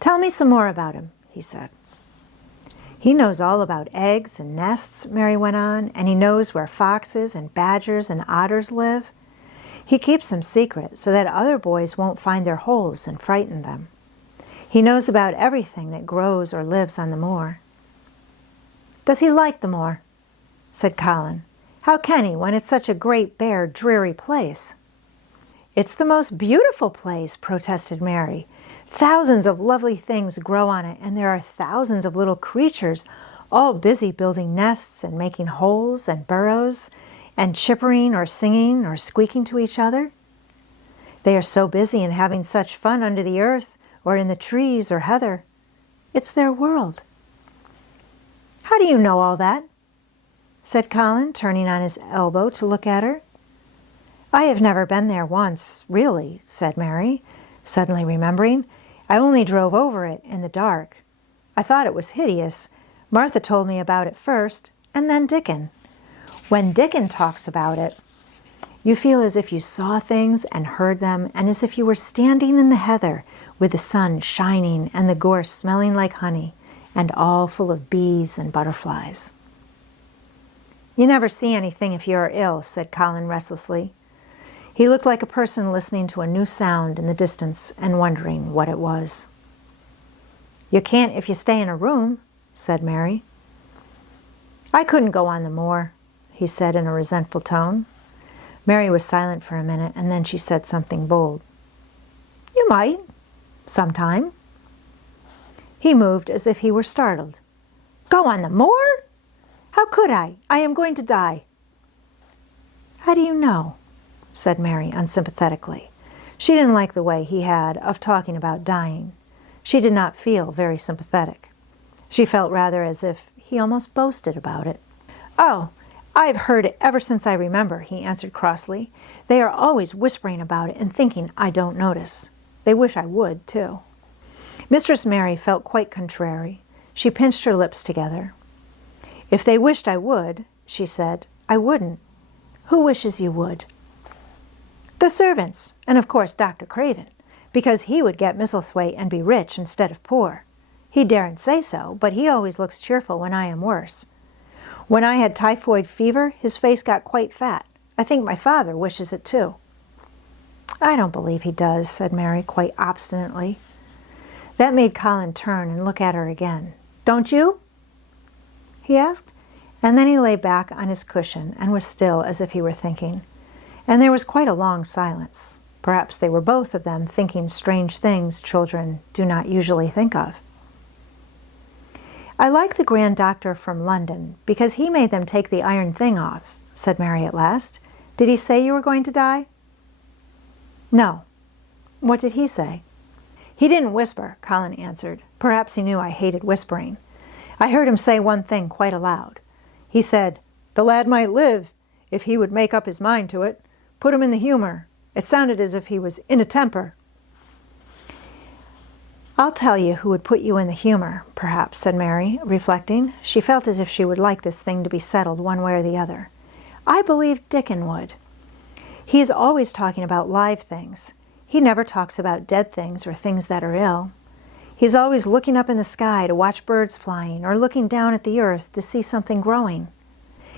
"Tell me some more about him," he said. "He knows all about eggs and nests," Mary went on, "and he knows where foxes and badgers and otters live. He keeps them secret so that other boys won't find their holes and frighten them. He knows about everything that grows or lives on the moor." "Does he like the moor?" said Colin. "How can he when it's such a great, bare, dreary place?" "It's the most beautiful place," protested Mary. "Thousands of lovely things grow on it, and there are thousands of little creatures, all busy building nests and making holes and burrows, and chippering or singing or squeaking to each other. They are so busy and having such fun under the earth or in the trees or heather. It's their world. How do you know all that? Said Colin, turning on his elbow to look at her. I have never been there once, really, said Mary, suddenly remembering. I only drove over it in the dark. I thought it was hideous. Martha told me about it first, and then Dickon. When Dickon talks about it, you feel as if you saw things and heard them, and as if you were standing in the heather with the sun shining and the gorse smelling like honey, and all full of bees and butterflies. You never see anything if you are ill, said Colin restlessly. He looked like a person listening to a new sound in the distance and wondering what it was. You can't if you stay in a room, said Mary. I couldn't go on the moor, he said in a resentful tone. Mary was silent for a minute, and then she said something bold. You might, sometime. He moved as if he were startled. Go on the moor? How could I? I am going to die. How do you know? Said Mary unsympathetically. She didn't like the way he had of talking about dying. She did not feel very sympathetic. She felt rather as if he almost boasted about it. Oh, I've heard it ever since I remember, he answered crossly. They are always whispering about it and thinking I don't notice. They wish I would, too. Mistress Mary felt quite contrary. She pinched her lips together. If they wished I would, she said, I wouldn't. Who wishes you would? The servants, and of course Dr. Craven, because he would get Misselthwaite and be rich instead of poor. He daren't say so, but he always looks cheerful when I am worse. When I had typhoid fever, his face got quite fat. I think my father wishes it too. I don't believe he does, said Mary quite obstinately. That made Colin turn and look at her again. Don't you? He asked, and then he lay back on his cushion and was still as if he were thinking. And there was quite a long silence. Perhaps they were both of them thinking strange things children do not usually think of. I like the Grand Doctor from London because he made them take the iron thing off, said Mary at last. Did he say you were going to die? No. What did he say? He didn't whisper, Colin answered. Perhaps he knew I hated whispering. I heard him say one thing quite aloud. He said, the lad might live if he would make up his mind to it. Put him in the humor. It sounded as if he was in a temper. I'll tell you who would put you in the humor, perhaps, said Mary, reflecting. She felt as if she would like this thing to be settled one way or the other. I believe Dickon would. He is always talking about live things. He never talks about dead things or things that are ill. He's always looking up in the sky to watch birds flying or looking down at the earth to see something growing.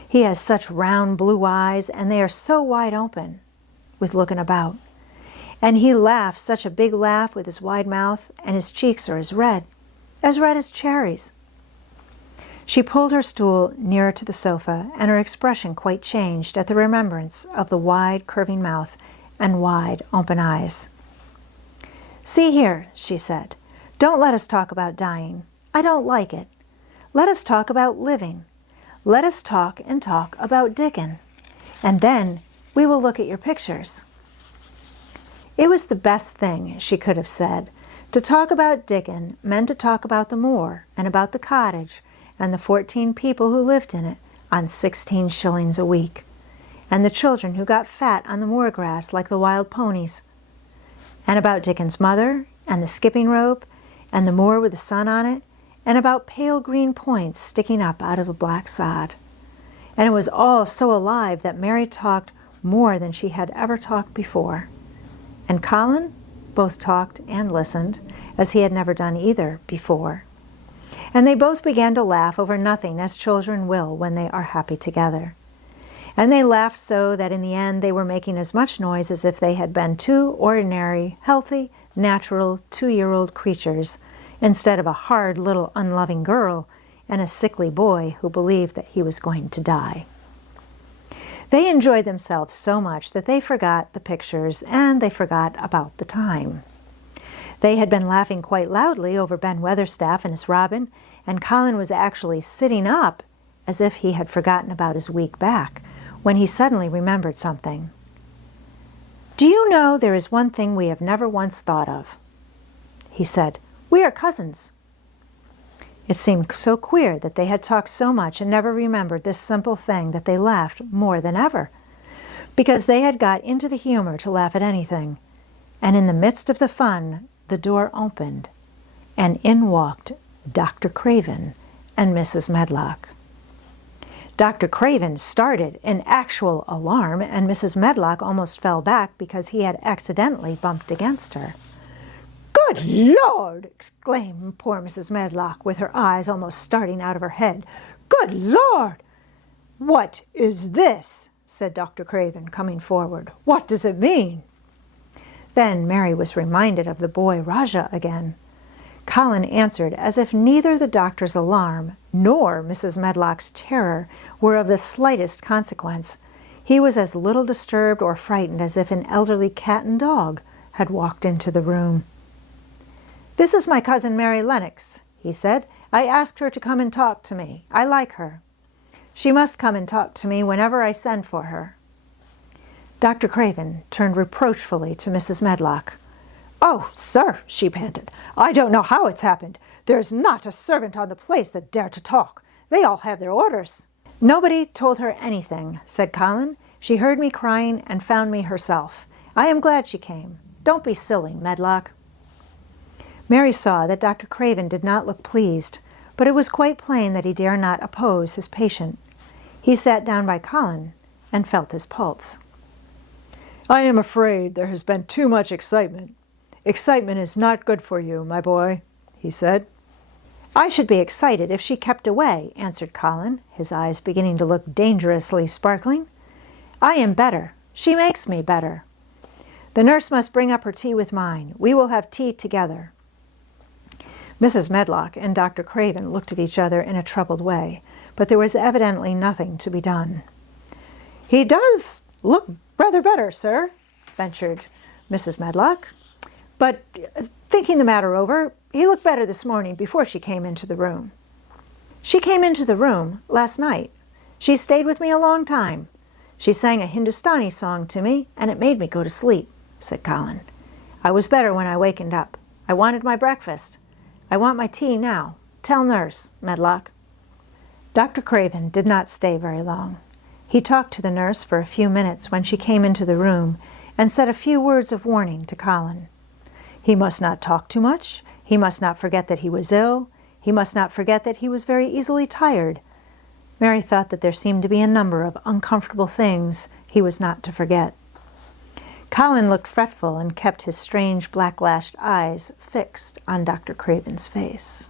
He has such round blue eyes, and they are so wide open with looking about. And he laughs such a big laugh with his wide mouth, and his cheeks are as red as cherries. She pulled her stool nearer to the sofa, and her expression quite changed at the remembrance of the wide, curving mouth and wide, open eyes. See here, she said, don't let us talk about dying. I don't like it. Let us talk about living. Let us talk and talk about Dickon. And then we will look at your pictures. It was the best thing she could have said. To talk about Dickon meant to talk about the moor and about the cottage and the 14 people who lived in it on 16 shillings a week, and the children who got fat on the moor grass like the wild ponies, and about Dickon's mother and the skipping rope and the moor with the sun on it, and about pale green points sticking up out of the black sod. And it was all so alive that Mary talked more than she had ever talked before. And Colin both talked and listened, as he had never done either before. And they both began to laugh over nothing, as children will when they are happy together. And they laughed so that in the end they were making as much noise as if they had been two ordinary, healthy, natural 2-year-old creatures, instead of a hard little unloving girl and a sickly boy who believed that he was going to die. They enjoyed themselves so much that they forgot the pictures and they forgot about the time. They had been laughing quite loudly over Ben Weatherstaff and his robin, and Colin was actually sitting up as if he had forgotten about his weak back, when he suddenly remembered something. "Do you know there is one thing we have never once thought of?" he said. "We are cousins." It seemed so queer that they had talked so much and never remembered this simple thing that they laughed more than ever, because they had got into the humor to laugh at anything. And in the midst of the fun, the door opened, and in walked Dr. Craven and Mrs. Medlock. Dr. Craven started in actual alarm, and Mrs. Medlock almost fell back because he had accidentally bumped against her. "Good Lord!" exclaimed poor Mrs. Medlock, with her eyes almost starting out of her head. "Good Lord!" "What is this?" said Dr. Craven, coming forward. "What does it mean?" Then Mary was reminded of the boy Rajah again. Colin answered as if neither the doctor's alarm nor Mrs. Medlock's terror were of the slightest consequence. He was as little disturbed or frightened as if an elderly cat and dog had walked into the room. "This is my cousin Mary Lennox," he said. "I asked her to come and talk to me. I like her. She must come and talk to me whenever I send for her." Dr. Craven turned reproachfully to Mrs. Medlock. "Oh, sir," she panted, "I don't know how it's happened. There's not a servant on the place that dare to talk. They all have their orders." "Nobody told her anything," said Colin. "She heard me crying and found me herself. I am glad she came. Don't be silly, Medlock." Mary saw that Dr. Craven did not look pleased, but it was quite plain that he dare not oppose his patient. He sat down by Colin and felt his pulse. "I am afraid there has been too much excitement. Excitement is not good for you, my boy," he said. "I should be excited if she kept away," answered Colin, his eyes beginning to look dangerously sparkling. "I am better. She makes me better. The nurse must bring up her tea with mine. We will have tea together." Mrs. Medlock and Dr. Craven looked at each other in a troubled way, but there was evidently nothing to be done. "He does look rather better, sir," ventured Mrs. Medlock. "But thinking the matter over, he looked better this morning before she came into the room." "She came into the room last night. She stayed with me a long time. She sang a Hindustani song to me, and it made me go to sleep," said Colin. "I was better when I wakened up. I wanted my breakfast. I want my tea now. Tell nurse, Medlock." Dr. Craven did not stay very long. He talked to the nurse for a few minutes when she came into the room and said a few words of warning to Colin. He must not talk too much. He must not forget that he was ill. He must not forget that he was very easily tired. Mary thought that there seemed to be a number of uncomfortable things he was not to forget. Colin looked fretful and kept his strange black-lashed eyes fixed on Dr. Craven's face.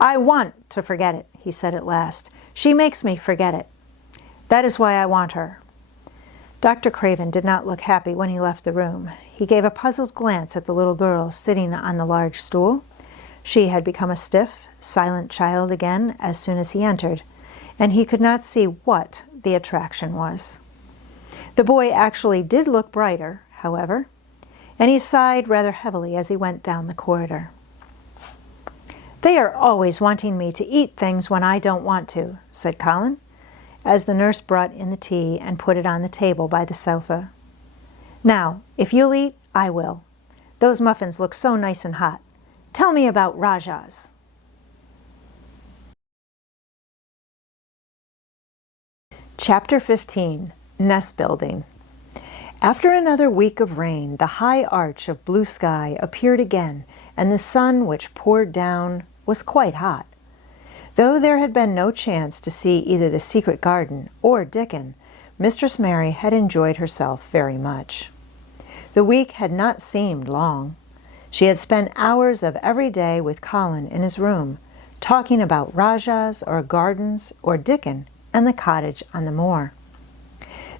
"I want to forget it," he said at last. "She makes me forget it. That is why I want her." Dr. Craven did not look happy when he left the room. He gave a puzzled glance at the little girl sitting on the large stool. She had become a stiff, silent child again as soon as he entered, and he could not see what the attraction was. The boy actually did look brighter, however, and he sighed rather heavily as he went down the corridor. "They are always wanting me to eat things when I don't want to," said Colin, as the nurse brought in the tea and put it on the table by the sofa. "Now, if you'll eat, I will. Those muffins look so nice and hot. Tell me about Rajahs." Chapter 15. Nest Building. After another week of rain, the high arch of blue sky appeared again, and the sun which poured down was quite hot. Though there had been no chance to see either the secret garden or Dickon, Mistress Mary had enjoyed herself very much. The week had not seemed long. She had spent hours of every day with Colin in his room, talking about Rajahs or gardens or Dickon and the cottage on the moor.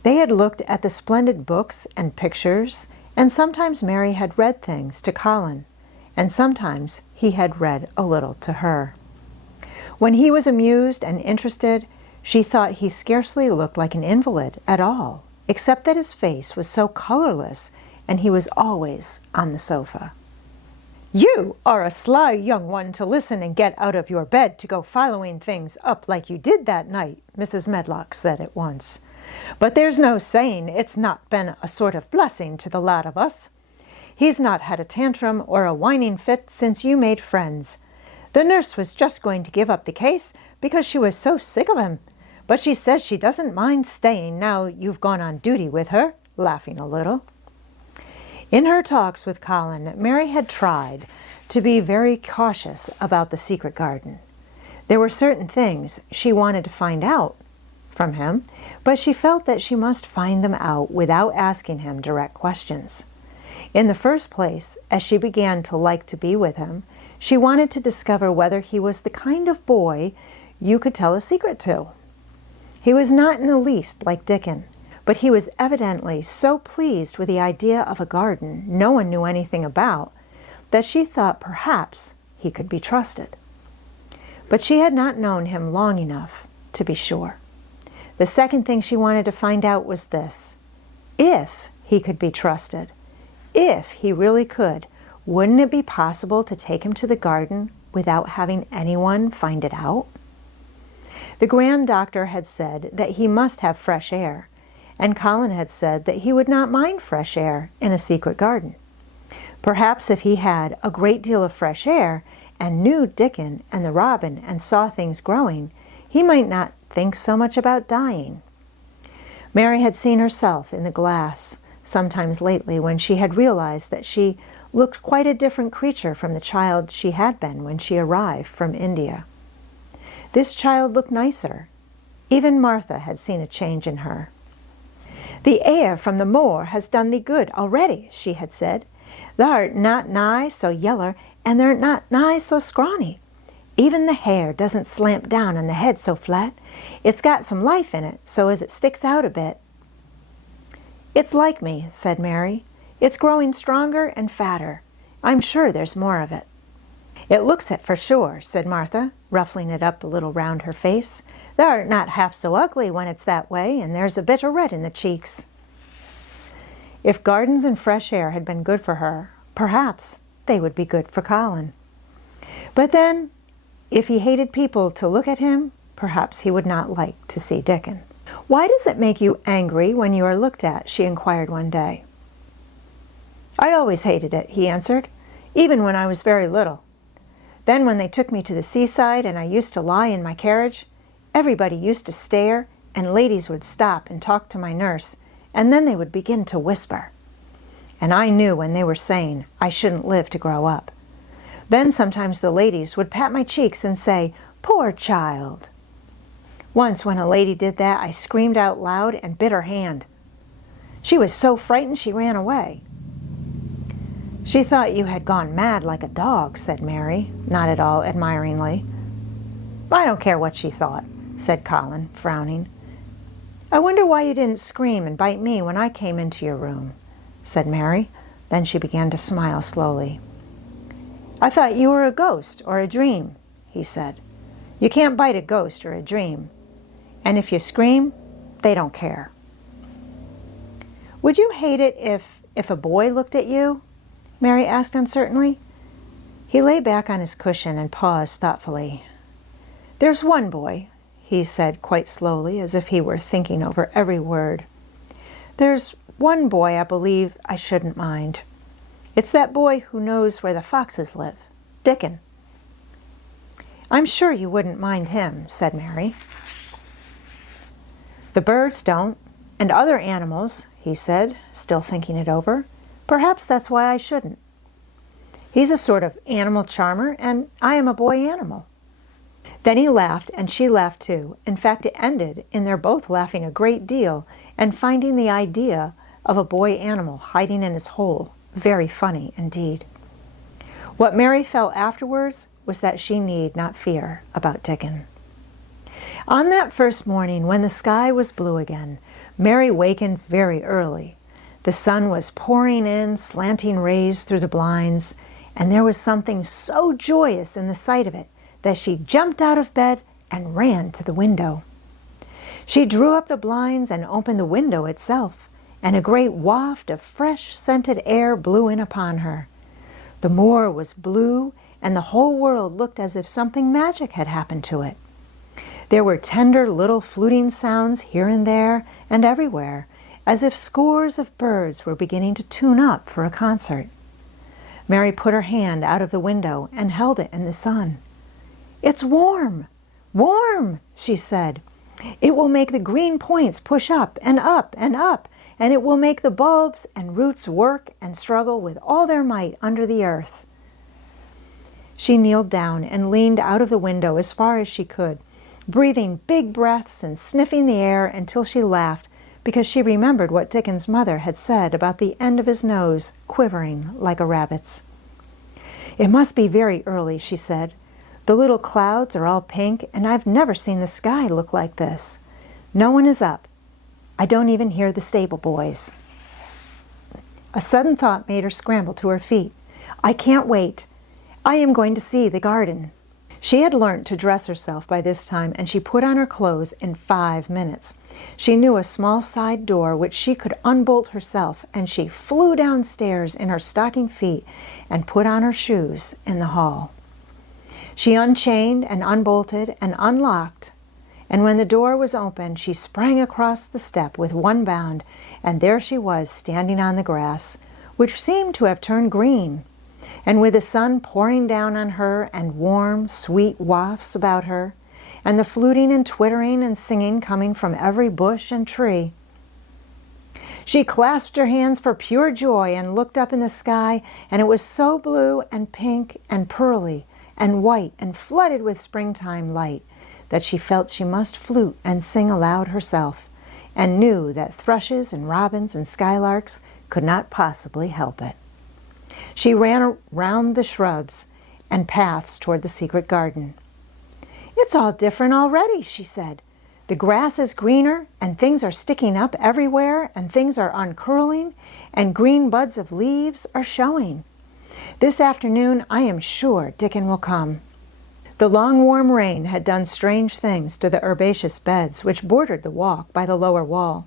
They had looked at the splendid books and pictures, and sometimes Mary had read things to Colin, and sometimes he had read a little to her. When he was amused and interested, she thought he scarcely looked like an invalid at all, except that his face was so colorless and he was always on the sofa. "You are a sly young one to listen and get out of your bed to go following things up like you did that night," Mrs. Medlock said at once. "But there's no saying it's not been a sort of blessing to the lot of us. He's not had a tantrum or a whining fit since you made friends. The nurse was just going to give up the case because she was so sick of him, but she says she doesn't mind staying now you've gone on duty with her," laughing a little. In her talks with Colin, Mary had tried to be very cautious about the secret garden. There were certain things she wanted to find out from him, but she felt that she must find them out without asking him direct questions. In the first place, as she began to like to be with him, she wanted to discover whether he was the kind of boy you could tell a secret to. He was not in the least like Dickon, but he was evidently so pleased with the idea of a garden no one knew anything about that she thought perhaps he could be trusted. But she had not known him long enough to be sure. The second thing she wanted to find out was this: if he could be trusted, if he really could, wouldn't it be possible to take him to the garden without having anyone find it out? The grand doctor had said that he must have fresh air, and Colin had said that he would not mind fresh air in a secret garden. Perhaps if he had a great deal of fresh air and knew Dickon and the robin and saw things growing, he might not think so much about dying. Mary had seen herself in the glass sometimes lately when she had realized that she looked quite a different creature from the child she had been when she arrived from India. This child looked nicer. Even Martha had seen a change in her. "The air from the moor has done thee good already," she had said. "Thou'rt not nigh so yeller, and thou'rt not nigh so scrawny. Even the hair doesn't slant down on the head so flat. It's got some life in it, so as it sticks out a bit." "It's like me," said Mary. "It's growing stronger and fatter. I'm sure there's more of it." "It looks it for sure," said Martha, ruffling it up a little round her face. "Thou'rt not half so ugly when it's that way, and there's a bit of red in the cheeks." If gardens and fresh air had been good for her, perhaps they would be good for Colin. But then, if he hated people to look at him, perhaps he would not like to see Dickon. "Why does it make you angry when you are looked at?" she inquired one day. "I always hated it," he answered, "even when I was very little. Then when they took me to the seaside and I used to lie in my carriage, everybody used to stare, and ladies would stop and talk to my nurse, and then they would begin to whisper. And I knew when they were saying I shouldn't live to grow up. Then sometimes the ladies would pat my cheeks and say, 'Poor child.' Once when a lady did that, I screamed out loud and bit her hand. She was so frightened she ran away." "She thought you had gone mad like a dog," said Mary, not at all admiringly. "I don't care what she thought," said Colin, frowning. "I wonder why you didn't scream and bite me when I came into your room," said Mary. Then she began to smile slowly. "I thought you were a ghost or a dream," he said. "You can't bite a ghost or a dream. And if you scream, they don't care." "Would you hate it if a boy looked at you?" Mary asked uncertainly. He lay back on his cushion and paused thoughtfully. "There's one boy," he said quite slowly, as if he were thinking over every word. "There's one boy I believe I shouldn't mind. It's that boy who knows where the foxes live, Dickon." "I'm sure you wouldn't mind him," said Mary. "The birds don't, and other animals," he said, still thinking it over. "Perhaps that's why I shouldn't. He's a sort of animal charmer, and I am a boy animal." Then he laughed, and she laughed too. In fact, it ended in their both laughing a great deal and finding the idea of a boy animal hiding in his hole very funny indeed. What Mary felt afterwards was that she need not fear about Dickon. On that first morning, when the sky was blue again, Mary wakened very early. The sun was pouring in slanting rays through the blinds, and there was something so joyous in the sight of it that she jumped out of bed and ran to the window. She drew up the blinds and opened the window itself, and a great waft of fresh scented air blew in upon her. The moor was blue, and the whole world looked as if something magic had happened to it. There were tender little fluting sounds here and there and everywhere, as if scores of birds were beginning to tune up for a concert. Mary put her hand out of the window and held it in the sun. "It's warm, warm," she said. "It will make the green points push up and up and up, and it will make the bulbs and roots work and struggle with all their might under the earth." She kneeled down and leaned out of the window as far as she could, breathing big breaths and sniffing the air until she laughed because she remembered what Dickon's mother had said about the end of his nose quivering like a rabbit's. "It must be very early," she said. "The little clouds are all pink, and I've never seen the sky look like this. No one is up. I don't even hear the stable boys." A sudden thought made her scramble to her feet. "I can't wait. I am going to see the garden." She had learnt to dress herself by this time, and she put on her clothes in 5 minutes. She knew a small side door which she could unbolt herself, and she flew downstairs in her stocking feet and put on her shoes in the hall. She unchained and unbolted and unlocked, and when the door was open, she sprang across the step with one bound, and there she was standing on the grass, which seemed to have turned green, and with the sun pouring down on her and warm, sweet wafts about her, and the fluting and twittering and singing coming from every bush and tree. She clasped her hands for pure joy and looked up in the sky, and it was so blue and pink and pearly and white and flooded with springtime light that she felt she must flute and sing aloud herself, and knew that thrushes and robins and skylarks could not possibly help it. She ran round the shrubs and paths toward the secret garden. "It's all different already," she said. "The grass is greener, and things are sticking up everywhere, and things are uncurling, and green buds of leaves are showing. This afternoon I am sure Dickon will come." The long warm rain had done strange things to the herbaceous beds which bordered the walk by the lower wall.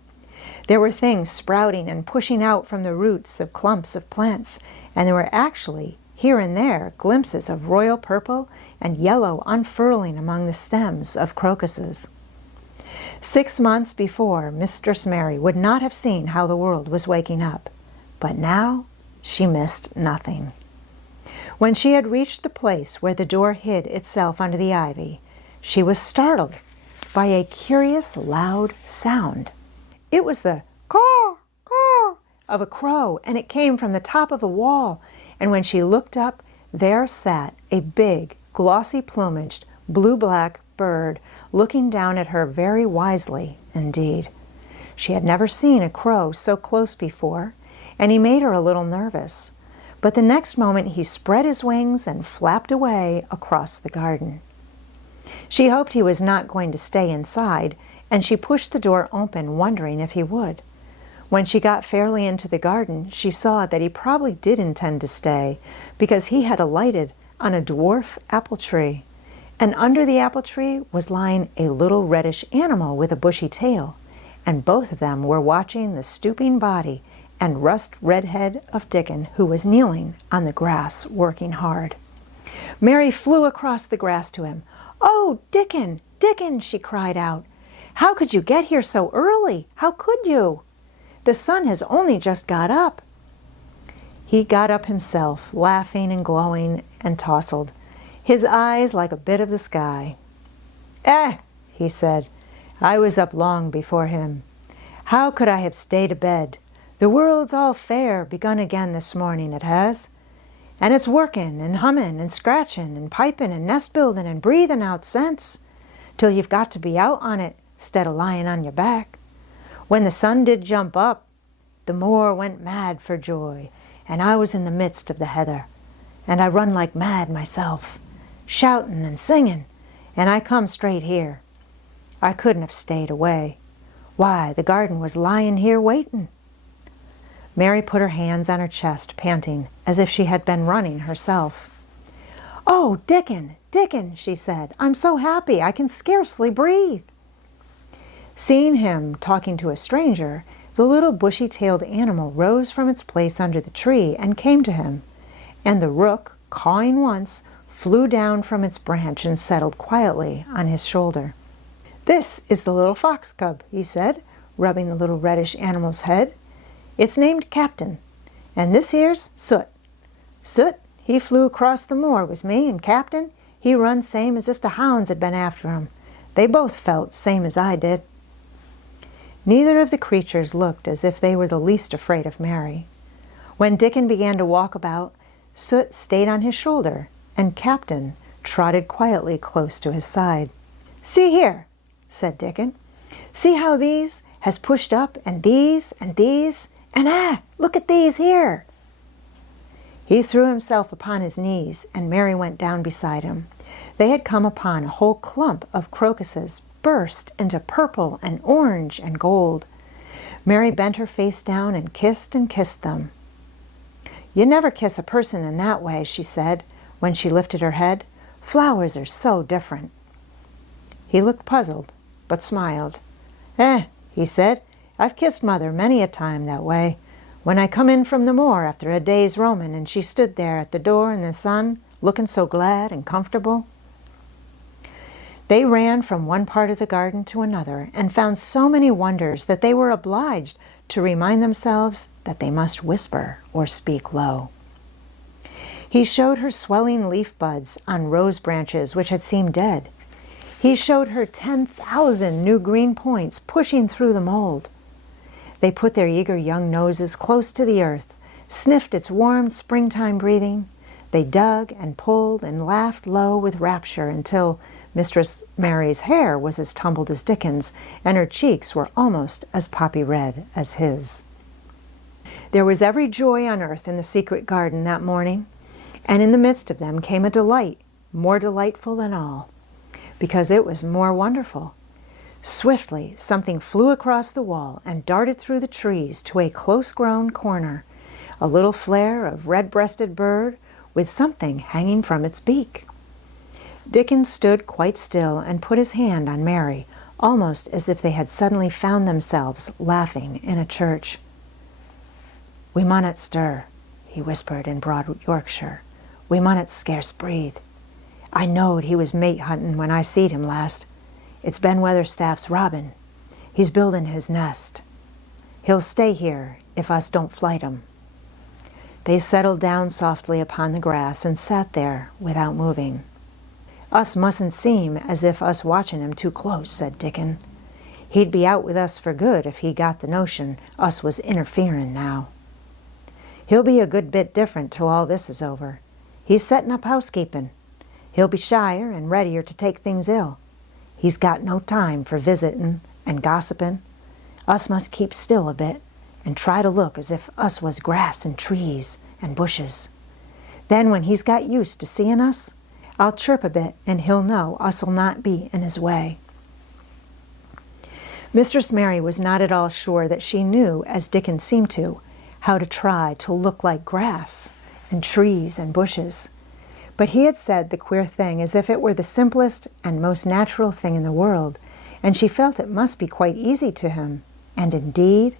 There were things sprouting and pushing out from the roots of clumps of plants, and there were actually, here and there, glimpses of royal purple and yellow unfurling among the stems of crocuses. 6 months before, Mistress Mary would not have seen how the world was waking up, but now she missed nothing. When she had reached the place where the door hid itself under the ivy, she was startled by a curious loud sound. It was the caw, caw of a crow, and it came from the top of the wall, and when she looked up, there sat a big, glossy-plumaged, blue-black bird looking down at her very wisely indeed. She had never seen a crow so close before, and he made her a little nervous. But the next moment he spread his wings and flapped away across the garden. She hoped he was not going to stay inside, and she pushed the door open, wondering if he would. When she got fairly into the garden, she saw that he probably did intend to stay, because he had alighted on a dwarf apple tree, and under the apple tree was lying a little reddish animal with a bushy tail, and both of them were watching the stooping body and rust-red head of Dickon, who was kneeling on the grass working hard. Mary flew across the grass to him. "Oh, Dickon, Dickon," she cried out. "How could you get here so early? How could you? The sun has only just got up." He got up himself, laughing and glowing and tousled, his eyes like a bit of the sky. He said, "I was up long before him. How could I have stayed abed? The world's all fair begun again this morning, it has. And it's working and humming and scratching and piping and nest-building and breathing out sense, till you've got to be out on it, 'stead of lying on your back. When the sun did jump up, the moor went mad for joy, and I was in the midst of the heather, and I run like mad myself, shouting and singing, and I come straight here. I couldn't have stayed away. Why, the garden was lying here waiting." Mary put her hands on her chest, panting, as if she had been running herself. "Oh, Dickon, Dickon," she said, "I'm so happy I can scarcely breathe." Seeing him talking to a stranger, the little bushy-tailed animal rose from its place under the tree and came to him, and the rook, cawing once, flew down from its branch and settled quietly on his shoulder. "This is the little fox cub," he said, rubbing the little reddish animal's head. "It's named Captain, and this here's Soot. Soot, he flew across the moor with me, and Captain, he run same as if the hounds had been after him. They both felt same as I did." Neither of the creatures looked as if they were the least afraid of Mary. When Dickon began to walk about, Soot stayed on his shoulder, and Captain trotted quietly close to his side. "See here," said Dickon. "See how these has pushed up, and these, and look at these here." He threw himself upon his knees, and Mary went down beside him. They had come upon a whole clump of crocuses, burst into purple and orange and gold. Mary bent her face down and kissed them. "You never kiss a person in that way," she said, when she lifted her head. "Flowers are so different." He looked puzzled, but smiled. He said, "I've kissed Mother many a time that way. When I come in from the moor after a day's roaming, and she stood there at the door in the sun, looking so glad and comfortable." They ran from one part of the garden to another, and found so many wonders that they were obliged to remind themselves that they must whisper or speak low. He showed her swelling leaf buds on rose branches which had seemed dead. He showed her 10,000 new green points pushing through the mold. They put their eager young noses close to the earth, sniffed its warm springtime breathing. They dug and pulled and laughed low with rapture until Mistress Mary's hair was as tumbled as Dickon's, and her cheeks were almost as poppy red as his. There was every joy on earth in the secret garden that morning, and in the midst of them came a delight more delightful than all, because it was more wonderful. Swiftly something flew across the wall and darted through the trees to a close-grown corner, a little flare of red-breasted bird with something hanging from its beak. Dickon stood quite still and put his hand on Mary, almost as if they had suddenly found themselves laughing in a church. "We munnot stir," he whispered in broad Yorkshire. "We munnot scarce breathe. I knowed he was mate hunting when I seed him last. It's Ben Weatherstaff's robin. He's building his nest. He'll stay here if us don't flight him." They settled down softly upon the grass and sat there without moving. "Us mustn't seem as if us watching him too close," said Dickon. "He'd be out with us for good if he got the notion us was interfering now. He'll be a good bit different till all this is over. He's setting up housekeeping. He'll be shyer and readier to take things ill. He's got no time for visiting and gossiping. Us must keep still a bit and try to look as if us was grass and trees and bushes. Then when he's got used to seeing us, I'll chirp a bit and he'll know us'll not be in his way." Mistress Mary was not at all sure that she knew, as Dickon seemed to, how to try to look like grass and trees and bushes. But he had said the queer thing as if it were the simplest and most natural thing in the world, and she felt it must be quite easy to him. And indeed,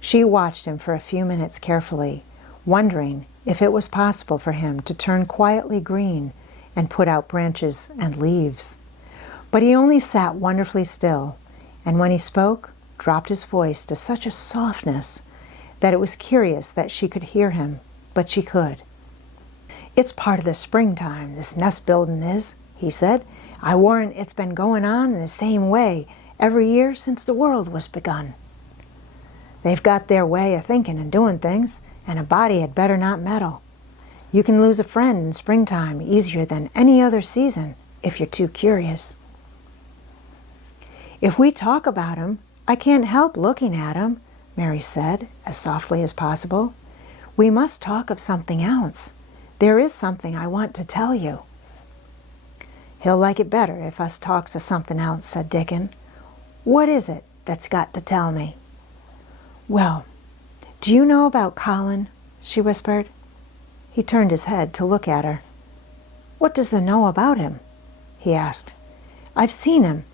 she watched him for a few minutes carefully, wondering if it was possible for him to turn quietly green and put out branches and leaves. But he only sat wonderfully still, and when he spoke, dropped his voice to such a softness that it was curious that she could hear him, but she could. "It's part of the springtime, this nest building is," he said. "I warrant it's been going on in the same way every year since the world was begun. They've got their way of thinking and doing things, and a body had better not meddle. You can lose a friend in springtime easier than any other season if you're too curious." "If we talk about 'em, I can't help looking at 'em," Mary said, as softly as possible. "We must talk of something else. There is something I want to tell you." "He'll like it better if us talks of something else," said Dickon. "What is it that's got to tell me?" "Well, do you know about Colin?" she whispered. He turned his head to look at her. "What does thee know about him?" he asked. "I've seen him.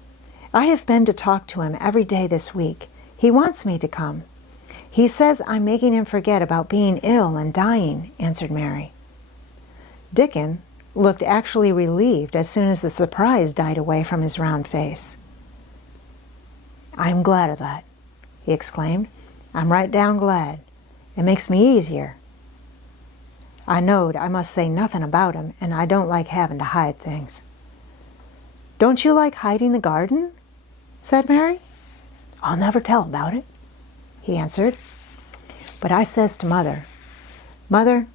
I have been to talk to him every day this week. He wants me to come. He says I'm making him forget about being ill and dying," answered Mary. Dickon looked actually relieved as soon as the surprise died away from his round face. "I'm glad of that," he exclaimed. "I'm right down glad. It makes me easier. I knowed I must say nothing about him, and I don't like having to hide things." "Don't you like hiding the garden?" said Mary. "I'll never tell about it," he answered. "But I says to Mother, 'Mother,'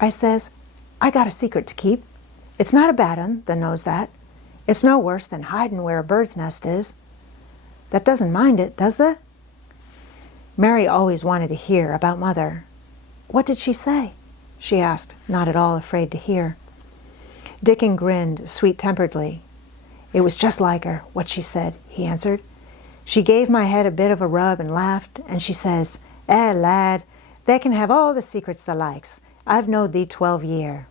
I says, 'I got a secret to keep. It's not a bad un that knows that. It's no worse than hiding where a bird's nest is. That doesn't mind it, does they?'" Mary always wanted to hear about Mother. "What did she say?" she asked, not at all afraid to hear. Dickon grinned sweet-temperedly. "It was just like her, what she said," he answered. "She gave my head a bit of a rub and laughed, and she says, 'Eh, lad, they can have all the secrets they likes. I've knowed thee 12 year.'"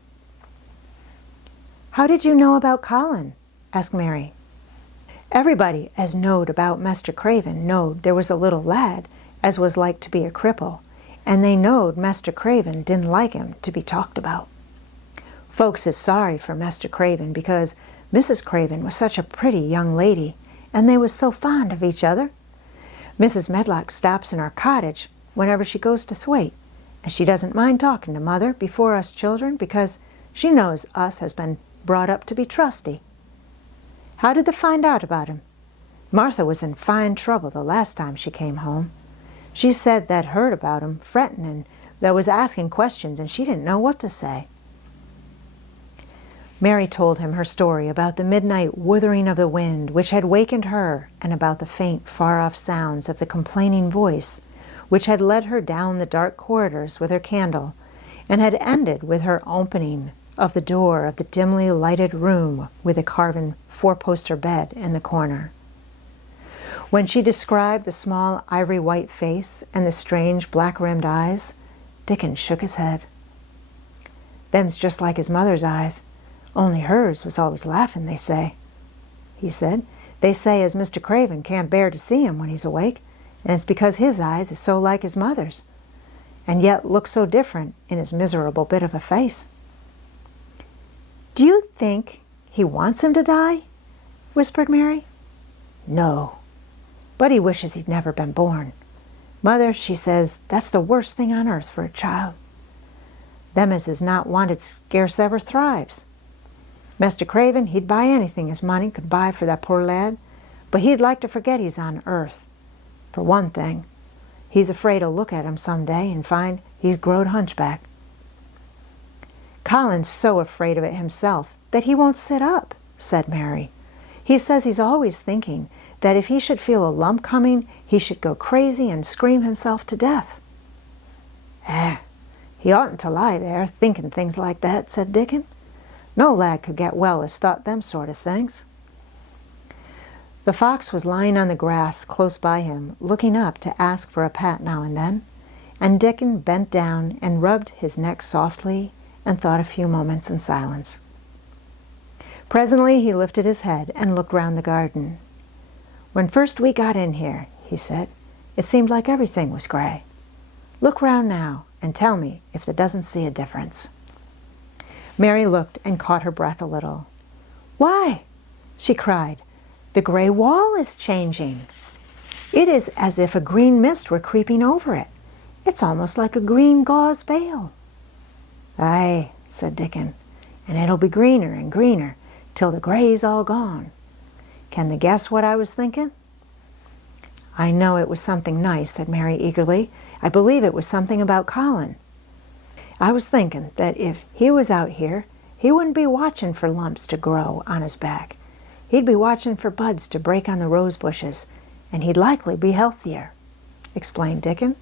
"How did you know about Colin?" asked Mary. "Everybody as knowed about Master Craven knowed there was a little lad as was like to be a cripple, and they knowed Master Craven didn't like him to be talked about. Folks is sorry for Master Craven because Mrs. Craven was such a pretty young lady, and they was so fond of each other. Mrs. Medlock stops in our cottage whenever she goes to Thwaite, and she doesn't mind talking to Mother before us children because she knows us has been brought up to be trusty. How did they find out about him? Martha was in fine trouble the last time she came home. She said they'd heard about him fretting, and they was asking questions, and she didn't know what to say." Mary told him her story about the midnight wuthering of the wind which had wakened her, and about the faint, far-off sounds of the complaining voice which had led her down the dark corridors with her candle, and had ended with her opening of the door of the dimly lighted room with a carven four-poster bed in the corner. When she described the small ivory-white face and the strange black-rimmed eyes, Dickon shook his head. "Them's just like his mother's eyes, only hers was always laughing, they say," he said. "They say as Mr. Craven can't bear to see him when he's awake, and it's because his eyes is so like his mother's, and yet look so different in his miserable bit of a face." "Do you think he wants him to die?" whispered Mary. "No, but he wishes he'd never been born. Mother, she says that's the worst thing on earth for a child. Them as is not wanted scarce ever thrives. Master Craven, he'd buy anything his money could buy for that poor lad, but he'd like to forget he's on earth. For one thing, he's afraid to look at him some day and find he's growed hunchback. Colin's so afraid of it himself that he won't sit up," said Mary. "He says he's always thinking that if he should feel a lump coming, he should go crazy and scream himself to death." He oughtn't to lie there thinking things like that," said Dickon. "No lad could get well as thought them sort of things." The fox was lying on the grass close by him, looking up to ask for a pat now and then, and Dickon bent down and rubbed his neck softly and thought a few moments in silence. Presently he lifted his head and looked round the garden. "When first we got in here," he said, "it seemed like everything was gray. Look round now and tell me if there doesn't see a difference." Mary looked and caught her breath a little. "Why," she cried, "the gray wall is changing. It is as if a green mist were creeping over it. It's almost like a green gauze veil." "Aye," said Dickon, "and it'll be greener and greener till the gray's all gone. Can they guess what I was thinking?" "I know it was something nice," said Mary eagerly. "I believe it was something about Colin. I was thinking that if he was out here, he wouldn't be watching for lumps to grow on his back. He'd be watching for buds to break on the rose bushes, and he'd likely be healthier," explained Dickon.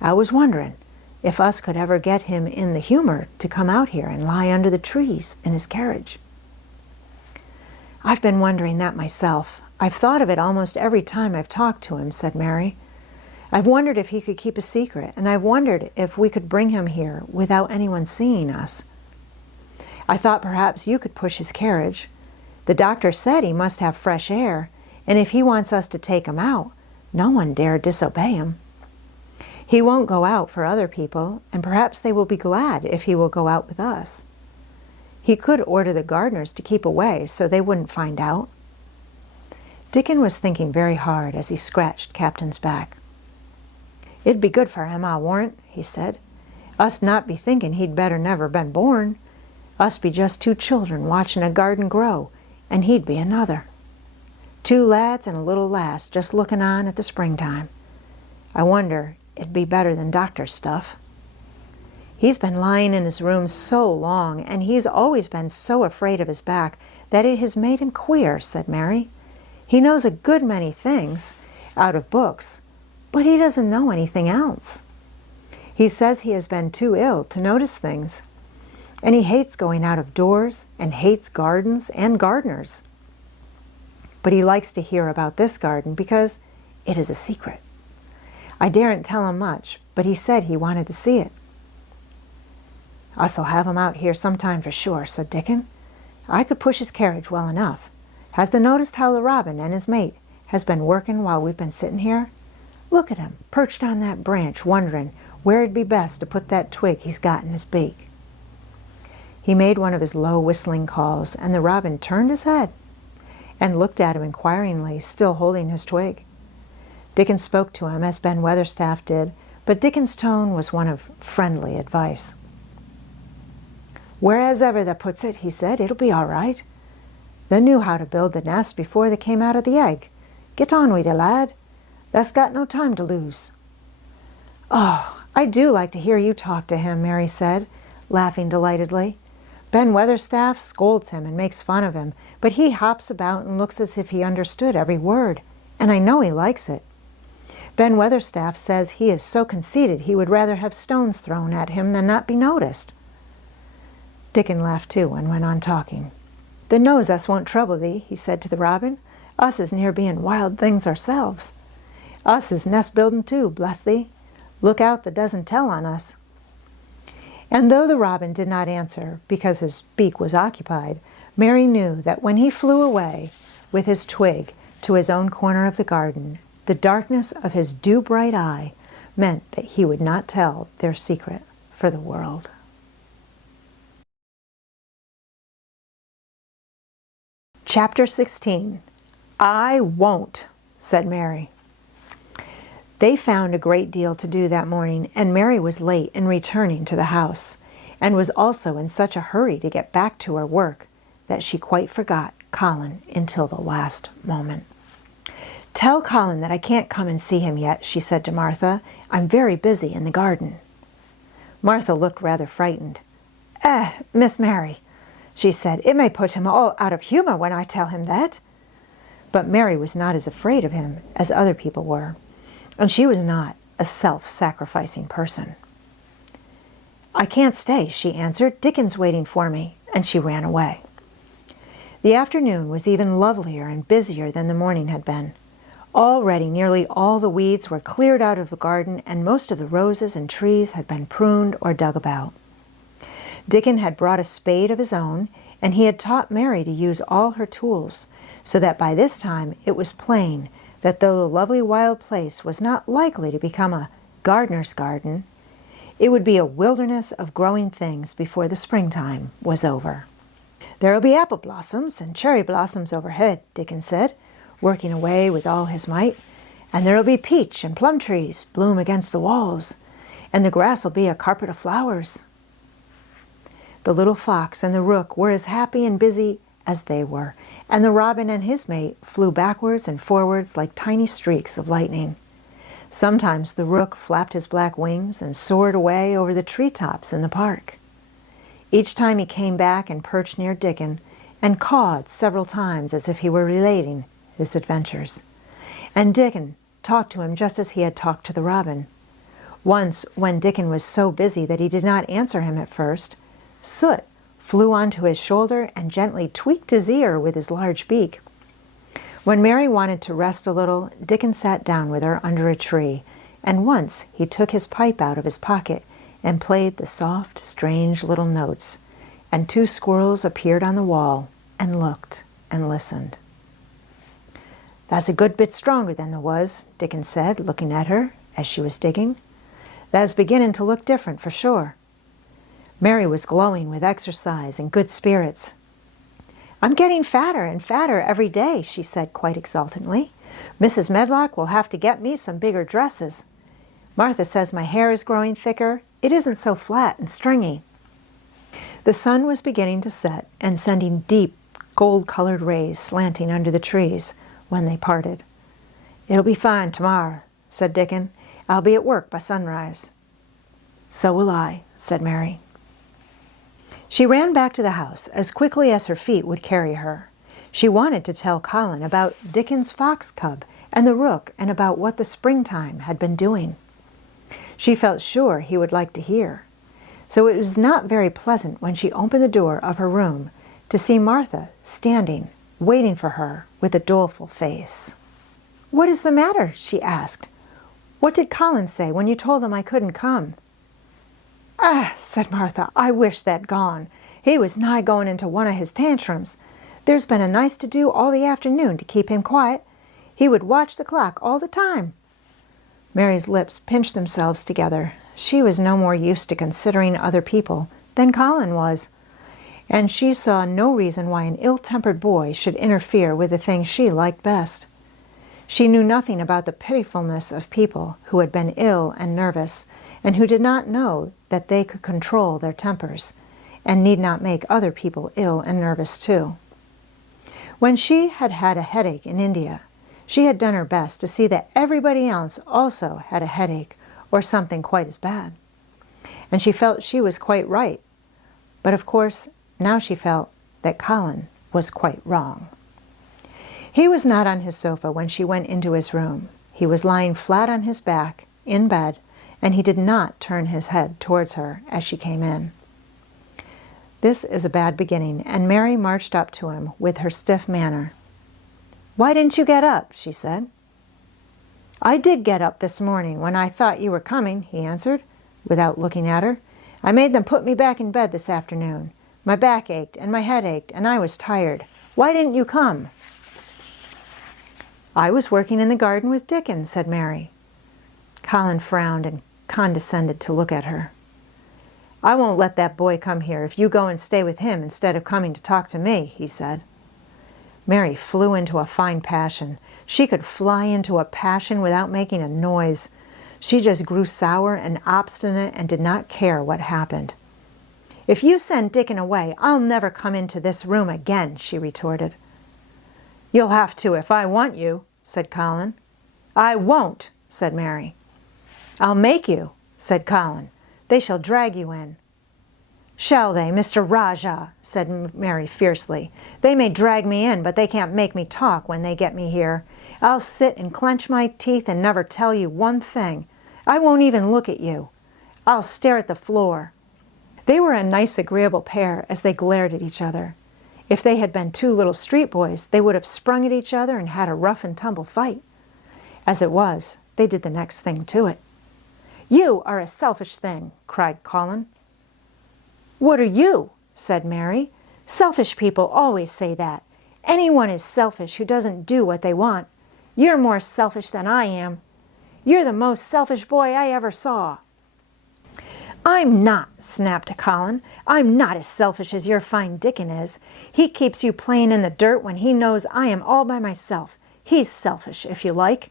"I was wondering if us could ever get him in the humor to come out here and lie under the trees in his carriage." "I've been wondering that myself. I've thought of it almost every time I've talked to him," said Mary. "I've wondered if he could keep a secret, and I've wondered if we could bring him here without anyone seeing us. I thought perhaps you could push his carriage. The doctor said he must have fresh air, and if he wants us to take him out, no one dare disobey him. He won't go out for other people, and perhaps they will be glad if he will go out with us. He could order the gardeners to keep away so they wouldn't find out. Dickon was thinking very hard as he scratched Captain's back. "It'd be good for him, I warrant," he said. "Us not be thinking he'd better never been born. Us be just two children watching a garden grow, and he'd be another. Two lads and a little lass just looking on at the springtime. I wonder it'd be better than doctor's stuff. He's been lying in his room so long, and he's always been so afraid of his back that it has made him queer," said Mary. "He knows a good many things out of books, but he doesn't know anything else. He says he has been too ill to notice things, and he hates going out of doors and hates gardens and gardeners. But he likes to hear about this garden because it is a secret. I daren't tell him much, but he said he wanted to see it." "Us'll have him out here sometime for sure," said Dickon. "I could push his carriage well enough. Has thou noticed how the robin and his mate has been working while we've been sitting here? Look at him, perched on that branch, wondering where it'd be best to put that twig he's got in his beak." He made one of his low whistling calls, and the robin turned his head and looked at him inquiringly, still holding his twig. Dickon spoke to him as Ben Weatherstaff did, but Dickon's tone was one of friendly advice. "Whereas ever thou puts it," he said, "it'll be all right. Thou knew how to build the nest before they came out of the egg. Get on with it, lad. Thou's got no time to lose." "Oh, I do like to hear you talk to him," Mary said, laughing delightedly. "Ben Weatherstaff scolds him and makes fun of him, but he hops about and looks as if he understood every word, and I know he likes it. Ben Weatherstaff says he is so conceited he would rather have stones thrown at him than not be noticed." Dickon laughed too and went on talking. "Thou knows us won't trouble thee," he said to the robin. "Us is near being wild things ourselves. Us is nest building too, bless thee. Look out thou doesn't tell on us." And though the robin did not answer because his beak was occupied, Mary knew that when he flew away with his twig to his own corner of the garden, the darkness of his dew-bright eye meant that he would not tell their secret for the world. Chapter 16. "I won't," said Mary. They found a great deal to do that morning, and Mary was late in returning to the house, and was also in such a hurry to get back to her work that she quite forgot Colin until the last moment. "Tell Colin that I can't come and see him yet," she said to Martha. "I'm very busy in the garden." Martha looked rather frightened. Miss Mary," she said, "it may put him all out of humor when I tell him that." But Mary was not as afraid of him as other people were, and she was not a self-sacrificing person. "I can't stay," she answered. "Dickon's waiting for me," and she ran away. The afternoon was even lovelier and busier than the morning had been. Already nearly all the weeds were cleared out of the garden, and most of the roses and trees had been pruned or dug about. Dickon had brought a spade of his own, and he had taught Mary to use all her tools, so that by this time it was plain that though the lovely wild place was not likely to become a gardener's garden, it would be a wilderness of growing things before the springtime was over. "There'll be apple blossoms and cherry blossoms overhead," Dickon said, working away with all his might, "and there'll be peach and plum trees bloom against the walls, and the grass'll be a carpet of flowers." The little fox and the rook were as happy and busy as they were, and the robin and his mate flew backwards and forwards like tiny streaks of lightning. Sometimes the rook flapped his black wings and soared away over the treetops in the park. Each time he came back and perched near Dickon and cawed several times as if he were relating his adventures. And Dickon talked to him just as he had talked to the robin. Once, when Dickon was so busy that he did not answer him at first, Soot flew onto his shoulder and gently tweaked his ear with his large beak. When Mary wanted to rest a little, Dickon sat down with her under a tree, and once he took his pipe out of his pocket and played the soft, strange little notes, and two squirrels appeared on the wall and looked and listened. "That's a good bit stronger than thou was," Dickon said, looking at her as she was digging. "Thou's beginning to look different for sure." Mary was glowing with exercise and good spirits. "I'm getting fatter and fatter every day," she said quite exultantly. "Mrs. Medlock will have to get me some bigger dresses. Martha says my hair is growing thicker. It isn't so flat and stringy." The sun was beginning to set and sending deep gold-colored rays slanting under the trees when they parted. "It'll be fine tomorrow," said Dickon. "I'll be at work by sunrise." "So will I," said Mary. She ran back to the house as quickly as her feet would carry her. She wanted to tell Colin about Dickon's fox cub and the rook and about what the springtime had been doing. She felt sure he would like to hear. So it was not very pleasant when she opened the door of her room to see Martha standing, waiting for her with a doleful face. "What is the matter?" she asked. "What did Colin say when you told him I couldn't come?" "Ah," said Martha, "I wish that gone. He was nigh going into one of his tantrums. There's been a nice to-do all the afternoon to keep him quiet. He would watch the clock all the time." Mary's lips pinched themselves together. She was no more used to considering other people than Colin was, and she saw no reason why an ill-tempered boy should interfere with the things she liked best. She knew nothing about the pitifulness of people who had been ill and nervous, and who did not know that they could control their tempers, and need not make other people ill and nervous too. When she had had a headache in India, she had done her best to see that everybody else also had a headache or something quite as bad. And she felt she was quite right. But of course, now she felt that Colin was quite wrong. He was not on his sofa when she went into his room. He was lying flat on his back, in bed, and he did not turn his head towards her as she came in. This is a bad beginning, and Mary marched up to him with her stiff manner. "Why didn't you get up?" she said. "I did get up this morning when I thought you were coming," he answered, without looking at her. "I made them put me back in bed this afternoon. My back ached and my head ached, and I was tired. Why didn't you come?" "I was working in the garden with Dickon," said Mary. Colin frowned and condescended to look at her. "I won't let that boy come here if you go and stay with him instead of coming to talk to me," he said. Mary flew into a fine passion. She could fly into a passion without making a noise. She just grew sour and obstinate and did not care what happened. "If you send Dickon away, I'll never come into this room again," she retorted. "You'll have to if I want you," said Colin. "I won't," said Mary. "I'll make you," said Colin. "They shall drag you in." "Shall they, Mr. Rajah?" said Mary fiercely. "They may drag me in, but they can't make me talk when they get me here. I'll sit and clench my teeth and never tell you one thing. I won't even look at you. I'll stare at the floor." They were a nice, agreeable pair as they glared at each other. If they had been two little street boys, they would have sprung at each other and had a rough-and-tumble fight. As it was, they did the next thing to it. "You are a selfish thing," cried Colin. "What are you?" said Mary. "Selfish people always say that. Anyone is selfish who doesn't do what they want. You're more selfish than I am. You're the most selfish boy I ever saw." "I'm not," snapped Colin. "I'm not as selfish as your fine Dickon is. He keeps you playing in the dirt when he knows I am all by myself. He's selfish, if you like."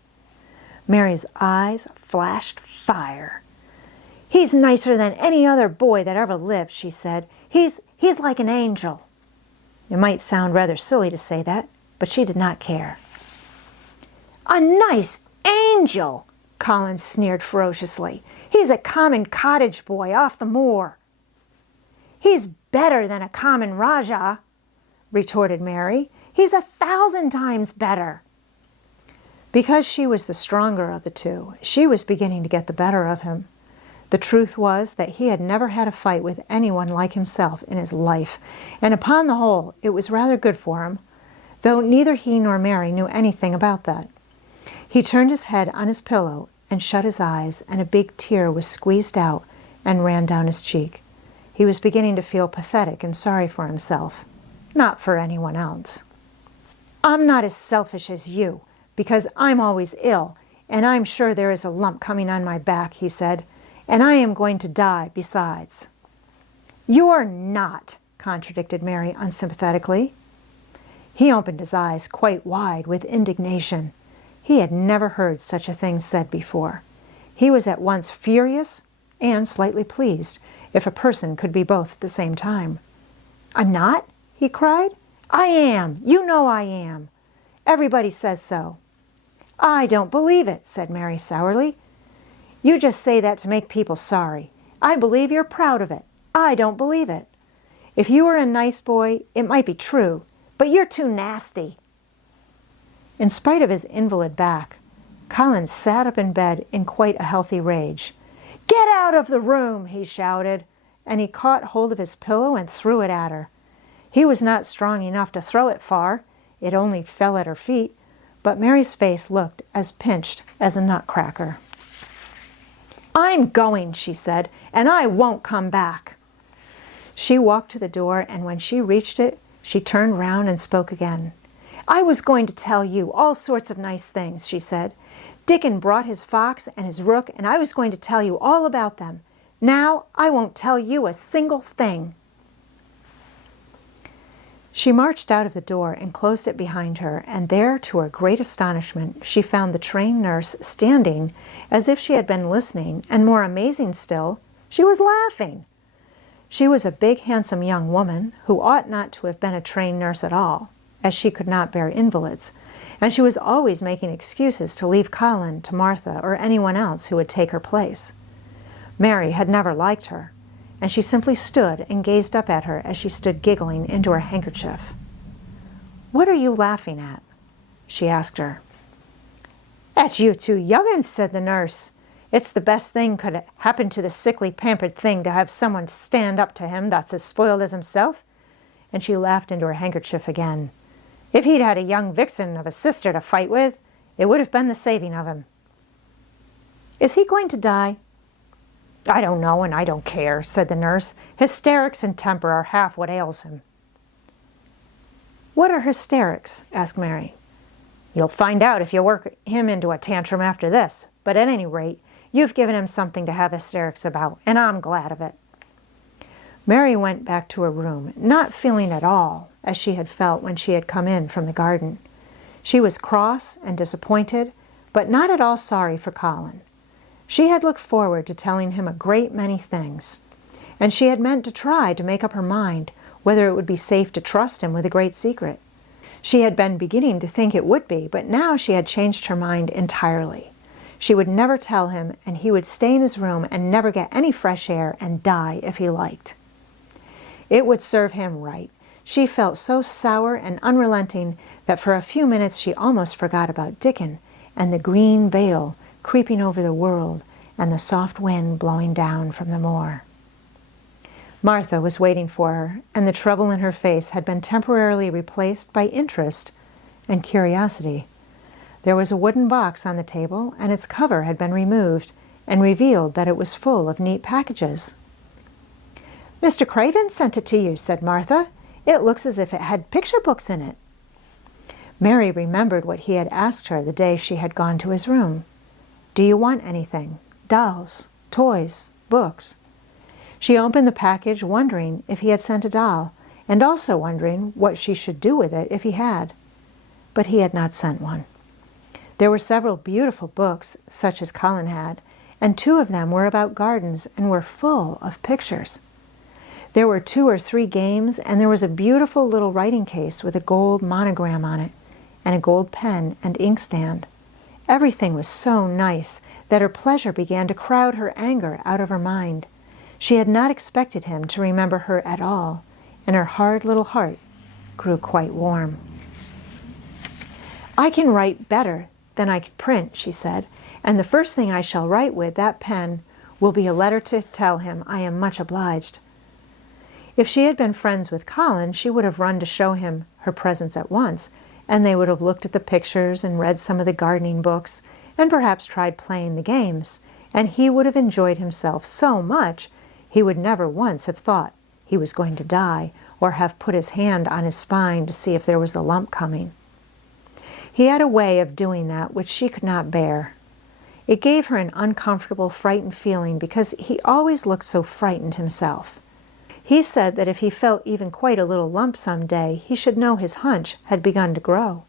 Mary's eyes flashed fire. "He's nicer than any other boy that ever lived," she said. He's like an angel." It might sound rather silly to say that, but she did not care. "A nice angel!" Colin sneered ferociously. "He's a common cottage boy off the moor." "He's better than a common Rajah," retorted Mary. "He's 1,000 times better." Because she was the stronger of the two, she was beginning to get the better of him. The truth was that he had never had a fight with anyone like himself in his life, and upon the whole it was rather good for him, though neither he nor Mary knew anything about that. He turned his head on his pillow and shut his eyes, and a big tear was squeezed out and ran down his cheek. He was beginning to feel pathetic and sorry for himself, not for anyone else. "I'm not as selfish as you, because I'm always ill, and I'm sure there is a lump coming on my back," he said, "and I am going to die besides." "You're not," contradicted Mary unsympathetically. He opened his eyes quite wide with indignation. He had never heard such a thing said before. He was at once furious and slightly pleased, if a person could be both at the same time. "I'm not?" he cried. "I am. You know I am. Everybody says so." "I don't believe it," said Mary sourly. "You just say that to make people sorry. I believe you're proud of it. I don't believe it. If you were a nice boy, it might be true, but you're too nasty." In spite of his invalid back, Colin sat up in bed in quite a healthy rage. "Get out of the room!" he shouted, and he caught hold of his pillow and threw it at her. He was not strong enough to throw it far. It only fell at her feet, but Mary's face looked as pinched as a nutcracker. "I'm going," she said, "and I won't come back." She walked to the door, and when she reached it, she turned round and spoke again. "I was going to tell you all sorts of nice things," she said. "Dickon brought his fox and his rook, and I was going to tell you all about them. Now I won't tell you a single thing." She marched out of the door and closed it behind her, and there, to her great astonishment, she found the trained nurse standing as if she had been listening, and more amazing still, she was laughing. She was a big, handsome young woman who ought not to have been a trained nurse at all, as she could not bear invalids, and she was always making excuses to leave Colin to Martha or anyone else who would take her place. Mary had never liked her, and she simply stood and gazed up at her as she stood giggling into her handkerchief. "What are you laughing at?" she asked her. "At you two young'uns," said the nurse. "It's the best thing could happen to the sickly, pampered thing to have someone stand up to him that's as spoiled as himself." And she laughed into her handkerchief again. "If he'd had a young vixen of a sister to fight with, it would have been the saving of him." "Is he going to die?" "I don't know, and I don't care," said the nurse. "Hysterics and temper are half what ails him." "What are hysterics?" asked Mary. "You'll find out if you work him into a tantrum after this, but at any rate, you've given him something to have hysterics about, and I'm glad of it." Mary went back to her room, not feeling at all as she had felt when she had come in from the garden. She was cross and disappointed, but not at all sorry for Colin. She had looked forward to telling him a great many things, and she had meant to try to make up her mind whether it would be safe to trust him with a great secret. She had been beginning to think it would be, but now she had changed her mind entirely. She would never tell him, and he would stay in his room and never get any fresh air and die if he liked. It would serve him right. She felt so sour and unrelenting that for a few minutes she almost forgot about Dickon and the green veil creeping over the world and the soft wind blowing down from the moor. Martha was waiting for her, and the trouble in her face had been temporarily replaced by interest and curiosity. There was a wooden box on the table, and its cover had been removed and revealed that it was full of neat packages. "Mr. Craven sent it to you," said Martha. "It looks as if it had picture books in it." Mary remembered what he had asked her the day she had gone to his room. "Do you want anything? Dolls, toys, books?" She opened the package, wondering if he had sent a doll, and also wondering what she should do with it if he had. But he had not sent one. There were several beautiful books, such as Colin had, and 2 of them were about gardens and were full of pictures. There were 2 or 3 games, and there was a beautiful little writing case with a gold monogram on it, and a gold pen and inkstand. Everything was so nice that her pleasure began to crowd her anger out of her mind. She had not expected him to remember her at all, and her hard little heart grew quite warm. "I can write better than I can print," she said, "and the first thing I shall write with that pen will be a letter to tell him I am much obliged." If she had been friends with Colin, she would have run to show him her presents at once, and they would have looked at the pictures and read some of the gardening books, and perhaps tried playing the games, and he would have enjoyed himself so much he would never once have thought he was going to die, or have put his hand on his spine to see if there was a lump coming. He had a way of doing that which she could not bear. It gave her an uncomfortable, frightened feeling because he always looked so frightened himself. He said that if he felt even quite a little lump some day, he should know his hunch had begun to grow.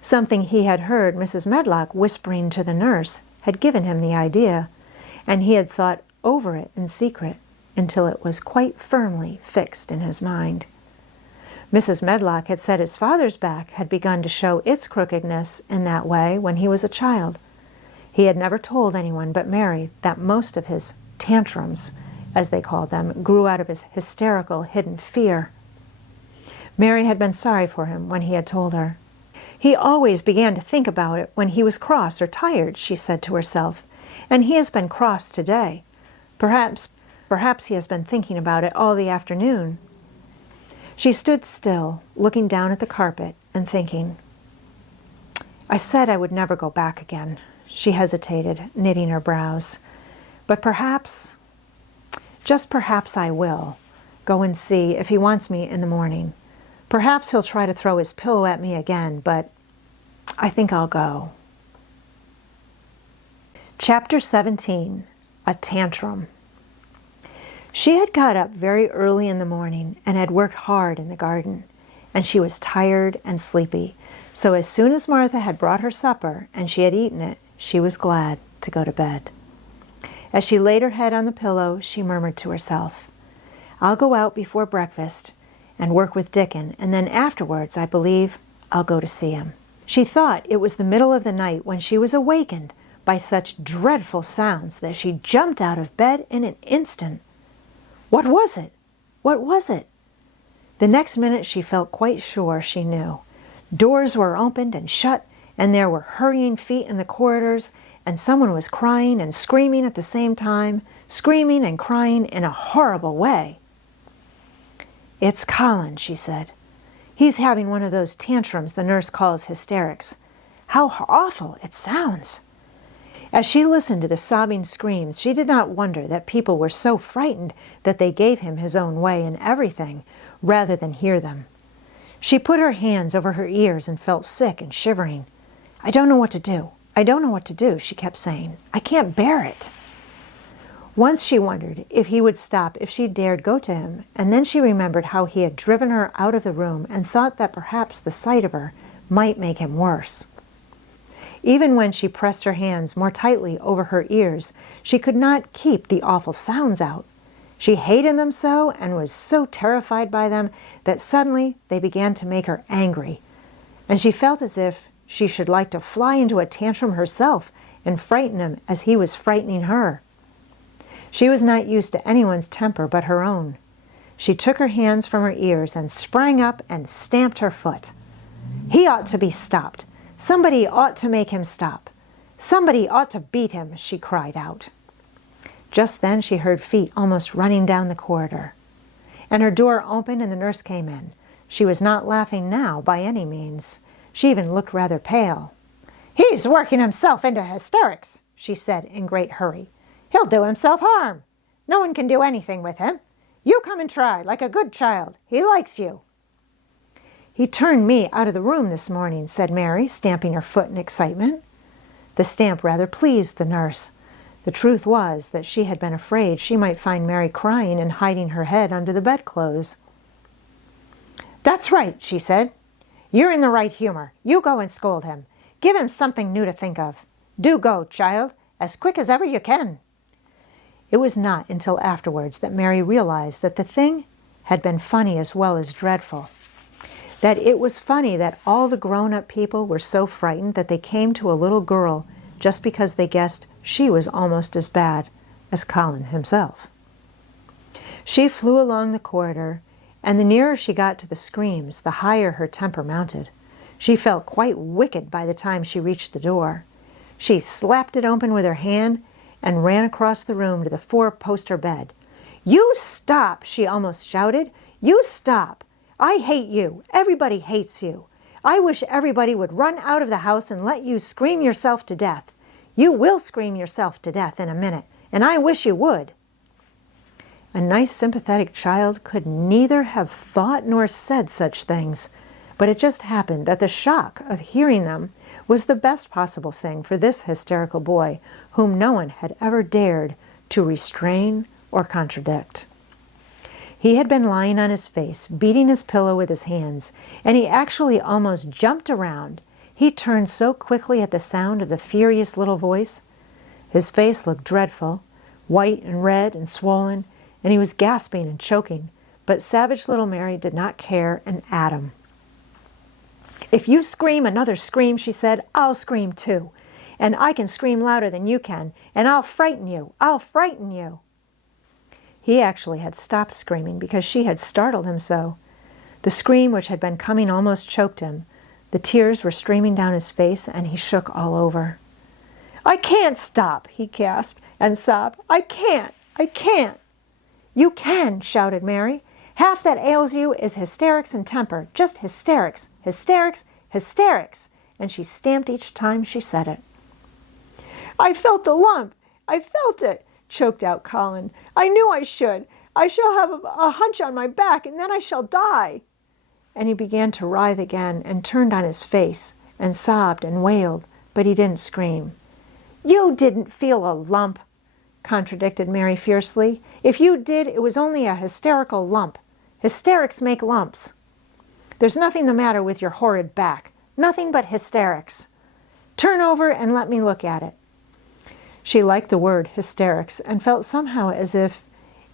Something he had heard Mrs. Medlock whispering to the nurse had given him the idea, and he had thought over it in secret until it was quite firmly fixed in his mind. Mrs. Medlock had said his father's back had begun to show its crookedness in that way when he was a child. He had never told anyone but Mary that most of his tantrums, as they called them, grew out of his hysterical hidden fear. Mary had been sorry for him when he had told her. He always began to think about it when he was cross or tired, she said to herself, and he has been cross today. Perhaps he has been thinking about it all the afternoon. She stood still, looking down at the carpet and thinking. I said I would never go back again. She hesitated, knitting her brows. But perhaps, just perhaps I will, go and see if he wants me in the morning. Perhaps he'll try to throw his pillow at me again, but I think I'll go. Chapter 17. A Tantrum. She had got up very early in the morning and had worked hard in the garden, and she was tired and sleepy, so as soon as Martha had brought her supper and she had eaten it, she was glad to go to bed. As she laid her head on the pillow, she murmured to herself, I'll go out before breakfast and work with Dickon, and then afterwards, I believe, I'll go to see him. She thought it was the middle of the night when she was awakened by such dreadful sounds that she jumped out of bed in an instant. What was it? What was it? The next minute she felt quite sure she knew. Doors were opened and shut, and there were hurrying feet in the corridors, and someone was crying and screaming at the same time, screaming and crying in a horrible way. It's Colin, she said. He's having one of those tantrums the nurse calls hysterics. How awful it sounds. As she listened to the sobbing screams, she did not wonder that people were so frightened that they gave him his own way in everything, rather than hear them. She put her hands over her ears and felt sick and shivering. I don't know what to do. I don't know what to do, she kept saying. I can't bear it. Once she wondered if he would stop if she dared go to him, and then she remembered how he had driven her out of the room and thought that perhaps the sight of her might make him worse. Even when she pressed her hands more tightly over her ears, she could not keep the awful sounds out. She hated them so and was so terrified by them that suddenly they began to make her angry, and she felt as if she should like to fly into a tantrum herself and frighten him as he was frightening her. She was not used to anyone's temper but her own. She took her hands from her ears and sprang up and stamped her foot. He ought to be stopped. Somebody ought to make him stop. Somebody ought to beat him, she cried out. Just then she heard feet almost running down the corridor, and her door opened and the nurse came in. She was not laughing now by any means. She even looked rather pale. He's working himself into hysterics, she said in great hurry. He'll do himself harm. No one can do anything with him. You come and try, like a good child. He likes you. He turned me out of the room this morning, said Mary, stamping her foot in excitement. The stamp rather pleased the nurse. The truth was that she had been afraid she might find Mary crying and hiding her head under the bedclothes. That's right, she said. You're in the right humor. You go and scold him. Give him something new to think of. Do go, child, as quick as ever you can. It was not until afterwards that Mary realized that the thing had been funny as well as dreadful. That it was funny that all the grown-up people were so frightened that they came to a little girl just because they guessed she was almost as bad as Colin himself. She flew along the corridor, and the nearer she got to the screams, the higher her temper mounted. She felt quite wicked by the time she reached the door. She slapped it open with her hand and ran across the room to the four-poster bed. You stop, she almost shouted. You stop. I hate you. Everybody hates you. I wish everybody would run out of the house and let you scream yourself to death. You will scream yourself to death in a minute, and I wish you would. A nice, sympathetic child could neither have thought nor said such things, but it just happened that the shock of hearing them was the best possible thing for this hysterical boy, whom no one had ever dared to restrain or contradict. He had been lying on his face, beating his pillow with his hands, and he actually almost jumped around. He turned so quickly at the sound of the furious little voice. His face looked dreadful, white and red and swollen, and he was gasping and choking, but savage little Mary did not care an atom. "If you scream another scream," she said, "I'll scream too. And I can scream louder than you can, and I'll frighten you. I'll frighten you." He actually had stopped screaming because she had startled him so. The scream which had been coming almost choked him. The tears were streaming down his face, and he shook all over. "I can't stop," he gasped and sobbed. "I can't. I can't." "You can," shouted Mary. "Half that ails you is hysterics and temper. Just hysterics, hysterics, hysterics." And she stamped each time she said it. "I felt the lump. I felt it," choked out Colin. "I knew I should. I shall have a hunch on my back, and then I shall die." And he began to writhe again, and turned on his face, and sobbed and wailed, but he didn't scream. "You didn't feel a lump," contradicted Mary fiercely. "If you did, it was only a hysterical lump. Hysterics make lumps. There's nothing the matter with your horrid back. Nothing but hysterics. Turn over and let me look at it." She liked the word hysterics and felt somehow as if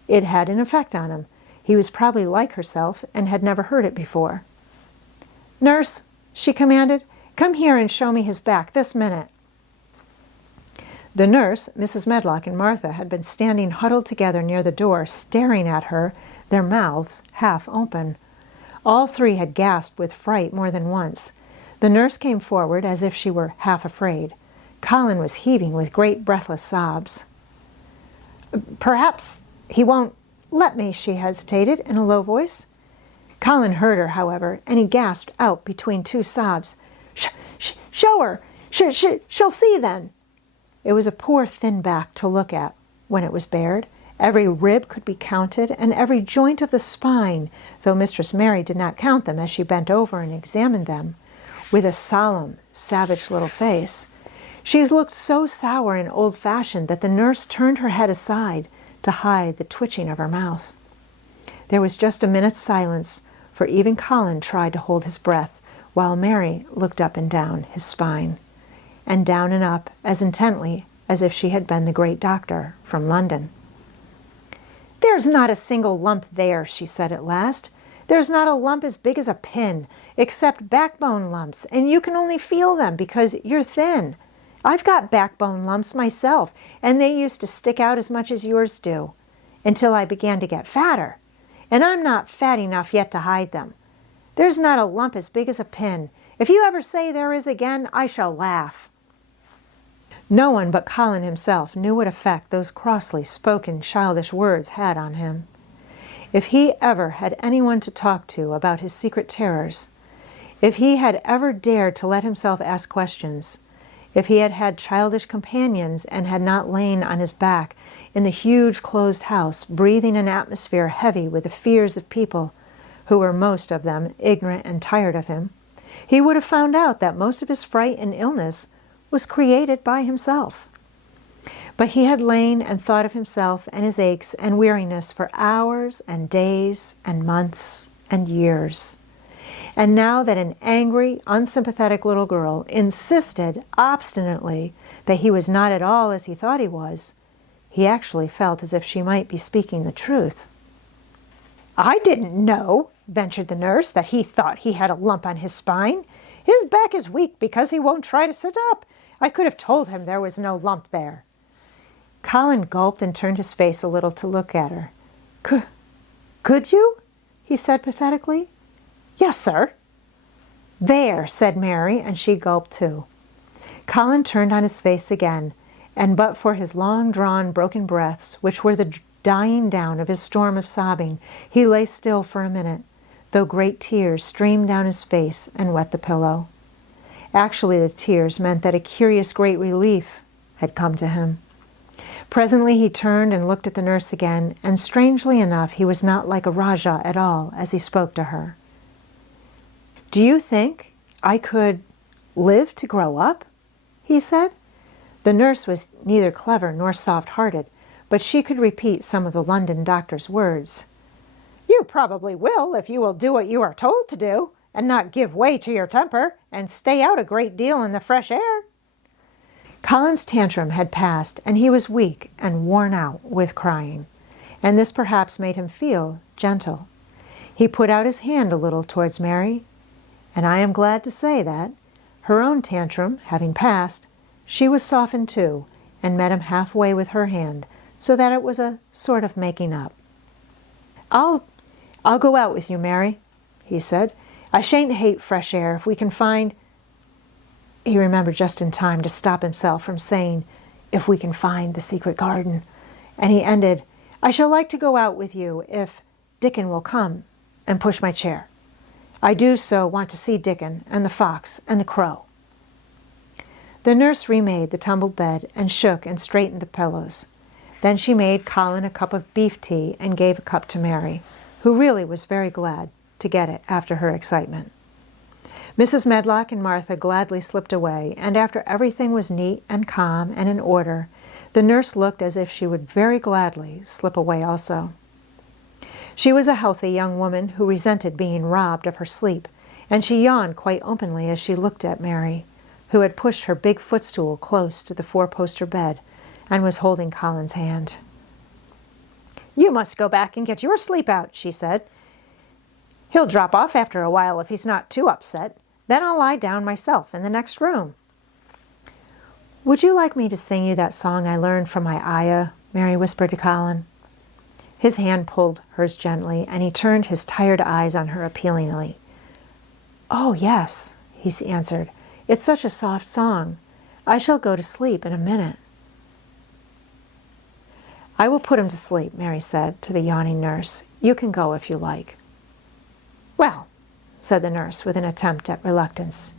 it had an effect on him. He was probably like herself and had never heard it before. "Nurse," she commanded, "come here and show me his back this minute." The nurse, Mrs. Medlock, and Martha had been standing huddled together near the door, staring at her, their mouths half open. All three had gasped with fright more than once. The nurse came forward as if she were half afraid. Colin was heaving with great breathless sobs. "Perhaps he won't let me," she hesitated in a low voice. Colin heard her, however, and he gasped out between two sobs, Show her! She'll see then." It was a poor thin back to look at when it was bared. Every rib could be counted, and every joint of the spine, though Mistress Mary did not count them as she bent over and examined them, with a solemn, savage little face. She looked so sour and old-fashioned that the nurse turned her head aside to hide the twitching of her mouth. There was just a minute's silence, for even Colin tried to hold his breath, while Mary looked up and down his spine, and down and up as intently as if she had been the great doctor from London. "There's not a single lump there," she said at last. "There's not a lump as big as a pin, except backbone lumps, and you can only feel them because you're thin. I've got backbone lumps myself, and they used to stick out as much as yours do, until I began to get fatter, and I'm not fat enough yet to hide them. There's not a lump as big as a pin. If you ever say there is again, I shall laugh." No one but Colin himself knew what effect those crossly spoken childish words had on him. If he ever had anyone to talk to about his secret terrors, if he had ever dared to let himself ask questions, if he had had childish companions and had not lain on his back in the huge closed house, breathing an atmosphere heavy with the fears of people who were most of them ignorant and tired of him, he would have found out that most of his fright and illness was created by himself. But he had lain and thought of himself and his aches and weariness for hours and days and months and years. And now that an angry, unsympathetic little girl insisted obstinately that he was not at all as he thought he was, he actually felt as if she might be speaking the truth. "I didn't know," ventured the nurse, "that he thought he had a lump on his spine. His back is weak because he won't try to sit up. I could have told him there was no lump there." Colin gulped and turned his face a little to look at her. Could you?" he said pathetically. "Yes, sir." "There," said Mary, and she gulped too. Colin turned on his face again, and but for his long-drawn, broken breaths, which were the dying down of his storm of sobbing, he lay still for a minute, though great tears streamed down his face and wet the pillow. Actually, the tears meant that a curious great relief had come to him. Presently he turned and looked at the nurse again, and strangely enough he was not like a Rajah at all as he spoke to her. "Do you think I could live to grow up?" he said. The nurse was neither clever nor soft-hearted, but she could repeat some of the London doctor's words. You probably will if you will do what you are told to do, and not give way to your temper, and stay out a great deal in the fresh air. Colin's tantrum had passed, and he was weak and worn out with crying, and this perhaps made him feel gentle. He put out his hand a little towards Mary, and I am glad to say that, her own tantrum having passed, she was softened too, and met him halfway with her hand, so that it was a sort of making up. I'll go out with you, Mary," he said. "I shan't hate fresh air if we can find—" He remembered just in time to stop himself from saying, "if we can find the secret garden," and he ended, "I shall like to go out with you if Dickon will come and push my chair. I do so want to see Dickon and the fox and the crow." The nurse remade the tumbled bed and shook and straightened the pillows. Then she made Colin a cup of beef tea and gave a cup to Mary, who really was very glad to get it after her excitement. Mrs. Medlock and Martha gladly slipped away, and after everything was neat and calm and in order, the nurse looked as if she would very gladly slip away also. She was a healthy young woman who resented being robbed of her sleep, and she yawned quite openly as she looked at Mary, who had pushed her big footstool close to the four-poster bed and was holding Colin's hand. "You must go back and get your sleep out," she said. "He'll drop off after a while if he's not too upset. Then I'll lie down myself in the next room." "Would you like me to sing you that song I learned from my ayah?" Mary whispered to Colin. His hand pulled hers gently, and he turned his tired eyes on her appealingly. "Oh, yes," he answered. "It's such a soft song. I shall go to sleep in a minute." "I will put him to sleep," Mary said to the yawning nurse. "You can go if you like." "Well," said the nurse with an attempt at reluctance,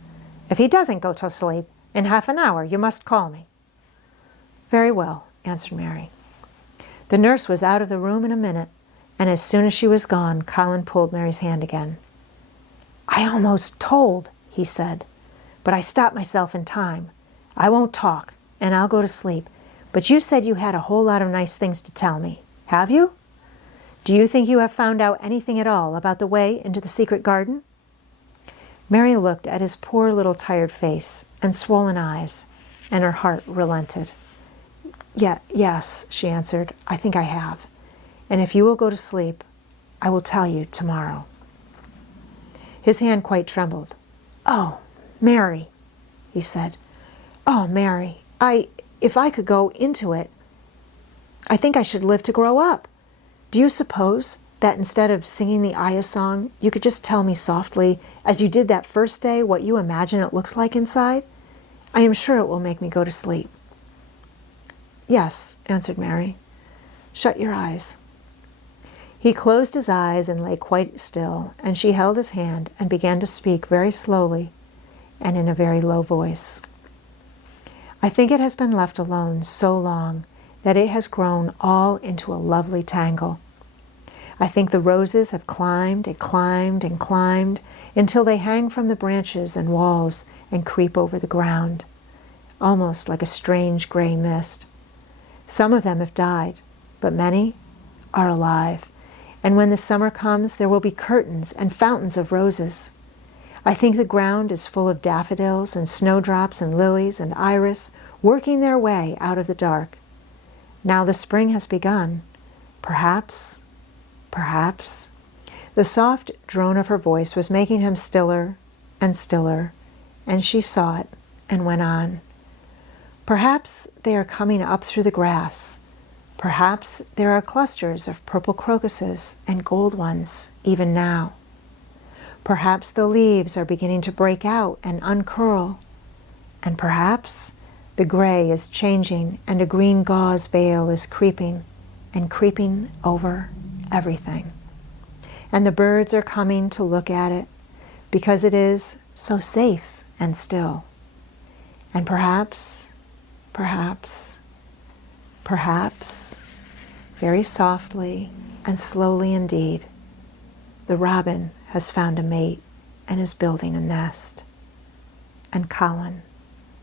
"if he doesn't go to sleep, in half an hour you must call me." "Very well," answered Mary. The nurse was out of the room in a minute, and as soon as she was gone, Colin pulled Mary's hand again. "I almost told," he said, "but I stopped myself in time. I won't talk, and I'll go to sleep, but you said you had a whole lot of nice things to tell me. Have you? Do you think you have found out anything at all about the way into the secret garden?" Mary looked at his poor little tired face and swollen eyes, and her heart relented. Yes, she answered, "I think I have. And if you will go to sleep, I will tell you tomorrow." His hand quite trembled. "Oh, Mary," he said. "Oh, Mary, if I could go into it, I think I should live to grow up. Do you suppose that instead of singing the ayah song, you could just tell me softly, as you did that first day, what you imagine it looks like inside? I am sure it will make me go to sleep." "Yes," answered Mary. "Shut your eyes." He closed his eyes and lay quite still, and she held his hand and began to speak very slowly and in a very low voice. "I think it has been left alone so long that it has grown all into a lovely tangle. I think the roses have climbed and climbed and climbed until they hang from the branches and walls and creep over the ground, almost like a strange gray mist. Some of them have died, but many are alive, and when the summer comes there will be curtains and fountains of roses. I think the ground is full of daffodils and snowdrops and lilies and iris working their way out of the dark. Now the spring has begun. Perhaps. The soft drone of her voice was making him stiller and stiller, and she saw it and went on. Perhaps they are coming up through the grass. Perhaps there are clusters of purple crocuses and gold ones even now. Perhaps the leaves are beginning to break out and uncurl. And perhaps the gray is changing and a green gauze veil is creeping and creeping over everything. And the birds are coming to look at it because it is so safe and still. And perhaps, very softly and slowly indeed, the robin has found a mate and is building a nest. And Colin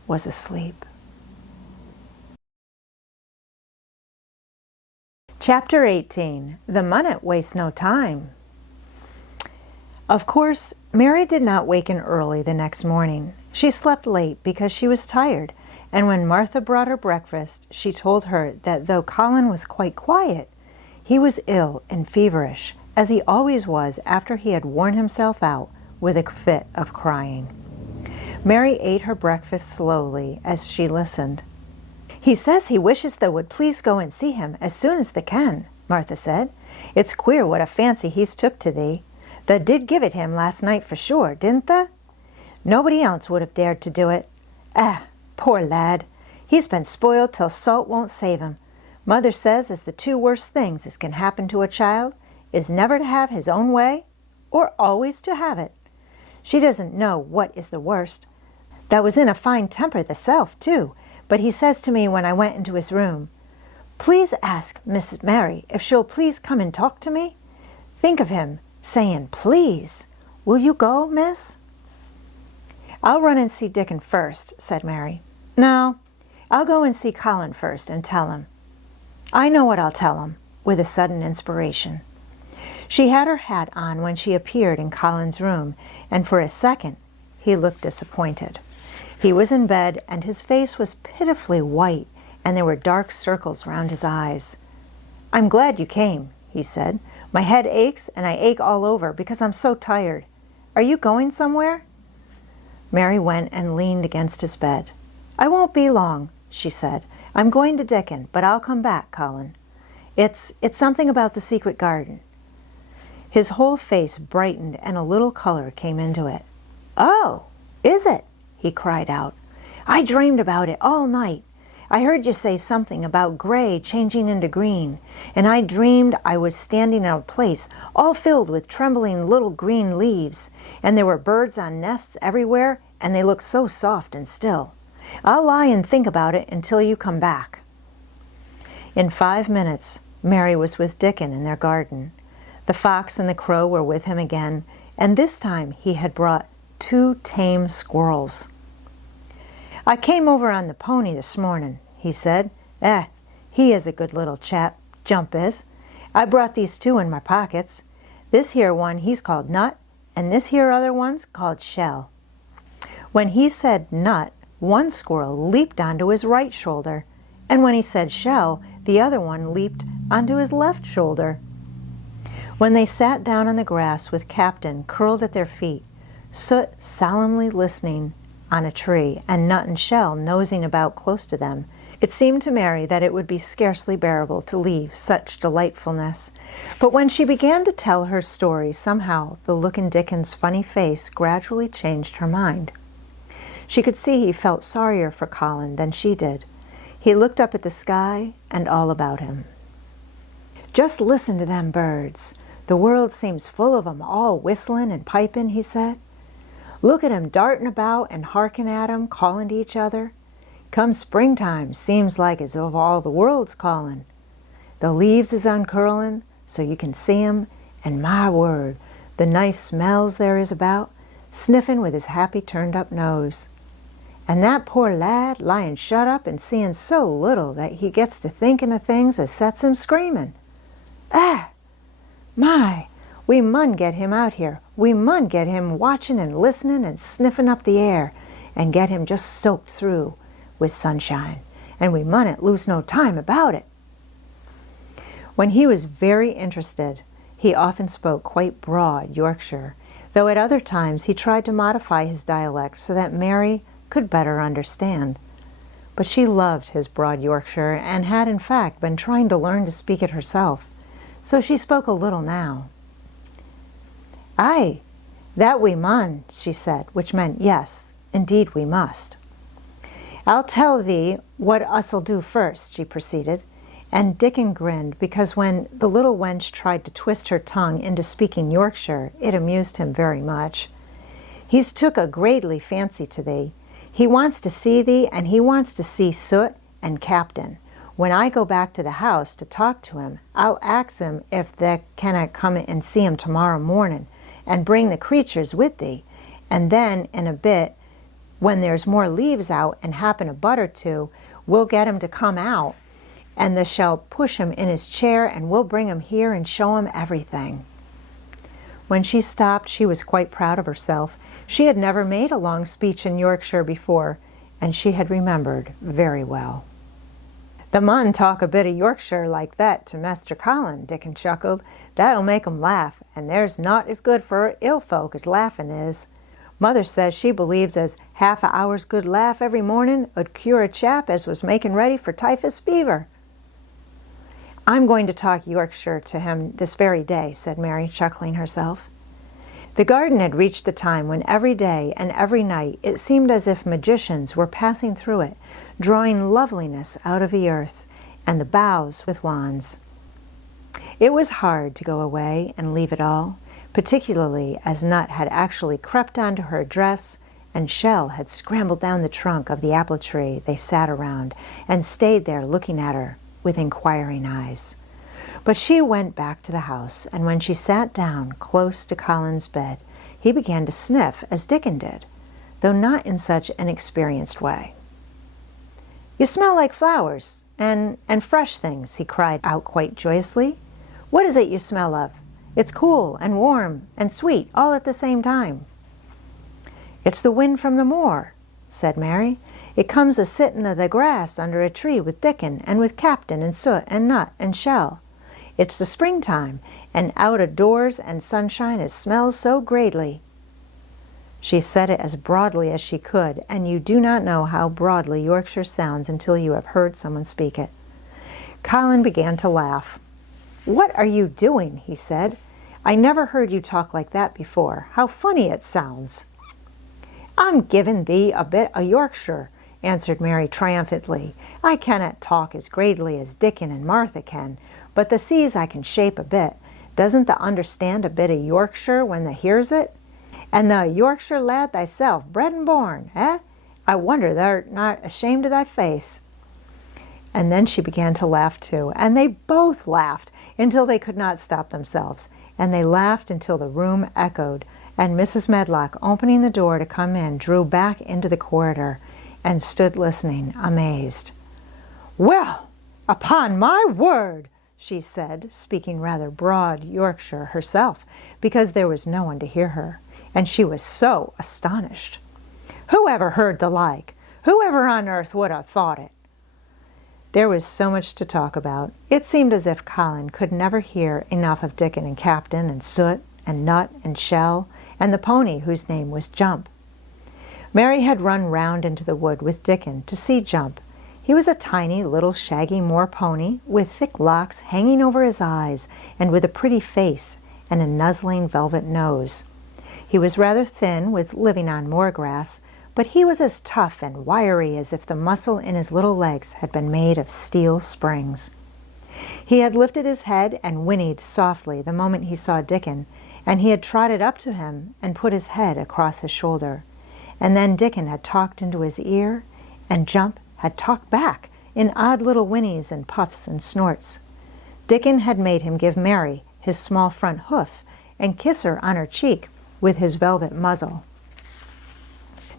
was asleep. Chapter 18. The Munnet Wastes No Time. Of course, Mary did not waken early the next morning. She slept late because she was tired, and when Martha brought her breakfast, she told her that though Colin was quite quiet, he was ill and feverish, as he always was after he had worn himself out with a fit of crying. Mary ate her breakfast slowly as she listened. "He says he wishes thou would please go and see him as soon as thou can," Martha said. "It's queer what a fancy he's took to thee. Thou did give it him last night for sure, didn't thou? Nobody else would have dared to do it. Ah, poor lad, he's been spoiled till salt won't save him. Mother says as the two worst things as can happen to a child is never to have his own way or always to have it. She doesn't know what is the worst. Thou was in a fine temper thyself, too, but he says to me when I went into his room, 'Please ask Mrs. Mary if she'll please come and talk to me.' Think of him saying, 'Please. Will you go, miss?'" "I'll run and see Dickon first," said Mary. "No, I'll go and see Colin first and tell him. I know what I'll tell him," with a sudden inspiration. She had her hat on when she appeared in Colin's room, and for a second he looked disappointed. He was in bed, and his face was pitifully white, and there were dark circles round his eyes. "I'm glad you came," he said. "My head aches, and I ache all over because I'm so tired. Are you going somewhere?" Mary went and leaned against his bed. "I won't be long," she said. "I'm going to Dickon, but I'll come back, Colin. It's something about the secret garden." His whole face brightened and a little color came into it. "Oh, is it?" he cried out. "I dreamed about it all night. I heard you say something about gray changing into green, and I dreamed I was standing in a place all filled with trembling little green leaves, and there were birds on nests everywhere, and they looked so soft and still. I'll lie and think about it until you come back." In 5 minutes, Mary was with Dickon in their garden. The fox and the crow were with him again, and this time he had brought 2 tame squirrels. "I came over on the pony this morning," he said. He is a good little chap, Jump is. I brought these 2 in my pockets. This here one he's called Nut, and this here other one's called Shell." When he said Nut, one squirrel leaped onto his right shoulder, and when he said Shell, the other one leaped onto his left shoulder. When they sat down on the grass with Captain curled at their feet, Soot solemnly listening on a tree, and Nut and Shell nosing about close to them, it seemed to Mary that it would be scarcely bearable to leave such delightfulness. But when she began to tell her story, somehow the look in Dickon's funny face gradually changed her mind. She could see he felt sorrier for Colin than she did. He looked up at the sky and all about him. "Just listen to them birds. The world seems full of 'em all whistling and piping," he said. "Look at 'em darting about and harking at 'em, calling to each other. Come springtime, seems like as if all the world's calling. The leaves is uncurling, so you can see 'em, and my word, the nice smells there is about, sniffing with his happy turned-up nose. And that poor lad lying shut up and seeing so little that he gets to thinking of things as sets him screaming. My, we mun get him out here. We mun get him watching and listening and sniffing up the air, and get him just soaked through with sunshine, and we mun't lose no time about it." When he was very interested, he often spoke quite broad Yorkshire, though at other times he tried to modify his dialect so that Mary could better understand. But she loved his broad Yorkshire, and had in fact been trying to learn to speak it herself, so she spoke a little now. "Aye, that we mun," she said, which meant yes, indeed we must. "I'll tell thee what us'll do first," she proceeded, and Dickon grinned, because when the little wench tried to twist her tongue into speaking Yorkshire, it amused him very much. "He's took a greatly fancy to thee. He wants to see thee, and he wants to see Soot and Captain. When I go back to the house to talk to him, I'll ax him if thou canna come and see him tomorrow morning, and bring the creatures with thee, and then in a bit, when there's more leaves out and happen a bud or 2, we'll get him to come out, and thou shalt push him in his chair, and we'll bring him here and show him everything." When she stopped, she was quite proud of herself. She had never made a long speech in Yorkshire before, and she had remembered very well. "The mun talk a bit of Yorkshire like that to Master Colin," Dickon chuckled. "That'll make 'em laugh, and there's naught as good for ill folk as laughing is. Mother says she believes as half a hour's good laugh every morning 'ud cure a chap as was making ready for typhus fever." "I'm going to talk Yorkshire to him this very day," said Mary, chuckling herself. The garden had reached the time when every day and every night it seemed as if magicians were passing through it, drawing loveliness out of the earth and the boughs with wands. It was hard to go away and leave it all, particularly as Nut had actually crept onto her dress and Shell had scrambled down the trunk of the apple tree they sat around and stayed there looking at her with inquiring eyes. But she went back to the house, and when she sat down close to Colin's bed, he began to sniff as Dickon did, though not in such an experienced way. "You smell like flowers and fresh things," he cried out quite joyously. "What is it you smell of? It's cool and warm and sweet all at the same time." "It's the wind from the moor," said Mary. "It comes a-sittin' o' the grass under a tree with Dickon and with Captain and Soot and Nut and Shell. It's the springtime, and out o' doors and sunshine it smells so greatly." She said it as broadly as she could, and you do not know how broadly Yorkshire sounds until you have heard someone speak it. Colin began to laugh. "What are you doing?" he said. "I never heard you talk like that before. How funny it sounds." "I'm giving thee a bit o' Yorkshire," answered Mary triumphantly. "I cannot talk as greatly as Dickon and Martha can, but the seas I can shape a bit. Doesn't thou understand a bit o' Yorkshire when thou hears it? And thou a Yorkshire lad thyself, bred and born, eh? I wonder thou'rt not ashamed of thy face." And then she began to laugh too, and they both laughed until they could not stop themselves, and they laughed until the room echoed, and Mrs. Medlock, opening the door to come in, drew back into the corridor and stood listening, amazed. "Well, upon my word!" she said, speaking rather broad Yorkshire herself, because there was no one to hear her, and she was so astonished. "Who ever heard the like? Who ever on earth would have thought it?" There was so much to talk about. It seemed as if Colin could never hear enough of Dickon and Captain and Soot and Nut and Shell and the pony whose name was Jump. Mary had run round into the wood with Dickon to see Jump. He was a tiny little shaggy moor pony with thick locks hanging over his eyes and with a pretty face and a nuzzling velvet nose. He was rather thin with living on moor grass, but he was as tough and wiry as if the muscle in his little legs had been made of steel springs. He had lifted his head and whinnied softly the moment he saw Dickon, and he had trotted up to him and put his head across his shoulder. And then Dickon had talked into his ear, and Jump had talked back in odd little whinnies and puffs and snorts. Dickon had made him give Mary his small front hoof and kiss her on her cheek with his velvet muzzle.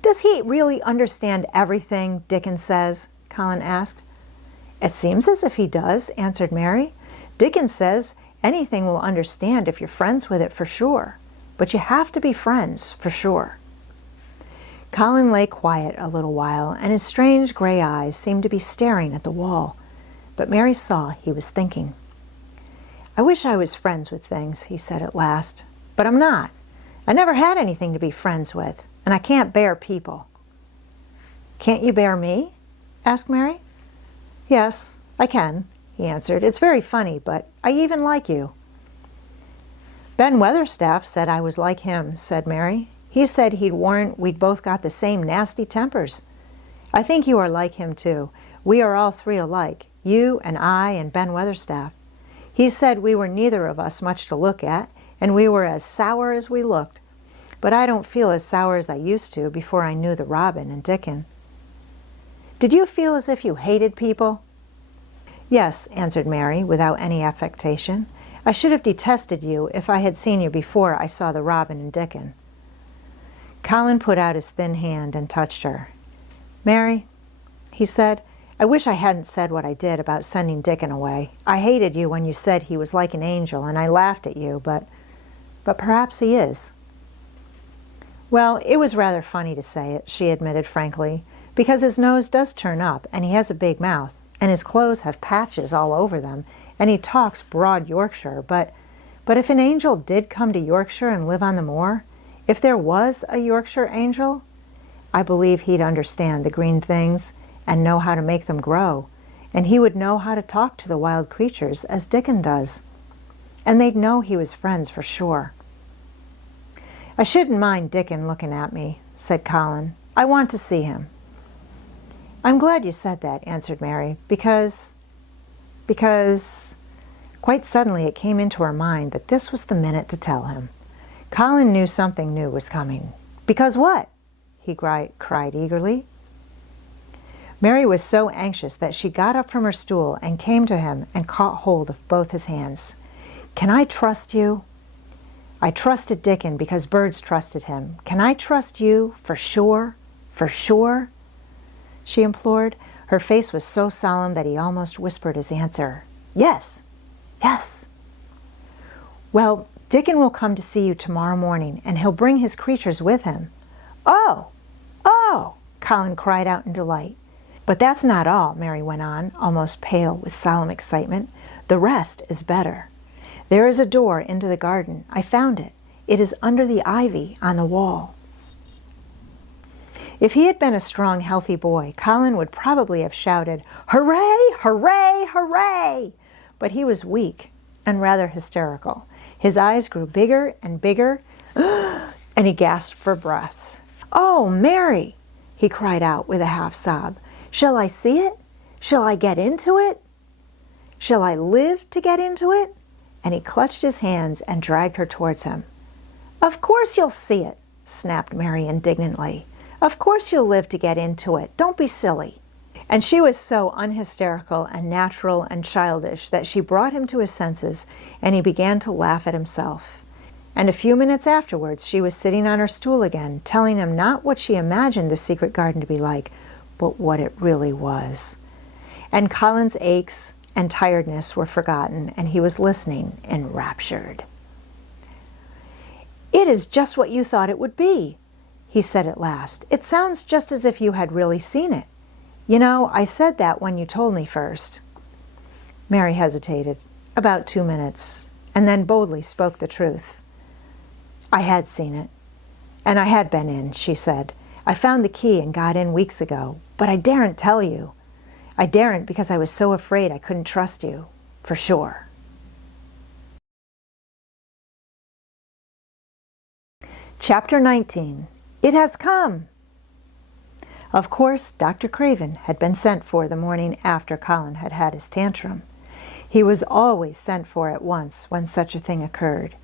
"Does he really understand everything Dickon says?" Colin asked. "It seems as if he does," answered Mary. "Dickon says anything will understand if you're friends with it for sure. But you have to be friends for sure." Colin lay quiet a little while, and his strange gray eyes seemed to be staring at the wall. But Mary saw he was thinking. "I wish I was friends with things," he said at last. "But I'm not. I never had anything to be friends with, and I can't bear people." "Can't you bear me?" asked Mary. "Yes, I can," he answered. "It's very funny, but I even like you." "Ben Weatherstaff said I was like him," said Mary. "He said he'd warrant we'd both got the same nasty tempers. I think you are like him, too. We are all three alike, you and I and Ben Weatherstaff. He said we were neither of us much to look at, and we were as sour as we looked. But I don't feel as sour as I used to before I knew the Robin and Dickon." "Did you feel as if you hated people?" "Yes," answered Mary, without any affectation. "I should have detested you if I had seen you before I saw the Robin and Dickon." Colin put out his thin hand and touched her. "Mary," he said, "I wish I hadn't said what I did about sending Dickon away. I hated you when you said he was like an angel, and I laughed at you, but but perhaps he is." "Well, it was rather funny to say it," she admitted frankly, "because his nose does turn up, and he has a big mouth, and his clothes have patches all over them, and he talks broad Yorkshire, but if an angel did come to Yorkshire and live on the moor, if there was a Yorkshire angel, I believe he'd understand the green things and know how to make them grow, and he would know how to talk to the wild creatures as Dickon does. And they'd know he was friends for sure." "I shouldn't mind Dickon looking at me," said Colin. "I want to see him." "I'm glad you said that," answered Mary, because... Quite suddenly it came into her mind that this was the minute to tell him. Colin knew something new was coming. "Because what?" he cried eagerly. Mary was so anxious that she got up from her stool and came to him and caught hold of both his hands. "Can I trust you? I trusted Dickon because birds trusted him. Can I trust you for sure? For sure?" she implored. Her face was so solemn that he almost whispered his answer. "Yes, yes." "Well, Dickon will come to see you tomorrow morning, and he'll bring his creatures with him." "Oh, oh!" Colin cried out in delight. "But that's not all," Mary went on, almost pale with solemn excitement. "The rest is better. There is a door into the garden. I found it. It is under the ivy on the wall." If he had been a strong, healthy boy, Colin would probably have shouted, "Hooray! Hooray! Hooray!" But he was weak and rather hysterical. His eyes grew bigger and bigger, and he gasped for breath. "Oh, Mary!" he cried out with a half sob. "Shall I see it? Shall I get into it? Shall I live to get into it?" And he clutched his hands and dragged her towards him. "Of course you'll see it," snapped Mary indignantly. "Of course you'll live to get into it. Don't be silly." And she was so unhysterical and natural and childish that she brought him to his senses, and he began to laugh at himself. And a few minutes afterwards she was sitting on her stool again, telling him not what she imagined the secret garden to be like, but what it really was. And Colin's aches and tiredness were forgotten, and he was listening, enraptured. "It is just what you thought it would be," he said at last. "It sounds just as if you had really seen it. You know, I said that when you told me first." Mary hesitated, about 2 minutes, and then boldly spoke the truth. "I had seen it, and I had been in," she said. "I found the key and got in weeks ago, but I daren't tell you. I daren't because I was so afraid I couldn't trust you, for sure." Chapter 19. It has come! Of course, Dr. Craven had been sent for the morning after Colin had had his tantrum. He was always sent for at once when such a thing occurred,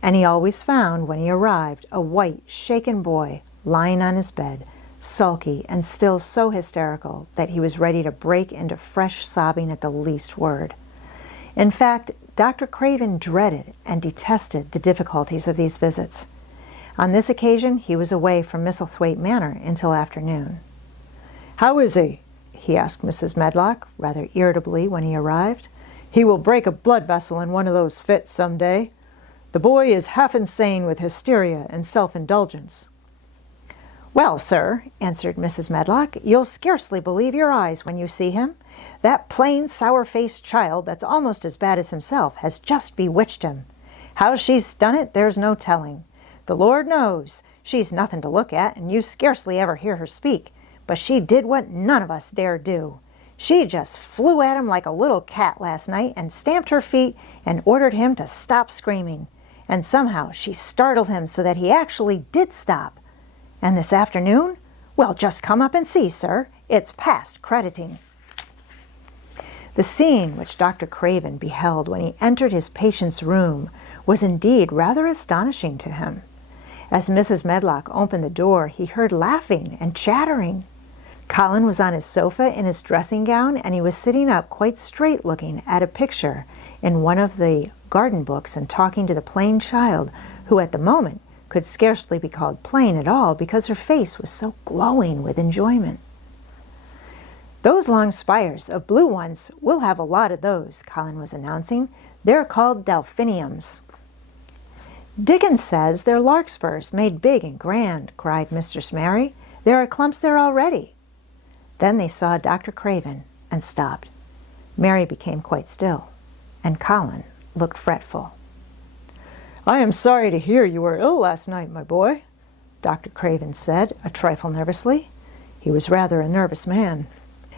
and he always found, when he arrived, a white, shaken boy lying on his bed, sulky and still so hysterical that he was ready to break into fresh sobbing at the least word. In fact, Dr. Craven dreaded and detested the difficulties of these visits. On this occasion he was away from Misselthwaite Manor until afternoon. "How is he?" he asked Mrs. Medlock, rather irritably, when he arrived. "He will break a blood vessel in one of those fits some day. The boy is half insane with hysteria and self-indulgence." "Well, sir," answered Mrs. Medlock, "you'll scarcely believe your eyes when you see him. That plain, sour-faced child, that's almost as bad as himself, has just bewitched him. How she's done it, there's no telling. The Lord knows. She's nothing to look at, and you scarcely ever hear her speak. But she did what none of us dare do. She just flew at him like a little cat last night and stamped her feet and ordered him to stop screaming. And somehow she startled him so that he actually did stop. And this afternoon? Well, just come up and see, sir. It's past crediting." The scene which Dr. Craven beheld when he entered his patient's room was indeed rather astonishing to him. As Mrs. Medlock opened the door, he heard laughing and chattering. Colin was on his sofa in his dressing gown, and he was sitting up quite straight looking at a picture in one of the garden books and talking to the plain child, who at the moment could scarcely be called plain at all because her face was so glowing with enjoyment. "Those long spires of blue ones, we'll have a lot of those," Colin was announcing. "They're called delphiniums." "Dickon says they're larkspurs, made big and grand," cried Mistress Mary. "There are clumps there already." Then they saw Dr. Craven and stopped. Mary became quite still, and Colin looked fretful. "I am sorry to hear you were ill last night, my boy," Dr. Craven said, a trifle nervously. He was rather a nervous man.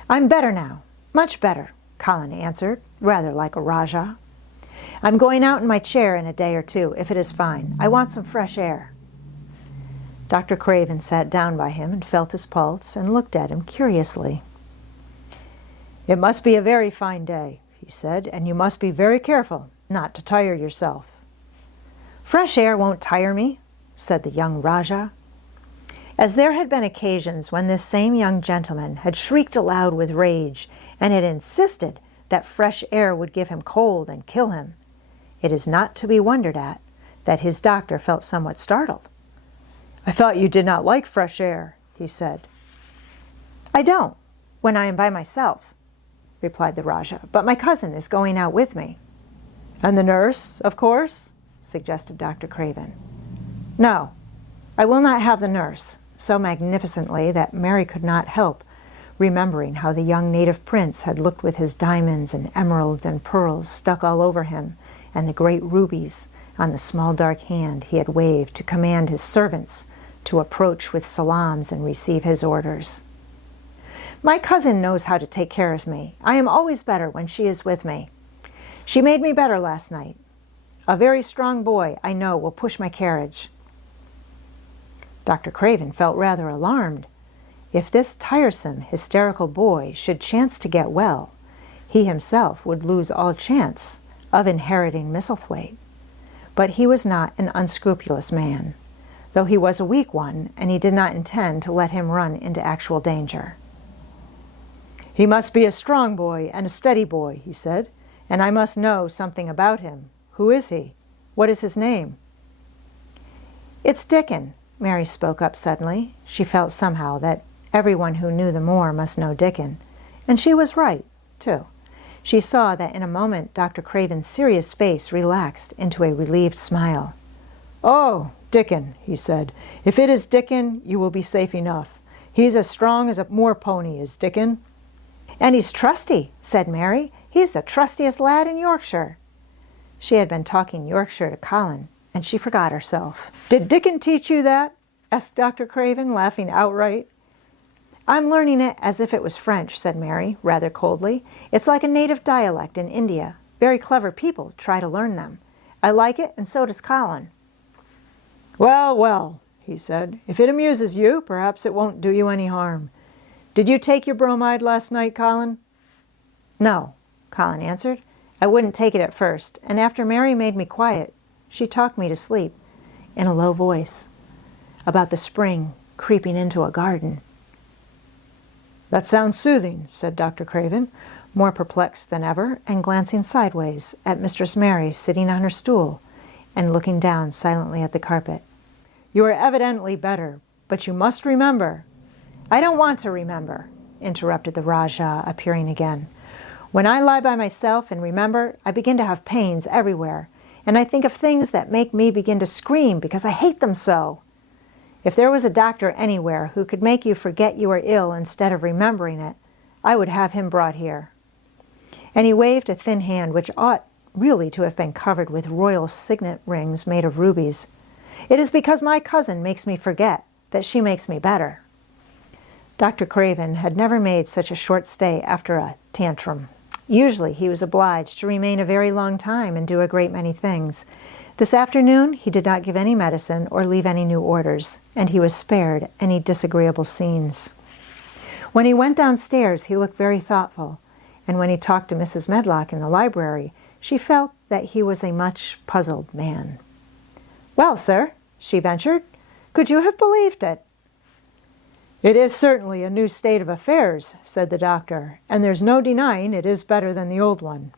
"I'm better now, much better," Colin answered, rather like a Rajah. "I'm going out in my chair in a day or two, if it is fine. I want some fresh air." Dr. Craven sat down by him and felt his pulse and looked at him curiously. "It must be a very fine day," he said, "and you must be very careful not to tire yourself." "Fresh air won't tire me," said the young Rajah. As there had been occasions when this same young gentleman had shrieked aloud with rage and had insisted that fresh air would give him cold and kill him, it is not to be wondered at that his doctor felt somewhat startled. "I thought you did not like fresh air," he said. "I don't, when I am by myself," replied the Rajah, "but my cousin is going out with me." "And the nurse, of course?" suggested Dr. Craven. "No, I will not have the nurse," so magnificently that Mary could not help remembering how the young native prince had looked with his diamonds and emeralds and pearls stuck all over him, and the great rubies on the small dark hand he had waved to command his servants to approach with salams and receive his orders. "My cousin knows how to take care of me. I am always better when she is with me. She made me better last night. A very strong boy, I know, will push my carriage." Dr. Craven felt rather alarmed. If this tiresome, hysterical boy should chance to get well, he himself would lose all chance of inheriting Misselthwaite. But he was not an unscrupulous man, though he was a weak one, and he did not intend to let him run into actual danger. "He must be a strong boy and a steady boy," he said, "and I must know something about him. Who is he? What is his name?" "It's Dickon," Mary spoke up suddenly. She felt somehow that everyone who knew the Moor must know Dickon, and she was right, too. She saw that in a moment Dr. Craven's serious face relaxed into a relieved smile. "Oh, Dickon," he said. "If it is Dickon, you will be safe enough. He's as strong as a moor pony, is Dickon." "And he's trusty," said Mary. "He's the trustiest lad in Yorkshire." She had been talking Yorkshire to Colin, and she forgot herself. "Did Dickon teach you that?" asked Dr. Craven, laughing outright. "I'm learning it as if it was French," said Mary, rather coldly. "It's like a native dialect in India. Very clever people try to learn them. I like it, and so does Colin." "Well, well," he said, "if it amuses you, perhaps it won't do you any harm. Did you take your bromide last night, Colin?" "No," Colin answered. "I wouldn't take it at first, and after Mary made me quiet, she talked me to sleep, in a low voice, about the spring creeping into a garden." "That sounds soothing," said Dr. Craven, more perplexed than ever, and glancing sideways at Mistress Mary sitting on her stool and looking down silently at the carpet. "You are evidently better, but you must remember—" "I don't want to remember," interrupted the Rajah, appearing again. "When I lie by myself and remember, I begin to have pains everywhere, and I think of things that make me begin to scream because I hate them so. If there was a doctor anywhere who could make you forget you are ill instead of remembering it, I would have him brought here." And he waved a thin hand which ought really to have been covered with royal signet rings made of rubies. "It is because my cousin makes me forget that she makes me better." Dr. Craven had never made such a short stay after a tantrum. Usually he was obliged to remain a very long time and do a great many things. This afternoon he did not give any medicine or leave any new orders, and he was spared any disagreeable scenes. When he went downstairs he looked very thoughtful, and when he talked to Mrs. Medlock in the library, she felt that he was a much puzzled man. "Well, sir," she ventured, "could you have believed it?" "It is certainly a new state of affairs," said the doctor, "and there's no denying it is better than the old one."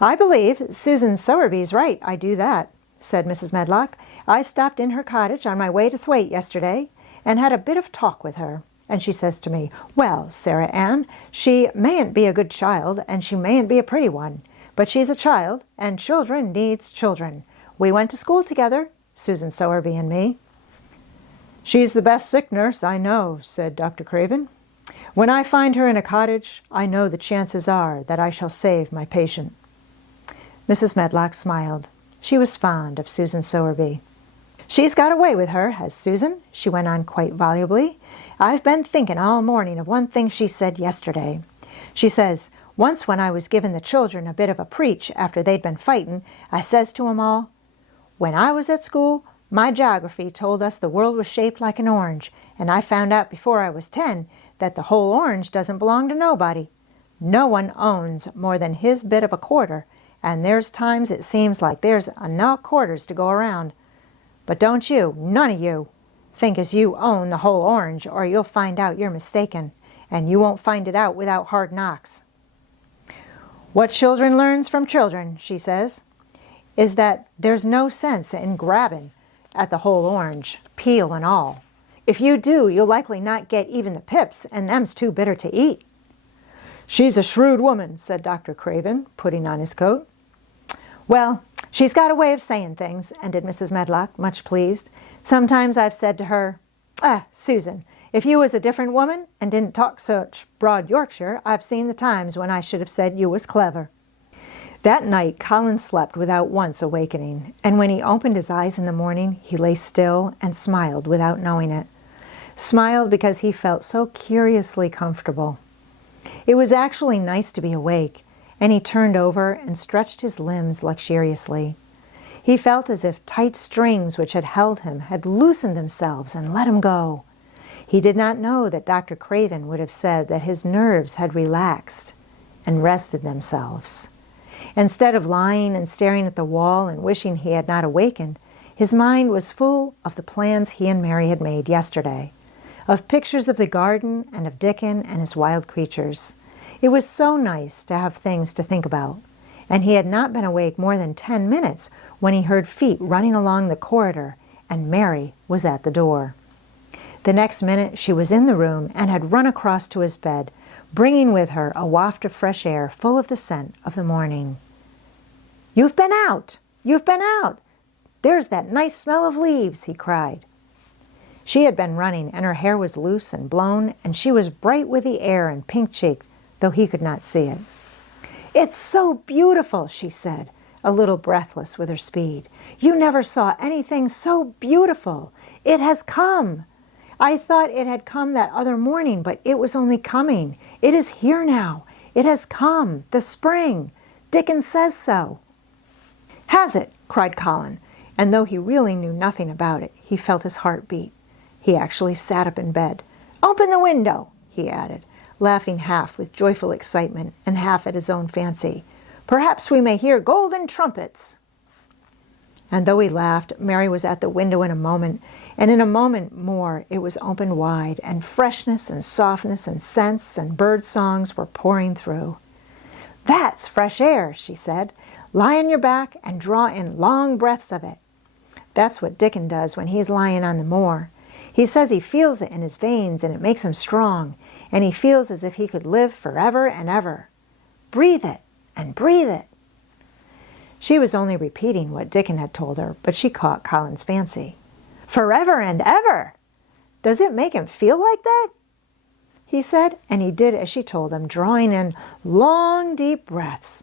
"I believe Susan Sowerby's right, I do that," said Mrs. Medlock. "I stopped in her cottage on my way to Thwaite yesterday, and had a bit of talk with her, and she says to me, 'Well, Sarah Ann, she mayn't be a good child, and she mayn't be a pretty one, but she's a child, and children needs children. We went to school together, Susan Sowerby and me." "She's the best sick nurse I know," said Dr. Craven. "When I find her in a cottage, I know the chances are that I shall save my patient." Mrs. Medlock smiled. She was fond of Susan Sowerby. "She's got a way with her, has Susan," she went on quite volubly. "I've been thinking all morning of one thing she said yesterday. She says, 'Once when I was giving the children a bit of a preach after they'd been fighting, I says to 'em all, "When I was at school, my geography told us the world was shaped like an orange, and I found out before I was 10 that the whole orange doesn't belong to nobody. No one owns more than his bit of a quarter, and there's times it seems like there's enough quarters to go around. But don't you, none of you, think as you own the whole orange, or you'll find out you're mistaken, and you won't find it out without hard knocks. What children learns from children,' she says, is that there's no sense in grabbing at the whole orange, peel and all. If you do, you'll likely not get even the pips, and them's too bitter to eat." "She's a shrewd woman," said Dr. Craven, putting on his coat. "Well, she's got a way of saying things," ended Mrs. Medlock, much pleased. "Sometimes I've said to her, 'Susan, if you was a different woman and didn't talk such broad Yorkshire, I've seen the times when I should have said you was clever.'" That night Colin slept without once awakening, and when he opened his eyes in the morning, he lay still and smiled without knowing it. Smiled because he felt so curiously comfortable. It was actually nice to be awake, and he turned over and stretched his limbs luxuriously. He felt as if tight strings which had held him had loosened themselves and let him go. He did not know that Dr. Craven would have said that his nerves had relaxed and rested themselves. Instead of lying and staring at the wall and wishing he had not awakened, his mind was full of the plans he and Mary had made yesterday, of pictures of the garden and of Dickon and his wild creatures. It was so nice to have things to think about, and he had not been awake more than 10 minutes when he heard feet running along the corridor, and Mary was at the door. The next minute she was in the room and had run across to his bed, bringing with her a waft of fresh air full of the scent of the morning. "You've been out! You've been out! There's that nice smell of leaves!" he cried. She had been running, and her hair was loose and blown, and she was bright with the air and pink-cheeked, though he could not see it. "It's so beautiful," she said, a little breathless with her speed. "You never saw anything so beautiful. It has come. I thought it had come that other morning, but it was only coming. It is here now. It has come. The spring. Dickon says so." "Has it?" cried Colin, and though he really knew nothing about it, he felt his heart beat. He actually sat up in bed. "Open the window," he added, laughing half with joyful excitement and half at his own fancy. "Perhaps we may hear golden trumpets." And though he laughed, Mary was at the window in a moment, and in a moment more it was opened wide, and freshness and softness and scents and bird songs were pouring through. "That's fresh air," she said. "Lie on your back and draw in long breaths of it." That's what Dickon does when he's lying on the moor. He says he feels it in his veins and it makes him strong, and he feels as if he could live forever and ever. Breathe it and breathe it. She was only repeating what Dickon had told her, but she caught Colin's fancy. "Forever and ever! Does it make him feel like that?" he said, and he did as she told him, drawing in long, deep breaths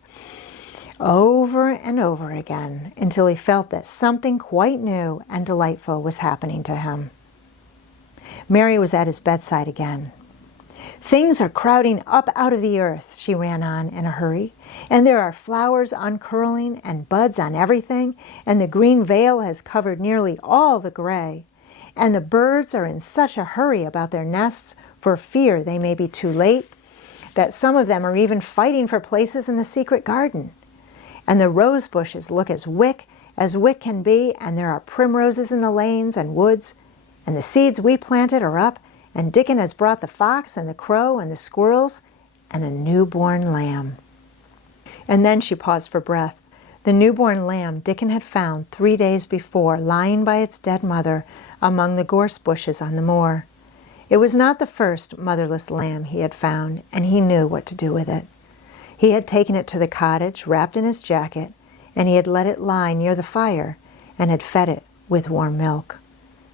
over and over again until he felt that something quite new and delightful was happening to him. Mary was at his bedside again. "Things are crowding up out of the earth," she ran on in a hurry, "and there are flowers uncurling and buds on everything, and the green veil has covered nearly all the gray, and the birds are in such a hurry about their nests for fear they may be too late, that some of them are even fighting for places in the secret garden. And the rose bushes look as wick can be, and there are primroses in the lanes and woods, and the seeds we planted are up, and Dickon has brought the fox and the crow and the squirrels and a newborn lamb." And then she paused for breath. The newborn lamb Dickon had found 3 days before lying by its dead mother among the gorse bushes on the moor. It was not the first motherless lamb he had found, and he knew what to do with it. He had taken it to the cottage, wrapped in his jacket, and he had let it lie near the fire, and had fed it with warm milk.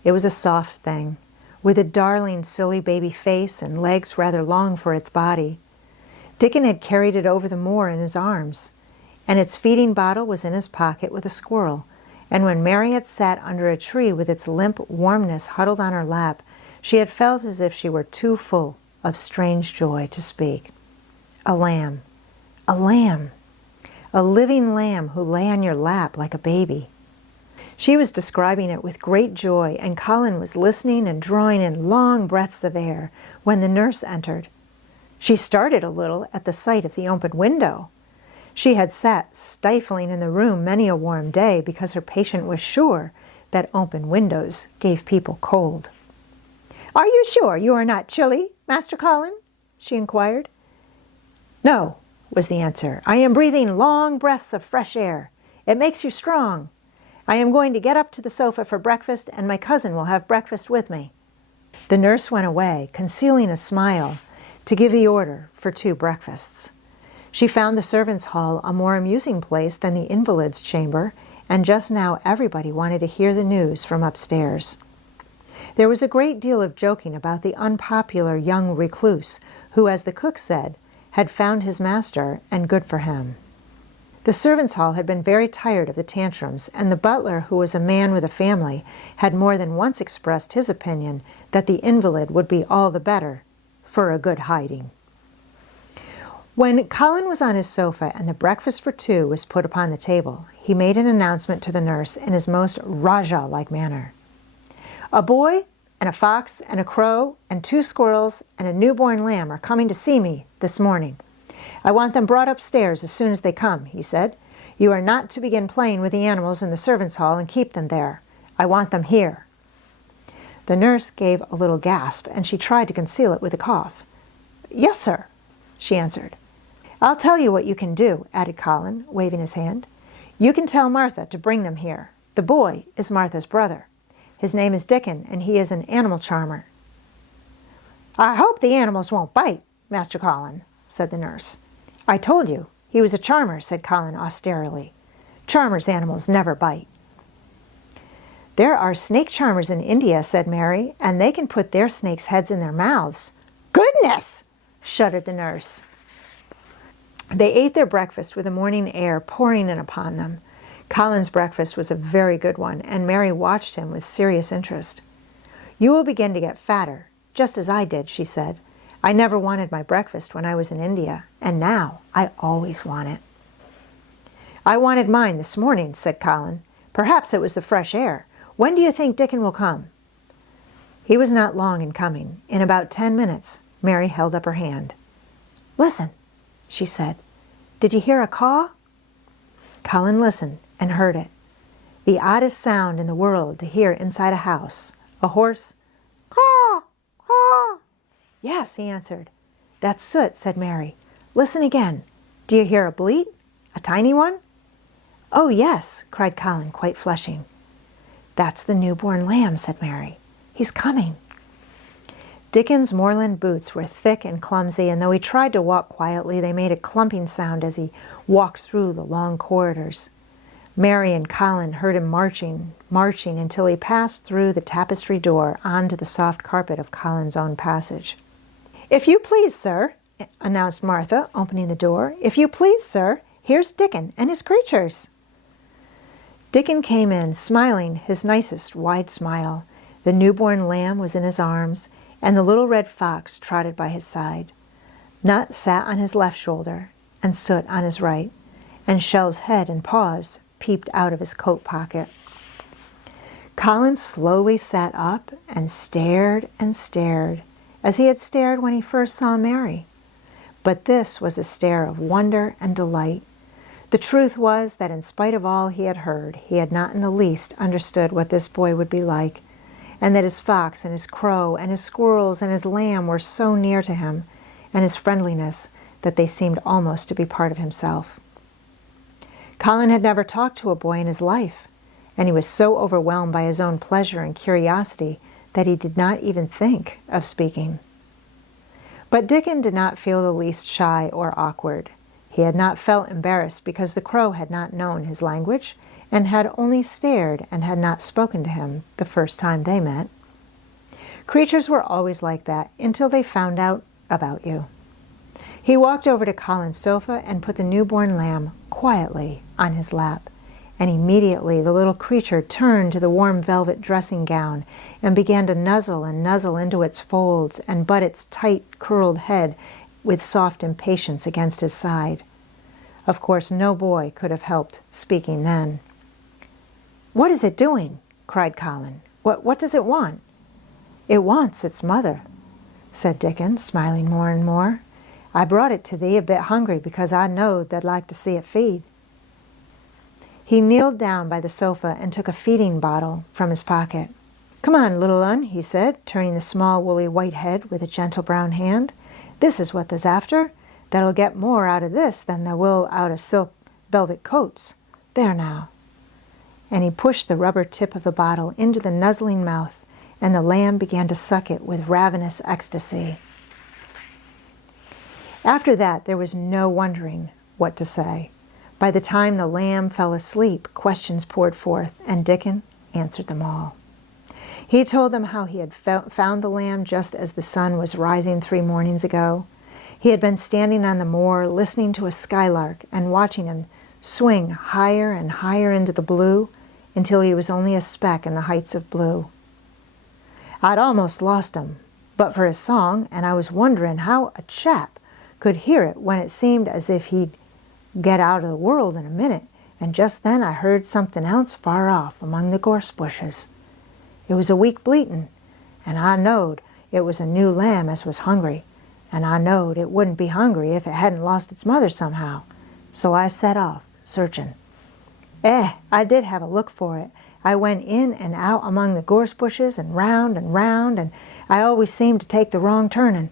It was a soft thing, with a darling, silly baby face and legs rather long for its body. Dickon had carried it over the moor in his arms, and its feeding bottle was in his pocket with a squirrel, and when Mary had sat under a tree with its limp warmness huddled on her lap, she had felt as if she were too full of strange joy to speak. A lamb, a living lamb who lay on your lap like a baby. She was describing it with great joy, and Colin was listening and drawing in long breaths of air when the nurse entered. She started a little at the sight of the open window. She had sat stifling in the room many a warm day because her patient was sure that open windows gave people cold. "Are you sure you are not chilly, Master Colin?" she inquired. "No," was the answer. "I am breathing long breaths of fresh air. It makes you strong. I am going to get up to the sofa for breakfast, and my cousin will have breakfast with me." The nurse went away, concealing a smile, to give the order for 2 breakfasts. She found the servants' hall a more amusing place than the invalid's chamber, and just now everybody wanted to hear the news from upstairs. There was a great deal of joking about the unpopular young recluse who, as the cook said, had found his master and good for him. The servants' hall had been very tired of the tantrums, and the butler, who was a man with a family, had more than once expressed his opinion that the invalid would be all the better for a good hiding. When Colin was on his sofa and the breakfast for 2 was put upon the table, he made an announcement to the nurse in his most RAJAH-like manner. "A boy and a fox and a crow and 2 squirrels and a newborn lamb are coming to see me this morning. I want them brought upstairs as soon as they come," he said. "You are not to begin playing with the animals in the servants' hall and keep them there. I want them here." The nurse gave a little gasp, and she tried to conceal it with a cough. "Yes, sir," she answered. "I'll tell you what you can do," added Colin, waving his hand. "You can tell Martha to bring them here. The boy is Martha's brother. His name is Dickon, and he is an animal charmer." "I hope the animals won't bite, Master Colin," said the nurse. "I told you he was a charmer," said Colin austerely. "Charmers' animals never bite." "There are snake charmers in India," said Mary, "and they can put their snakes' heads in their mouths." "Goodness!" shuddered the nurse. They ate their breakfast with the morning air pouring in upon them. Colin's breakfast was a very good one, and Mary watched him with serious interest. "You will begin to get fatter, just as I did," she said. "I never wanted my breakfast when I was in India, and now I always want it." "I wanted mine this morning," said Colin. "Perhaps it was the fresh air. When do you think Dickon will come?" He was not long in coming. In about 10 minutes, Mary held up her hand. "Listen," she said. "Did you hear a caw?" Colin listened and heard it. The oddest sound in the world to hear inside a house. A hoarse caw, caw. "Yes," he answered. "That's Soot," said Mary. "Listen again. Do you hear a bleat? A tiny one?" "Oh, yes," cried Colin, quite flushing. "That's the newborn lamb," said Mary. "He's coming." Dickon's moorland boots were thick and clumsy, and though he tried to walk quietly, they made a clumping sound as he walked through the long corridors. Mary and Colin heard him marching until he passed through the tapestry door onto the soft carpet of Colin's own passage. "If you please, sir," announced Martha, opening the door. "If you please, sir, here's Dickon and his creatures." Dickon came in, smiling his nicest wide smile. The newborn lamb was in his arms, and the little red fox trotted by his side. Nut sat on his left shoulder, and Soot on his right, and Shell's head and paws peeped out of his coat pocket. Colin slowly sat up and stared, as he had stared when he first saw Mary. But this was a stare of wonder and delight. The truth was that in spite of all he had heard, he had not in the least understood what this boy would be like, and that his fox and his crow and his squirrels and his lamb were so near to him, and his friendliness, that they seemed almost to be part of himself. Colin had never talked to a boy in his life, and he was so overwhelmed by his own pleasure and curiosity that he did not even think of speaking. But Dickon did not feel the least shy or awkward. He had not felt embarrassed because the crow had not known his language, and had only stared and had not spoken to him the first time they met. Creatures were always like that until they found out about you. He walked over to Colin's sofa and put the newborn lamb quietly on his lap, and immediately the little creature turned to the warm velvet dressing gown and began to nuzzle and nuzzle into its folds and butt its tight curled head with soft impatience against his side. Of course, no boy could have helped speaking then. "What is it doing?" cried Colin. What does it want?" "It wants its mother," said Dickon, smiling more and more. "I brought it to thee a bit hungry because I knowed thou'd like to see it feed." He kneeled down by the sofa and took a feeding bottle from his pocket. "Come on, little un," he said, turning the small woolly white head with a gentle brown hand. "This is what there's after. That'll get more out of this than they will out of silk velvet coats. There now." And he pushed the rubber tip of the bottle into the nuzzling mouth, and the lamb began to suck it with ravenous ecstasy. After that, there was no wondering what to say. By the time the lamb fell asleep, questions poured forth, and Dickon answered them all. He told them how he had found the lamb just as the sun was rising 3 mornings ago. He had been standing on the moor listening to a skylark and watching him swing higher and higher into the blue until he was only a speck in the heights of blue. "I'd almost lost him but for his song, and I was wondering how a chap could hear it when it seemed as if he'd get out of the world in a minute, and just then I heard something else far off among the gorse bushes. It was a weak bleatin', and I knowed it was a new lamb as was hungry, and I knowed it wouldn't be hungry if it hadn't lost its mother somehow, so I set off searching. I did have a look for it. I went in and out among the gorse bushes and round, and I always seemed to take the wrong turning,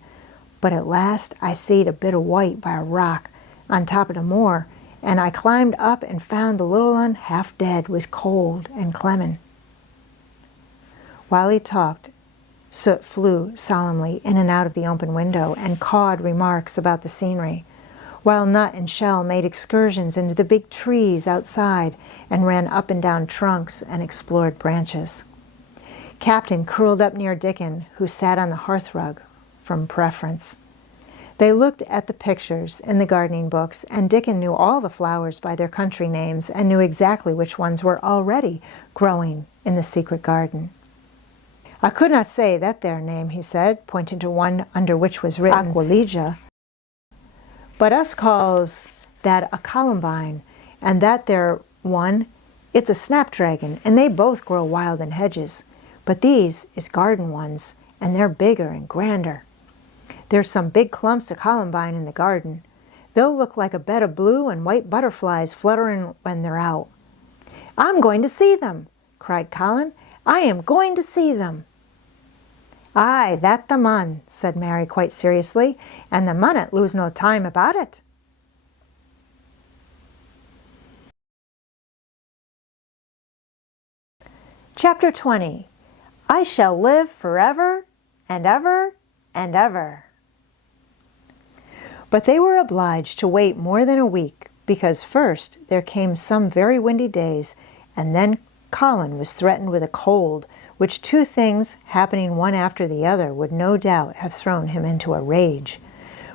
but at last I seed a bit of white by a rock on top of the moor, and I climbed up and found the little un half dead with cold and clemmin'." While he talked, Soot flew solemnly in and out of the open window and cawed remarks about the scenery, while Nut and Shell made excursions into the big trees outside and ran up and down trunks and explored branches. Captain curled up near Dickon, who sat on the hearthrug from preference. They looked at the pictures in the gardening books, and Dickon knew all the flowers by their country names and knew exactly which ones were already growing in the secret garden. "I could not say that there name," he said, pointing to one under which was written Aqualegia, "but us calls that a columbine, and that there one, it's a snapdragon, and they both grow wild in hedges. But these is garden ones, and they're bigger and grander. There's some big clumps of columbine in the garden. They'll look like a bed of blue and white butterflies fluttering when they're out." "I'm going to see them," cried Colin. "I am going to see them." "Aye, that the mun," said Mary quite seriously, "and the munnot lose no time about it." Chapter 20. I shall live forever and ever and ever. But they were obliged to wait more than a week, because first there came some very windy days, and then Colin was threatened with a cold, which 2 things, happening one after the other, would no doubt have thrown him into a rage.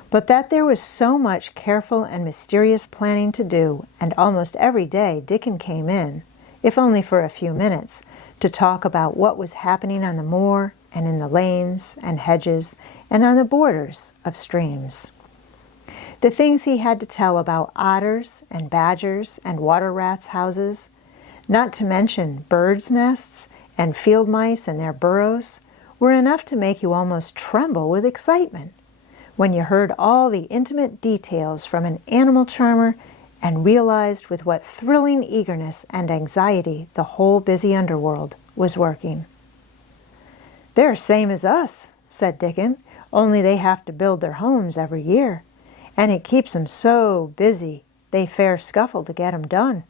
But that there was so much careful and mysterious planning to do, and almost every day Dickon came in, if only for a few minutes, to talk about what was happening on the moor and in the lanes and hedges and on the borders of streams. The things he had to tell about otters and badgers and water rats' houses, not to mention birds' nests and field mice and their burrows, were enough to make you almost tremble with excitement when you heard all the intimate details from an animal charmer and realized with what thrilling eagerness and anxiety the whole busy underworld was working. "They're same as us," said Dickon, "only they have to build their homes every year, and it keeps 'em so busy they fair scuffle to get 'em done."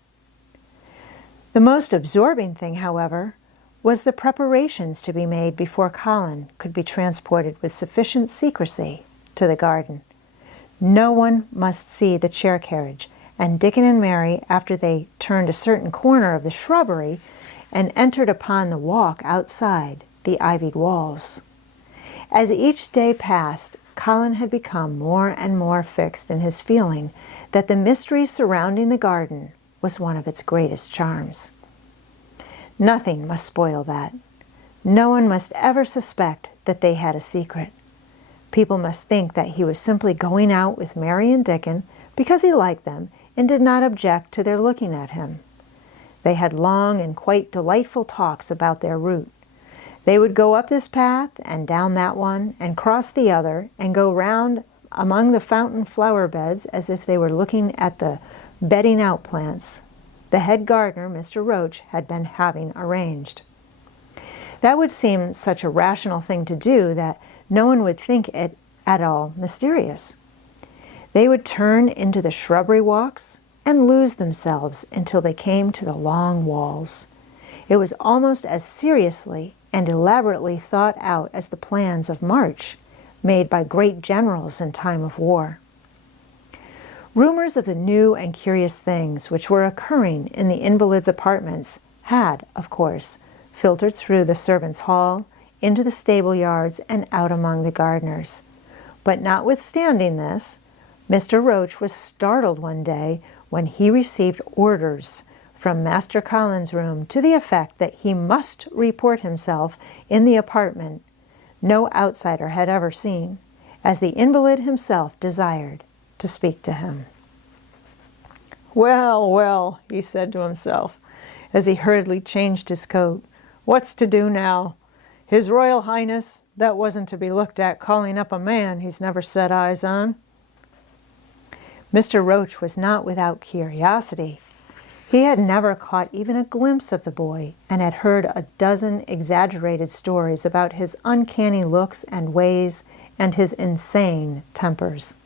The most absorbing thing, however, was the preparations to be made before Colin could be transported with sufficient secrecy to the garden. No one must see the chair carriage, and Dickon and Mary, after they turned a certain corner of the shrubbery and entered upon the walk outside the ivied walls. As each day passed, Colin had become more and more fixed in his feeling that the mystery surrounding the garden was one of its greatest charms. Nothing must spoil that. No one must ever suspect that they had a secret. People must think that he was simply going out with Mary and Dickon because he liked them and did not object to their looking at him. They had long and quite delightful talks about their route. They would go up this path and down that one and cross the other and go round among the fountain flower beds as if they were looking at the bedding out plants the head gardener, Mr. Roach, had been having arranged. That would seem such a rational thing to do that no one would think it at all mysterious. They would turn into the shrubbery walks and lose themselves until they came to the long walls. It was almost as seriously and elaborately thought out as the plans of march made by great generals in time of war. Rumors of the new and curious things which were occurring in the invalids' apartments had, of course, filtered through the servants' hall, into the stable yards, and out among the gardeners. But notwithstanding this, Mr. Roach was startled one day when he received orders from Master Colin's room to the effect that he must report himself in the apartment no outsider had ever seen, as the invalid himself desired to speak to him. "Well, well," he said to himself, as he hurriedly changed his coat, "what's to do now? His Royal Highness, that wasn't to be looked at calling up a man he's never set eyes on." Mr. Roach was not without curiosity. He had never caught even a glimpse of the boy, and had heard a dozen exaggerated stories about his uncanny looks and ways and his insane tempers.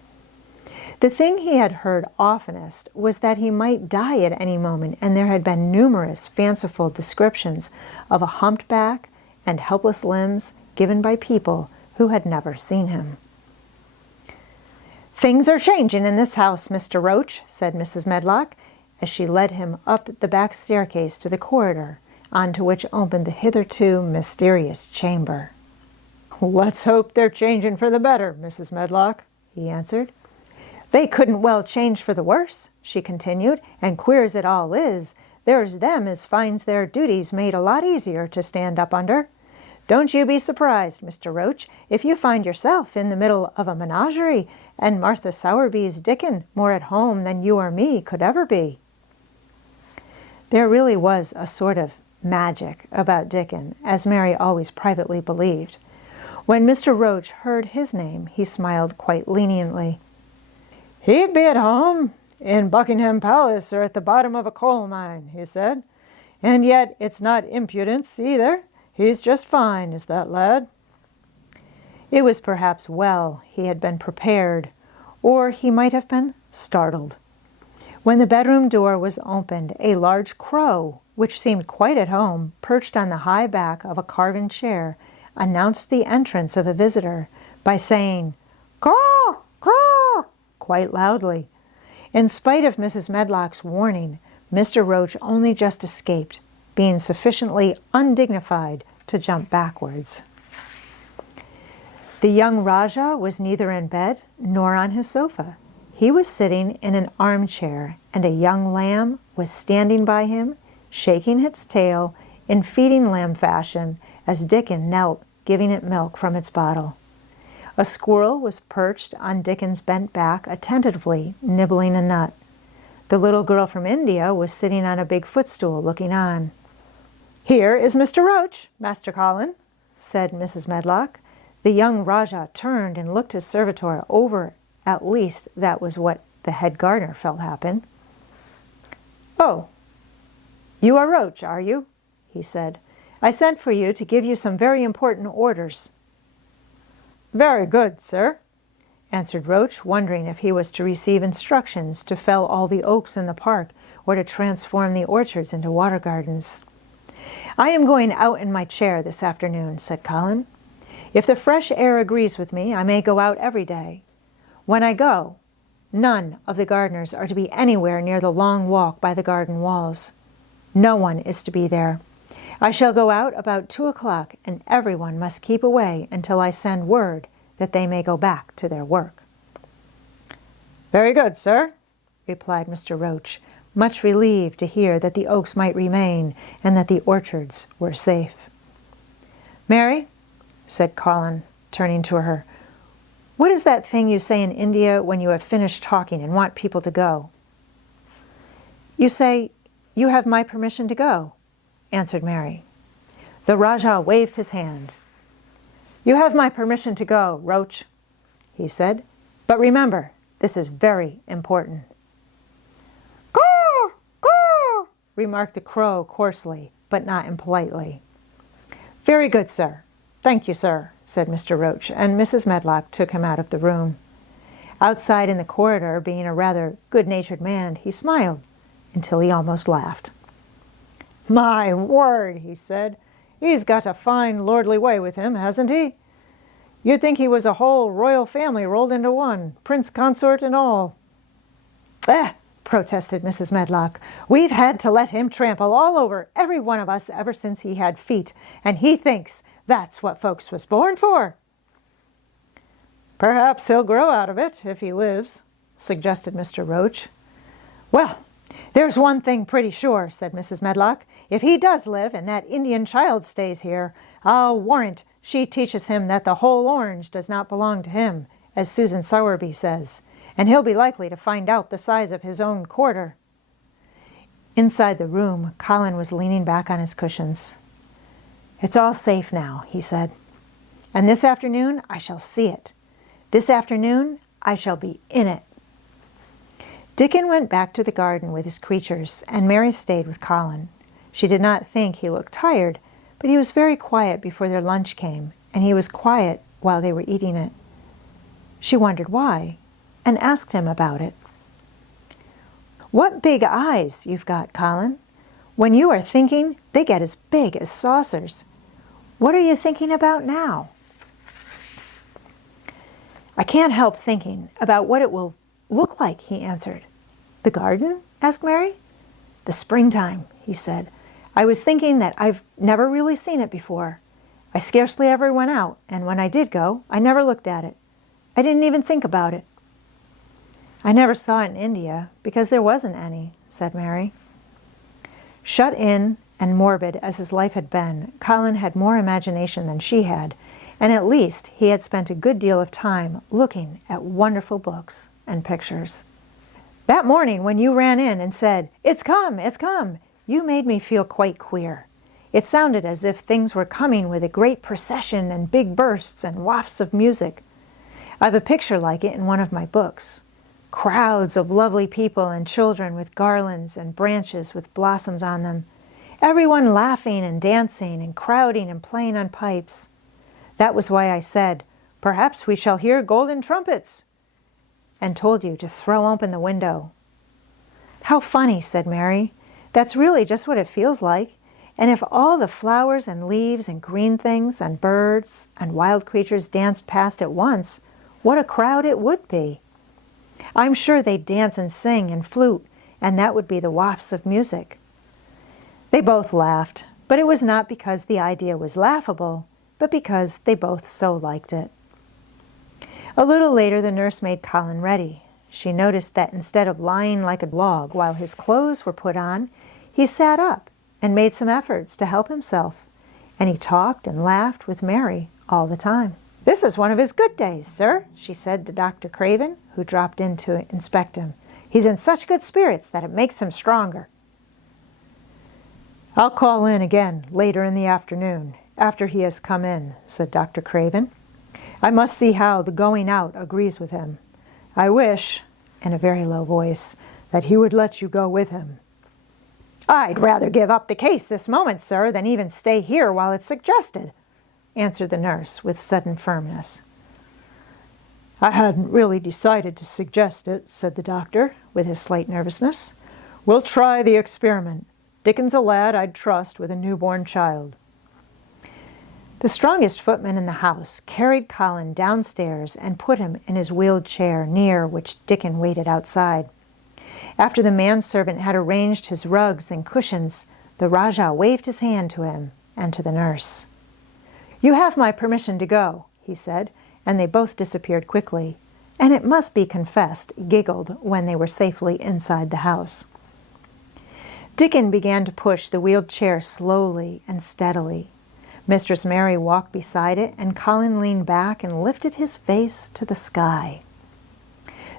The thing he had heard oftenest was that he might die at any moment, and there had been numerous fanciful descriptions of a humped back and helpless limbs given by people who had never seen him. "Things are changing in this house, Mr. Roach," said Mrs. Medlock, as she led him up the back staircase to the corridor, onto which opened the hitherto mysterious chamber. "Let's hope they're changing for the better, Mrs. Medlock," he answered. "They couldn't well change for the worse," she continued, "and queer as it all is, there's them as finds their duties made a lot easier to stand up under. Don't you be surprised, Mr. Roach, if you find yourself in the middle of a menagerie and Martha Sowerby's Dickon more at home than you or me could ever be." There really was a sort of magic about Dickon, as Mary always privately believed. When Mr. Roach heard his name, he smiled quite leniently. "He'd be at home in Buckingham Palace or at the bottom of a coal mine," he said. "And yet it's not impudence either. He's just fine, is that lad." It was perhaps well he had been prepared, or he might have been startled. When the bedroom door was opened, a large crow, which seemed quite at home, perched on the high back of a carven chair, announced the entrance of a visitor by saying, "Caw, caw," quite loudly. In spite of Mrs. Medlock's warning, Mr. Roach only just escaped, being sufficiently undignified to jump backwards. The young Rajah was neither in bed nor on his sofa. He was sitting in an armchair, and a young lamb was standing by him, shaking its tail in feeding lamb fashion as Dickon knelt giving it milk from its bottle. A squirrel was perched on Dickon's bent back, attentively nibbling a nut. The little girl from India was sitting on a big footstool looking on. "Here is Mr. Roach, Master Colin," said Mrs. Medlock. The young Rajah turned and looked his servitor over. At least that was what the head gardener felt happen. "Oh, you are Roach, are you?" he said. "I sent for you to give you some very important orders." "Very good, sir," answered Roach, wondering if he was to receive instructions to fell all the oaks in the park or to transform the orchards into water gardens. "I am going out in my chair this afternoon," said Colin. "If the fresh air agrees with me, I may go out every day. When I go, none of the gardeners are to be anywhere near the long walk by the garden walls. No one is to be there. I shall go out about 2 o'clock, and everyone must keep away until I send word that they may go back to their work." "Very good, sir," replied Mr. Roach, much relieved to hear that the oaks might remain and that the orchards were safe. "Mary," said Colin, turning to her, "what is that thing you say in India when you have finished talking and want people to go?" "You say, 'You have my permission to go,'" answered Mary. The Rajah waved his hand. "You have my permission to go, Roach," he said. "But remember, this is very important." "Caw, caw," remarked the crow coarsely, but not impolitely. "Very good, sir. Thank you, sir," said Mr. Roach, and Mrs. Medlock took him out of the room. Outside in the corridor, being a rather good-natured man, he smiled until he almost laughed. "My word," he said, "he's got a fine lordly way with him, hasn't he? You'd think he was a whole royal family rolled into one, prince consort and all." "Eh," protested Mrs. Medlock, "we've had to let him trample all over every one of us ever since he had feet, and he thinks that's what folks was born for." "Perhaps he'll grow out of it, if he lives," suggested Mr. Roach. "Well, there's one thing pretty sure," said Mrs. Medlock. "If he does live and that Indian child stays here, I'll warrant she teaches him that the whole orange does not belong to him, as Susan Sowerby says, and he'll be likely to find out the size of his own quarter." Inside the room, Colin was leaning back on his cushions. "It's all safe now," he said. "And this afternoon I shall see it. This afternoon I shall be in it." Dickon went back to the garden with his creatures, and Mary stayed with Colin. She did not think he looked tired, but he was very quiet before their lunch came, and he was quiet while they were eating it. She wondered why, and asked him about it. "What big eyes you've got, Colin. When you are thinking, they get as big as saucers. What are you thinking about now?" "I can't help thinking about what it will look like," he answered. "The garden?" asked Mary. "The springtime," he said. "I was thinking that I've never really seen it before. I scarcely ever went out, and when I did go, I never looked at it. I didn't even think about it." "I never saw it in India, because there wasn't any," said Mary. Shut in and morbid as his life had been, Colin had more imagination than she had, and at least he had spent a good deal of time looking at wonderful books and pictures. "That morning when you ran in and said, 'It's come, it's come,' you made me feel quite queer. It sounded as if things were coming with a great procession and big bursts and wafts of music. I've a picture like it in one of my books. Crowds of lovely people and children with garlands and branches with blossoms on them. Everyone laughing and dancing and crowding and playing on pipes. That was why I said, 'Perhaps we shall hear golden trumpets,' and told you to throw open the window." "How funny," said Mary. "That's really just what it feels like. And if all the flowers and leaves and green things and birds and wild creatures danced past at once, what a crowd it would be. I'm sure they'd dance and sing and flute, and that would be the wafts of music." They both laughed, but it was not because the idea was laughable, but because they both so liked it. A little later the nurse made Colin ready. She noticed that instead of lying like a log while his clothes were put on, he sat up and made some efforts to help himself, and he talked and laughed with Mary all the time. "This is one of his good days, sir," she said to Dr. Craven, who dropped in to inspect him. "He's in such good spirits that it makes him stronger." "I'll call in again later in the afternoon, after he has come in," said Dr. Craven. "I must see how the going out agrees with him. I wish," in a very low voice, "that he would let you go with him." "I'd rather give up the case this moment, sir, than even stay here while it's suggested," answered the nurse with sudden firmness. "I hadn't really decided to suggest it," said the doctor, with his slight nervousness. "We'll try the experiment. Dickon's a lad I'd trust with a newborn child." The strongest footman in the house carried Colin downstairs and put him in his wheeled chair near which Dickon waited outside. After the manservant had arranged his rugs and cushions, the Rajah waved his hand to him and to the nurse. "You have my permission to go," he said, and they both disappeared quickly, and it must be confessed, giggled when they were safely inside the house. Dickon began to push the wheeled chair slowly and steadily. Mistress Mary walked beside it, and Colin leaned back and lifted his face to the sky.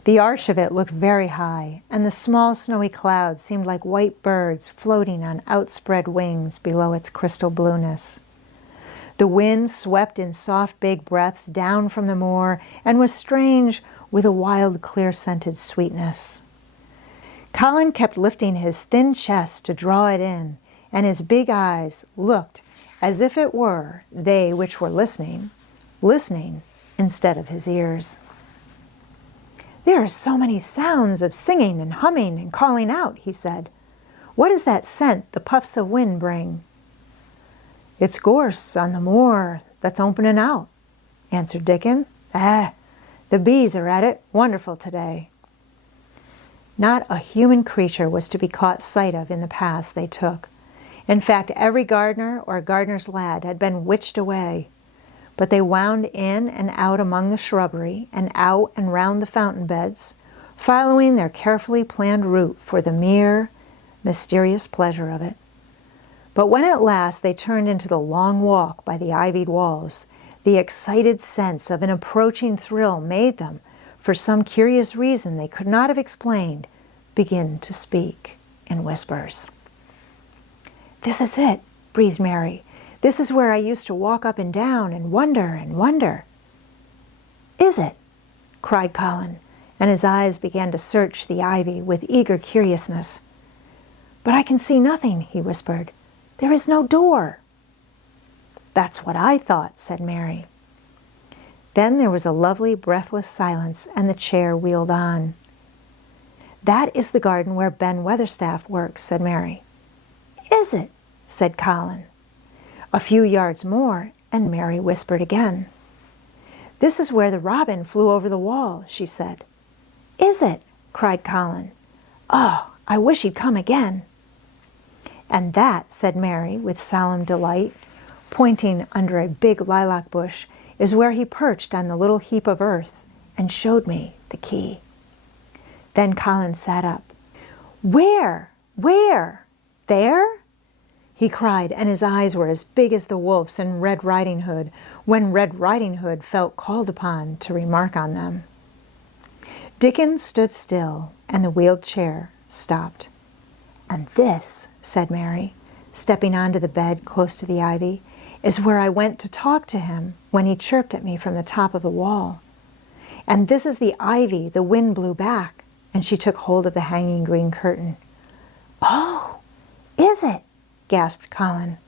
The arch of it looked very high, and the small snowy clouds seemed like white birds floating on outspread wings below its crystal blueness. The wind swept in soft big breaths down from the moor and was strange with a wild clear-scented sweetness. Colin kept lifting his thin chest to draw it in, and his big eyes looked as if it were they which were listening instead of his ears. "There are so many sounds of singing and humming and calling out," he said. "What is that scent the puffs of wind bring?" "It's gorse on the moor that's opening out," answered Dickon. The bees are at it wonderful today." Not a human creature was to be caught sight of in the paths they took. In fact, every gardener or gardener's lad had been witched away. But they wound in and out among the shrubbery and out and round the fountain beds, following their carefully planned route for the mere mysterious pleasure of it. But when at last they turned into the long walk by the ivied walls, the excited sense of an approaching thrill made them, for some curious reason they could not have explained, begin to speak in whispers. "This is it," breathed Mary. "This is where I used to walk up and down and wonder and wonder." "Is it?" cried Colin, and his eyes began to search the ivy with eager curiousness. "But I can see nothing," he whispered. "There is no door." "That's what I thought," said Mary. Then there was a lovely breathless silence, and the chair wheeled on. "That is the garden where Ben Weatherstaff works," said Mary. "Is it?" said Colin. A few yards more, and Mary whispered again. "This is where the robin flew over the wall," she said. "Is it?" cried Colin. "Oh, I wish he'd come again." "And that," said Mary with solemn delight, pointing under a big lilac bush, "is where he perched on the little heap of earth and showed me the key." Then Colin sat up. "Where? Where? There?" he cried, and his eyes were as big as the wolf's in Red Riding Hood, when Red Riding Hood felt called upon to remark on them. Dickon stood still, and the wheeled chair stopped. "And this," said Mary, stepping onto the bed close to the ivy, "is where I went to talk to him when he chirped at me from the top of the wall. And this is the ivy the wind blew back," and she took hold of the hanging green curtain. "Oh, is it?" gasped Colin.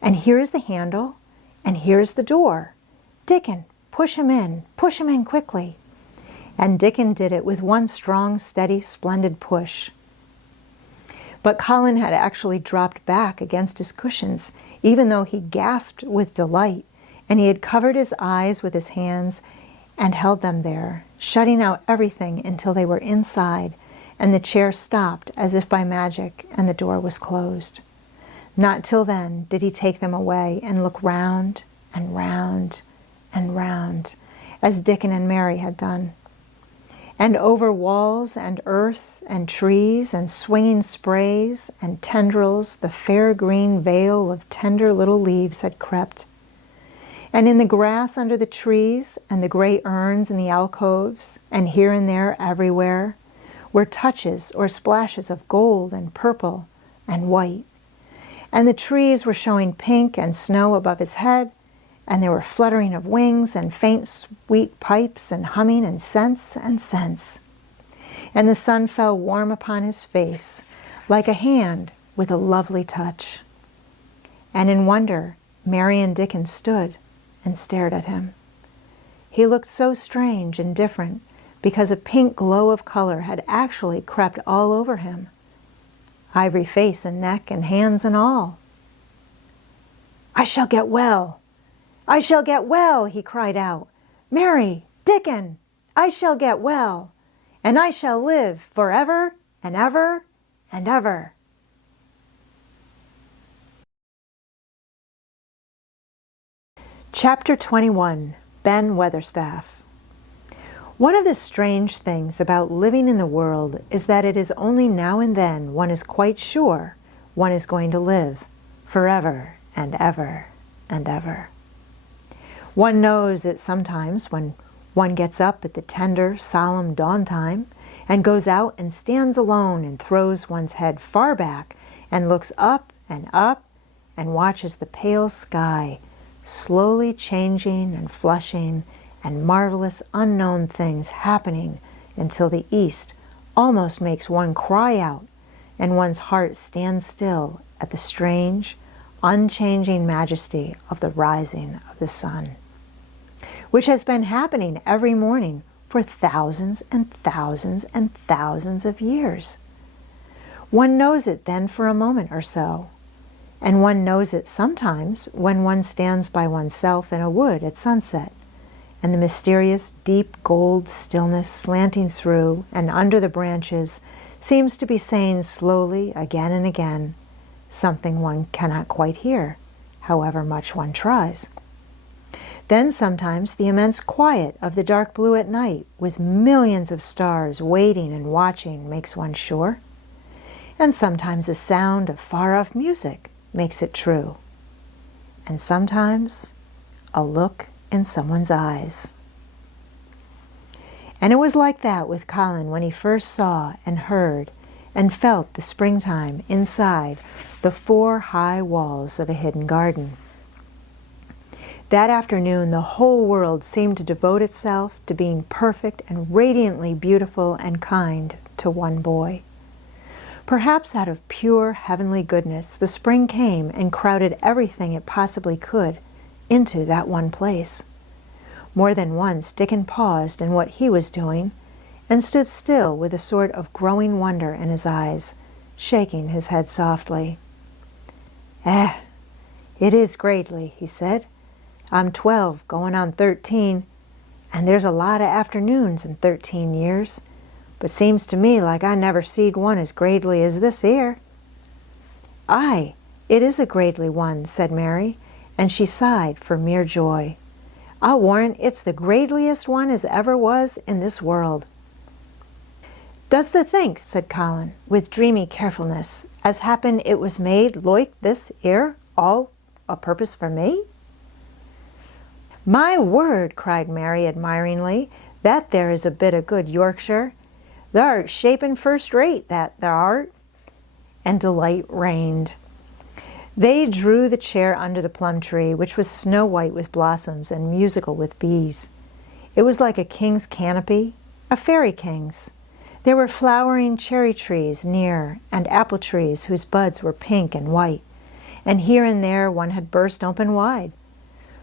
"And here is the handle, and here is the door. Dickon, push him in quickly." And Dickon did it with one strong, steady, splendid push. But Colin had actually dropped back against his cushions, even though he gasped with delight, and he had covered his eyes with his hands and held them there, shutting out everything until they were inside, and the chair stopped as if by magic, and the door was closed. Not till then did he take them away and look round and round and round, as Dickon and Mary had done. And over walls and earth and trees and swinging sprays and tendrils the fair green veil of tender little leaves had crept. And in the grass under the trees and the gray urns in the alcoves, and here and there everywhere, were touches or splashes of gold and purple and white. And the trees were showing pink and snow above his head, and there were fluttering of wings and faint sweet pipes and humming and scents and scents. And the sun fell warm upon his face, like a hand with a lovely touch. And in wonder, Mary and Dickon stood and stared at him. He looked so strange and different because a pink glow of color had actually crept all over him. Ivory face and neck and hands and all. "I shall get well," I shall get well, he cried out. Mary, Dickon, I shall get well, and I shall live forever and ever and ever. Chapter 21, Ben Weatherstaff. One of the strange things about living in the world is that it is only now and then one is quite sure one is going to live forever and ever and ever. One knows it sometimes when one gets up at the tender, solemn dawn time and goes out and stands alone and throws one's head far back and looks up and watches the pale sky slowly changing and flushing and marvelous unknown things happening until the east almost makes one cry out and one's heart stands still at the strange, unchanging majesty of the rising of the sun, which has been happening every morning for thousands and thousands and thousands of years. One knows it then for a moment or so, and one knows it sometimes when one stands by oneself in a wood at sunset, and the mysterious deep gold stillness slanting through and under the branches seems to be saying slowly again and again something one cannot quite hear, however much one tries. Then sometimes the immense quiet of the dark blue at night, with millions of stars waiting and watching, makes one sure. And sometimes the sound of far-off music makes it true. And sometimes a look in someone's eyes. And it was like that with Colin when he first saw and heard and felt the springtime inside the 4 high walls of a hidden garden. That afternoon, the whole world seemed to devote itself to being perfect and radiantly beautiful and kind to one boy. Perhaps out of pure heavenly goodness, the spring came and crowded everything it possibly could into that one place. More than once, Dickon paused in what he was doing and stood still with a sort of growing wonder in his eyes, shaking his head softly. It is greatly, he said. I'm 12, going on 13, and there's a lot of afternoons in 13 years, but seems to me like I never seed one as greatly as this here. Aye, it is a greatly one, said Mary, and she sighed for mere joy. I'll warrant it's the greatliest one as ever was in this world. Does thee think, said Colin, with dreamy carefulness, as happen it was made loike this ere all a purpose for me? My word, cried Mary admiringly, that there is a bit of good Yorkshire. Thou art shapen first rate, that thou art. And delight reigned. They drew the chair under the plum tree, which was snow white with blossoms and musical with bees. It was like a king's canopy, a fairy king's. There were flowering cherry trees near, and apple trees whose buds were pink and white, and here and there one had burst open wide.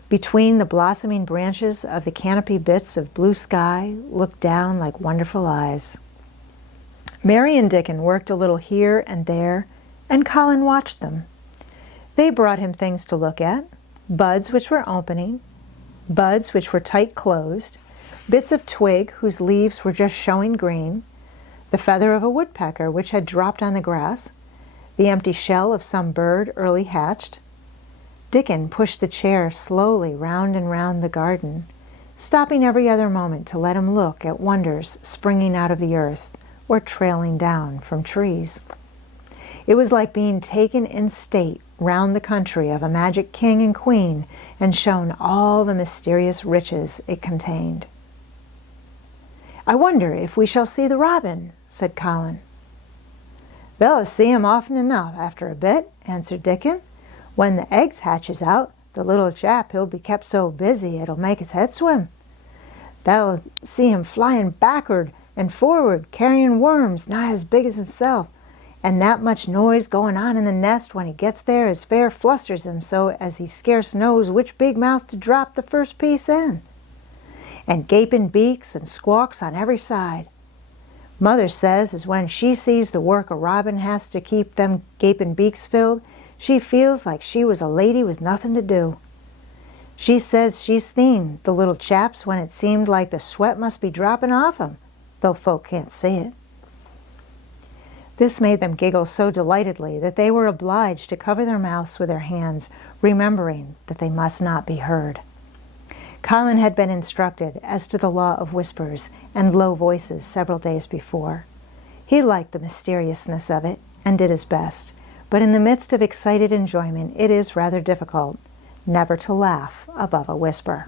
Between the blossoming branches of the canopy bits of blue sky looked down like wonderful eyes. Mary and Dickon worked a little here and there, and Colin watched them. They brought him things to look at, buds which were opening, buds which were tight closed, bits of twig whose leaves were just showing green, the feather of a woodpecker which had dropped on the grass, the empty shell of some bird early hatched. Dickon pushed the chair slowly round and round the garden, stopping every other moment to let him look at wonders springing out of the earth or trailing down from trees. It was like being taken in state round the country of a magic king and queen and shown all the mysterious riches it contained. I wonder if we shall see the robin, said Colin. They'll see him often enough after a bit, answered Dickon. When the eggs hatches out, the little chap he'll be kept so busy it'll make his head swim. They'll see him flying backward and forward, carrying worms nigh as big as himself, and that much noise going on in the nest when he gets there as fair flusters him so as he scarce knows which big mouth to drop the first piece in. And gaping beaks and squawks on every side. Mother says as when she sees the work a robin has to keep them gaping beaks filled, she feels like she was a lady with nothing to do. She says she's seen the little chaps when it seemed like the sweat must be dropping off 'em, though folk can't see it." This made them giggle so delightedly that they were obliged to cover their mouths with their hands, remembering that they must not be heard. Colin had been instructed as to the law of whispers and low voices several days before. He liked the mysteriousness of it and did his best, but in the midst of excited enjoyment it is rather difficult never to laugh above a whisper.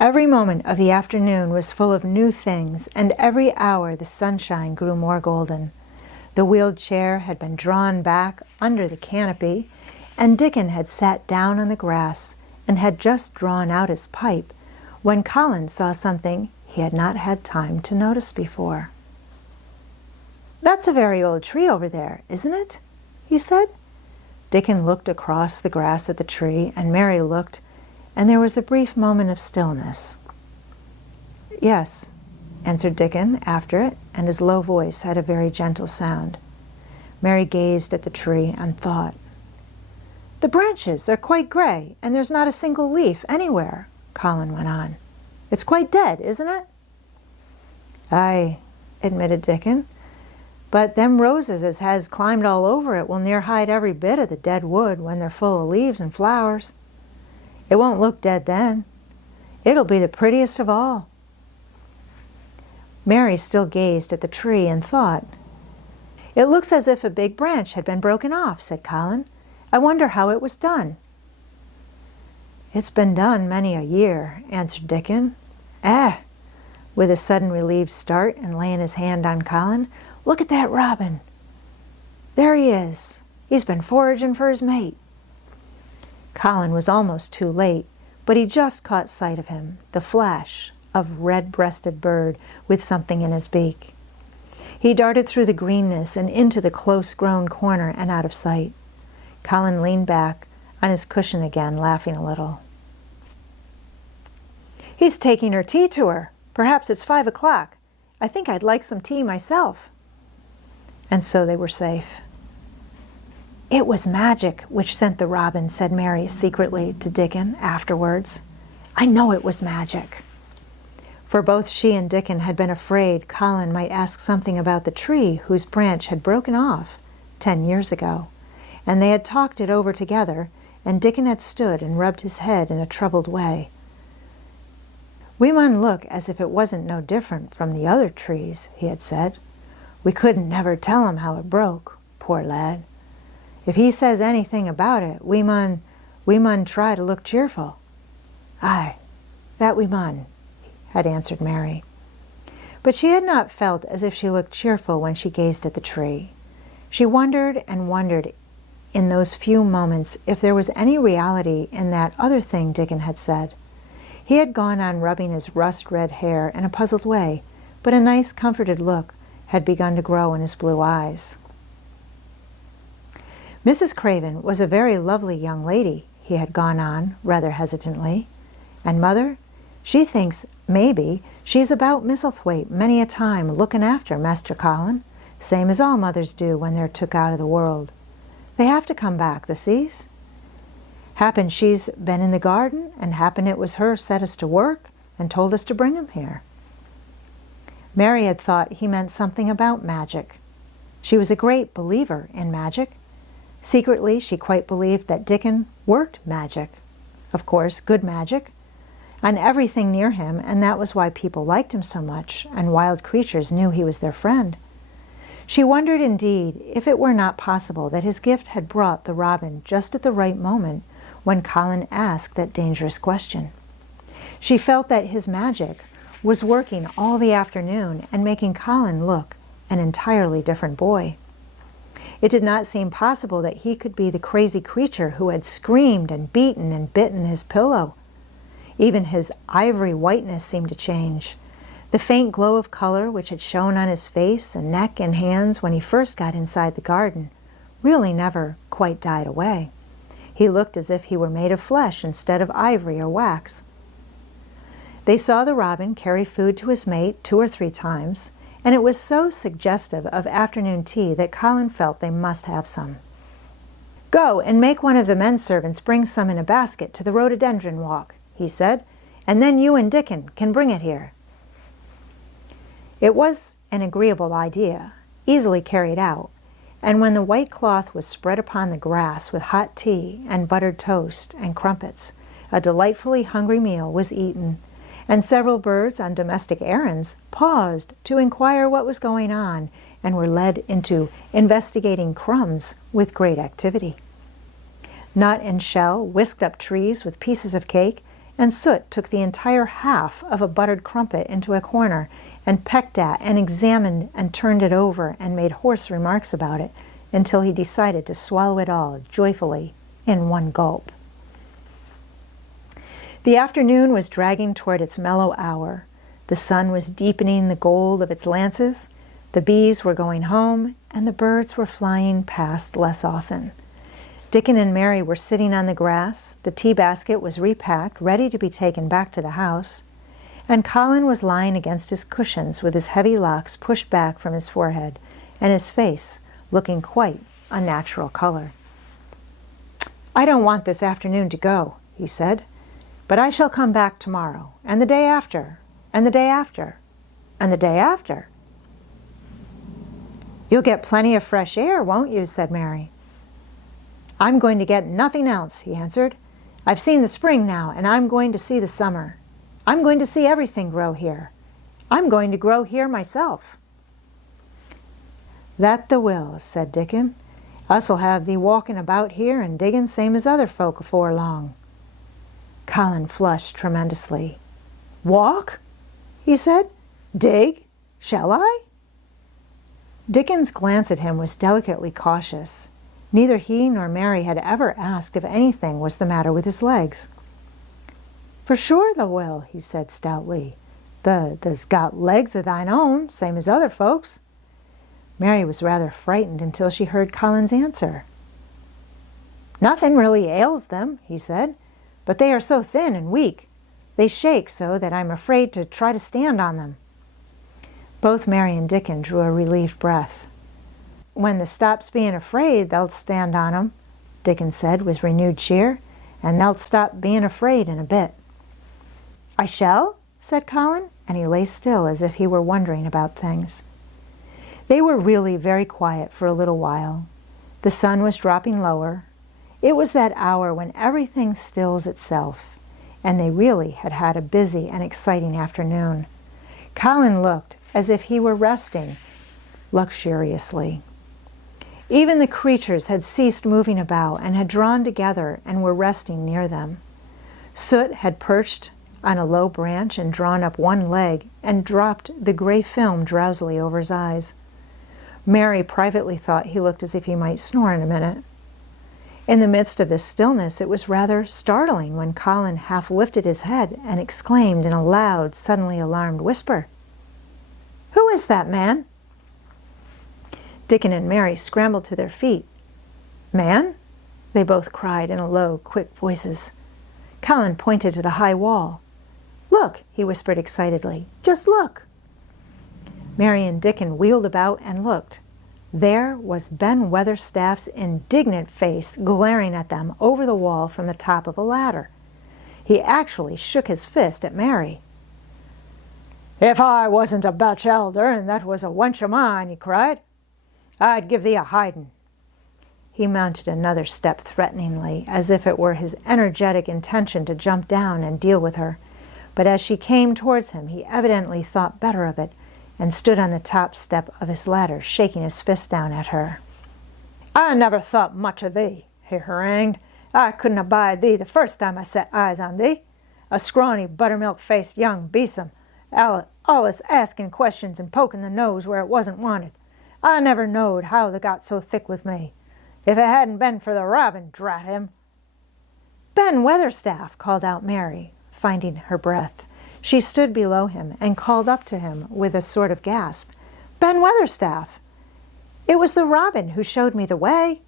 Every moment of the afternoon was full of new things, and every hour the sunshine grew more golden. The wheeled chair had been drawn back under the canopy, and Dickon had sat down on the grass and had just drawn out his pipe when Colin saw something he had not had time to notice before. "That's a very old tree over there, isn't it?" he said. Dickon looked across the grass at the tree, and Mary looked, and there was a brief moment of stillness. "Yes," answered Dickon after it, and his low voice had a very gentle sound. Mary gazed at the tree and thought. "The branches are quite grey, and there's not a single leaf anywhere," Colin went on. "It's quite dead, isn't it?" "Aye," admitted Dickon, "but them roses as has climbed all over it will near hide every bit of the dead wood when they're full of leaves and flowers. It won't look dead then. It'll be the prettiest of all." Mary still gazed at the tree and thought. "It looks as if a big branch had been broken off," said Colin. "I wonder how it was done." "It's been done many a year," answered Dickon. With a sudden relieved start and laying his hand on Colin, "look at that robin. There he is. He's been foraging for his mate." Colin was almost too late, but he just caught sight of him, the flash of red-breasted bird with something in his beak. He darted through the greenness and into the close-grown corner and out of sight. Colin leaned back on his cushion again, laughing a little. "He's taking her tea to her. Perhaps it's 5 o'clock. I think I'd like some tea myself." And so they were safe. "It was magic which sent the robin," said Mary secretly to Dickon afterwards. "I know it was magic." For both she and Dickon had been afraid Colin might ask something about the tree whose branch had broken off 10 years ago, and they had talked it over together, and Dickon had stood and rubbed his head in a troubled way. "We mun look as if it wasn't no different from the other trees," he had said. "We couldn't never tell him how it broke, poor lad. If he says anything about it, we mun try to look cheerful." "Aye, that we mun," had answered Mary. But she had not felt as if she looked cheerful when she gazed at the tree. She wondered and wondered in those few moments if there was any reality in that other thing Dickon had said. He had gone on rubbing his rust-red hair in a puzzled way, but a nice, comforted look had begun to grow in his blue eyes. "Mrs. Craven was a very lovely young lady," he had gone on, rather hesitantly. "And Mother, she thinks maybe she's about Misselthwaite many a time looking after Master Colin, same as all mothers do when they're took out of the world. They have to come back, thee sees. Happen she's been in the garden, and happen it was her set us to work and told us to bring him here." Mary had thought he meant something about magic. She was a great believer in magic. Secretly, she quite believed that Dickon worked magic. Of course, good magic, on everything near him, and that was why people liked him so much, and wild creatures knew he was their friend. She wondered indeed if it were not possible that his gift had brought the robin just at the right moment when Colin asked that dangerous question. She felt that his magic was working all the afternoon and making Colin look an entirely different boy. It did not seem possible that he could be the crazy creature who had screamed and beaten and bitten his pillow. Even his ivory whiteness seemed to change. The faint glow of color which had shone on his face and neck and hands when he first got inside the garden really never quite died away. He looked as if he were made of flesh instead of ivory or wax. They saw the robin carry food to his mate 2 or 3 times, and it was so suggestive of afternoon tea that Colin felt they must have some. "Go and make one of the men servants bring some in a basket to the rhododendron walk," he said, "and then you and Dickon can bring it here." It was an agreeable idea, easily carried out, and when the white cloth was spread upon the grass with hot tea and buttered toast and crumpets, a delightfully hungry meal was eaten, and several birds on domestic errands paused to inquire what was going on and were led into investigating crumbs with great activity. Nut and Shell whisked up trees with pieces of cake, and Soot took the entire half of a buttered crumpet into a corner and pecked at and examined and turned it over and made hoarse remarks about it until he decided to swallow it all joyfully in one gulp. The afternoon was dragging toward its mellow hour. The sun was deepening the gold of its lances, the bees were going home, and the birds were flying past less often. Dickon and Mary were sitting on the grass, the tea basket was repacked, ready to be taken back to the house, and Colin was lying against his cushions with his heavy locks pushed back from his forehead, and his face looking quite a natural color. "I don't want this afternoon to go," he said, "but I shall come back tomorrow, and the day after, and the day after, and the day after." "You'll get plenty of fresh air, won't you?" said Mary. "I'm going to get nothing else," he answered. "I've seen the spring now, and I'm going to see the summer. I'm going to see everything grow here. I'm going to grow here myself." "That the will," said Dickon. "Us'll have thee walking about here and digging same as other folk afore long." Colin flushed tremendously. "Walk?" he said. "Dig? Shall I?" Dickon's glance at him was delicately cautious. Neither he nor Mary had ever asked if anything was the matter with his legs. "For sure thou will," he said stoutly. "Thou's got legs of thine own, same as other folks." Mary was rather frightened until she heard Colin's answer. "Nothing really ails them," he said, "but they are so thin and weak. They shake so that I'm afraid to try to stand on them." Both Mary and Dickon drew a relieved breath. "When thou stops being afraid, thou'lt stand on 'em," Dickon said with renewed cheer, "and thou'lt stop being afraid in a bit." "I shall?" said Colin, and he lay still as if he were wondering about things. They were really very quiet for a little while. The sun was dropping lower. It was that hour when everything stills itself, and they really had had a busy and exciting afternoon. Colin looked as if he were resting luxuriously. Even the creatures had ceased moving about and had drawn together and were resting near them. Soot had perched on a low branch and drawn up one leg and dropped the gray film drowsily over his eyes. Mary privately thought he looked as if he might snore in a minute. In the midst of this stillness, it was rather startling when Colin half lifted his head and exclaimed in a loud, suddenly alarmed whisper, "Who is that man?" Dickon and Mary scrambled to their feet. "Man?" they both cried in low, quick voices. Colin pointed to the high wall. "Look," he whispered excitedly, "just look." Mary and Dickon wheeled about and looked. There was Ben Weatherstaff's indignant face glaring at them over the wall from the top of a ladder. He actually shook his fist at Mary. "If I wasn't a Dutch elder and that was a wench of mine," he cried, "I'd give thee a hiding." He mounted another step threateningly, as if it were his energetic intention to jump down and deal with her. But as she came towards him, he evidently thought better of it, and stood on the top step of his ladder, shaking his fist down at her. "I never thought much of thee," he harangued. "I couldn't abide thee the first time I set eyes on thee. A scrawny, buttermilk-faced young besom, allus asking questions and poking the nose where it wasn't wanted. I never knowed how they got so thick with me. If it hadn't been for the robin, drat him." "Ben Weatherstaff!" called out Mary, finding her breath. She stood below him and called up to him with a sort of gasp. "Ben Weatherstaff! It was the robin who showed me the way."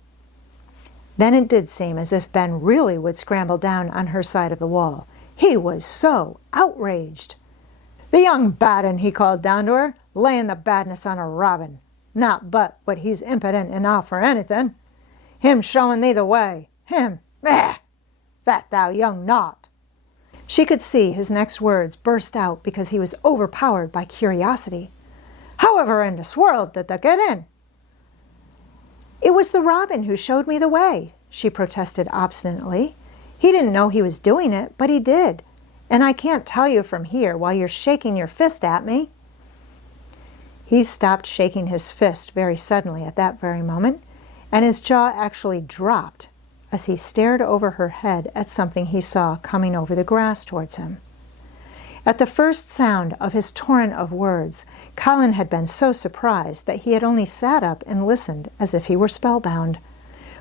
Then it did seem as if Ben really would scramble down on her side of the wall. He was so outraged. "The young bad 'un," he called down to her, "laying the badness on a robin. Not but what he's impudent enough for anything. Him showing thee the way. Him. Meh! That thou young knot. She could see his next words burst out because he was overpowered by curiosity. However in this world did thou get in? It was the robin who showed me the way, she protested obstinately. He didn't know he was doing it, but he did. And I can't tell you from here while you're shaking your fist at me. He stopped shaking his fist very suddenly at that very moment, and his jaw actually dropped as he stared over her head at something he saw coming over the grass towards him. At the first sound of his torrent of words, Colin had been so surprised that he had only sat up and listened as if he were spellbound.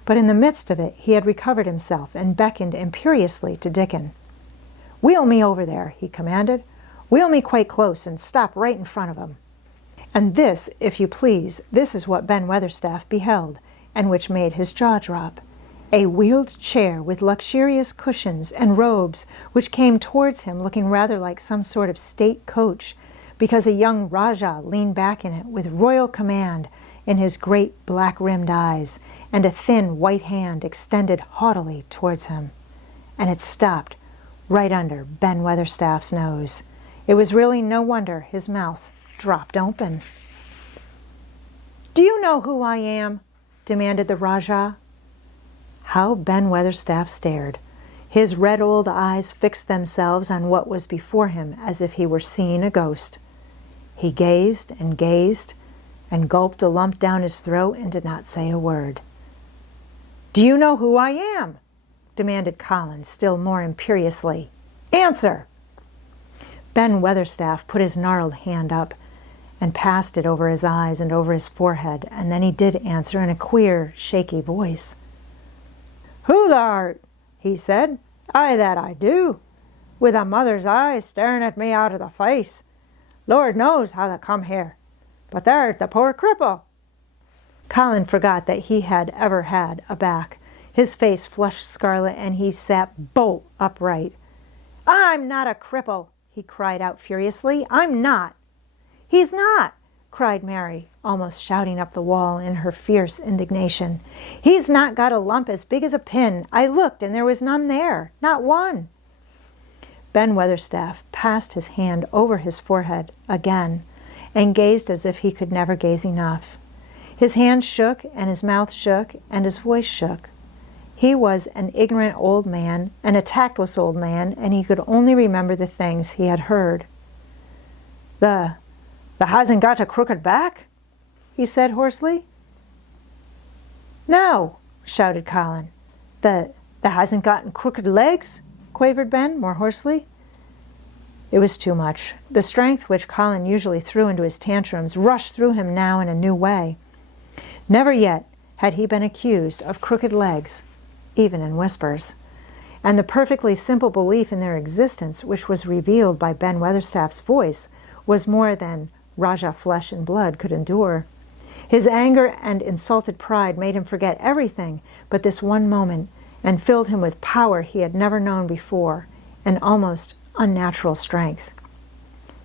But in the midst of it, he had recovered himself and beckoned imperiously to Dickon. "Wheel me over there," he commanded. "Wheel me quite close and stop right in front of him." And this, if you please, this is what Ben Weatherstaff beheld, and which made his jaw drop. A wheeled chair with luxurious cushions and robes which came towards him looking rather like some sort of state coach, because a young Rajah leaned back in it with royal command in his great black-rimmed eyes, and a thin white hand extended haughtily towards him. And it stopped right under Ben Weatherstaff's nose. It was really no wonder his mouth dropped open. "Do you know who I am?" demanded the Rajah. How Ben Weatherstaff stared. His red old eyes fixed themselves on what was before him as if he were seeing a ghost. He gazed and gulped a lump down his throat and did not say a word. "Do you know who I am?" demanded Colin still more imperiously. "Answer!" Ben Weatherstaff put his gnarled hand up and passed it over his eyes and over his forehead, and then he did answer in a queer, shaky voice. "Who thou art?" he said. "Aye, that I do, with a mother's eyes staring at me out of the face. Lord knows how thou come here, but there't the poor cripple." Colin forgot that he had ever had a back. His face flushed scarlet, and he sat bolt upright. "I'm not a cripple," he cried out furiously. "I'm not." "He's not," cried Mary, almost shouting up the wall in her fierce indignation. "He's not got a lump as big as a pin. I looked, and there was none there, not one." Ben Weatherstaff passed his hand over his forehead again, and gazed as if he could never gaze enough. His hand shook, and his mouth shook, and his voice shook. He was an ignorant old man, and a tactless old man, and he could only remember the things he had heard. The hasn't got a crooked back?" he said hoarsely. "No," shouted Colin. The hasn't gotten crooked legs?" quavered Ben more hoarsely. It was too much. The strength which Colin usually threw into his tantrums rushed through him now in a new way. Never yet had he been accused of crooked legs, even in whispers. And the perfectly simple belief in their existence which was revealed by Ben Weatherstaff's voice was more than Rajah flesh and blood could endure. His anger and insulted pride made him forget everything but this one moment, and filled him with power he had never known before, and almost unnatural strength.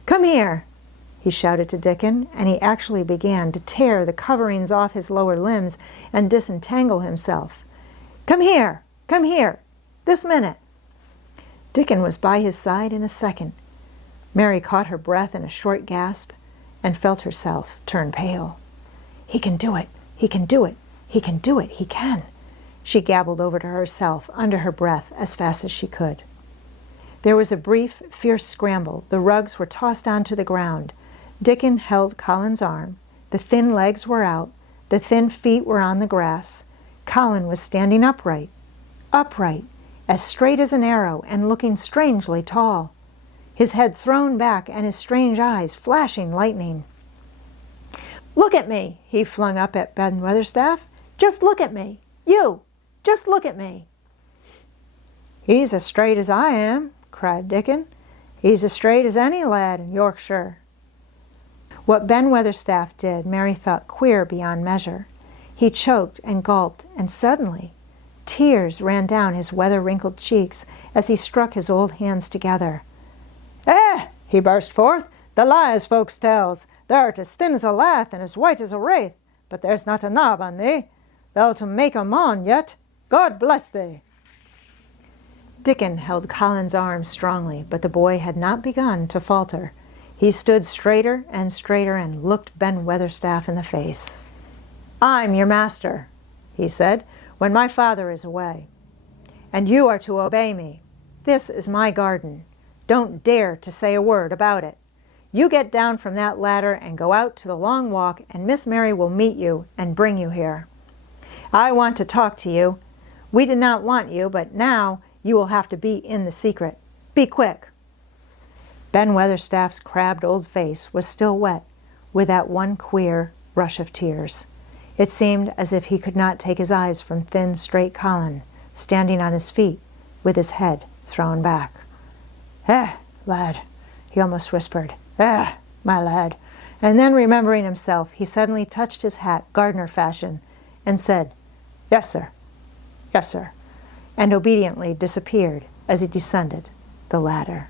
"Come here," he shouted to Dickon, and he actually began to tear the coverings off his lower limbs and disentangle himself. Come here, this minute." Dickon was by his side in a second. Mary caught her breath in a short gasp, and felt herself turn pale. "He can do it, he can do it, he can do it, he can," she gabbled over to herself under her breath as fast as she could. There was a brief, fierce scramble. The rugs were tossed onto the ground. Dickon held Colin's arm. The thin legs were out. The thin feet were on the grass. Colin was standing upright, as straight as an arrow, and looking strangely tall. His head thrown back and his strange eyes flashing lightning. "Look at me," he flung up at Ben Weatherstaff. "Just look at me. You, just look at me." "He's as straight as I am," cried Dickon. "He's as straight as any lad in Yorkshire." What Ben Weatherstaff did, Mary thought queer beyond measure. He choked and gulped, and suddenly tears ran down his weather-wrinkled cheeks as he struck his old hands together. "Eh!" he burst forth. "The lie as folks tells. Thou'rt as thin as a lath and as white as a wraith, but there's not a knob on thee. Thou'lt make a mon yet. God bless thee. Dickon held Colin's arm strongly, but the boy had not begun to falter. He stood straighter and looked Ben Weatherstaff in the face. "I'm your master," he said, "when my father is away. And you are to obey me. This is my garden. Don't dare to say a word about it. You get down from that ladder and go out to the long walk, and Miss Mary will meet you and bring you here. I want to talk to you. We did not want you, but now you will have to be in the secret. Be quick." Ben Weatherstaff's crabbed old face was still wet with that one queer rush of tears. It seemed as if he could not take his eyes from thin, straight Colin, standing on his feet with his head thrown back. Lad," he almost whispered. My lad." And then, remembering himself, he suddenly touched his hat gardener fashion and said, "Yes, sir. Yes, sir," and obediently disappeared as he descended the ladder.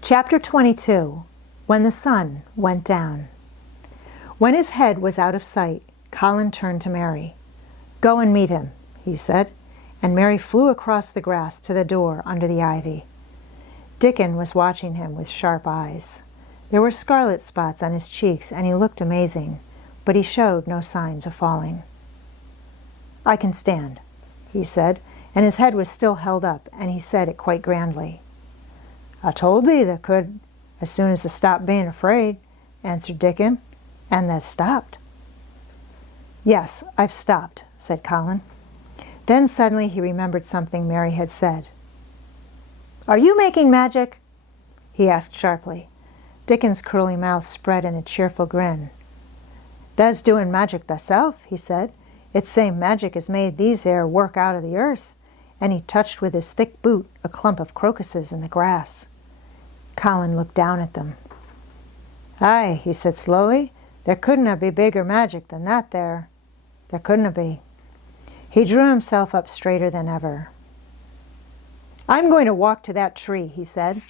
Chapter 22. When the sun went down. When his head was out of sight, Colin turned to Mary. "Go and meet him," he said, and Mary flew across the grass to the door under the ivy. Dickon was watching him with sharp eyes. There were scarlet spots on his cheeks, and he looked amazing, but he showed no signs of falling. "I can stand," he said, and his head was still held up, and he said it quite grandly. "I told thee thou could, as soon as thou stopped being afraid," answered Dickon, "and thou stopped." "Yes, I've stopped," said Colin. Then suddenly he remembered something Mary had said. "Are you making magic?" he asked sharply. Dickon's curly mouth spread in a cheerful grin. "Thou's doing magic thyself," he said. "It's same magic as made these ere work out of the earth," and he touched with his thick boot a clump of crocuses in the grass. Colin looked down at them. "Aye," he said slowly, "there couldna be bigger magic than that there. There couldna be." He drew himself up straighter than ever. "I'm going to walk to that tree," he said,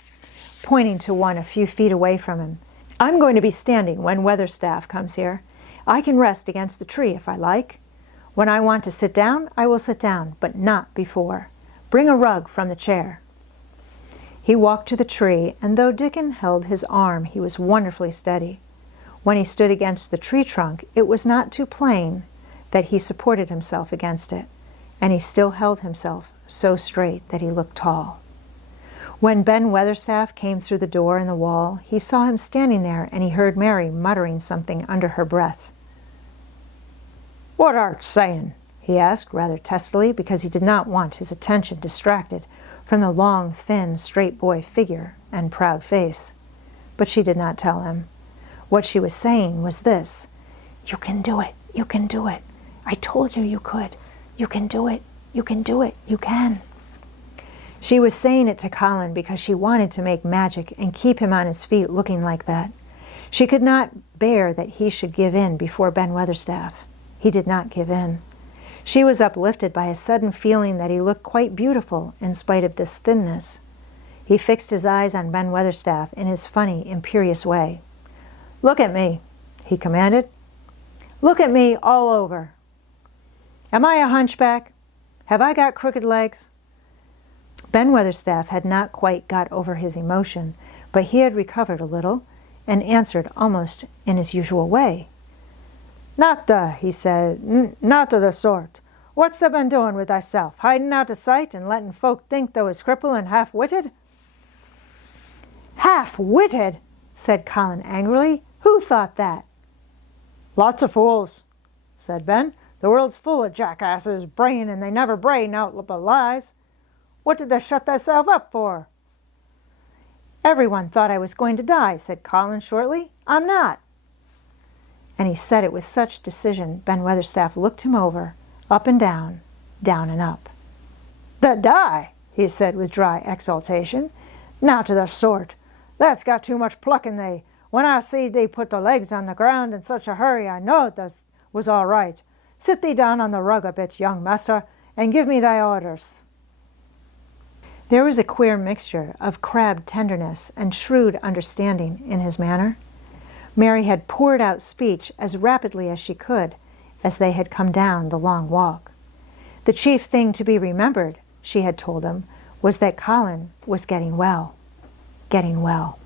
pointing to one a few feet away from him. "I'm going to be standing when Weatherstaff comes here. I can rest against the tree if I like. When I want to sit down, I will sit down, but not before. Bring a rug from the chair." He walked to the tree, and though Dickon held his arm, he was wonderfully steady. When he stood against the tree trunk, it was not too plain that he supported himself against it, and he still held himself so straight that he looked tall. When Ben Weatherstaff came through the door in the wall, he saw him standing there, and he heard Mary muttering something under her breath. "What art saying?" he asked rather testily, because he did not want his attention distracted from the long, thin, straight boy figure and proud face. But she did not tell him. What she was saying was this: "You can do it. You can do it. I told you you could. You can do it. You can do it. You can." She was saying it to Colin because she wanted to make magic and keep him on his feet looking like that. She could not bear that he should give in before Ben Weatherstaff. He did not give in. She was uplifted by a sudden feeling that he looked quite beautiful in spite of this thinness. He fixed his eyes on Ben Weatherstaff in his funny, imperious way. "Look at me," he commanded. "Look at me all over. Am I a hunchback? Have I got crooked legs?" Ben Weatherstaff had not quite got over his emotion, but he had recovered a little and answered almost in his usual way. He said, "not of the sort. What's thou been doing with thyself, hiding out of sight and letting folk think thou was crippled and half-witted?" "Half-witted?" said Colin angrily. "Who thought that?" "Lots of fools," said Ben. "The world's full of jackasses, braying, and they never bray nowt but lies. What did thou shut thyself up for?" "Everyone thought I was going to die," said Colin shortly. "I'm not." And he said it with such decision, Ben Weatherstaff looked him over, up and down and up. "The die?" he said with dry exultation. "Not of the sort. That's got too much pluck in thee. When I seed thee put the legs on the ground in such a hurry, I knowed that was all right. Sit thee down on the rug a bit, young master, and give me thy orders." There was a queer mixture of crabbed tenderness and shrewd understanding in his manner. Mary had poured out speech as rapidly as she could as they had come down the long walk. The chief thing to be remembered, she had told him, was that Colin was getting well. Getting well.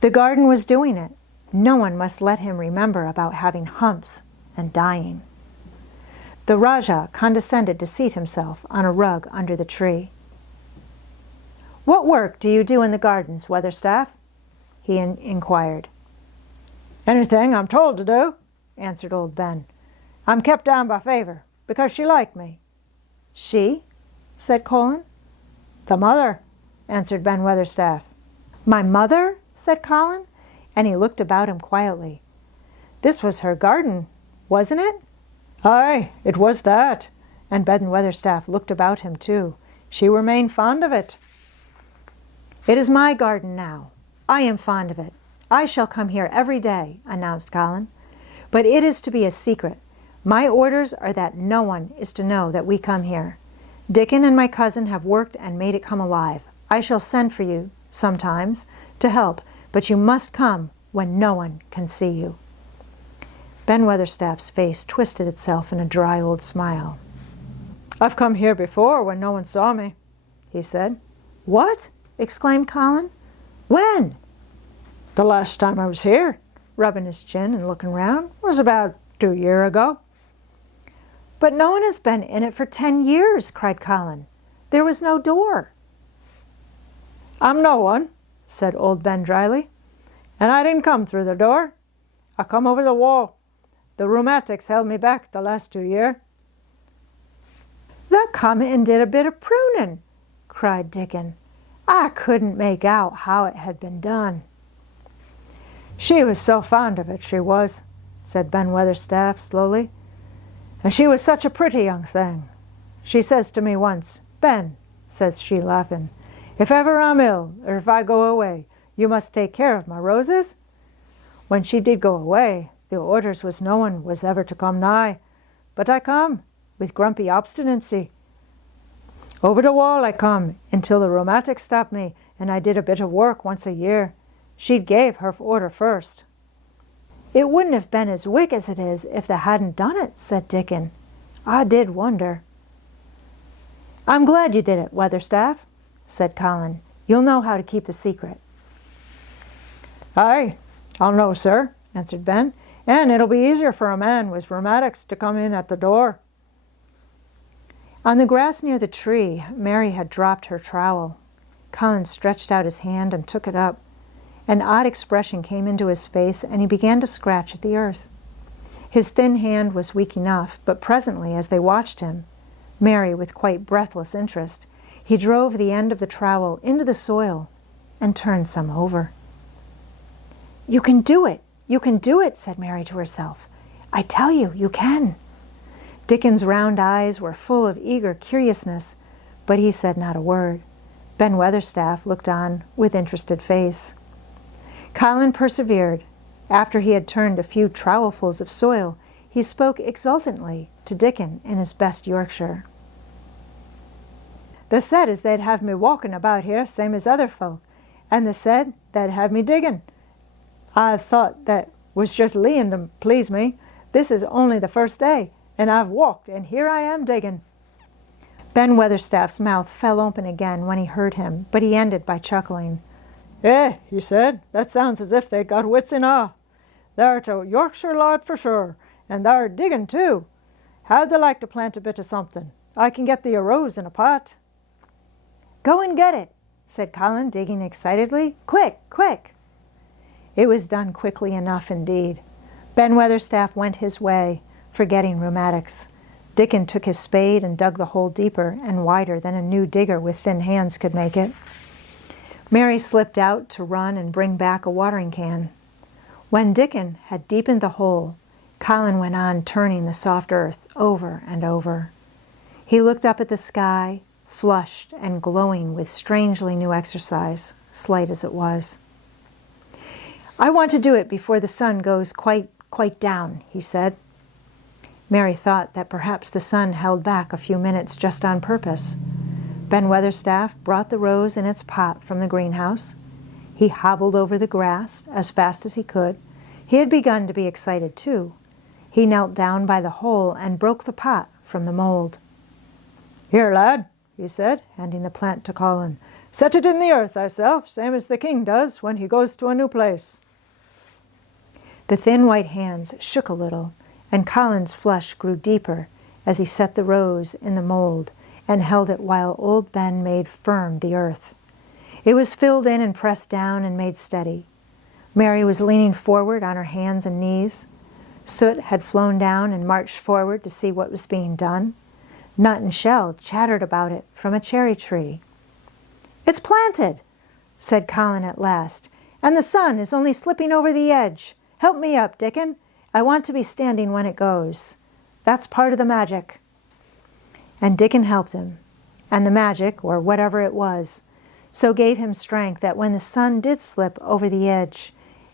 The garden was doing it. No one must let him remember about having humps and dying. The Rajah condescended to seat himself on a rug under the tree. "What work do you do in the gardens, Weatherstaff?" he inquired. "Anything I'm told to do," answered old Ben. "I'm kept down by favor, because she liked me." "She?" said Colin. "The mother," answered Ben Weatherstaff. "My mother?" said Colin, and he looked about him quietly. This was her garden, wasn't it? Aye, it was that, and Ben Weatherstaff looked about him too. She were main fond of it. "It is my garden now. I am fond of it. I shall come here every day," announced Colin. "But it is to be a secret. My orders are that no one is to know that we come here. Dickon and my cousin have worked and made it come alive. I shall send for you, sometimes, to help, but you must come when no one can see you." Ben Weatherstaff's face twisted itself in a dry old smile. "I've come here before when no one saw me," he said. "What?" exclaimed Colin. "When?" "The last time I was here," rubbing his chin and looking round, "was about 2 years ago." "But no one has been in it for 10 years, cried Colin. "There was no door." "I'm no one," said old Ben dryly, "and I didn't come through the door. I come over the wall. The rheumatics held me back the last 2 years. "Thou come and did a bit of pruning," cried Dickon. "I couldn't make out how it had been done." "She was so fond of it, she was," said Ben Weatherstaff slowly. "And she was such a pretty young thing. She says to me once, 'Ben,' says she laughing, 'if ever I'm ill, or if I go away, you must take care of my roses.' When she did go away, the orders was no one was ever to come nigh, but I come, with grumpy obstinacy. Over the wall I come, until the rheumatics stopped me, and I did a bit of work once a year. She'd gave her order first." "It wouldn't have been as wick as it is if they hadn't done it," said Dickon. "I did wonder." "I'm glad you did it, Weatherstaff," said Colin. "You'll know how to keep the secret." "Aye, I'll know, sir," answered Ben, "and it'll be easier for a man with rheumatics to come in at the door." On the grass near the tree, Mary had dropped her trowel. Colin stretched out his hand and took it up. An odd expression came into his face, and he began to scratch at the earth. His thin hand was weak enough, but presently, as they watched him, Mary with quite breathless interest, he drove the end of the trowel into the soil and turned some over. "You can do it! You can do it!" said Mary to herself. "I tell you, you can." Dickon's round eyes were full of eager curiousness, but he said not a word. Ben Weatherstaff looked on with interested face. Colin persevered. After he had turned a few trowelfuls of soil, he spoke exultantly to Dickon in his best Yorkshire. "They said as they'd have me walking about here same as other folk, and they said they'd have me digging. I thought that was just leeing to please me. This is only the first day, and I've walked, and here I am digging." Ben Weatherstaff's mouth fell open again when he heard him, but he ended by chuckling. "Eh," he said, "that sounds as if they'd got wits enow. Thou'rt a Yorkshire lad for sure, and thou'rt digging too. How'd they like to plant a bit of something? I can get thee a rose in a pot." "Go and get it," said Colin, digging excitedly. "Quick, quick!" It was done quickly enough indeed. Ben Weatherstaff went his way, forgetting rheumatics. Dickon took his spade and dug the hole deeper and wider than a new digger with thin hands could make it. Mary slipped out to run and bring back a watering can. When Dickon had deepened the hole, Colin went on turning the soft earth over and over. He looked up at the sky, flushed and glowing with strangely new exercise, slight as it was. "I want to do it before the sun goes quite down," he said. Mary thought that perhaps the sun held back a few minutes just on purpose. Ben Weatherstaff brought the rose in its pot from the greenhouse. He hobbled over the grass as fast as he could, He had begun to be excited too. He knelt down by the hole and broke the pot from the mold. "Here, lad," he said, handing the plant to Colin. "Set it in the earth thyself, same as the king does when he goes to a new place." The thin white hands shook a little, and Colin's flush grew deeper as he set the rose in the mold and held it while old Ben made firm the earth. It was filled in and pressed down and made steady. Mary was leaning forward on her hands and knees. Soot had flown down and marched forward to see what was being done. Nut and Shell chattered about it from a cherry tree. "It's planted," said Colin at last, "and the sun is only slipping over the edge. Help me up, Dickon. I want to be standing when it goes. That's part of the magic." And Dickon helped him, and the magic, or whatever it was, so gave him strength that when the sun did slip over the edge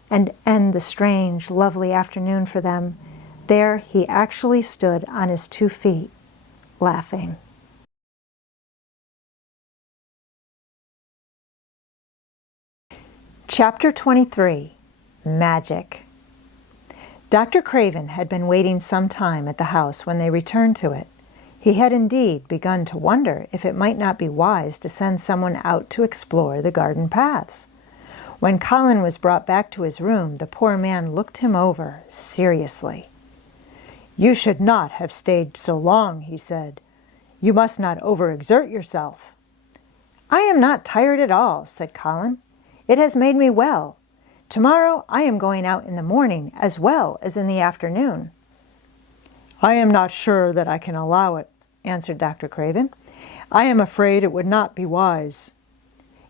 and end the strange, lovely afternoon for them, there he actually stood on his 2 feet, laughing. Chapter 23. Magic. Dr. Craven had been waiting some time at the house when they returned to it. He had indeed begun to wonder if it might not be wise to send someone out to explore the garden paths. When Colin was brought back to his room, the poor man looked him over seriously. "You should not have stayed so long," he said. "You must not overexert yourself." "I am not tired at all," said Colin. "It has made me well. Tomorrow I am going out in the morning as well as in the afternoon." "I am not sure that I can allow it," answered Dr. Craven. "I am afraid it would not be wise."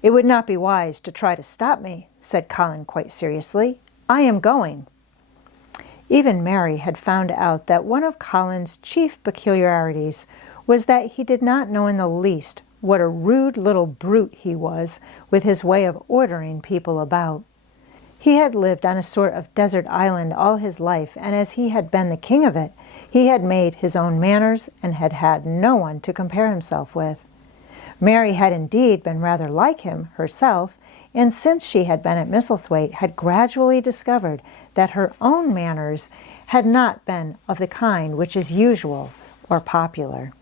"It would not be wise to try to stop me," said Colin quite seriously. "I am going." Even Mary had found out that one of Colin's chief peculiarities was that he did not know in the least what a rude little brute he was with his way of ordering people about. He had lived on a sort of desert island all his life, and as he had been the king of it, he had made his own manners and had had no one to compare himself with. Mary had indeed been rather like him herself, and since she had been at Misselthwaite had gradually discovered that her own manners had not been of the kind which is usual or popular.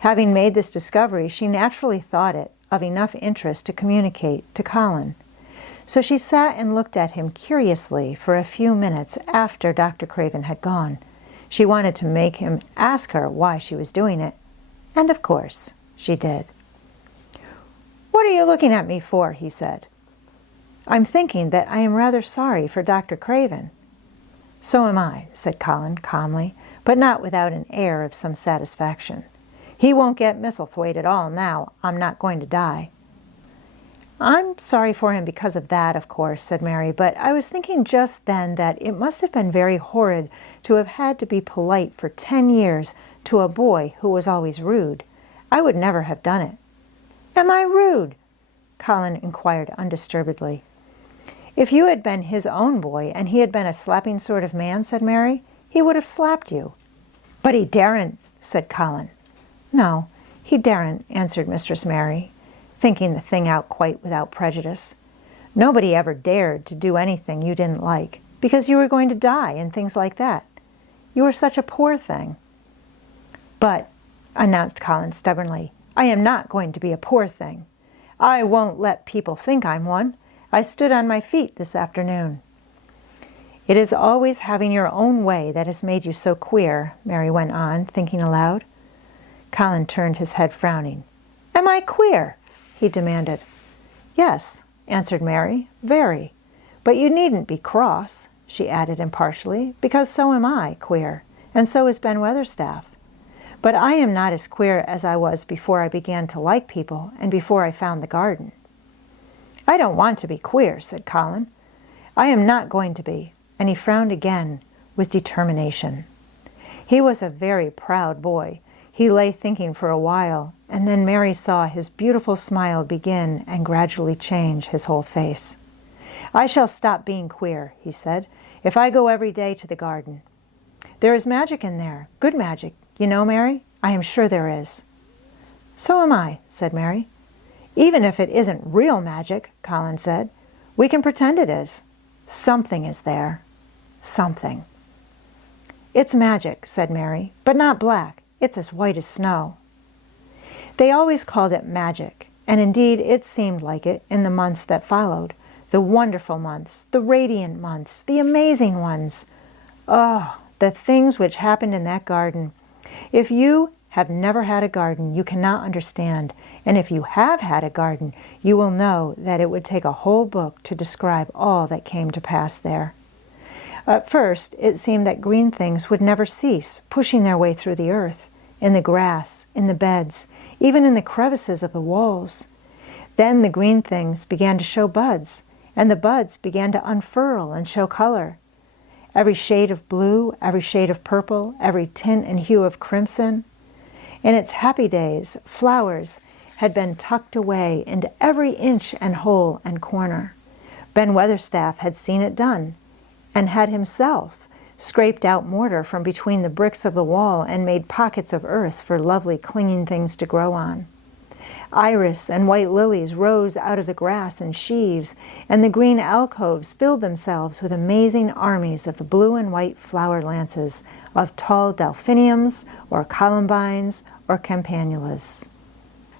Having made this discovery, she naturally thought it of enough interest to communicate to Colin. So she sat and looked at him curiously for a few minutes after Dr. Craven had gone. She wanted to make him ask her why she was doing it, and of course she did. "What are you looking at me for?" he said. "I'm thinking that I am rather sorry for Dr. Craven." "So am I," said Colin calmly, but not without an air of some satisfaction. "He won't get Misselthwaite at all now. I'm not going to die." "I'm sorry for him because of that, of course," said Mary, "but I was thinking just then that it must have been very horrid to have had to be polite for 10 years to a boy who was always rude. I would never have done it." "Am I rude?" Colin inquired undisturbedly. "If you had been his own boy and he had been a slapping sort of man," said Mary, "he would have slapped you." "But he daren't," said Colin. "No, he daren't," answered Mistress Mary, thinking the thing out quite without prejudice. "Nobody ever dared to do anything you didn't like, because you were going to die and things like that. You were such a poor thing." "But," announced Colin stubbornly, "I am not going to be a poor thing. I won't let people think I'm one. I stood on my feet this afternoon." "It is always having your own way that has made you so queer," Mary went on, thinking aloud. Colin turned his head frowning. "Am I queer?" he demanded. "Yes," answered Mary, "very. But you needn't be cross," she added impartially, "because so am I queer, and so is Ben Weatherstaff. But I am not as queer as I was before I began to like people and before I found the garden." "I don't want to be queer," said Colin. "I am not going to be," and he frowned again with determination. He was a very proud boy. He lay thinking for a while, and then Mary saw his beautiful smile begin and gradually change his whole face. "I shall stop being queer," he said, "if I go every day to the garden. There is magic in there, good magic, you know, Mary? I am sure there is." "So am I," said Mary. "Even if it isn't real magic," Colin said, "we can pretend it is. Something is there." something. "It's magic," said Mary, "but not black. It's as white as snow." They always called it magic, and indeed it seemed like it in the months that followed, the wonderful months, the radiant months, the amazing ones. Oh, the things which happened in that garden! If you have never had a garden, you cannot understand, and if you have had a garden, you will know that it would take a whole book to describe all that came to pass there. At first, it seemed that green things would never cease, pushing their way through the earth, in the grass, in the beds, even in the crevices of the walls. Then the green things began to show buds, and the buds began to unfurl and show color. Every shade of blue, every shade of purple, every tint and hue of crimson. In its happy days, flowers had been tucked away into every inch and hole and corner. Ben Weatherstaff had seen it done, and had himself scraped out mortar from between the bricks of the wall and made pockets of earth for lovely clinging things to grow on. Iris and white lilies rose out of the grass in sheaves, and the green alcoves filled themselves with amazing armies of the blue and white flower lances of tall delphiniums or columbines or campanulas.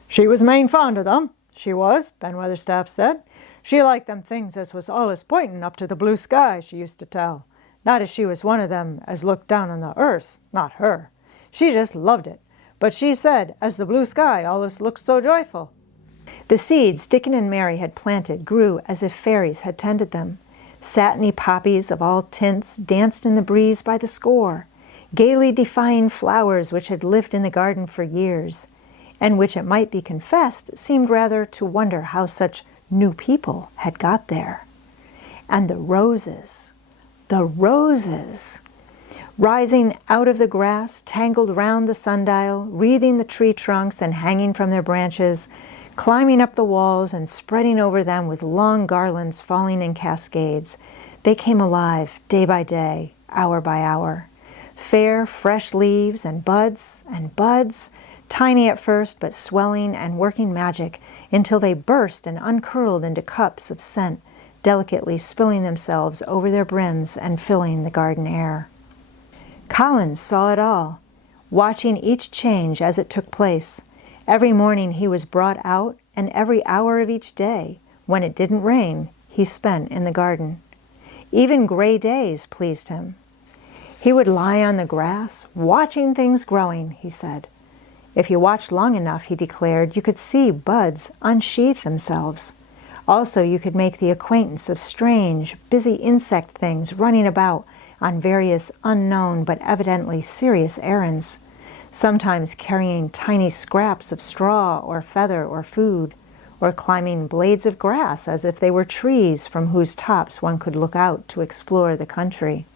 "She was main fond of them, she was," Ben Weatherstaff said. "She liked them things as was allus pointing up to the blue sky, she used to tell. Not as she was one of them as looked down on the earth, not her. She just loved it. But she said as the blue sky allus looked so joyful." The seeds Dickon and Mary had planted grew as if fairies had tended them. Satiny poppies of all tints danced in the breeze by the score, gaily defying flowers which had lived in the garden for years, and which, it might be confessed, seemed rather to wonder how such new people had got there. And the roses, rising out of the grass, tangled round the sundial, wreathing the tree trunks and hanging from their branches, climbing up the walls and spreading over them with long garlands falling in cascades. They came alive day by day, hour by hour. Fair, fresh leaves and buds, tiny at first but swelling and working magic until they burst and uncurled into cups of scent, delicately spilling themselves over their brims and filling the garden air. Colin saw it all, watching each change as it took place. Every morning he was brought out, and every hour of each day, when it didn't rain, he spent in the garden. Even gray days pleased him. He would lie on the grass, watching things growing, he said. If you watched long enough, he declared, you could see buds unsheath themselves. Also, you could make the acquaintance of strange, busy insect things running about on various unknown but evidently serious errands, sometimes carrying tiny scraps of straw or feather or food, or climbing blades of grass as if they were trees from whose tops one could look out to explore the country.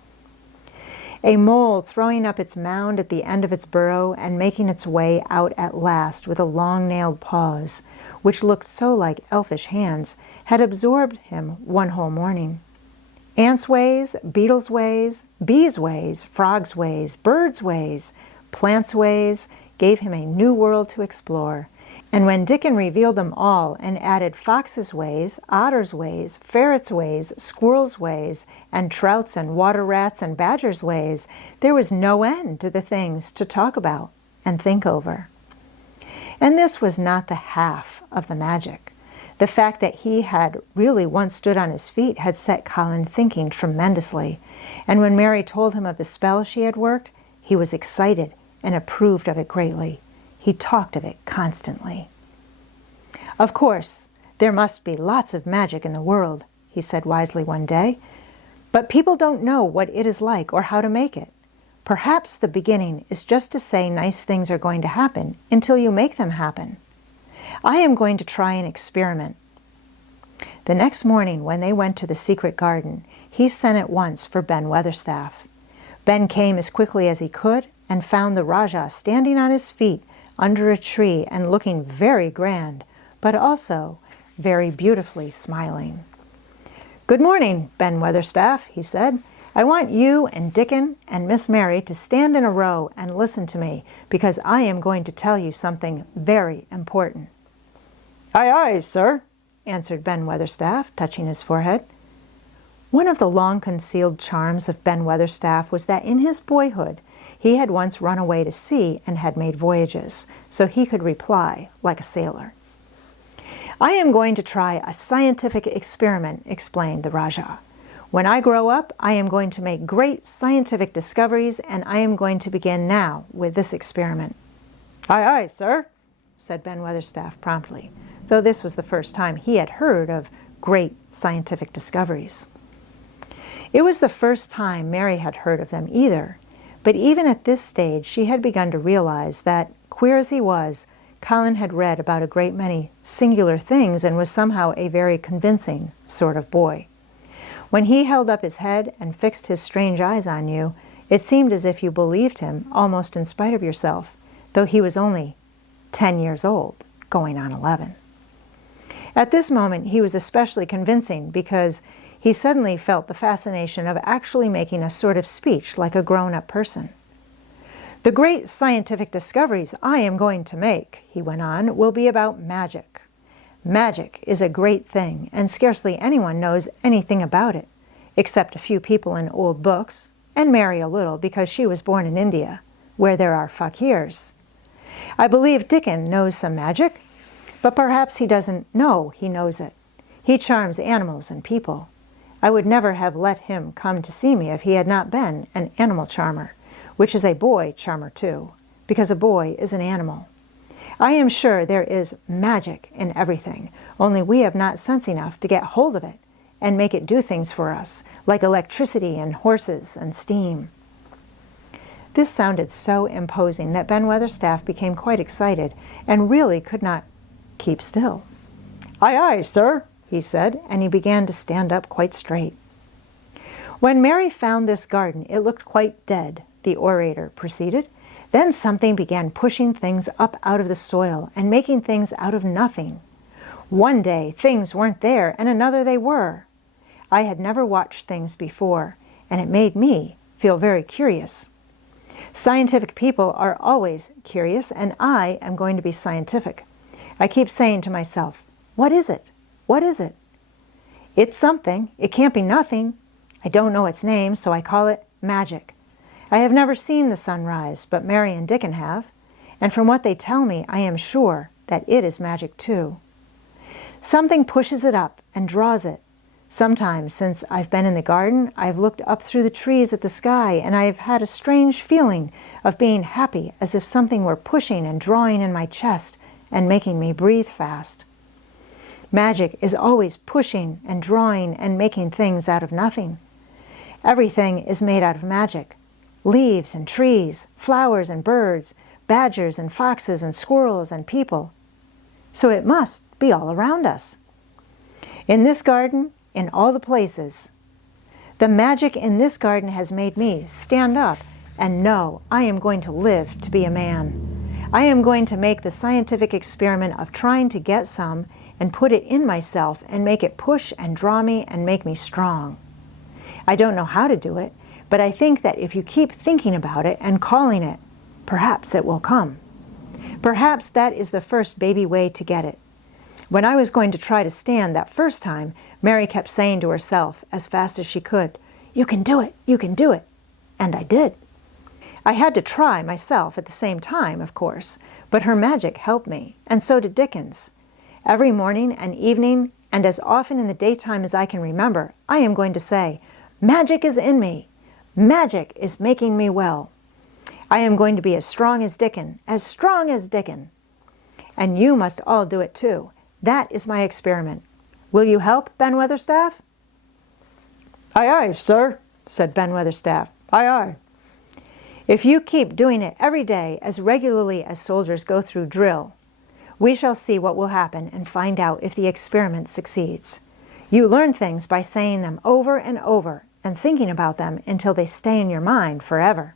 A mole throwing up its mound at the end of its burrow and making its way out at last with a long-nailed paws, which looked so like elfish hands, had absorbed him one whole morning. Ants' ways, beetles' ways, bees' ways, frogs' ways, birds' ways, plants' ways gave him a new world to explore. And when Dickon revealed them all and added foxes' ways, otters' ways, ferrets' ways, squirrels' ways, and trouts and water rats and badgers' ways, there was no end to the things to talk about and think over. And this was not the half of the magic. The fact that he had really once stood on his feet had set Colin thinking tremendously, and when Mary told him of the spell she had worked, he was excited and approved of it greatly. He talked of it constantly. "Of course, there must be lots of magic in the world," he said wisely one day, "but people don't know what it is like or how to make it. Perhaps the beginning is just to say nice things are going to happen until you make them happen. I am going to try an experiment." The next morning when they went to the secret garden, he sent at once for Ben Weatherstaff. Ben came as quickly as he could and found the Rajah standing on his feet under a tree and looking very grand, but also very beautifully smiling. "Good morning, Ben Weatherstaff," he said. "I want you and Dickon and Miss Mary to stand in a row and listen to me, because I am going to tell you something very important." "Aye, aye, sir," answered Ben Weatherstaff, touching his forehead. One of the long-concealed charms of Ben Weatherstaff was that in his boyhood he had once run away to sea and had made voyages, so he could reply like a sailor. "I am going to try a scientific experiment," explained the Rajah. "When I grow up, I am going to make great scientific discoveries, and I am going to begin now with this experiment." "Aye, aye, sir," said Ben Weatherstaff promptly, though this was the first time he had heard of great scientific discoveries. It was the first time Mary had heard of them either, but even at this stage she had begun to realize that, queer as he was, Colin had read about a great many singular things and was somehow a very convincing sort of boy. When he held up his head and fixed his strange eyes on you, it seemed as if you believed him almost in spite of yourself, though he was only 10 years old, going on 11. At this moment he was especially convincing because he suddenly felt the fascination of actually making a sort of speech like a grown-up person. "The great scientific discoveries I am going to make," he went on, "will be about magic. Magic is a great thing, and scarcely anyone knows anything about it, except a few people in old books, and Mary a little, because she was born in India, where there are fakirs. I believe Dickon knows some magic, but perhaps he doesn't know he knows it. He charms animals and people. I would never have let him come to see me if he had not been an animal charmer, which is a boy charmer too, because a boy is an animal. I am sure there is magic in everything, only we have not sense enough to get hold of it and make it do things for us, like electricity and horses and steam." This sounded so imposing that Ben Weatherstaff became quite excited and really could not keep still. "Aye, aye, sir," he said, and he began to stand up quite straight. "When Mary found this garden, it looked quite dead," the orator proceeded. "Then something began pushing things up out of the soil and making things out of nothing. One day things weren't there, and another they were. I had never watched things before, and it made me feel very curious. Scientific people are always curious, and I am going to be scientific. I keep saying to myself, what is it? What is it? It's something. It can't be nothing. I don't know its name, so I call it magic. I have never seen the sun rise, but Mary and Dickon have, and from what they tell me, I am sure that it is magic too. Something pushes it up and draws it. Sometimes, since I've been in the garden, I've looked up through the trees at the sky, and I have had a strange feeling of being happy, as if something were pushing and drawing in my chest and making me breathe fast. Magic is always pushing and drawing and making things out of nothing. Everything is made out of magic. Leaves and trees, flowers and birds, badgers and foxes and squirrels and people. So it must be all around us. In this garden, in all the places. The magic in this garden has made me stand up and know I am going to live to be a man. I am going to make the scientific experiment of trying to get some and put it in myself and make it push and draw me and make me strong. I don't know how to do it, but I think that if you keep thinking about it and calling it, perhaps it will come. Perhaps that is the first baby way to get it. When I was going to try to stand that first time, Mary kept saying to herself as fast as she could, "You can do it, you can do it." And I did. I had to try myself at the same time, of course, but her magic helped me, and so did Dickens. Every morning and evening, and as often in the daytime as I can remember, I am going to say, "Magic is in me. Magic is making me well. I am going to be as strong as Dickon, as strong as Dickon." And you must all do it too. That is my experiment. Will you help, Ben Weatherstaff? "Aye, aye, sir," said Ben Weatherstaff. "Aye, aye." If you keep doing it every day as regularly as soldiers go through drill, we shall see what will happen and find out if the experiment succeeds. You learn things by saying them over and over and thinking about them until they stay in your mind forever.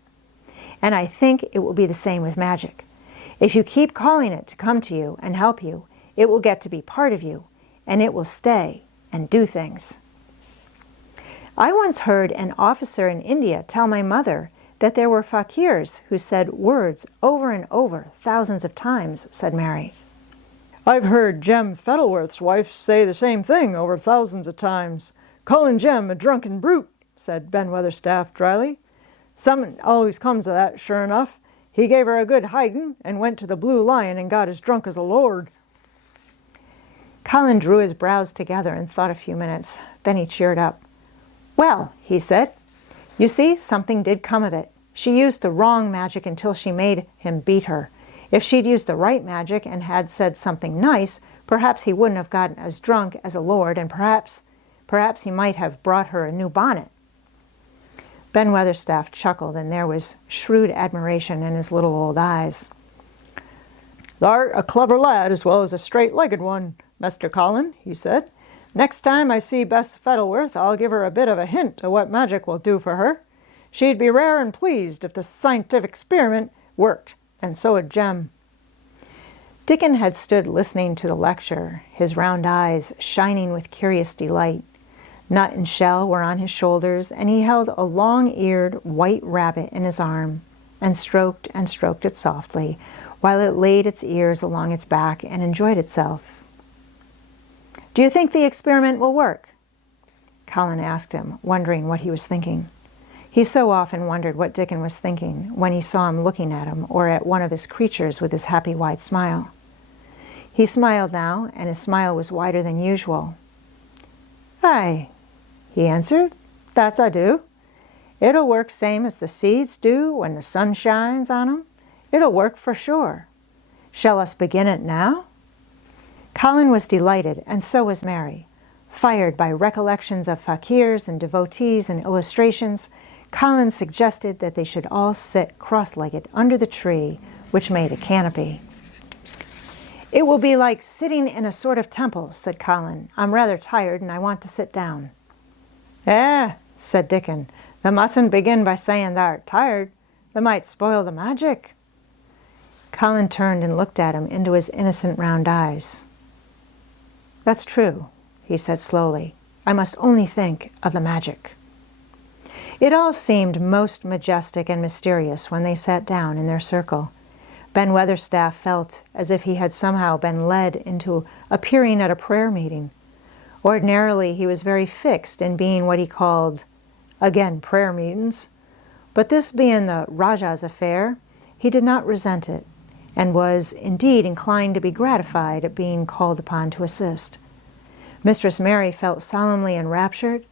And I think it will be the same with magic. If you keep calling it to come to you and help you, it will get to be part of you, and it will stay and do things. I once heard an officer in India tell my mother that there were fakirs who said words over and over thousands of times, said Mary. "I've heard Jem Fettleworth's wife say the same thing over thousands of times," "Calling Jem a drunken brute," said Ben Weatherstaff dryly. "Something always comes of that, sure enough. He gave her a good hiding and went to the Blue Lion and got as drunk as a lord." Colin drew his brows together and thought a few minutes. Then he cheered up. "Well," he said, "you see, something did come of it. She used the wrong magic until she made him beat her. If she'd used the right magic and had said something nice, perhaps he wouldn't have gotten as drunk as a lord, and perhaps he might have brought her a new bonnet." Ben Weatherstaff chuckled, and there was shrewd admiration in his little old eyes. "Thou'rt a clever lad as well as a straight-legged one, Mr. Colin," he said. "Next time I see Bess Fettleworth, I'll give her a bit of a hint of what magic will do for her. She'd be rare and pleased if the scientific experiment worked, and so would Jem." Dickon had stood listening to the lecture, his round eyes shining with curious delight. Nut and Shell were on his shoulders, and he held a long-eared white rabbit in his arm, and stroked it softly, while it laid its ears along its back and enjoyed itself. "Do you think the experiment will work?" Colin asked him, wondering what he was thinking. He so often wondered what Dickon was thinking when he saw him looking at him or at one of his creatures with his happy wide smile. He smiled now, and his smile was wider than usual. "Aye," he answered, "that I do. It'll work same as the seeds do when the sun shines on 'em. It'll work for sure. Shall us begin it now?" Colin was delighted, and so was Mary. Fired by recollections of fakirs and devotees and illustrations, Colin suggested that they should all sit cross-legged under the tree, which made a canopy. "It will be like sitting in a sort of temple," said Colin. "I'm rather tired, and I want to sit down." Said Dickon, "thou mustn't begin by saying thou'rt tired. Thou might spoil the magic." Colin turned and looked at him into his innocent round eyes. "That's true," he said slowly. "I must only think of the magic." It all seemed most majestic and mysterious when they sat down in their circle. Ben Weatherstaff felt as if he had somehow been led into appearing at a prayer meeting. Ordinarily, he was very fixed in being what he called, again, prayer meetings. But this being the Rajah's affair, he did not resent it, and was indeed inclined to be gratified at being called upon to assist. Mistress Mary felt solemnly enraptured.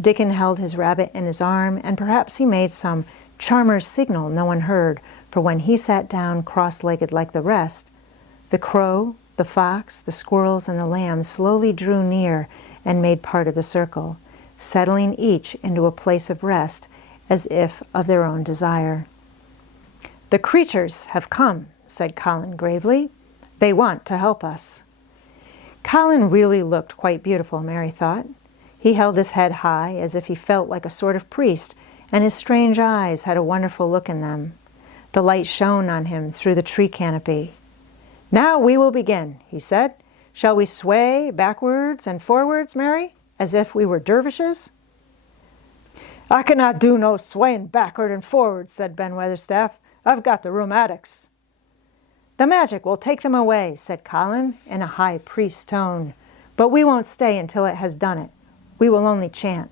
Dickon held his rabbit in his arm, and perhaps he made some charmer's signal no one heard, for when he sat down cross-legged like the rest, the crow, the fox, the squirrels, and the lamb slowly drew near and made part of the circle, settling each into a place of rest as if of their own desire. "The creatures have come," said Colin gravely. "They want to help us." Colin really looked quite beautiful, Mary thought. He held his head high as if he felt like a sort of priest, and his strange eyes had a wonderful look in them. The light shone on him through the tree canopy. "Now we will begin," he said. "Shall we sway backwards and forwards, Mary, as if we were dervishes?" "I cannot do no swaying backward and forward," said Ben Weatherstaff. "I've got the rheumatics." "The magic will take them away," said Colin in a high priest tone. "But we won't stay until it has done it. We will only chant."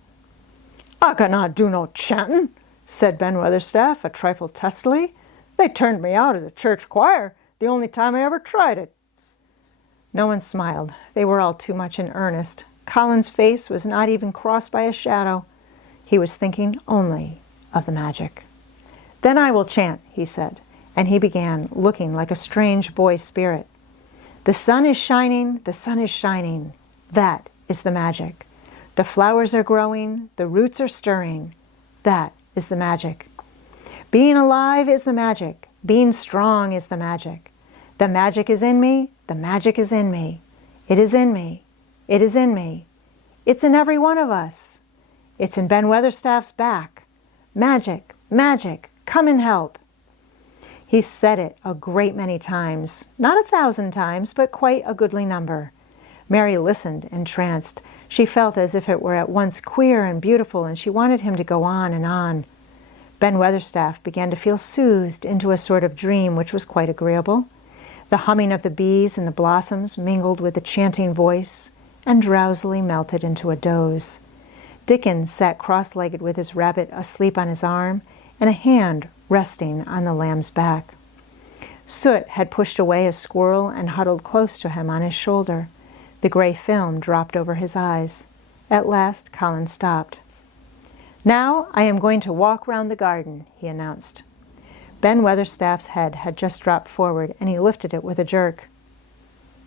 "I cannot do no chanting," said Ben Weatherstaff a trifle testily. "They turned me out of the church choir the only time I ever tried it." No one smiled. They were all too much in earnest. Colin's face was not even crossed by a shadow. He was thinking only of the magic. "Then I will chant," he said, and he began, looking like a strange boy spirit. "The sun is shining, the sun is shining. That is the magic. The flowers are growing, the roots are stirring. That is the magic. Being alive is the magic. Being strong is the magic. The magic is in me, the magic is in me. It is in me, it is in me. It's in every one of us. It's in Ben Weatherstaff's back. Magic, magic, come and help." He said it a great many times, not 1,000 times, but quite a goodly number. Mary listened, entranced. She felt as if it were at once queer and beautiful, and she wanted him to go on and on. Ben Weatherstaff began to feel soothed into a sort of dream which was quite agreeable. The humming of the bees and the blossoms mingled with the chanting voice and drowsily melted into a doze. Dickon sat cross-legged with his rabbit asleep on his arm and a hand resting on the lamb's back. Soot had pushed away a squirrel and huddled close to him on his shoulder. The gray film dropped over his eyes. At last, Colin stopped. "Now I am going to walk round the garden," he announced. Ben Weatherstaff's head had just dropped forward, and he lifted it with a jerk.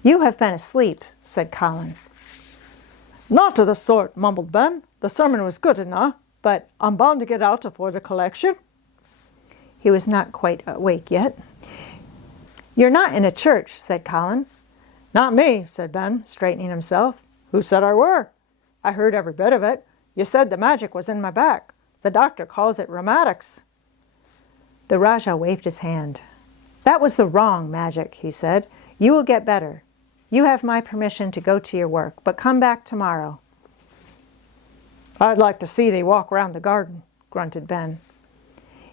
"You have been asleep," said Colin. "Not of the sort," mumbled Ben. "The sermon was good enough, but I'm bound to get out afore the collection." He was not quite awake yet. "You're not in a church," said Colin. "Not me," said Ben, straightening himself. "Who said I were? I heard every bit of it. You said the magic was in my back. The doctor calls it rheumatics." The Rajah waved his hand. "That was the wrong magic," he said. "You will get better. You have my permission to go to your work, but come back tomorrow." "I'd like to see thee walk round the garden," grunted Ben.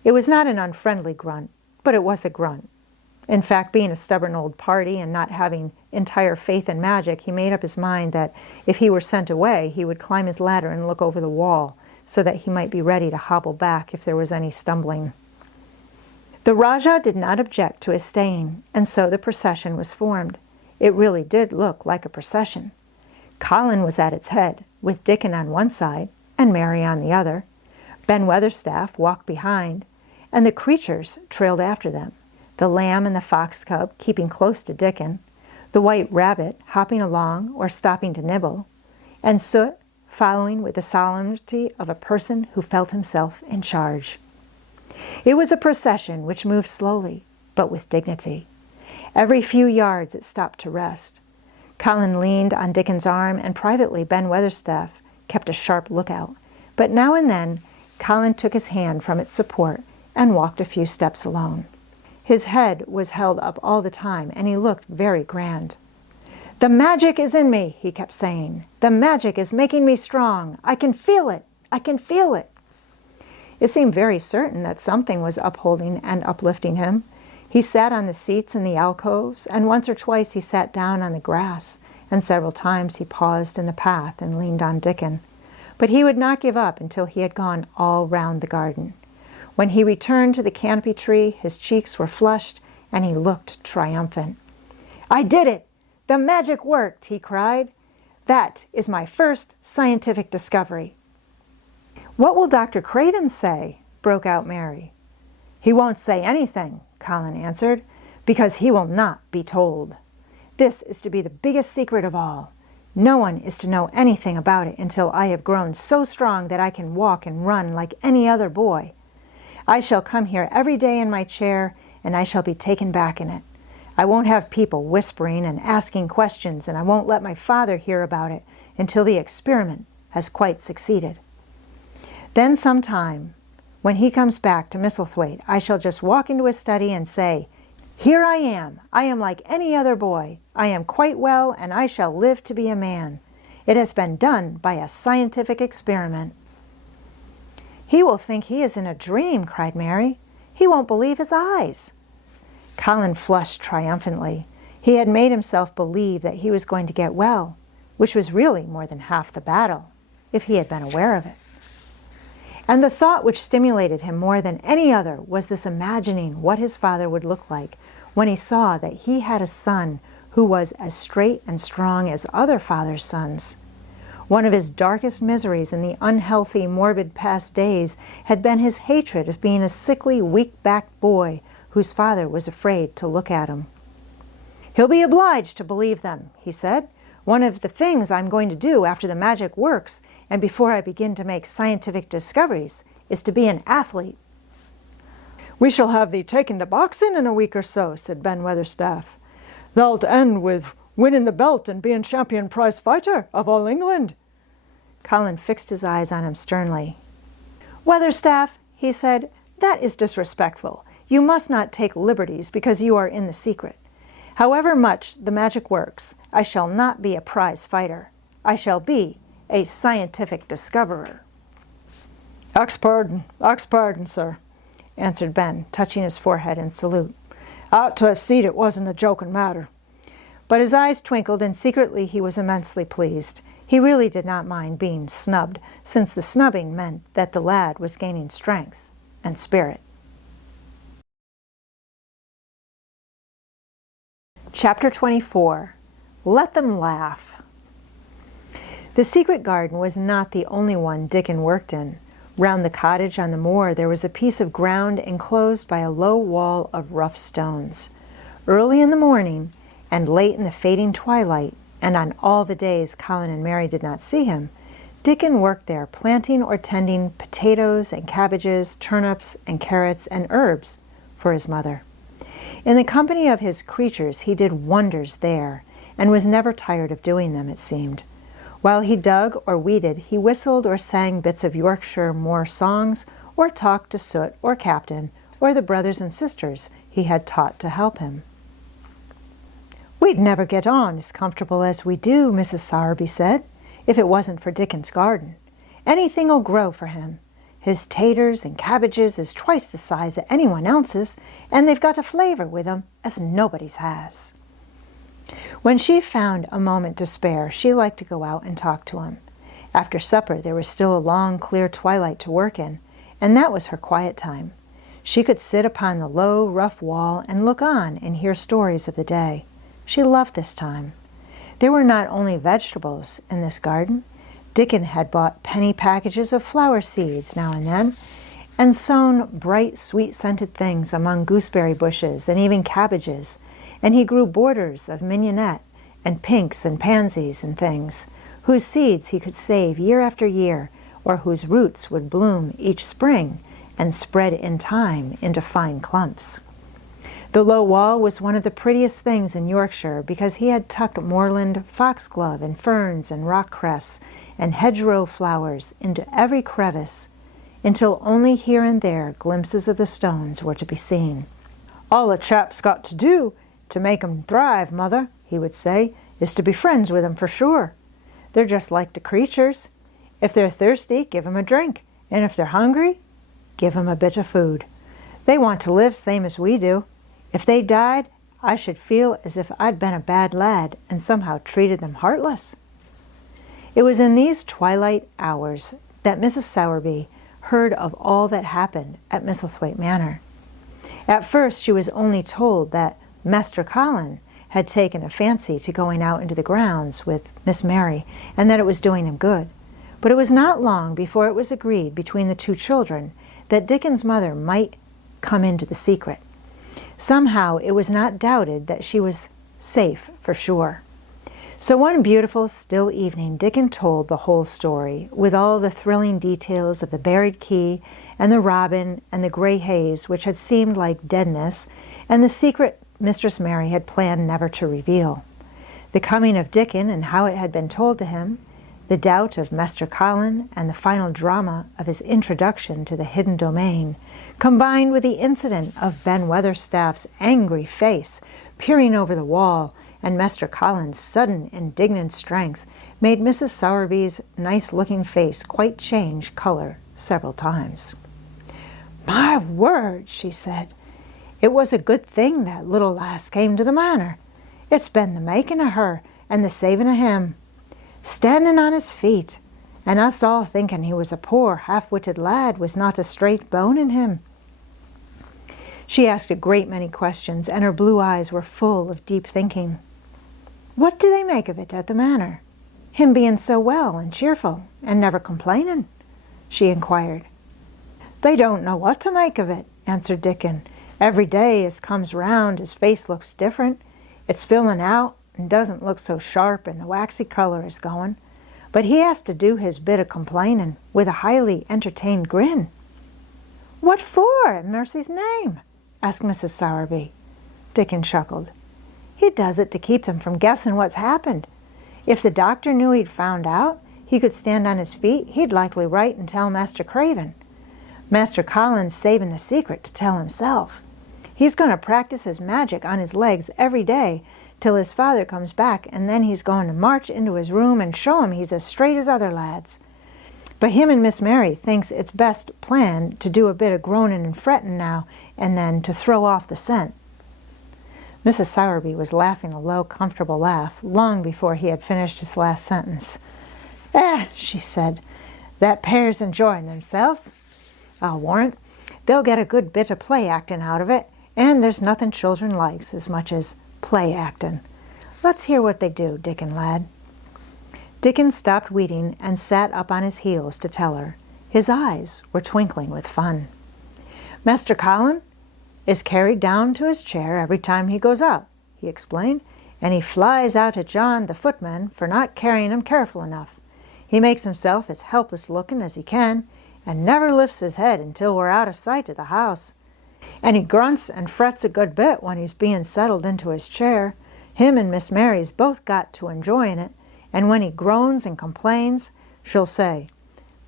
It was not an unfriendly grunt, but it was a grunt. In fact, being a stubborn old party and not having entire faith in magic, he made up his mind that if he were sent away, he would climb his ladder and look over the wall so that he might be ready to hobble back if there was any stumbling. The Rajah did not object to his staying, and so the procession was formed. It really did look like a procession. Colin was at its head, with Dickon on one side and Mary on the other. Ben Weatherstaff walked behind, and the creatures trailed after them, the lamb and the fox cub keeping close to Dickon, the white rabbit hopping along or stopping to nibble, and Soot following with the solemnity of a person who felt himself in charge. It was a procession which moved slowly, but with dignity. Every few yards it stopped to rest. Colin leaned on Dickon's arm, and privately Ben Weatherstaff kept a sharp lookout. But now and then Colin took his hand from its support and walked a few steps alone. His head was held up all the time, and he looked very grand. "The magic is in me," he kept saying. "The magic is making me strong. I can feel it. I can feel it." It seemed very certain that something was upholding and uplifting him. He sat on the seats in the alcoves, and once or twice he sat down on the grass, and several times he paused in the path and leaned on Dickon. But he would not give up until he had gone all round the garden. When he returned to the canopy tree, his cheeks were flushed, and he looked triumphant. "I did it! The magic worked!" he cried. "That is my first scientific discovery." "What will Dr. Craven say?" broke out Mary. "He won't say anything," Colin answered, "because he will not be told. This is to be the biggest secret of all. No one is to know anything about it until I have grown so strong that I can walk and run like any other boy. I shall come here every day in my chair, and I shall be taken back in it. I won't have people whispering and asking questions, and I won't let my father hear about it until the experiment has quite succeeded. Then sometime, when he comes back to Misselthwaite, I shall just walk into his study and say, 'Here I am like any other boy. I am quite well, and I shall live to be a man. It has been done by a scientific experiment.'" "He will think he is in a dream," cried Mary. "He won't believe his eyes." Colin flushed triumphantly. He had made himself believe that he was going to get well, which was really more than half the battle, if he had been aware of it. And the thought which stimulated him more than any other was this imagining what his father would look like when he saw that he had a son who was as straight and strong as other fathers' sons. One of his darkest miseries in the unhealthy, morbid past days had been his hatred of being a sickly, weak-backed boy whose father was afraid to look at him. "He'll be obliged to believe them," he said. "One of the things I'm going to do after the magic works and before I begin to make scientific discoveries is to be an athlete." "We shall have thee taken to boxing in a week or so," said Ben Weatherstaff. "Thou'lt end with winning the belt and being champion prize fighter of all England." Colin fixed his eyes on him sternly. "Weatherstaff," he said, "that is disrespectful. You must not take liberties because you are in the secret. However much the magic works, I shall not be a prize fighter. I shall be a scientific discoverer." Ax pardon, sir," answered Ben, touching his forehead in salute. "I ought to have seed it wasn't a joking matter." But his eyes twinkled, and secretly he was immensely pleased. He really did not mind being snubbed, since the snubbing meant that the lad was gaining strength and spirit. Chapter 24. Let Them Laugh. The secret garden was not the only one Dickon worked in. Round the cottage on the moor there was a piece of ground enclosed by a low wall of rough stones. Early in the morning, and late in the fading twilight, and on all the days Colin and Mary did not see him, Dickon worked there, planting or tending potatoes and cabbages, turnips and carrots and herbs for his mother. In the company of his creatures he did wonders there, and was never tired of doing them, it seemed. While he dug or weeded, he whistled or sang bits of Yorkshire moor songs, or talked to Soot or Captain, or the brothers and sisters he had taught to help him. "We'd never get on as comfortable as we do," Mrs. Sowerby said, "if it wasn't for Dickon's garden. Anything'll grow for him. His taters and cabbages is twice the size of anyone else's, and they've got a flavour with 'em as nobody's has." When she found a moment to spare, she liked to go out and talk to him. After supper there was still a long, clear twilight to work in, and that was her quiet time. She could sit upon the low, rough wall and look on and hear stories of the day. She loved this time. There were not only vegetables in this garden. Dickon had bought penny packages of flower seeds now and then, and sown bright, sweet-scented things among gooseberry bushes and even cabbages, and he grew borders of mignonette and pinks and pansies and things, whose seeds he could save year after year, or whose roots would bloom each spring and spread in time into fine clumps. The low wall was one of the prettiest things in Yorkshire, because he had tucked moorland foxglove and ferns and rock cress and hedgerow flowers into every crevice, until only here and there glimpses of the stones were to be seen. "All a chap's got to do to make 'em thrive, Mother," he would say, "is to be friends with 'em for sure. They're just like the creatures. If they're thirsty, give 'em a drink, and if they're hungry, give 'em a bit of food. They want to live same as we do. If they died, I should feel as if I'd been a bad lad and somehow treated them heartless." It was in these twilight hours that Mrs. Sowerby heard of all that happened at Misselthwaite Manor. At first she was only told that Master Colin had taken a fancy to going out into the grounds with Miss Mary, and that it was doing him good. But it was not long before it was agreed between the two children that Dickon's mother might come into the secret. Somehow it was not doubted that she was safe for sure. So one beautiful, still evening, Dickon told the whole story, with all the thrilling details of the buried key, and the robin, and the grey haze which had seemed like deadness, and the secret Mistress Mary had planned never to reveal. The coming of Dickon and how it had been told to him, the doubt of Master Colin, and the final drama of his introduction to the hidden domain, combined with the incident of Ben Weatherstaff's angry face peering over the wall, and Master Colin's sudden indignant strength, made Mrs. Sowerby's nice-looking face quite change color several times. "My word," she said, "it was a good thing that little lass came to the manor. It's been the making of her and the saving of him. Standing on his feet, and us all thinking he was a poor, half-witted lad with not a straight bone in him." She asked a great many questions, and her blue eyes were full of deep thinking. "What do they make of it at the manor? Him being so well and cheerful, and never complaining?" she inquired. "They don't know what to make of it," answered Dickon. "Every day as comes round his face looks different. It's filling out and doesn't look so sharp, and the waxy colour is going. But he has to do his bit of complaining with a highly entertained grin." "What for, in mercy's name?" asked Mrs. Sowerby. Dickon chuckled. "He does it to keep them from guessing what's happened. If the doctor knew he'd found out he could stand on his feet, he'd likely write and tell Master Craven. Master Colin's saving the secret to tell himself. He's going to practice his magic on his legs every day till his father comes back, and then he's going to march into his room and show him he's as straight as other lads. But him and Miss Mary thinks it's best plan to do a bit of groaning and fretting now and then to throw off the scent." Mrs. Sowerby was laughing a low, comfortable laugh long before he had finished his last sentence. She said, that pair's enjoying themselves. I'll warrant they'll get a good bit of play-acting out of it, and there's nothing children likes as much as play-acting. Let's hear what they do, Dickon lad." Dickon stopped weeding and sat up on his heels to tell her. His eyes were twinkling with fun. "Master Colin is carried down to his chair every time he goes out," he explained, "and he flies out at John, the footman, for not carrying him careful enough. He makes himself as helpless looking as he can, and never lifts his head until we're out of sight of the house. And he grunts and frets a good bit when he's being settled into his chair. Him and Miss Mary's both got to enjoying it, and when he groans and complains, she'll say,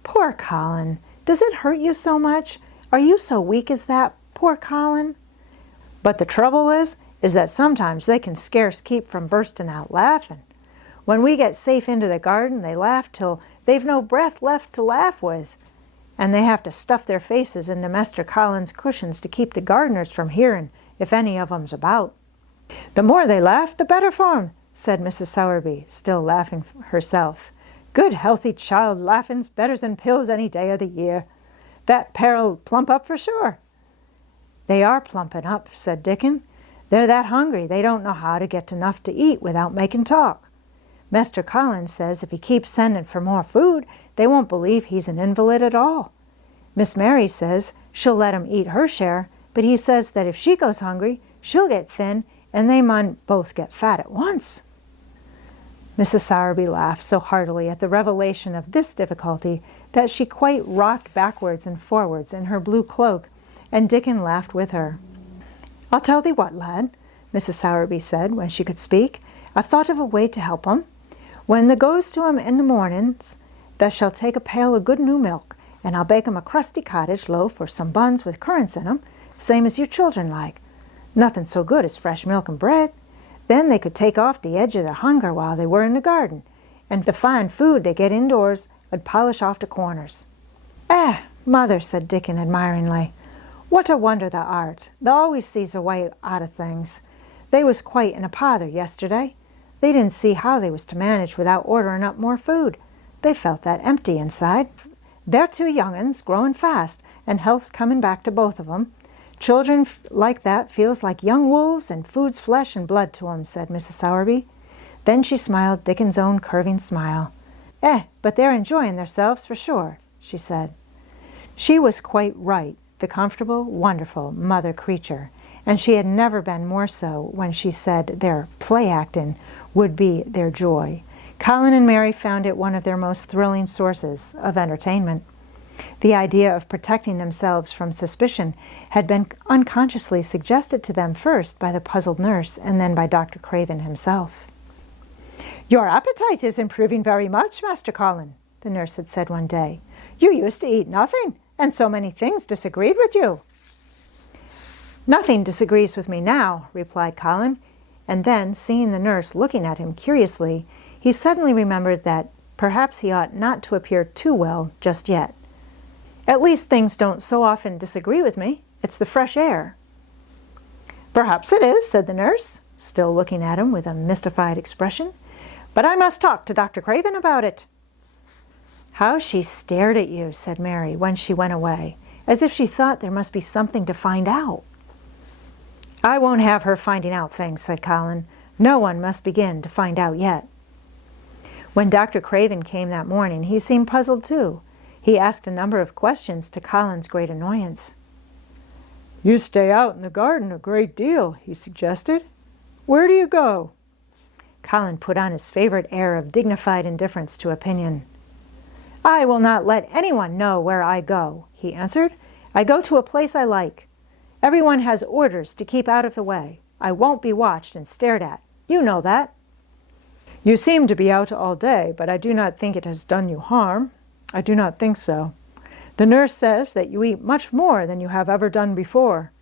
'Poor Colin, does it hurt you so much? Are you so weak as that, poor Colin?' But the trouble is that sometimes they can scarce keep from bursting out laughing. When we get safe into the garden, they laugh till they've no breath left to laugh with, and they have to stuff their faces into Master Colin's cushions to keep the gardeners from hearing if any of 'em's about." "The more they laugh, the better for 'em," said Mrs. Sowerby, still laughing herself. "Good healthy child laughing's better than pills any day of the year. That pair'll plump up for sure." "They are plumping up," said Dickon. "They're that hungry they don't know how to get enough to eat without making talk. Master Colin says if he keeps sending for more food, they won't believe he's an invalid at all. Miss Mary says she'll let him eat her share, but he says that if she goes hungry, she'll get thin, and they mun both get fat at once." Mrs. Sowerby laughed so heartily at the revelation of this difficulty that she quite rocked backwards and forwards in her blue cloak, and Dickon laughed with her. "I'll tell thee what, lad," Mrs. Sowerby said when she could speak. "I've thought of a way to help 'em. When thou goes to 'em in the mornings, thou shalt take a pail of good new milk, and I'll bake 'em a crusty cottage loaf or some buns with currants in 'em, same as you children like. Nothing so good as fresh milk and bread. Then they could take off the edge of their hunger while they were in the garden, and the fine food they get indoors would polish off the corners." Mother," said Dickon admiringly, "what a wonder thou art. Thou always sees a way out of things. They was quite in a pother yesterday. They didn't see how they was to manage without ordering up more food. They felt that empty inside. They're two young uns, growing fast, and health's coming back to both of 'em. Children like that feels like young wolves, and food's flesh and blood to 'em," said Mrs. Sowerby. Then she smiled Dickon's own curving smile. But they're enjoying themselves for sure," she said. She was quite right, the comfortable, wonderful mother creature, and she had never been more so when she said their play-acting would be their joy. Colin and Mary found it one of their most thrilling sources of entertainment. The idea of protecting themselves from suspicion had been unconsciously suggested to them first by the puzzled nurse and then by Dr. Craven himself. "Your appetite is improving very much, Master Colin," the nurse had said one day. "You used to eat nothing, and so many things disagreed with you." "Nothing disagrees with me now," replied Colin, and then, seeing the nurse looking at him curiously, he suddenly remembered that perhaps he ought not to appear too well just yet. "At least things don't so often disagree with me. It's the fresh air." "Perhaps it is," said the nurse, still looking at him with a mystified expression. "But I must talk to Dr. Craven about it." "How she stared at you," said Mary when she went away, as if she thought there must be something to find out. "I won't have her finding out things," said Colin. "No one must begin to find out yet." When Dr. Craven came that morning, he seemed puzzled too. He asked a number of questions to Colin's great annoyance. "You stay out in the garden a great deal," he suggested. "Where do you go?" Colin put on his favorite air of dignified indifference to opinion. "I will not let anyone know where I go," he answered. "I go to a place I like. Everyone has orders to keep out of the way. I won't be watched and stared at. You know that." "You seem to be out all day, but I do not think it has done you harm. I do not think so. The nurse says that you eat much more than you have ever done before."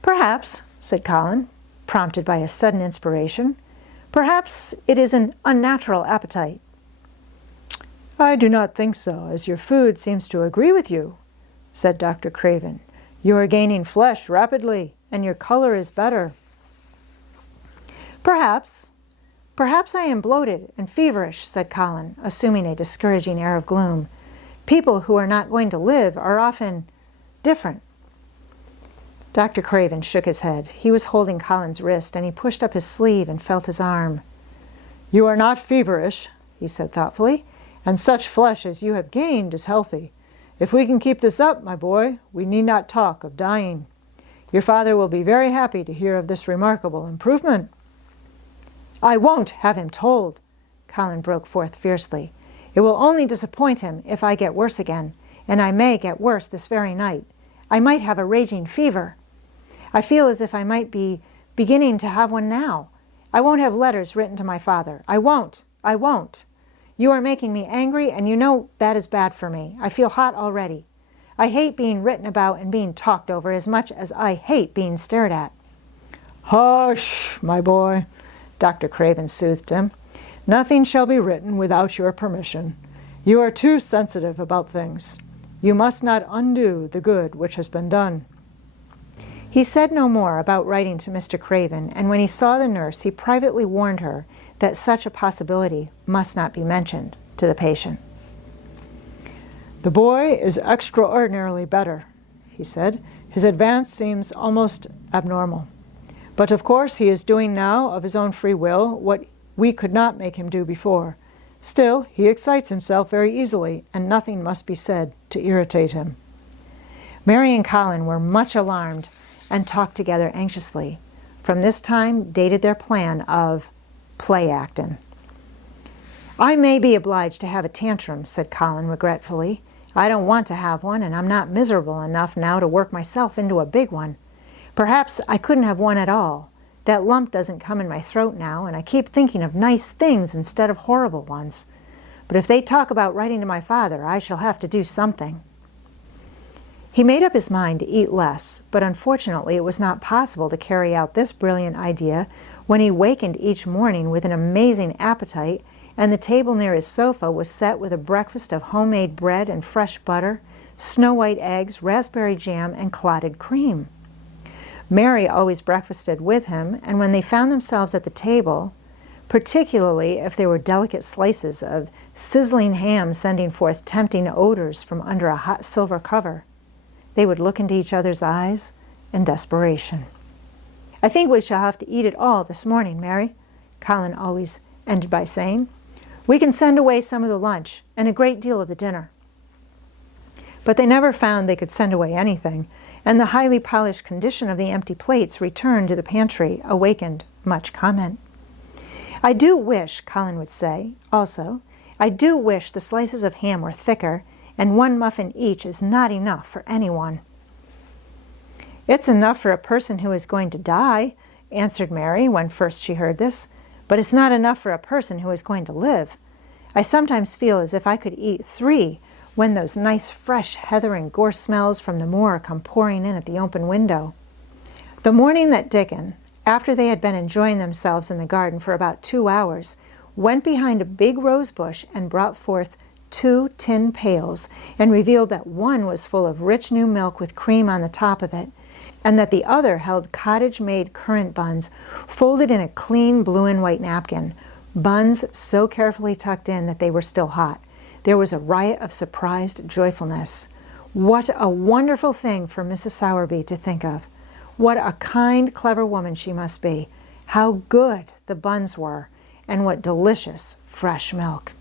"Perhaps," said Colin, prompted by a sudden inspiration, "perhaps it is an unnatural appetite." "I do not think so, as your food seems to agree with you," said Dr. Craven. "You are gaining flesh rapidly, and your color is better." "Perhaps. Perhaps I am bloated and feverish, said Colin, assuming a discouraging air of gloom. People who are not going to live are often different. Dr. Craven shook his head. He was holding Colin's wrist, and he pushed up his sleeve and felt his arm. You are not feverish, he said thoughtfully, and such flesh as you have gained is healthy. If we can keep this up, my boy, we need not talk of dying. Your father will be very happy to hear of this remarkable improvement. I won't have him told, Colin broke forth fiercely. It will only disappoint him if I get worse again, and I may get worse this very night. I might have a raging fever. I feel as if I might be beginning to have one now. I won't have letters written to my father. I won't. I won't. You are making me angry, and you know that is bad for me. I feel hot already. I hate being written about and being talked over as much as I hate being stared at. Hush, my boy, Dr. Craven soothed him. Nothing shall be written without your permission. You are too sensitive about things. You must not undo the good which has been done. He said no more about writing to Mr. Craven, and when he saw the nurse, he privately warned her that such a possibility must not be mentioned to the patient. The boy is extraordinarily better, he said. His advance seems almost abnormal. But of course he is doing now of his own free will what we could not make him do before. Still, he excites himself very easily, and nothing must be said to irritate him. Mary and Colin were much alarmed and talked together anxiously. From this time dated their plan of play-actin'. I may be obliged to have a tantrum, said Colin regretfully. I don't want to have one, and I'm not miserable enough now to work myself into a big one. Perhaps I couldn't have one at all. That lump doesn't come in my throat now, and I keep thinking of nice things instead of horrible ones. But if they talk about writing to my father, I shall have to do something. He made up his mind to eat less, but unfortunately it was not possible to carry out this brilliant idea when he wakened each morning with an amazing appetite, and the table near his sofa was set with a breakfast of homemade bread and fresh butter, snow-white eggs, raspberry jam, and clotted cream. Mary always breakfasted with him, and when they found themselves at the table, particularly if there were delicate slices of sizzling ham sending forth tempting odors from under a hot silver cover, they would look into each other's eyes in desperation. I think we shall have to eat it all this morning, Mary, Colin always ended by saying. We can send away some of the lunch and a great deal of the dinner. But they never found they could send away anything, and the highly polished condition of the empty plates returned to the pantry awakened much comment. I do wish, Colin would say, also, I do wish the slices of ham were thicker, and one muffin each is not enough for anyone. It's enough for a person who is going to die, answered Mary when first she heard this, but it's not enough for a person who is going to live. I sometimes feel as if I could eat 3 when those nice fresh heather and gorse smells from the moor come pouring in at the open window. The morning that Dickon, after they had been enjoying themselves in the garden for about 2 hours, went behind a big rose bush and brought forth 2 tin pails and revealed that one was full of rich new milk with cream on the top of it, and that the other held cottage-made currant buns folded in a clean blue and white napkin, buns so carefully tucked in that they were still hot. There was a riot of surprised joyfulness. What a wonderful thing for Mrs. Sowerby to think of. What a kind, clever woman she must be. How good the buns were, and what delicious fresh milk.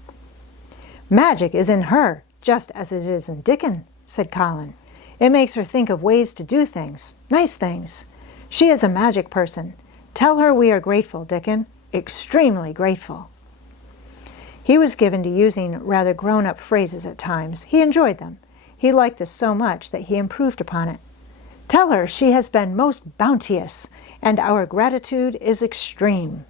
Magic is in her, just as it is in Dickon, said Colin. It makes her think of ways to do things, nice things. She is a magic person. Tell her we are grateful, Dickon, extremely grateful. He was given to using rather grown-up phrases at times. He enjoyed them. He liked this so much that he improved upon it. Tell her she has been most bounteous, and our gratitude is extreme.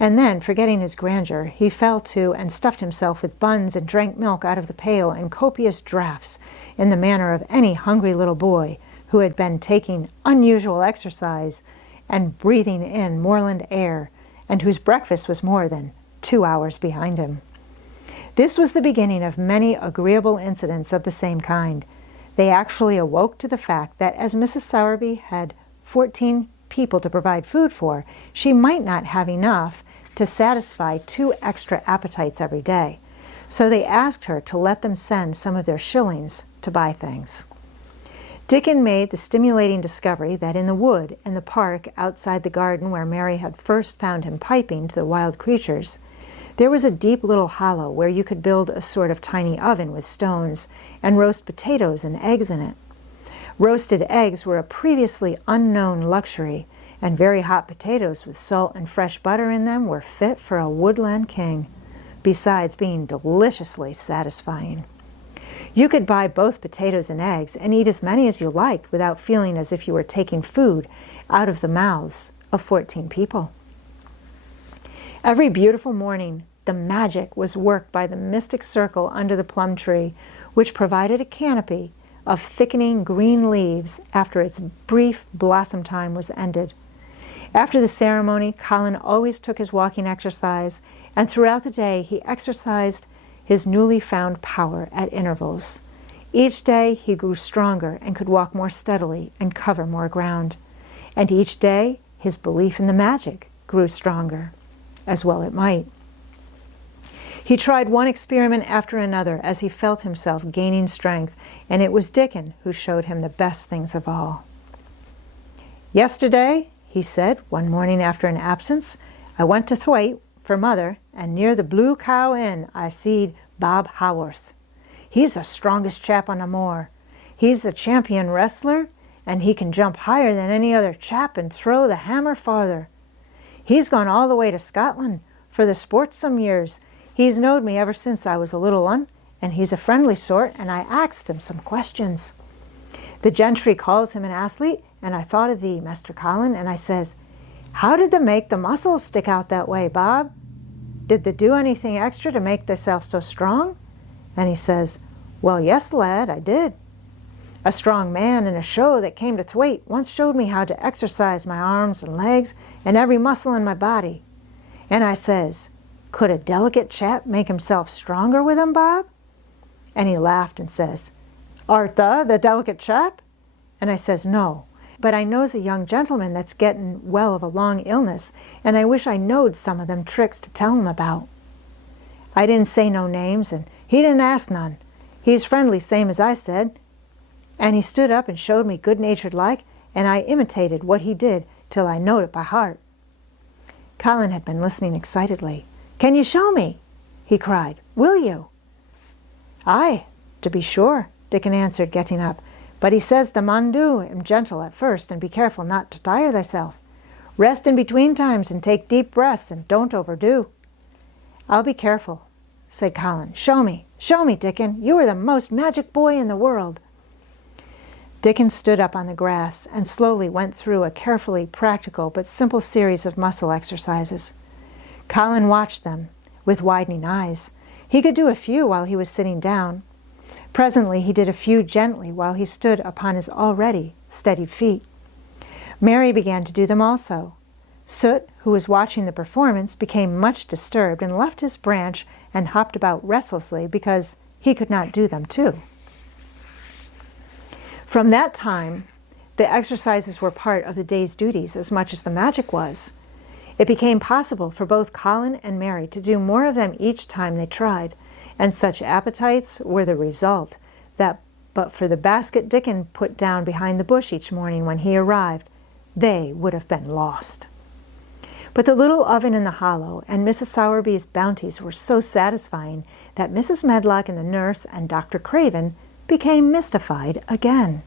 And then, forgetting his grandeur, he fell to and stuffed himself with buns and drank milk out of the pail in copious draughts, in the manner of any hungry little boy who had been taking unusual exercise and breathing in moorland air, and whose breakfast was more than 2 hours behind him. This was the beginning of many agreeable incidents of the same kind. They actually awoke to the fact that as Mrs. Sowerby had 14 people to provide food for, she might not have enough to satisfy 2 extra appetites every day, so they asked her to let them send some of their shillings to buy things. Dickon made the stimulating discovery that in the wood in the park outside the garden where Mary had first found him piping to the wild creatures, there was a deep little hollow where you could build a sort of tiny oven with stones and roast potatoes and eggs in it. Roasted eggs were a previously unknown luxury, and very hot potatoes with salt and fresh butter in them were fit for a woodland king, besides being deliciously satisfying. You could buy both potatoes and eggs and eat as many as you liked without feeling as if you were taking food out of the mouths of 14 people. Every beautiful morning, the magic was worked by the mystic circle under the plum tree, which provided a canopy of thickening green leaves after its brief blossom time was ended. After the ceremony, Colin always took his walking exercise, and throughout the day he exercised his newly found power at intervals. Each day he grew stronger and could walk more steadily and cover more ground. And each day his belief in the magic grew stronger, as well it might. He tried one experiment after another as he felt himself gaining strength, and it was Dickon who showed him the best things of all. "Yesterday," he said one morning after an absence, "I went to Thwaite for Mother, and near the Blue Cow Inn I seed Bob Haworth. He's the strongest chap on the moor. He's a champion wrestler, and he can jump higher than any other chap and throw the hammer farther. He's gone all the way to Scotland for the sport some years. He's knowed me ever since I was a little un, and he's a friendly sort, and I asked him some questions. The gentry calls him an athlete, and I thought of thee, Master Colin, and I says, 'How did they make the muscles stick out that way, Bob? Did they do anything extra to make thyself so strong?' And he says, 'Well, yes, lad, I did. A strong man in a show that came to Thwaite once showed me how to exercise my arms and legs and every muscle in my body.' And I says, 'Could a delicate chap make himself stronger with 'em, Bob?' And he laughed and says, 'Art thou the delicate chap?' And I says, 'No, but I knows a young gentleman that's getting well of a long illness, and I wish I knowed some of them tricks to tell him about.' I didn't say no names, and he didn't ask none. He's friendly same as I said. And he stood up and showed me good-natured like, and I imitated what he did till I knowed it by heart." Colin had been listening excitedly. "Can you show me?" he cried. "Will you?" "Aye, to be sure," Dickon answered, getting up. "But he says the mun do him gentle at first, and be careful not to tire thyself. Rest in between times and take deep breaths, and don't overdo." "I'll be careful," said Colin. Show me, Dickon. You are the most magic boy in the world." Dickon stood up on the grass and slowly went through a carefully practical but simple series of muscle exercises. Colin watched them with widening eyes. He could do a few while he was sitting down. Presently he did a few gently while he stood upon his already steady feet. Mary began to do them also. Soot, who was watching the performance, became much disturbed and left his branch and hopped about restlessly because he could not do them too. From that time, the exercises were part of the day's duties as much as the magic was. It became possible for both Colin and Mary to do more of them each time they tried, and such appetites were the result that but for the basket Dickon put down behind the bush each morning when he arrived, they would have been lost. But the little oven in the hollow and Mrs. Sowerby's bounties were so satisfying that Mrs. Medlock and the nurse and Dr. Craven became mystified again.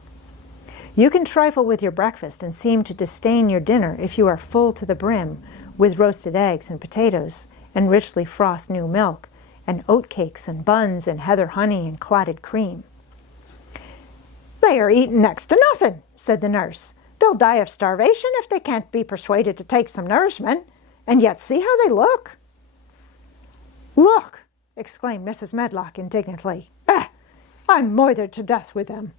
You can trifle with your breakfast and seem to disdain your dinner if you are full to the brim with roasted eggs and potatoes and richly frothed new milk and oat cakes and buns and heather honey and clotted cream. "They are eating next to nothing," said the nurse. "They'll die of starvation if they can't be persuaded to take some nourishment. And yet see how they look." "Look!" exclaimed Mrs. Medlock indignantly. I'm moithered to death with them.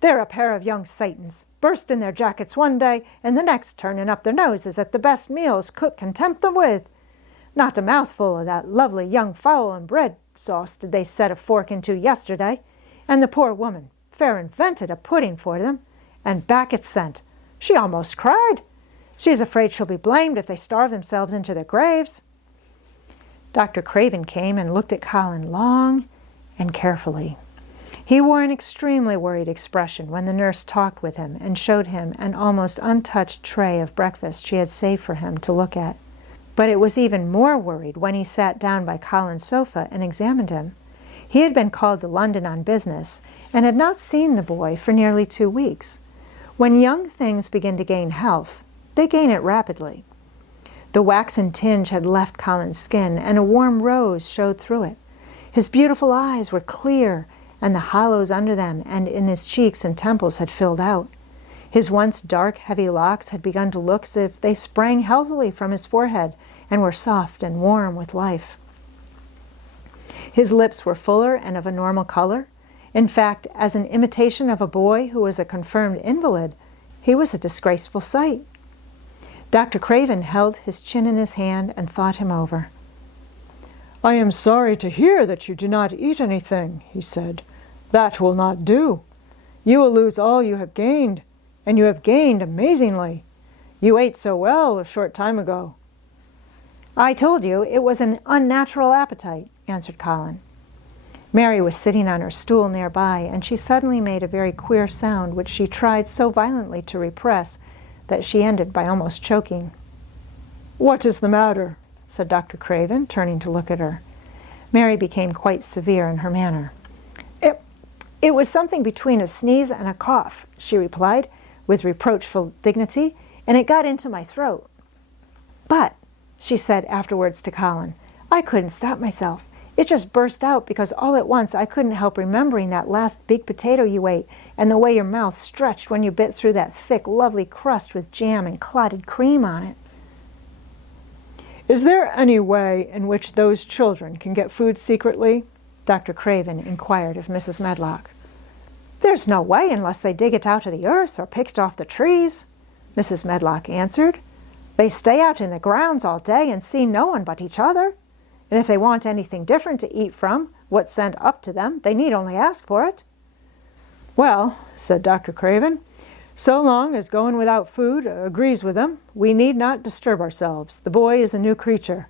They're a pair of young Satans, bursting their jackets one day and the next turning up their noses at the best meals cook can tempt them with. Not a mouthful of that lovely young fowl and bread sauce did they set a fork into yesterday, and the poor woman fair invented a pudding for them, and back it sent. She almost cried. She's afraid she'll be blamed if they starve themselves into their graves. Dr. Craven came and looked at Colin long and carefully. He wore an extremely worried expression when the nurse talked with him and showed him an almost untouched tray of breakfast she had saved for him to look at. But it was even more worried when he sat down by Colin's sofa and examined him. He had been called to London on business and had not seen the boy for nearly 2 weeks. When young things begin to gain health, they gain it rapidly. The waxen tinge had left Colin's skin, and a warm rose showed through it. His beautiful eyes were clear, and the hollows under them and in his cheeks and temples had filled out. His once dark, heavy locks had begun to look as if they sprang healthily from his forehead and were soft and warm with life. His lips were fuller and of a normal color. In fact, as an imitation of a boy who was a confirmed invalid, he was a disgraceful sight. Dr. Craven held his chin in his hand and thought him over. "I am sorry to hear that you do not eat anything," he said. "That will not do. You will lose all you have gained, and you have gained amazingly. You ate so well a short time ago." "I told you it was an unnatural appetite," answered Colin. Mary was sitting on her stool nearby, and she suddenly made a very queer sound which she tried so violently to repress that she ended by almost choking. "What is the matter?" said Dr. Craven, turning to look at her. Mary became quite severe in her manner. It was something between a sneeze and a cough," she replied, with reproachful dignity, "and it got into my throat." "But," she said afterwards to Colin, "I couldn't stop myself. It just burst out because all at once I couldn't help remembering that last big potato you ate and the way your mouth stretched when you bit through that thick, lovely crust with jam and clotted cream on it." "Is there any way in which those children can get food secretly?" Dr. Craven inquired of Mrs. Medlock. "There's no way unless they dig it out of the earth or pick it off the trees," Mrs. Medlock answered. "They stay out in the grounds all day and see no one but each other. And if they want anything different to eat from what's sent up to them, they need only ask for it." "Well," said Dr. Craven, "so long as going without food agrees with them, we need not disturb ourselves. The boy is a new creature."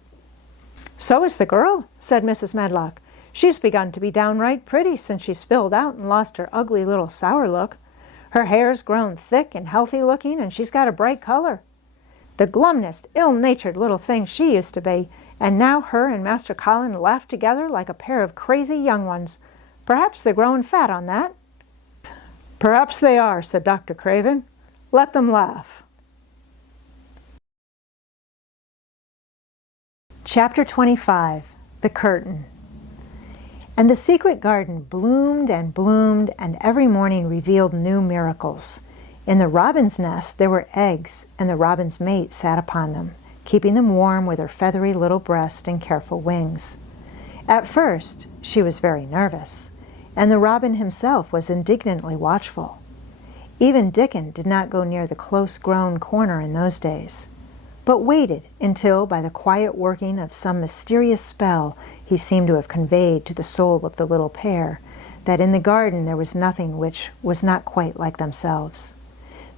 "So is the girl," said Mrs. Medlock. "She's begun to be downright pretty since she spilled out and lost her ugly little sour look. Her hair's grown thick and healthy looking, and she's got a bright color. The glumnest, ill-natured little thing she used to be, and now her and Master Colin laugh together like a pair of crazy young ones. Perhaps they're growing fat on that." "Perhaps they are," said Dr. Craven. "Let them laugh." Chapter 25. The Curtain. And the secret garden bloomed and bloomed, and every morning revealed new miracles. In the robin's nest there were eggs, and the robin's mate sat upon them, keeping them warm with her feathery little breast and careful wings. At first she was very nervous, and the robin himself was indignantly watchful. Even Dickon did not go near the close-grown corner in those days, but waited until, by the quiet working of some mysterious spell he seemed to have conveyed to the soul of the little pair, that in the garden there was nothing which was not quite like themselves,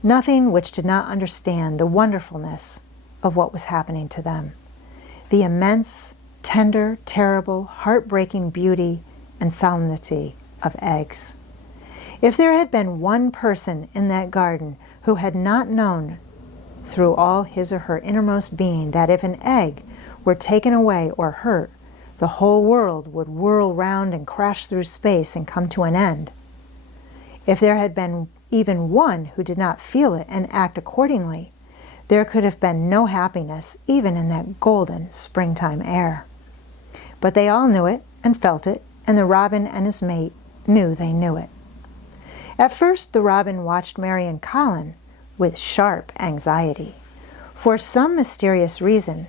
nothing which did not understand the wonderfulness of what was happening to them, the immense, tender, terrible, heartbreaking beauty and solemnity of eggs. If there had been one person in that garden who had not known through all his or her innermost being that if an egg were taken away or hurt, the whole world would whirl round and crash through space and come to an end. If there had been even one who did not feel it and act accordingly, there could have been no happiness even in that golden springtime air. But they all knew it and felt it, and the robin and his mate knew they knew it. At first the robin watched Mary and Colin with sharp anxiety. For some mysterious reason,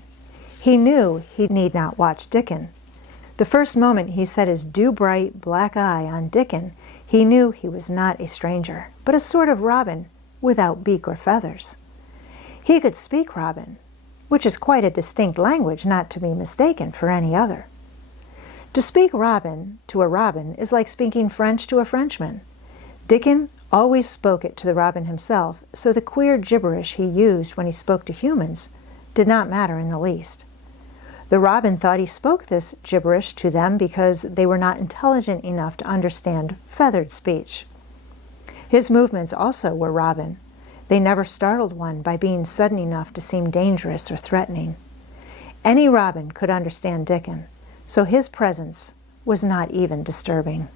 he knew he need not watch Dickon. The first moment he set his dew-bright black eye on Dickon, he knew he was not a stranger, but a sort of robin without beak or feathers. He could speak robin, which is quite a distinct language not to be mistaken for any other. To speak robin to a robin is like speaking French to a Frenchman. Dickon always spoke it to the robin himself, so the queer gibberish he used when he spoke to humans did not matter in the least. The robin thought he spoke this gibberish to them because they were not intelligent enough to understand feathered speech. His movements also were robin. They never startled one by being sudden enough to seem dangerous or threatening. Any robin could understand Dickon, so his presence was not even disturbing.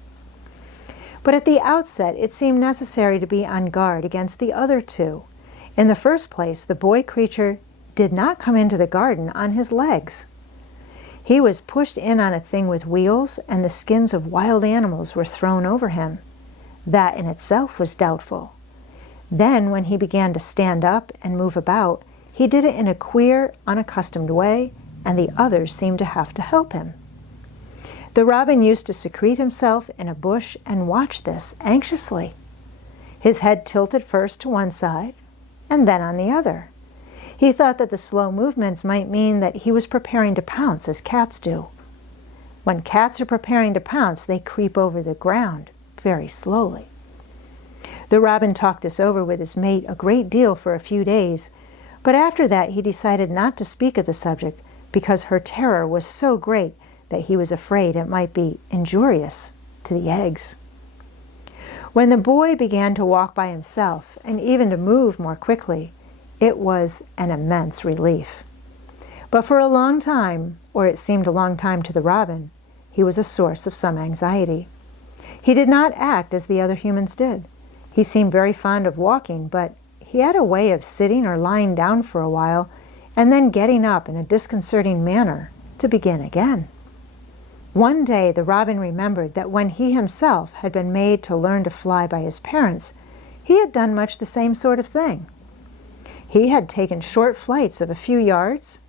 But at the outset, it seemed necessary to be on guard against the other two. In the first place, the boy creature did not come into the garden on his legs. He was pushed in on a thing with wheels, and the skins of wild animals were thrown over him. That in itself was doubtful. Then, when he began to stand up and move about, he did it in a queer, unaccustomed way, and the others seemed to have to help him. The robin used to secrete himself in a bush and watch this anxiously. His head tilted first to one side, and then on the other. He thought that the slow movements might mean that he was preparing to pounce, as cats do. When cats are preparing to pounce, they creep over the ground very slowly. The robin talked this over with his mate a great deal for a few days, but after that he decided not to speak of the subject because her terror was so great that he was afraid it might be injurious to the eggs. When the boy began to walk by himself and even to move more quickly, it was an immense relief. But for a long time, or it seemed a long time to the robin, he was a source of some anxiety. He did not act as the other humans did. He seemed very fond of walking, but he had a way of sitting or lying down for a while and then getting up in a disconcerting manner to begin again. One day the robin remembered that when he himself had been made to learn to fly by his parents, he had done much the same sort of thing. He had taken short flights of a few yards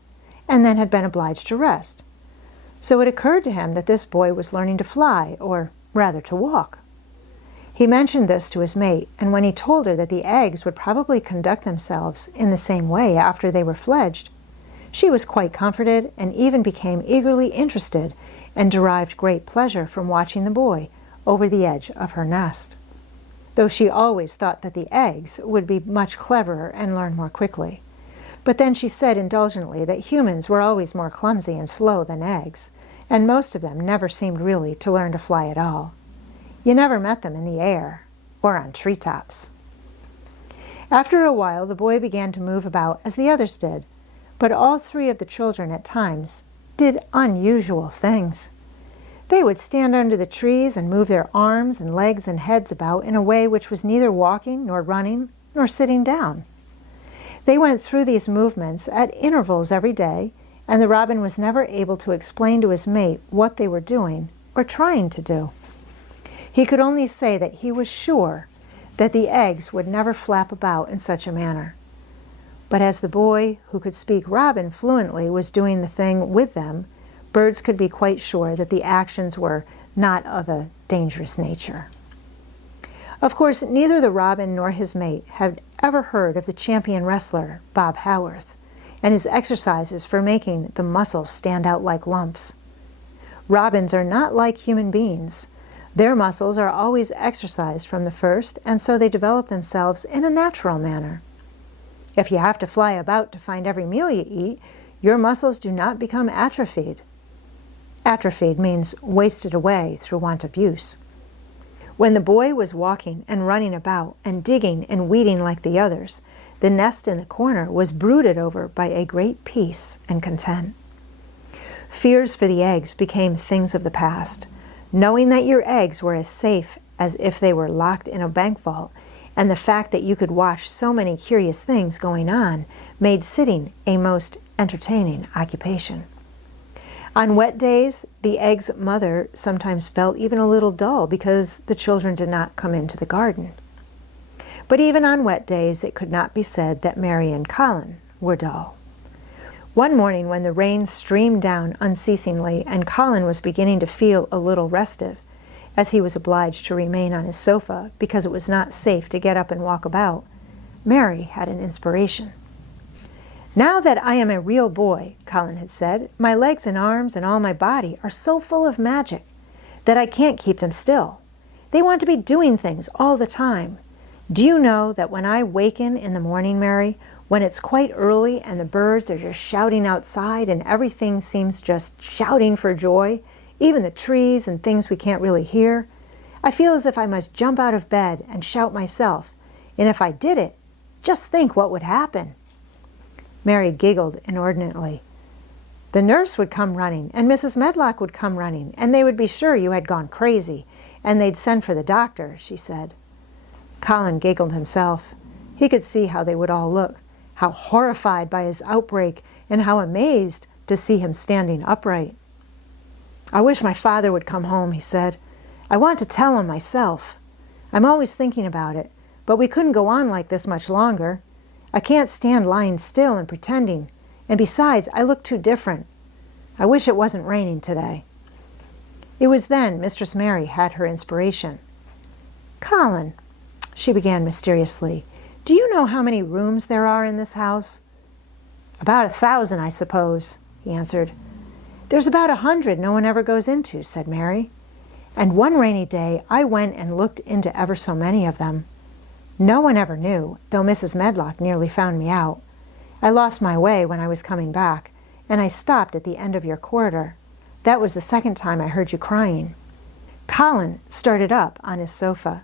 and then had been obliged to rest. So it occurred to him that this boy was learning to fly, or rather to walk. He mentioned this to his mate, and when he told her that the eggs would probably conduct themselves in the same way after they were fledged, she was quite comforted and even became eagerly interested and derived great pleasure from watching the boy over the edge of her nest, though she always thought that the eggs would be much cleverer and learn more quickly. But then she said indulgently that humans were always more clumsy and slow than eggs, and most of them never seemed really to learn to fly at all. You never met them in the air or on treetops. After a while, the boy began to move about as the others did, but all three of the children at times did unusual things. They would stand under the trees and move their arms and legs and heads about in a way which was neither walking nor running nor sitting down. They went through these movements at intervals every day, and the robin was never able to explain to his mate what they were doing or trying to do. He could only say that he was sure that the eggs would never flap about in such a manner. But as the boy, who could speak robin fluently, was doing the thing with them, birds could be quite sure that the actions were not of a dangerous nature. Of course, neither the robin nor his mate had ever heard of the champion wrestler, Bob Howarth, and his exercises for making the muscles stand out like lumps. Robins are not like human beings. Their muscles are always exercised from the first, and so they develop themselves in a natural manner. If you have to fly about to find every meal you eat, your muscles do not become atrophied. Atrophied means wasted away through want of use. When the boy was walking and running about and digging and weeding like the others, the nest in the corner was brooded over by a great peace and content. Fears for the eggs became things of the past. Knowing that your eggs were as safe as if they were locked in a bank vault, and the fact that you could watch so many curious things going on, made sitting a most entertaining occupation. On wet days, the egg's mother sometimes felt even a little dull because the children did not come into the garden. But even on wet days, it could not be said that Mary and Colin were dull. One morning when the rain streamed down unceasingly and Colin was beginning to feel a little restive, as he was obliged to remain on his sofa because it was not safe to get up and walk about, Mary had an inspiration. "Now that I am a real boy," Colin had said, "my legs and arms and all my body are so full of magic that I can't keep them still. They want to be doing things all the time. Do you know that when I waken in the morning, Mary, when it's quite early and the birds are just shouting outside and everything seems just shouting for joy, even the trees and things we can't really hear, I feel as if I must jump out of bed and shout myself, and if I did it, just think what would happen." Mary giggled inordinately. "The nurse would come running, and Mrs. Medlock would come running, and they would be sure you had gone crazy, and they'd send for the doctor," she said. Colin giggled himself. He could see how they would all look, how horrified by his outbreak, and how amazed to see him standing upright. "I wish my father would come home," he said. "I want to tell him myself. I'm always thinking about it, but we couldn't go on like this much longer. I can't stand lying still and pretending, and besides, I look too different. I wish it wasn't raining today." It was then Mistress Mary had her inspiration. "Colin," she began mysteriously, "do you know how many rooms there are in this house?" "About 1,000, I suppose," he answered. "There's about 100 no one ever goes into," said Mary. "And one rainy day I went and looked into ever so many of them. No one ever knew, though Mrs. Medlock nearly found me out. I lost my way when I was coming back, and I stopped at the end of your corridor. That was the second time I heard you crying." Colin started up on his sofa.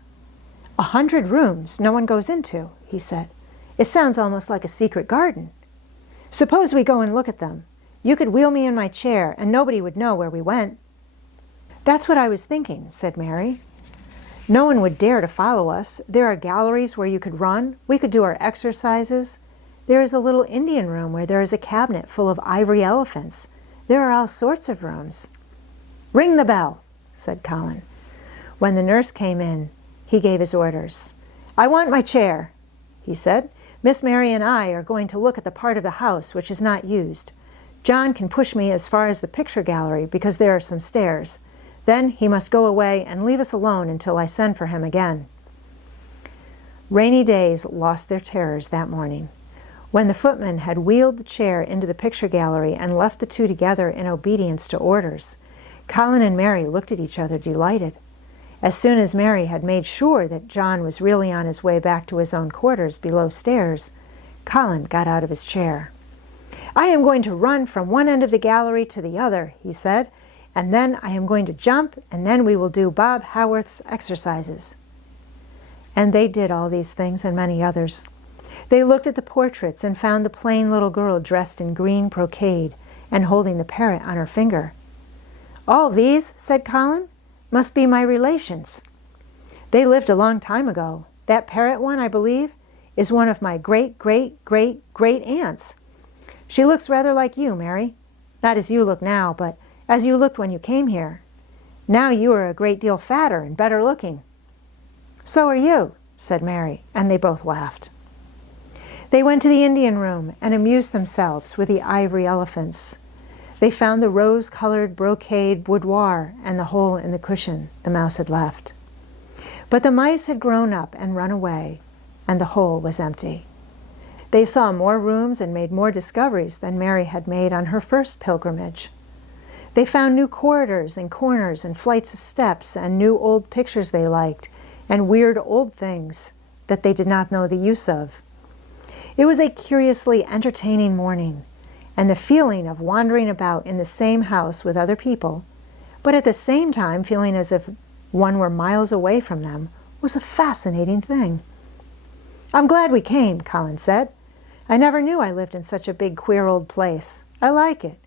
100 rooms no one goes into," he said. "It sounds almost like a secret garden. Suppose we go and look at them. You could wheel me in my chair, and nobody would know where we went." "That's what I was thinking," said Mary. "No one would dare to follow us. There are galleries where you could run. We could do our exercises. There is a little Indian room where there is a cabinet full of ivory elephants. There are all sorts of rooms." "Ring the bell," said Colin. When the nurse came in, he gave his orders. "I want my chair," he said. "Miss Mary and I are going to look at the part of the house which is not used. John can push me as far as the picture gallery because there are some stairs. Then he must go away and leave us alone until I send for him again." Rainy days lost their terrors that morning. When the footman had wheeled the chair into the picture gallery and left the two together in obedience to orders, Colin and Mary looked at each other delighted. As soon as Mary had made sure that John was really on his way back to his own quarters below stairs, Colin got out of his chair. "I am going to run from one end of the gallery to the other," he said, "and then I am going to jump, and then we will do Bob Haworth's exercises." And they did all these things and many others. They looked at the portraits and found the plain little girl dressed in green brocade and holding the parrot on her finger. "All these," said Colin, "must be my relations. They lived a long time ago. That parrot one, I believe, is one of my great-great-great-great-aunts. She looks rather like you, Mary. Not as you look now, but as you looked when you came here. Now you are a great deal fatter and better looking." "So are you," said Mary, and they both laughed. They went to the Indian room and amused themselves with the ivory elephants. They found the rose-colored brocade boudoir and the hole in the cushion the mouse had left. But the mice had grown up and run away, and the hole was empty. They saw more rooms and made more discoveries than Mary had made on her first pilgrimage. They found new corridors and corners and flights of steps and new old pictures they liked and weird old things that they did not know the use of. It was a curiously entertaining morning, and the feeling of wandering about in the same house with other people, but at the same time feeling as if one were miles away from them, was a fascinating thing. "I'm glad we came," Colin said. "I never knew I lived in such a big, queer old place. I like it.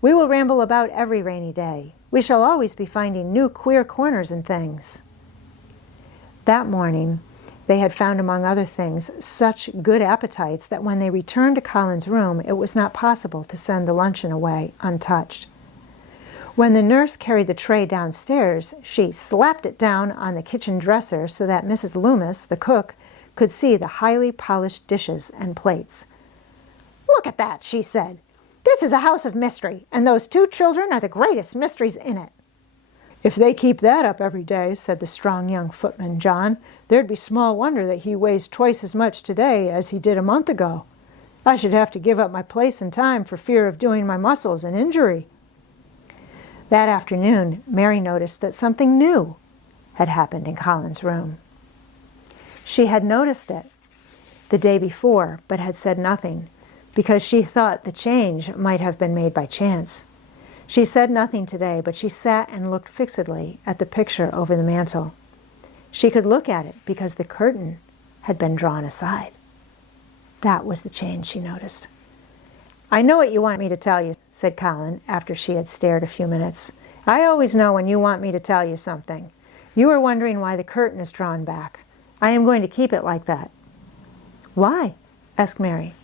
We will ramble about every rainy day. We shall always be finding new queer corners and things." That morning, they had found, among other things, such good appetites that when they returned to Colin's room, it was not possible to send the luncheon away untouched. When the nurse carried the tray downstairs, she slapped it down on the kitchen dresser so that Mrs. Loomis, the cook, could see the highly polished dishes and plates. "Look at that," she said. "This is a house of mystery, and those two children are the greatest mysteries in it." "If they keep that up every day," said the strong young footman, John, "there'd be small wonder that he weighs twice as much today as he did a month ago. I should have to give up my place and time for fear of doing my muscles an injury." That afternoon, Mary noticed that something new had happened in Colin's room. She had noticed it. the day before, but had said nothing, because she thought the change might have been made by chance. She said nothing today, but she sat and looked fixedly at the picture over the mantel. She could look at it because the curtain had been drawn aside. That was the change she noticed. "I know what you want me to tell you," said Colin, after she had stared a few minutes. "I always know when you want me to tell you something. You are wondering why the curtain is drawn back. I am going to keep it like that." "Why?" asked Mary.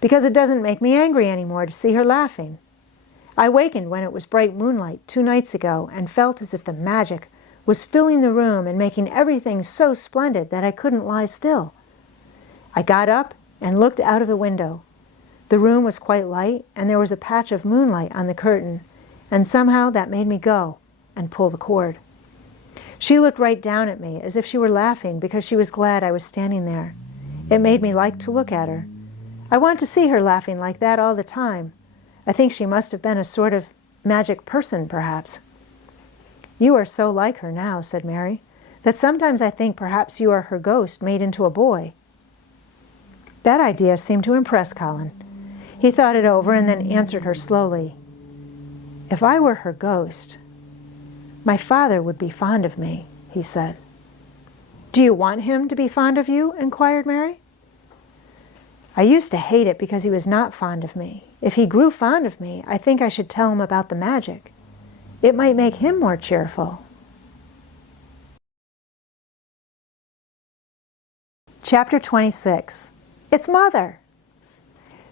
"Because it doesn't make me angry anymore to see her laughing. I wakened when it was bright moonlight 2 nights ago and felt as if the magic was filling the room and making everything so splendid that I couldn't lie still. I got up and looked out of the window. The room was quite light, and there was a patch of moonlight on the curtain, and somehow that made me go and pull the cord. She looked right down at me as if she were laughing because she was glad I was standing there. It made me like to look at her. I want to see her laughing like that all the time. I think she must have been a sort of magic person, perhaps." "You are so like her now," said Mary, "that sometimes I think perhaps you are her ghost made into a boy." That idea seemed to impress Colin. He thought it over and then answered her slowly. "If I were her ghost, my father would be fond of me," he said. "Do you want him to be fond of you?" inquired Mary. "I used to hate it because he was not fond of me. If he grew fond of me, I think I should tell him about the magic. It might make him more cheerful." Chapter 26. It's Mother!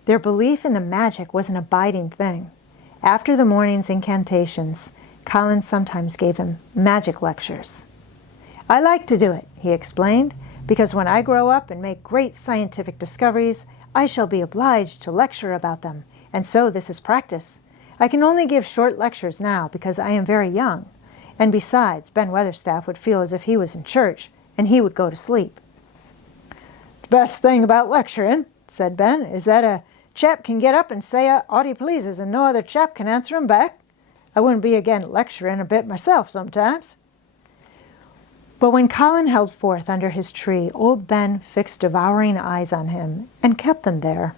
Their belief in the magic was an abiding thing. After the morning's incantations, Colin sometimes gave them magic lectures. "I like to do it," he explained, "because when I grow up and make great scientific discoveries, I shall be obliged to lecture about them, and so this is practice. I can only give short lectures now because I am very young, and besides, Ben Weatherstaff would feel as if he was in church, and he would go to sleep." "The best thing about lecturing," said Ben, "is that a chap can get up and say aught he pleases, and no other chap can answer him back. I wouldn't be again lecturing a bit myself sometimes." But when Colin held forth under his tree, old Ben fixed devouring eyes on him and kept them there.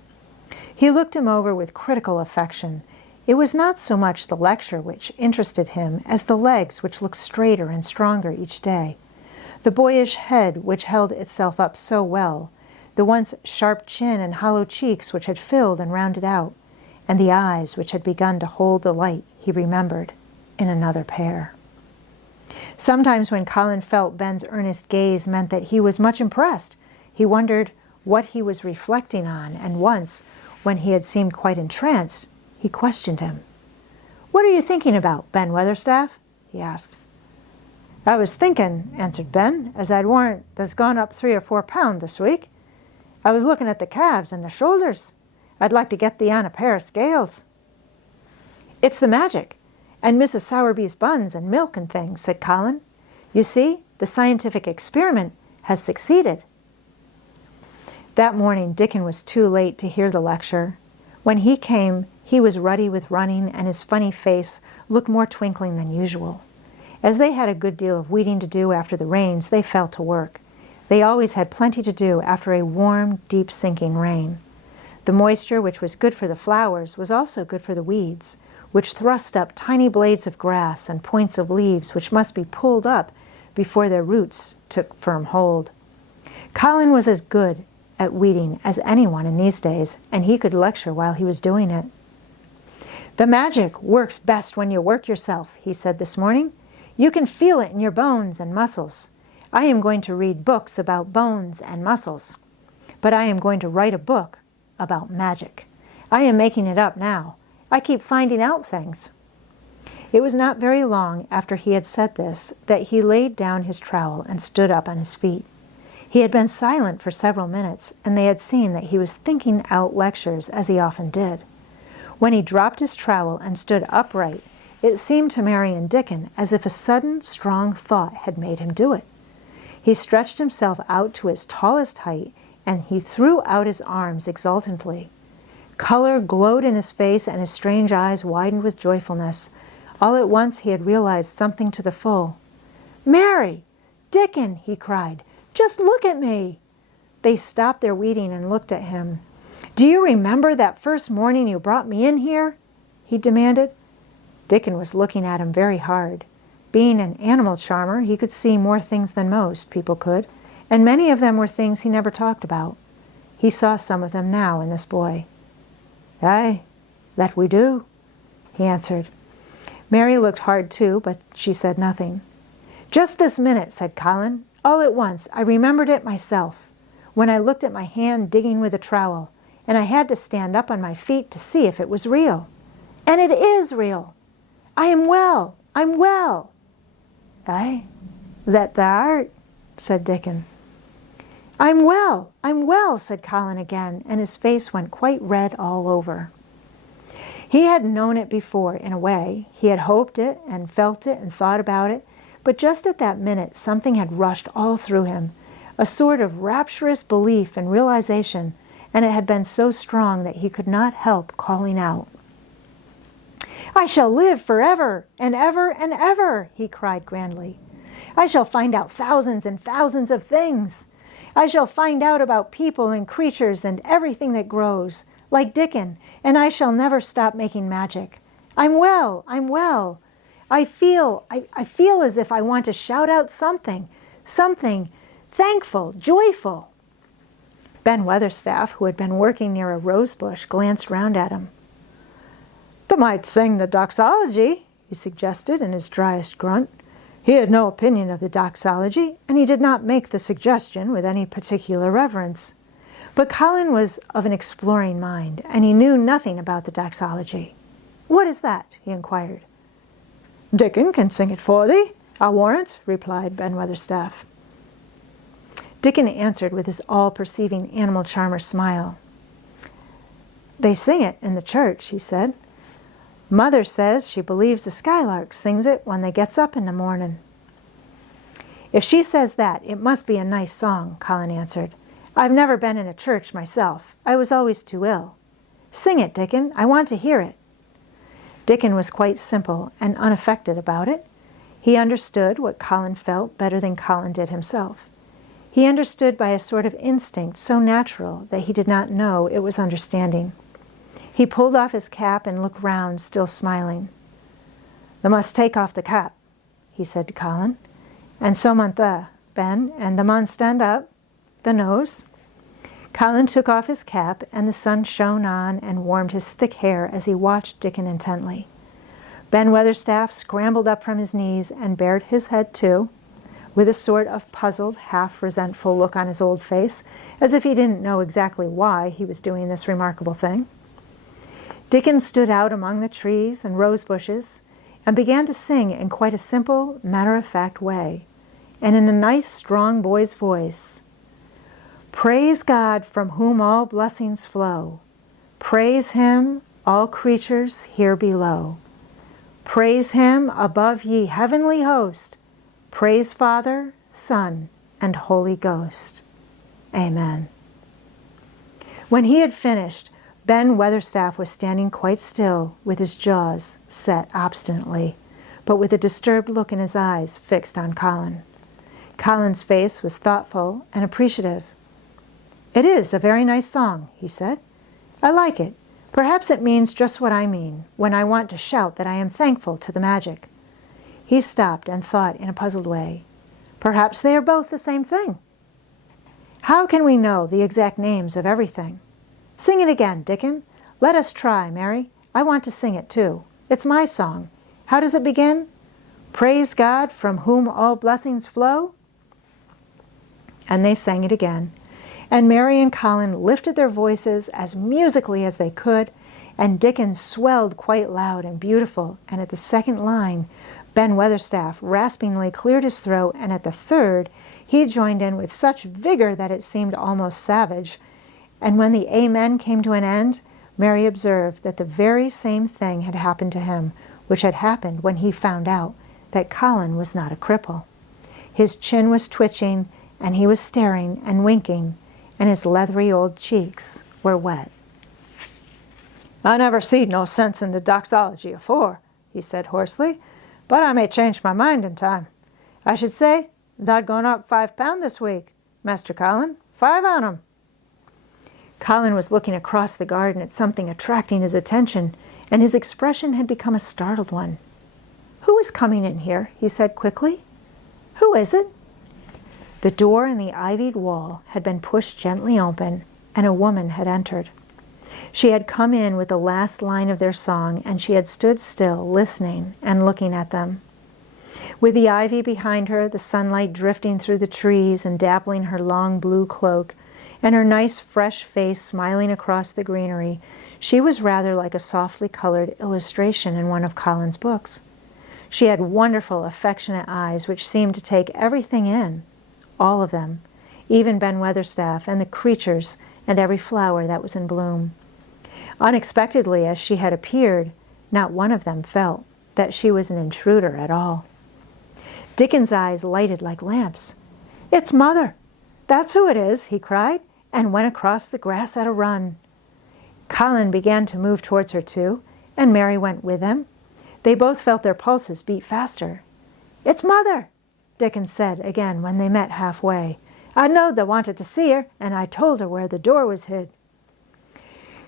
He looked him over with critical affection. It was not so much the lecture which interested him as the legs which looked straighter and stronger each day, the boyish head which held itself up so well, the once sharp chin and hollow cheeks which had filled and rounded out, and the eyes which had begun to hold the light he remembered in another pair. Sometimes when Colin felt Ben's earnest gaze meant that he was much impressed, he wondered what he was reflecting on, and once, when he had seemed quite entranced, he questioned him. "What are you thinking about, Ben Weatherstaff?" he asked. "I was thinking," answered Ben, "as I'd warrant there's gone up 3 or 4 pound this week. I was looking at the calves and the shoulders. I'd like to get thee on a pair of scales." "It's the magic, and Mrs. Sowerby's buns and milk and things," said Colin. "You see, the scientific experiment has succeeded." That morning Dickon was too late to hear the lecture. When he came, he was ruddy with running, and his funny face looked more twinkling than usual. As they had a good deal of weeding to do after the rains, they fell to work. They always had plenty to do after a warm, deep-sinking rain. The moisture, which was good for the flowers, was also good for the weeds, which thrust up tiny blades of grass and points of leaves which must be pulled up before their roots took firm hold. Colin was as good at weeding as anyone in these days, and he could lecture while he was doing it. "The magic works best when you work yourself," he said this morning. "You can feel it in your bones and muscles. I am going to read books about bones and muscles, but I am going to write a book about magic. I am making it up now. I keep finding out things." It was not very long after he had said this that he laid down his trowel and stood up on his feet. He had been silent for several minutes, and they had seen that he was thinking out lectures, as he often did. When he dropped his trowel and stood upright, it seemed to Mary and Dickon as if a sudden, strong thought had made him do it. He stretched himself out to his tallest height, and he threw out his arms exultantly. Color glowed in his face, and his strange eyes widened with joyfulness. All at once he had realized something to the full. "Mary! Dickon!" he cried. "Just look at me!" They stopped their weeding and looked at him. "Do you remember that first morning you brought me in here?" he demanded. Dickon was looking at him very hard. Being an animal charmer, he could see more things than most people could, and many of them were things he never talked about. He saw some of them now in this boy. "Aye, that we do," he answered. Mary looked hard too, but she said nothing. "Just this minute," said Colin. "All at once, I remembered it myself, when I looked at my hand digging with a trowel, and I had to stand up on my feet to see if it was real. And it is real. I am well. I'm well." "Aye, that thou art," said Dickon. I'm well," said Colin again, and his face went quite red all over. He had known it before, in a way. He had hoped it and felt it and thought about it, but just at that minute something had rushed all through him, a sort of rapturous belief and realization, and it had been so strong that he could not help calling out. "I shall live forever and ever and ever," he cried grandly. "I shall find out thousands and thousands of things. I shall find out about people and creatures and everything that grows, like Dickon, and I shall never stop making magic. I'm well, I'm well. I feel as if I want to shout out something thankful, joyful." Ben Weatherstaff, who had been working near a rose bush, glanced round at him. "Thou might sing the doxology," he suggested in his driest grunt. He had no opinion of the doxology, and he did not make the suggestion with any particular reverence. But Colin was of an exploring mind, and he knew nothing about the doxology. "What is that?" he inquired. "Dickon can sing it for thee, I warrant," replied Ben Weatherstaff. Dickon answered with his all-perceiving animal charmer smile. "They sing it in the church," he said. "Mother says she believes the skylark sings it when they gets up in the morning." "If she says that, it must be a nice song," Colin answered. "I've never been in a church myself. I was always too ill. Sing it, Dickon. I want to hear it." Dickon was quite simple and unaffected about it. He understood what Colin felt better than Colin did himself. He understood by a sort of instinct so natural that he did not know it was understanding. He pulled off his cap and looked round, still smiling. "Thou must take off the cap," he said to Colin. "And so mun thou, Ben, and thou mun stand up. The nose." Colin took off his cap, and the sun shone on and warmed his thick hair as he watched Dickon intently. Ben Weatherstaff scrambled up from his knees and bared his head too, with a sort of puzzled, half-resentful look on his old face, as if he didn't know exactly why he was doing this remarkable thing. Dickon stood out among the trees and rose bushes and began to sing in quite a simple, matter-of-fact way, and in a nice, strong boy's voice. "Praise God from whom all blessings flow. Praise Him, all creatures here below. Praise Him above ye heavenly host. Praise Father, Son, and Holy Ghost. Amen." When he had finished, Ben Weatherstaff was standing quite still, with his jaws set obstinately, but with a disturbed look in his eyes fixed on Colin. Colin's face was thoughtful and appreciative. "It is a very nice song," he said. "I like it. Perhaps it means just what I mean when I want to shout that I am thankful to the magic." He stopped and thought in a puzzled way. "Perhaps they are both the same thing. How can we know the exact names of everything? Sing it again, Dickon. Let us try, Mary. I want to sing it too. It's my song. How does it begin? Praise God from whom all blessings flow?" And they sang it again. And Mary and Colin lifted their voices as musically as they could, and Dickon swelled quite loud and beautiful, and at the second line, Ben Weatherstaff raspingly cleared his throat, and at the third, he joined in with such vigor that it seemed almost savage. And when the Amen came to an end, Mary observed that the very same thing had happened to him, which had happened when he found out that Colin was not a cripple. His chin was twitching, and he was staring and winking, and his leathery old cheeks were wet. "I never seed no sense in the doxology afore," he said hoarsely, "but I may change my mind in time. I should say thou'd gone up £5 this week, Master Colin, 5 on 'em." Colin was looking across the garden at something attracting his attention, and his expression had become a startled one. "Who is coming in here?" he said quickly. "Who is it?" The door in the ivied wall had been pushed gently open, and a woman had entered. She had come in with the last line of their song, and she had stood still, listening and looking at them. With the ivy behind her, the sunlight drifting through the trees and dappling her long blue cloak, and her nice fresh face smiling across the greenery, she was rather like a softly colored illustration in one of Colin's books. She had wonderful, affectionate eyes which seemed to take everything in, all of them, even Ben Weatherstaff and the creatures and every flower that was in bloom. Unexpectedly as she had appeared, not one of them felt that she was an intruder at all. Dickon's eyes lighted like lamps. "It's Mother! That's who it is!" he cried, and went across the grass at a run. Colin began to move towards her too, and Mary went with him. They both felt their pulses beat faster. "It's Mother!" Dickon said again when they met halfway. "I knowed they wanted to see her, and I told her where the door was hid."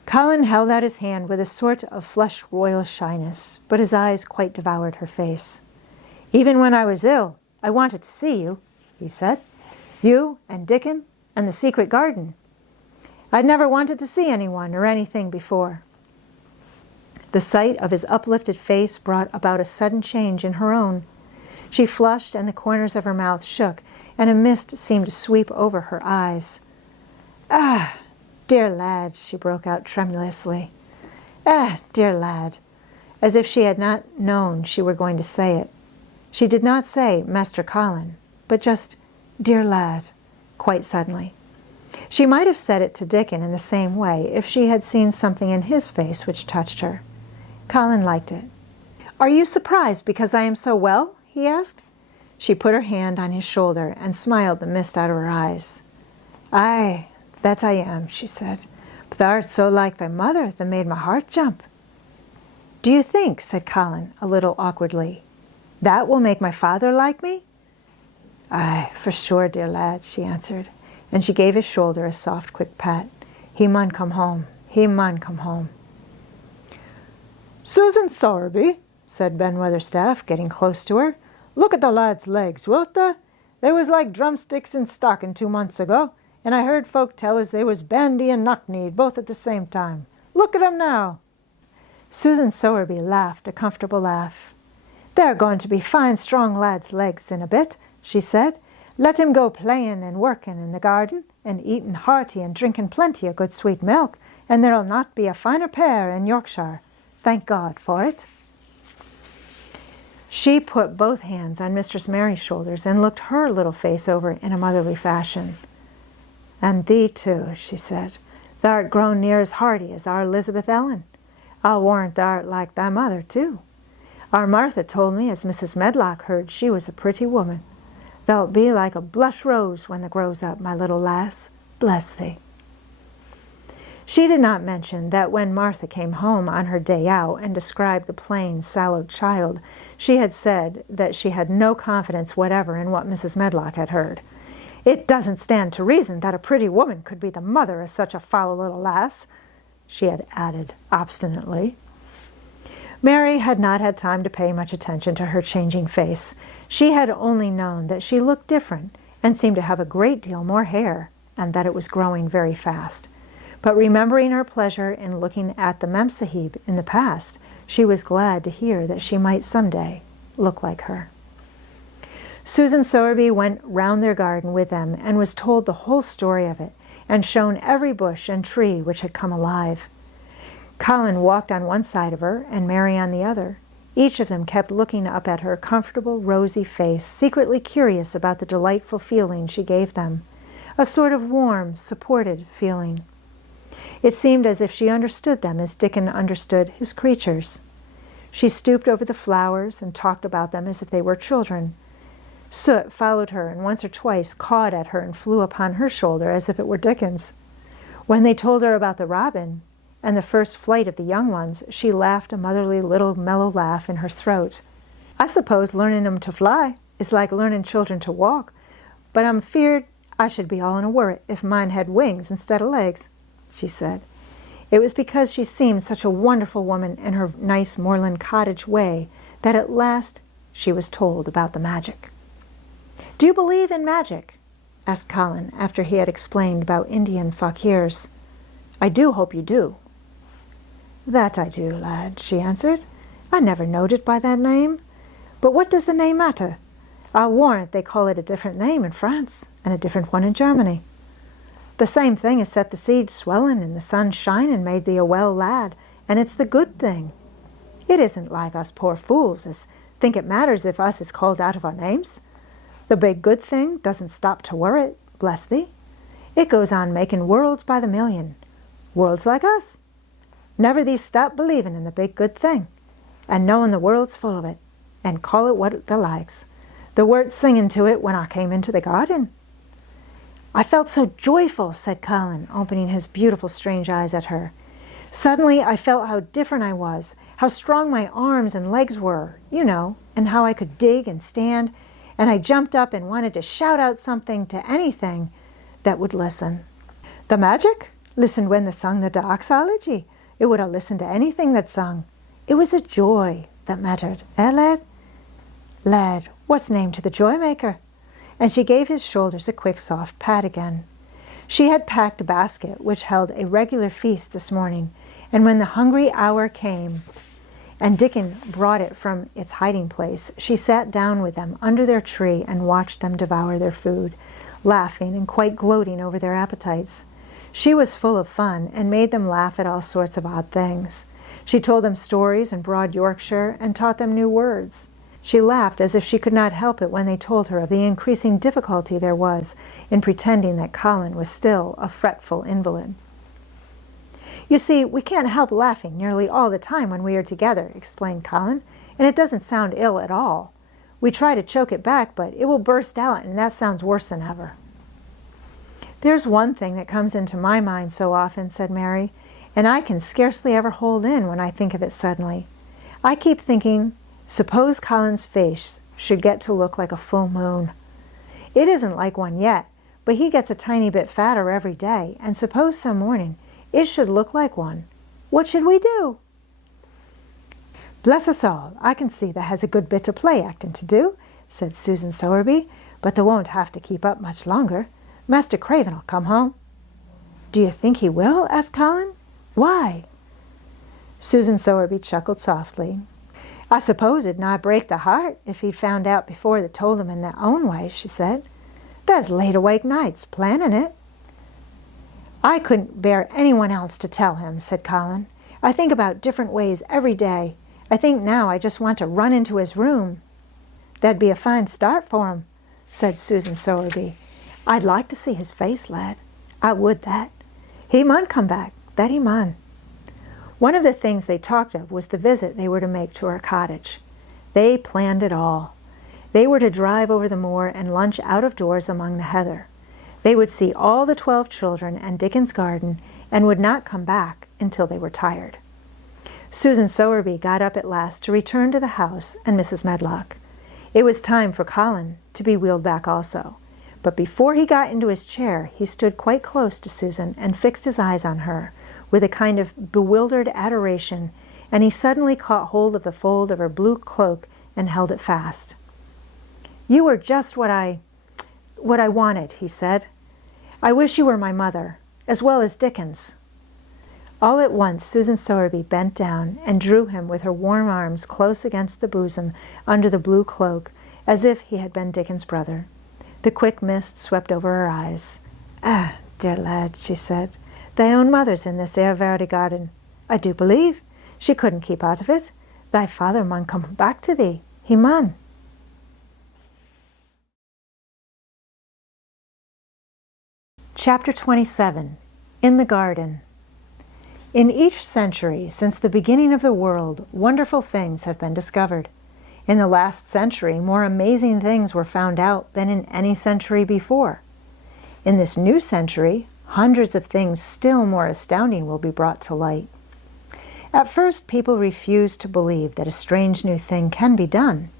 Colin held out his hand with a sort of flushed royal shyness, but his eyes quite devoured her face. "Even when I was ill, I wanted to see you," he said. "You and Dickon and the secret garden. I'd never wanted to see anyone or anything before." The sight of his uplifted face brought about a sudden change in her own. She flushed and the corners of her mouth shook, and a mist seemed to sweep over her eyes. "Ah, dear lad," she broke out tremulously. "Ah, dear lad," as if she had not known she were going to say it. She did not say Master Colin, but just "dear lad," quite suddenly. She might have said it to Dickon in the same way if she had seen something in his face which touched her. Colin liked it. "Are you surprised because I am so well?" he asked. She put her hand on his shoulder and smiled the mist out of her eyes. "Aye, that I am," she said. "But thou art so like thy mother that made my heart jump." "Do you think," said Colin, a little awkwardly, "that will make my father like me?" "Aye, for sure, dear lad," she answered, and she gave his shoulder a soft, quick pat. "He mun come home. He mun come home." "Susan Sowerby," said Ben Weatherstaff, getting close to her, "look at the lad's legs, wilt thou? They was like drumsticks in stocking 2 months ago, and I heard folk tell as they was bandy and knock-kneed both at the same time. Look at 'em now." Susan Sowerby laughed a comfortable laugh. "They're going to be fine, strong lad's legs in a bit," she said. "Let him go playing and working in the garden, and eating hearty and drinking plenty of good sweet milk, and there'll not be a finer pair in Yorkshire. Thank God for it." She put both hands on Mistress Mary's shoulders and looked her little face over in a motherly fashion. "And thee too," she said. "Thou'rt grown near as hearty as our Elizabeth Ellen. I'll warrant thou'rt like thy mother too. Our Martha told me as Mrs. Medlock heard she was a pretty woman. Thou'lt be like a blush rose when thou grows up, my little lass. Bless thee." She did not mention that when Martha came home on her day out and described the plain, sallow child, she had said that she had no confidence whatever in what Mrs. Medlock had heard. "It doesn't stand to reason that a pretty woman could be the mother of such a foul little lass," she had added obstinately. Mary had not had time to pay much attention to her changing face. She had only known that she looked different and seemed to have a great deal more hair, and that it was growing very fast. But remembering her pleasure in looking at the Memsahib in the past, she was glad to hear that she might some day look like her. Susan Sowerby went round their garden with them and was told the whole story of it, and shown every bush and tree which had come alive. Colin walked on one side of her and Mary on the other. Each of them kept looking up at her comfortable, rosy face, secretly curious about the delightful feeling she gave them, a sort of warm, supported feeling. It seemed as if she understood them as Dickon understood his creatures. She stooped over the flowers and talked about them as if they were children. Soot followed her and once or twice cawed at her and flew upon her shoulder as if it were Dickon's. When they told her about the robin and the first flight of the young ones, she laughed a motherly little mellow laugh in her throat. "I suppose learning 'em to fly is like learning children to walk, but I'm feared I should be all in a worrit if mine had wings instead of legs," she said. It was because she seemed such a wonderful woman in her nice moorland cottage way that at last she was told about the magic. "Do you believe in magic?" asked Colin after he had explained about Indian fakirs. "I do hope you do." "That I do, lad," she answered. "I never knowed it by that name. But what does the name matter? I'll warrant they call it a different name in France and a different one in Germany. The same thing has set the seed swelling and the sun shining made thee a well lad, and it's the good thing. It isn't like us poor fools as think it matters if us is called out of our names. The big good thing doesn't stop to worrit, bless thee. It goes on making worlds by the million, worlds like us. Never thee stop believing in the big good thing, and knowing the world's full of it, and call it what thee likes. The word singing to it when I came into the garden." "I felt so joyful," said Colin, opening his beautiful strange eyes at her. "Suddenly I felt how different I was, how strong my arms and legs were, you know, and how I could dig and stand, and I jumped up and wanted to shout out something to anything that would listen. The magic listened when they sung the doxology. It would have listened to anything that sung. It was a joy that mattered, lad? Lad, what's name to the joy maker?" And she gave his shoulders a quick soft pat again. She had packed a basket which held a regular feast this morning, and when the hungry hour came and Dickon brought it from its hiding place, she sat down with them under their tree and watched them devour their food, laughing and quite gloating over their appetites. She was full of fun and made them laugh at all sorts of odd things. She told them stories in broad Yorkshire and taught them new words. She laughed as if she could not help it when they told her of the increasing difficulty there was in pretending that Colin was still a fretful invalid. "You see, we can't help laughing nearly all the time when we are together," explained Colin, "and it doesn't sound ill at all. We try to choke it back, but it will burst out, and that sounds worse than ever." "There's one thing that comes into my mind so often," said Mary, "and I can scarcely ever hold in when I think of it suddenly. I keep thinking, suppose Colin's face should get to look like a full moon. It isn't like one yet, but he gets a tiny bit fatter every day, and suppose some morning it should look like one. What should we do?" "Bless us all, I can see that has a good bit of play acting to do," said Susan Sowerby, "but they won't have to keep up much longer. Master Craven'll come home." "Do you think he will?" asked Colin. "Why?" Susan Sowerby chuckled softly. "I suppose it'd not break the heart if he'd found out before they told him in their own way," she said. "There's laid awake nights planning it." "I couldn't bear anyone else to tell him," said Colin. "I think about different ways every day. I think now I just want to run into his room." "That'd be a fine start for him," said Susan Sowerby. "I'd like to see his face, lad. I would that. He mun come back, that he mun." One of the things they talked of was the visit they were to make to her cottage. They planned it all. They were to drive over the moor and lunch out of doors among the heather. They would see all the 12 children and Dickon's garden and would not come back until they were tired. Susan Sowerby got up at last to return to the house and Mrs. Medlock. It was time for Colin to be wheeled back also. But before he got into his chair, he stood quite close to Susan and fixed his eyes on her with a kind of bewildered adoration, and he suddenly caught hold of the fold of her blue cloak and held it fast. "You were just what I wanted," he said. "I wish you were my mother, as well as Dickon's." All at once Susan Sowerby bent down and drew him with her warm arms close against the bosom under the blue cloak, as if he had been Dickon's brother. The quick mist swept over her eyes. "Ah, dear lad," she said, "thy own mother's in this air Verity garden. I do believe. She couldn't keep out of it. Thy father mun come back to thee. He mun." Chapter 27. In the Garden. In each century since the beginning of the world, wonderful things have been discovered. In the last century, more amazing things were found out than in any century before. In this new century, hundreds of things still more astounding will be brought to light. At first, people refuse to believe that a strange new thing can be done.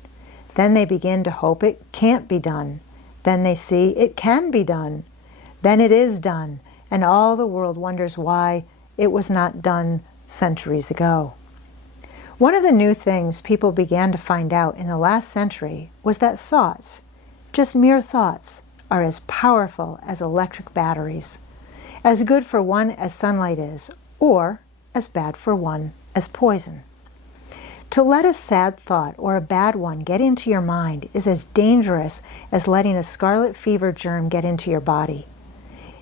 Then they begin to hope it can't be done. Then they see it can be done. Then it is done, and all the world wonders why it was not done centuries ago. One of the new things people began to find out in the last century was that thoughts, just mere thoughts, are as powerful as electric batteries, as good for one as sunlight is, or as bad for one as poison. To let a sad thought or a bad one get into your mind is as dangerous as letting a scarlet fever germ get into your body.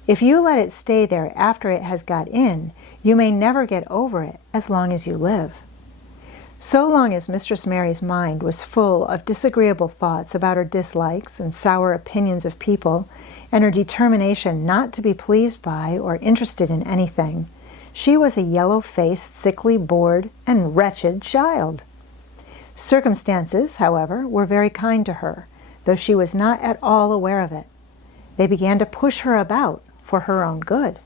If you let it stay there after it has got in, you may never get over it as long as you live. So long as Mistress Mary's mind was full of disagreeable thoughts about her dislikes and sour opinions of people, and her determination not to be pleased by or interested in anything, she was a yellow-faced, sickly, bored, and wretched child. Circumstances, however, were very kind to her, though she was not at all aware of it. They began to push her about for her own good.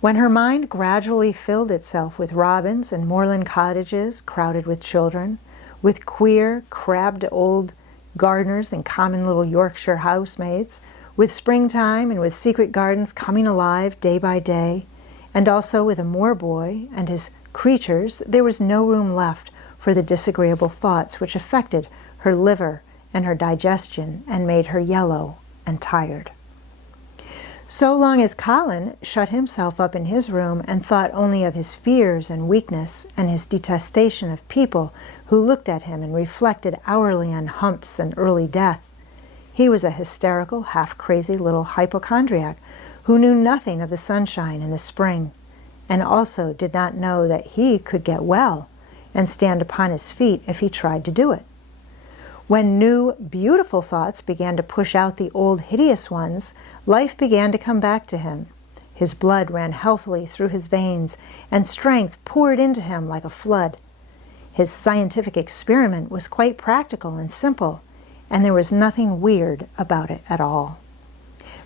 When her mind gradually filled itself with robins and moorland cottages crowded with children, with queer, crabbed old gardeners and common little Yorkshire housemaids, with springtime and with secret gardens coming alive day by day, and also with a moor boy and his creatures, there was no room left for the disagreeable thoughts which affected her liver and her digestion and made her yellow and tired. So long as Colin shut himself up in his room and thought only of his fears and weakness and his detestation of people who looked at him and reflected hourly on humps and early death, he was a hysterical, half-crazy little hypochondriac who knew nothing of the sunshine and the spring, and also did not know that he could get well and stand upon his feet if he tried to do it. When new, beautiful thoughts began to push out the old, hideous ones, life began to come back to him. His blood ran healthily through his veins, and strength poured into him like a flood. His scientific experiment was quite practical and simple, and there was nothing weird about it at all.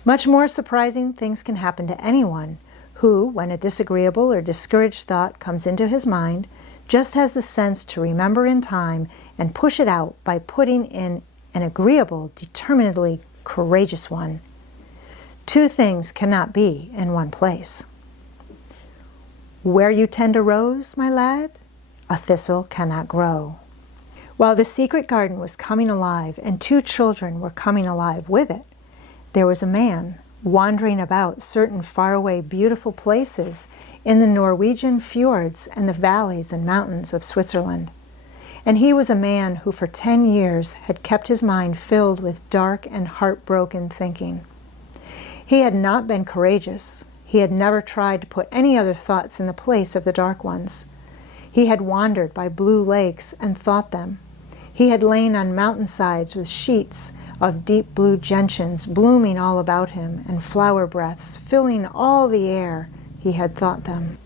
Much more surprising things can happen to anyone who, when a disagreeable or discouraged thought comes into his mind, just has the sense to remember in time and push it out by putting in an agreeable, determinedly courageous one. Two things cannot be in one place. Where you tend a rose, my lad, a thistle cannot grow. While the secret garden was coming alive and two children were coming alive with it, there was a man wandering about certain faraway beautiful places in the Norwegian fjords and the valleys and mountains of Switzerland. And he was a man who for 10 years had kept his mind filled with dark and heartbroken thinking. He had not been courageous. He had never tried to put any other thoughts in the place of the dark ones. He had wandered by blue lakes and thought them. He had lain on mountainsides with sheets of deep blue gentians blooming all about him and flower breaths filling all the air. He had thought them.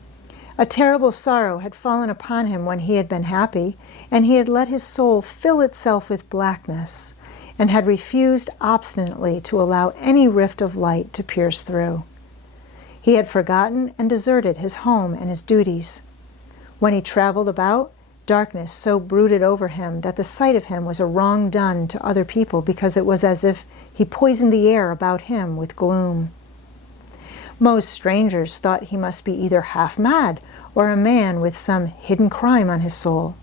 A terrible sorrow had fallen upon him when he had been happy, and he had let his soul fill itself with blackness, and had refused obstinately to allow any rift of light to pierce through. He had forgotten and deserted his home and his duties. When he traveled about, darkness so brooded over him that the sight of him was a wrong done to other people, because it was as if he poisoned the air about him with gloom. Most strangers thought he must be either half mad or a man with some hidden crime on his soul.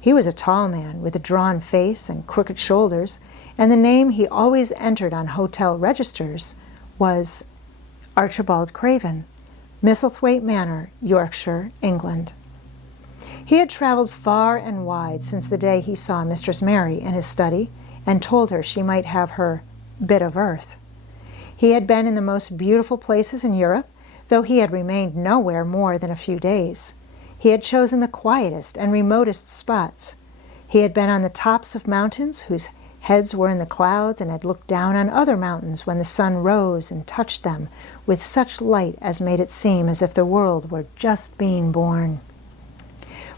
He was a tall man with a drawn face and crooked shoulders, and the name he always entered on hotel registers was Archibald Craven, Misselthwaite Manor, Yorkshire, England. He had traveled far and wide since the day he saw Mistress Mary in his study and told her she might have her bit of earth. He had been in the most beautiful places in Europe, though he had remained nowhere more than a few days. He had chosen the quietest and remotest spots. He had been on the tops of mountains whose heads were in the clouds, and had looked down on other mountains when the sun rose and touched them with such light as made it seem as if the world were just being born.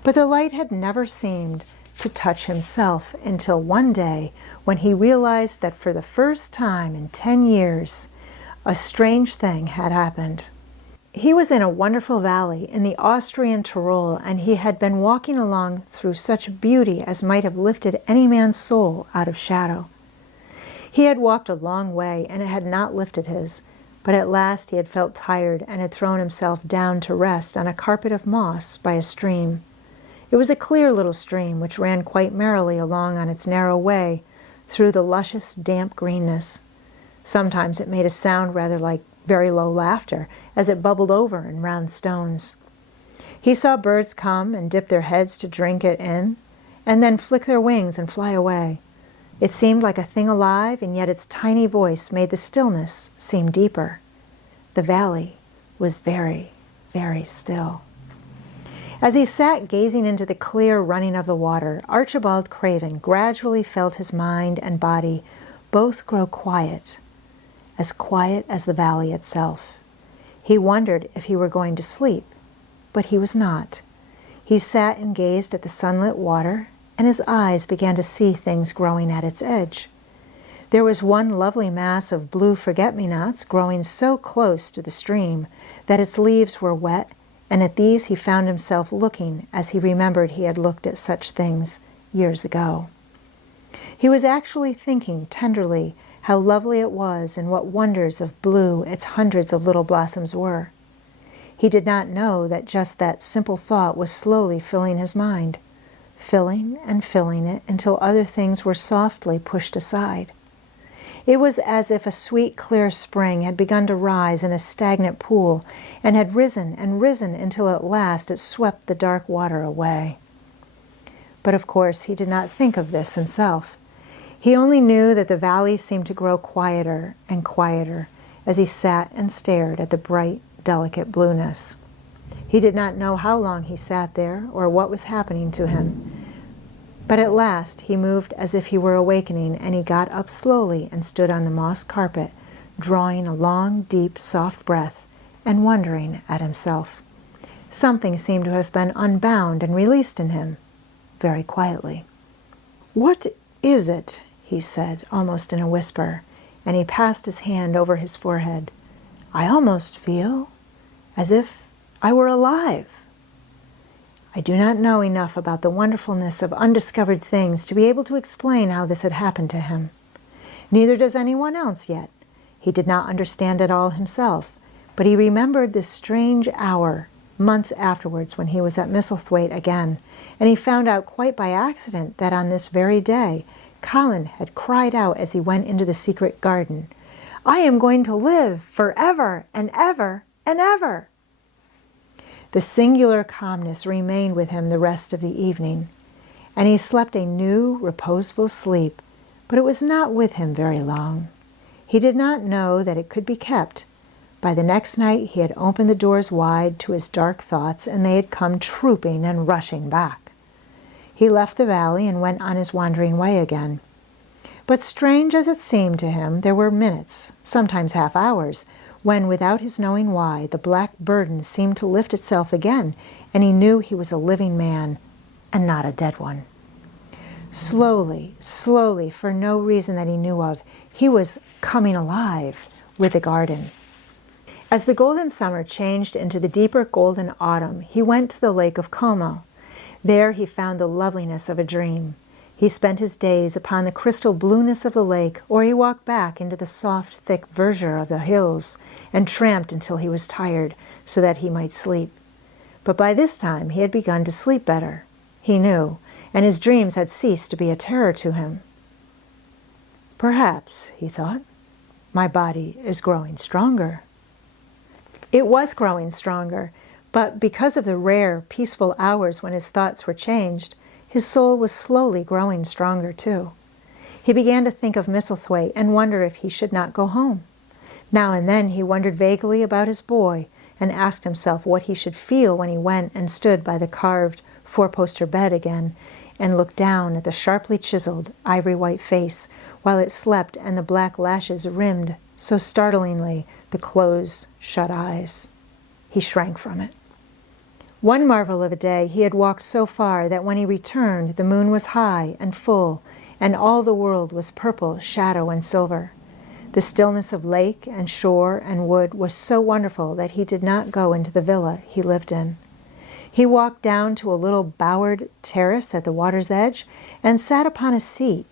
But the light had never seemed to touch himself until one day when he realized that for the first time in 10 years, a strange thing had happened. He was in a wonderful valley in the Austrian Tyrol, and he had been walking along through such beauty as might have lifted any man's soul out of shadow. He had walked a long way, and it had not lifted his, but at last he had felt tired and had thrown himself down to rest on a carpet of moss by a stream. It was a clear little stream which ran quite merrily along on its narrow way through the luscious, damp greenness. Sometimes it made a sound rather like very low laughter as it bubbled over in round stones. He saw birds come and dip their heads to drink it in, and then flick their wings and fly away. It seemed like a thing alive, and yet its tiny voice made the stillness seem deeper. The valley was very, very still. As he sat gazing into the clear running of the water, Archibald Craven gradually felt his mind and body both grow quiet as the valley itself. He wondered if he were going to sleep, but he was not. He sat and gazed at the sunlit water, and his eyes began to see things growing at its edge. There was one lovely mass of blue forget-me-nots growing so close to the stream that its leaves were wet, and at these he found himself looking as he remembered he had looked at such things years ago. He was actually thinking tenderly how lovely it was and what wonders of blue its hundreds of little blossoms were. He did not know that just that simple thought was slowly filling his mind, filling and filling it until other things were softly pushed aside. It was as if a sweet, clear spring had begun to rise in a stagnant pool and had risen and risen until at last it swept the dark water away. But of course he did not think of this himself. He only knew that the valley seemed to grow quieter and quieter as he sat and stared at the bright, delicate blueness. He did not know how long he sat there or what was happening to him. But at last he moved as if he were awakening, and he got up slowly and stood on the moss carpet, drawing a long, deep, soft breath and wondering at himself. Something seemed to have been unbound and released in him, very quietly. "What is it?" he said, almost in a whisper, and he passed his hand over his forehead. "I almost feel as if I were alive." I do not know enough about the wonderfulness of undiscovered things to be able to explain how this had happened to him. Neither does anyone else yet. He did not understand it all himself, but he remembered this strange hour months afterwards when he was at Misselthwaite again, and he found out quite by accident that on this very day Colin had cried out as he went into the secret garden, "I am going to live forever and ever and ever." The singular calmness remained with him the rest of the evening, and he slept a new, reposeful sleep, but it was not with him very long. He did not know that it could be kept. By the next night he had opened the doors wide to his dark thoughts, and they had come trooping and rushing back. He left the valley and went on his wandering way again. But strange as it seemed to him, there were minutes, sometimes half hours, when, without his knowing why, the black burden seemed to lift itself again, and he knew he was a living man and not a dead one. Slowly, slowly, for no reason that he knew of, he was coming alive with the garden. As the golden summer changed into the deeper golden autumn, he went to the lake of Como. There he found the loveliness of a dream. He spent his days upon the crystal blueness of the lake, or he walked back into the soft, thick verdure of the hills and tramped until he was tired so that he might sleep. But by this time he had begun to sleep better, he knew, and his dreams had ceased to be a terror to him. "Perhaps," he thought, "my body is growing stronger." It was growing stronger, but because of the rare, peaceful hours when his thoughts were changed, his soul was slowly growing stronger too. He began to think of Misselthwaite and wonder if he should not go home. Now and then he wondered vaguely about his boy and asked himself what he should feel when he went and stood by the carved four-poster bed again and looked down at the sharply chiseled, ivory-white face while it slept and the black lashes rimmed so startlingly the closed, shut eyes. He shrank from it. One marvel of a day, he had walked so far that when he returned, the moon was high and full, and all the world was purple, shadow, and silver. The stillness of lake and shore and wood was so wonderful that he did not go into the villa he lived in. He walked down to a little bowered terrace at the water's edge and sat upon a seat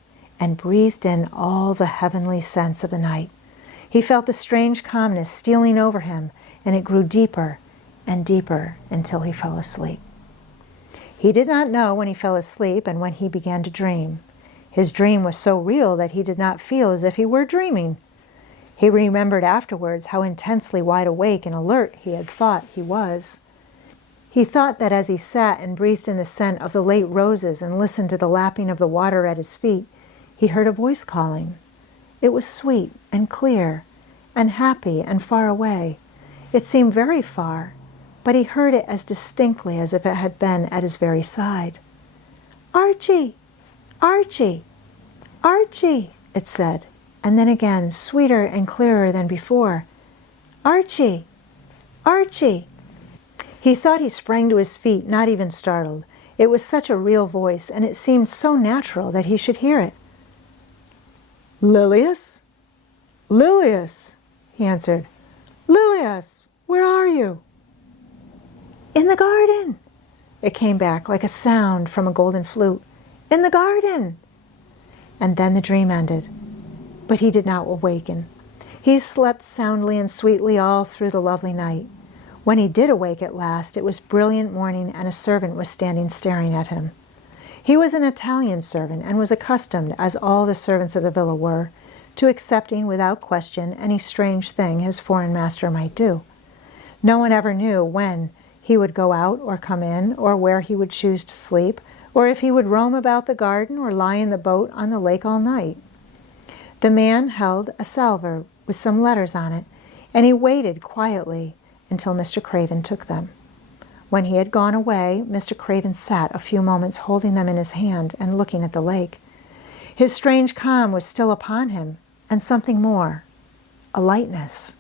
and breathed in all the heavenly sense of the night. He felt the strange calmness stealing over him, and it grew deeper and deeper until he fell asleep. He did not know when he fell asleep and when he began to dream. His dream was so real that he did not feel as if he were dreaming. He remembered afterwards how intensely wide awake and alert he had thought he was. He thought that as he sat and breathed in the scent of the late roses and listened to the lapping of the water at his feet, he heard a voice calling. It was sweet and clear and happy and far away. It seemed very far, but he heard it as distinctly as if it had been at his very side. "Archie! Archie! Archie!" it said, and then again, sweeter and clearer than before. "Archie! Archie!" He thought he sprang to his feet, not even startled. It was such a real voice, and it seemed so natural that he should hear it. "Lilias? Lilias!" he answered. "Lilias, where are you?" "In the garden," it came back like a sound from a golden flute. "In the garden." And then the dream ended. But he did not awaken. He slept soundly and sweetly all through the lovely night. When he did awake at last, it was brilliant morning, and a servant was standing staring at him. He was an Italian servant, and was accustomed, as all the servants of the villa were, to accepting without question any strange thing his foreign master might do. No one ever knew when he would go out or come in, or where he would choose to sleep, or if he would roam about the garden or lie in the boat on the lake all night. The man held a salver with some letters on it, and he waited quietly until Mr. Craven took them. When he had gone away, Mr. Craven sat a few moments holding them in his hand and looking at the lake. His strange calm was still upon him, and something more, a lightness,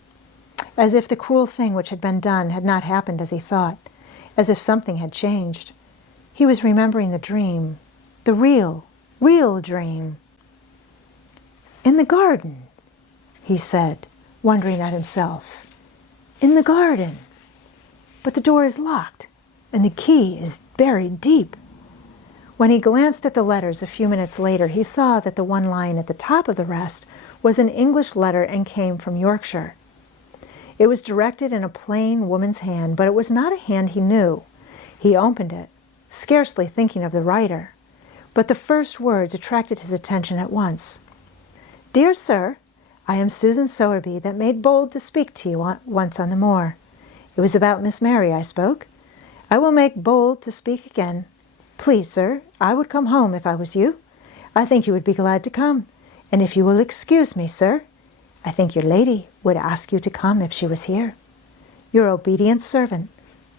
as if the cruel thing which had been done had not happened as he thought, as if something had changed. He was remembering the dream, the real dream. "In the garden," he said, wondering at himself. "In the garden. But the door is locked, and the key is buried deep." When he glanced at the letters a few minutes later, he saw that the one lying at the top of the rest was an English letter and came from Yorkshire. It was directed in a plain woman's hand, but it was not a hand he knew. He opened it, scarcely thinking of the writer, but the first words attracted his attention at once. "Dear Sir, I am Susan Sowerby that made bold to speak to you once on the moor. It was about Miss Mary I spoke. I will make bold to speak again. Please, sir, I would come home if I was you. I think you would be glad to come, and if you will excuse me, sir, I think your lady would ask you to come if she was here. Your obedient servant,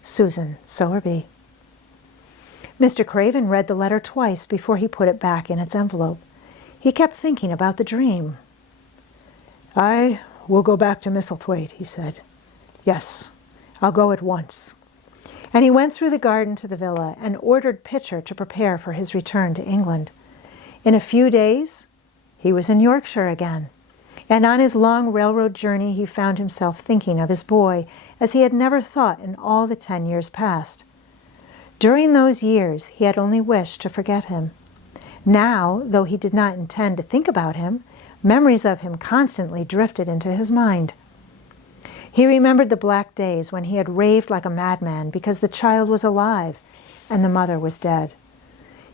Susan Sowerby." Mr. Craven read the letter twice before he put it back in its envelope. He kept thinking about the dream. "I will go back to Misselthwaite," he said. "Yes, I'll go at once." And he went through the garden to the villa and ordered Pitcher to prepare for his return to England. In a few days, he was in Yorkshire again. And on his long railroad journey, he found himself thinking of his boy as he had never thought in all the 10 years past. During those years, he had only wished to forget him. Now, though he did not intend to think about him, memories of him constantly drifted into his mind. He remembered the black days when he had raved like a madman because the child was alive and the mother was dead.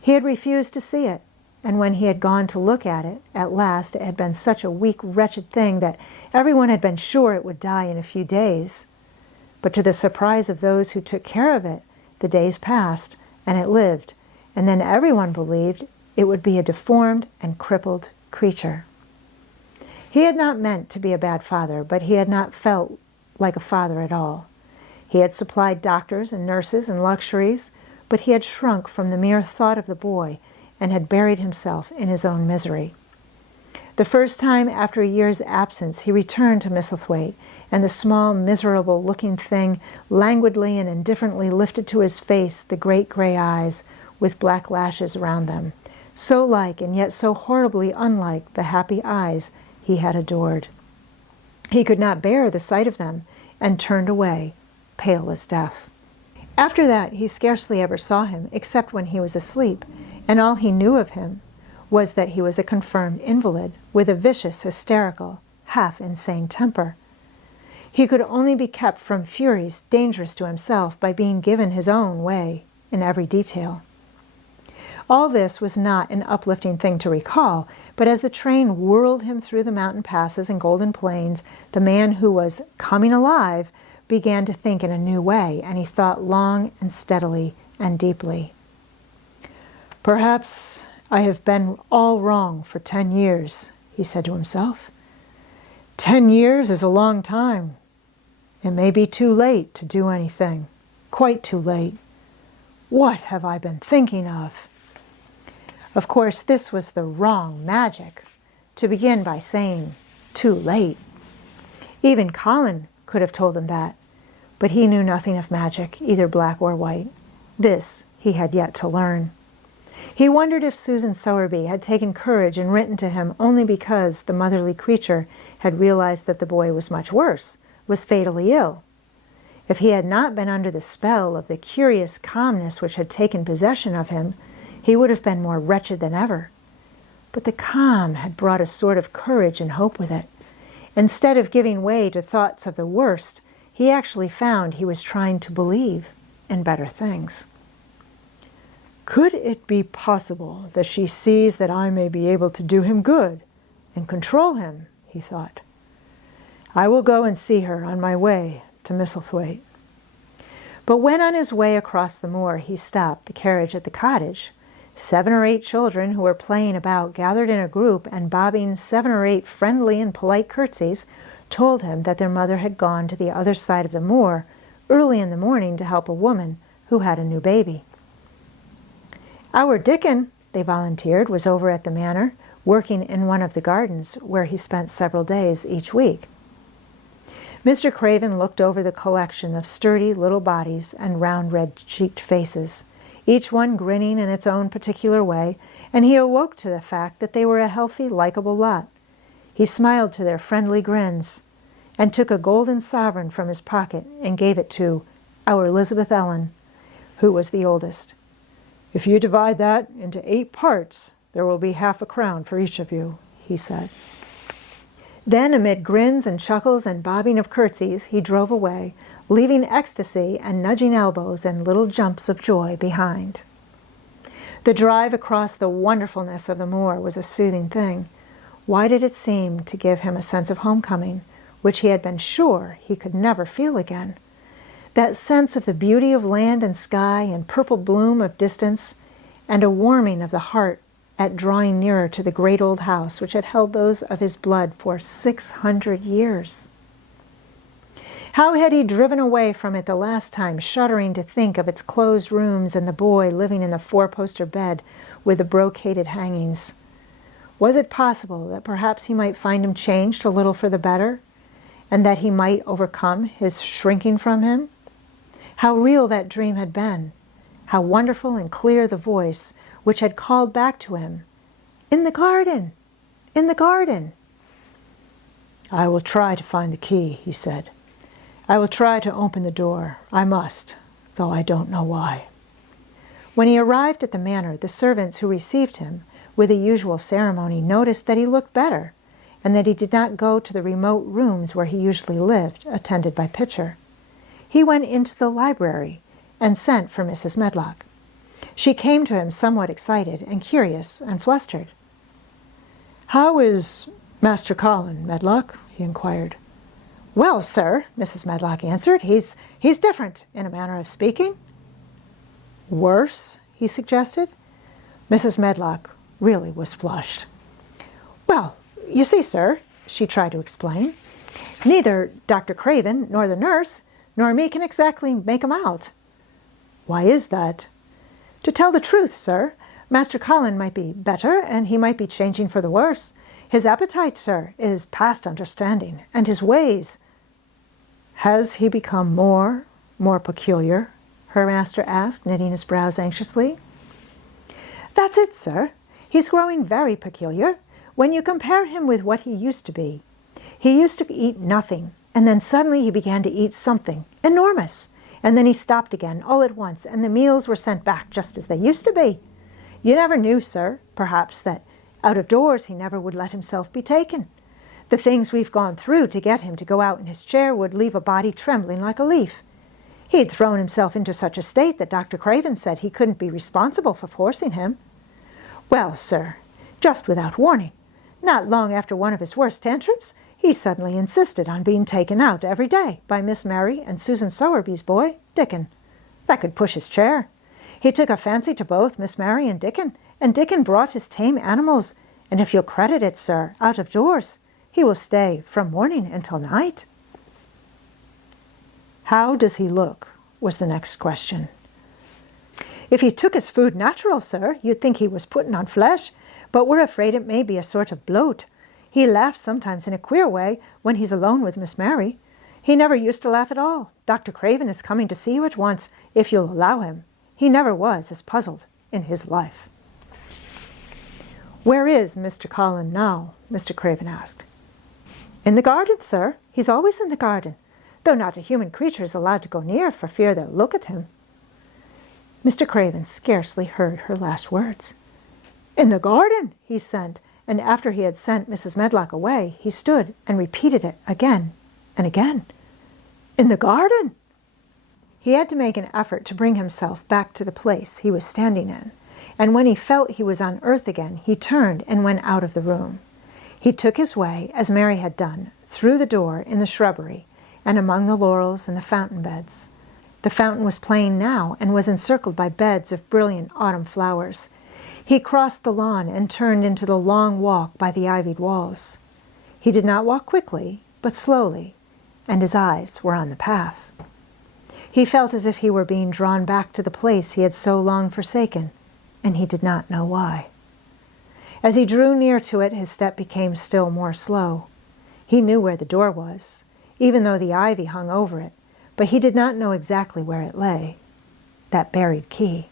He had refused to see it, and when he had gone to look at it, at last it had been such a weak, wretched thing that everyone had been sure it would die in a few days. But to the surprise of those who took care of it, the days passed, and it lived, and then everyone believed it would be a deformed and crippled creature. He had not meant to be a bad father, but he had not felt like a father at all. He had supplied doctors and nurses and luxuries, but he had shrunk from the mere thought of the boy and had buried himself in his own misery. The first time after a year's absence he returned to Misselthwaite, and the small, miserable-looking thing languidly and indifferently lifted to his face the great gray eyes with black lashes around them, so like and yet so horribly unlike the happy eyes he had adored. He could not bear the sight of them, and turned away, pale as death. After that he scarcely ever saw him, except when he was asleep, and all he knew of him was that he was a confirmed invalid with a vicious, hysterical, half-insane temper. He could only be kept from furies dangerous to himself by being given his own way in every detail. All this was not an uplifting thing to recall, but as the train whirled him through the mountain passes and golden plains, the man who was coming alive began to think in a new way, and he thought long and steadily and deeply. "Perhaps I have been all wrong for 10 years, he said to himself. 10 years is a long time. It may be too late to do anything, quite too late. What have I been thinking of? Of course, this was the wrong magic, to begin by saying, too late. Even Colin could have told him that, but he knew nothing of magic, either black or white. This he had yet to learn. He wondered if Susan Sowerby had taken courage and written to him only because the motherly creature had realized that the boy was much worse, was fatally ill. If he had not been under the spell of the curious calmness which had taken possession of him, he would have been more wretched than ever. But the calm had brought a sort of courage and hope with it. Instead of giving way to thoughts of the worst, he actually found he was trying to believe in better things. Could it be possible that she sees that I may be able to do him good and control him, he thought. I will go and see her on my way to Misselthwaite. But when on his way across the moor he stopped the carriage at the cottage, 7 or 8 children who were playing about gathered in a group and bobbing 7 or 8 friendly and polite curtsies told him that their mother had gone to the other side of the moor early in the morning to help a woman who had a new baby. Our Dickon, they volunteered, was over at the manor, working in one of the gardens where he spent several days each week. Mr. Craven looked over the collection of sturdy little bodies and round red-cheeked faces, each one grinning in its own particular way, and he awoke to the fact that they were a healthy, likable lot. He smiled to their friendly grins and took a golden sovereign from his pocket and gave it to our Elizabeth Ellen, who was the oldest. If you divide that into 8 parts, there will be half a crown for each of you, he said. Then, amid grins and chuckles and bobbing of curtsies, he drove away, leaving ecstasy and nudging elbows and little jumps of joy behind. The drive across the wonderfulness of the moor was a soothing thing. Why did it seem to give him a sense of homecoming, which he had been sure he could never feel again? That sense of the beauty of land and sky and purple bloom of distance, and a warming of the heart at drawing nearer to the great old house which had held those of his blood for 600 years. How had he driven away from it the last time, shuddering to think of its closed rooms and the boy living in the 4-poster bed with the brocaded hangings? Was it possible that perhaps he might find him changed a little for the better, and that he might overcome his shrinking from him? How real that dream had been! How wonderful and clear the voice which had called back to him, "In the garden! In the garden!" I will try to find the key, he said. I will try to open the door. I must, though I don't know why. When he arrived at the manor, the servants who received him with the usual ceremony noticed that he looked better, and that he did not go to the remote rooms where he usually lived, attended by Pitcher. He went into the library and sent for Mrs. Medlock. She came to him somewhat excited and curious and flustered. How is Master Colin, Medlock? He inquired. Well, sir, Mrs. Medlock answered, he's different, in a manner of speaking. Worse? He suggested. Mrs. Medlock really was flushed. Well, you see, sir, she tried to explain, neither Dr. Craven nor the nurse nor me can exactly make 'em out. Why is that? To tell the truth, sir, Master Colin might be better, and he might be changing for the worse. His appetite, sir, is past understanding, and his ways. Has he become more peculiar? Her master asked, knitting his brows anxiously. That's it, sir. He's growing very peculiar. When you compare him with what he used to be, he used to eat nothing, and then suddenly he began to eat something enormous, and then he stopped again all at once, and the meals were sent back just as they used to be. You never knew, sir, perhaps, that Out of doors he never would let himself be taken. The things we've gone through to get him to go out in his chair would leave a body trembling like a leaf. He had thrown himself into such a state that Dr. Craven said he couldn't be responsible for forcing him. Well, sir, just without warning, not long after one of his worst tantrums, he suddenly insisted on being taken out every day by Miss Mary and Susan Sowerby's boy, Dickon. That could push his chair. He took a fancy to both Miss Mary and Dickon brought his tame animals, and if you'll credit it, sir, out of doors, he will stay from morning until night. How does he look? Was the next question. If he took his food natural, sir, you'd think he was putting on flesh, but we're afraid it may be a sort of bloat. He laughs sometimes in a queer way when he's alone with Miss Mary. He never used to laugh at all. Dr. Craven is coming to see you at once, if you'll allow him. He never was as puzzled in his life. Where is Mr. Colin now? Mr. Craven asked. In the garden, sir. He's always in the garden, though not a human creature is allowed to go near for fear they'll look at him. Mr. Craven scarcely heard her last words. In the garden, he said, and after he had sent Mrs. Medlock away, he stood and repeated it again and again. In the garden. He had to make an effort to bring himself back to the place he was standing in, and when he felt he was on earth again, he turned and went out of the room. He took his way, as Mary had done, through the door in the shrubbery and among the laurels and the fountain beds. The fountain was playing now and was encircled by beds of brilliant autumn flowers. He crossed the lawn and turned into the long walk by the ivied walls. He did not walk quickly, but slowly, and his eyes were on the path. He felt as if he were being drawn back to the place he had so long forsaken, and he did not know why. As he drew near to it, his step became still more slow. He knew where the door was, even though the ivy hung over it, but he did not know exactly where it lay, that buried key.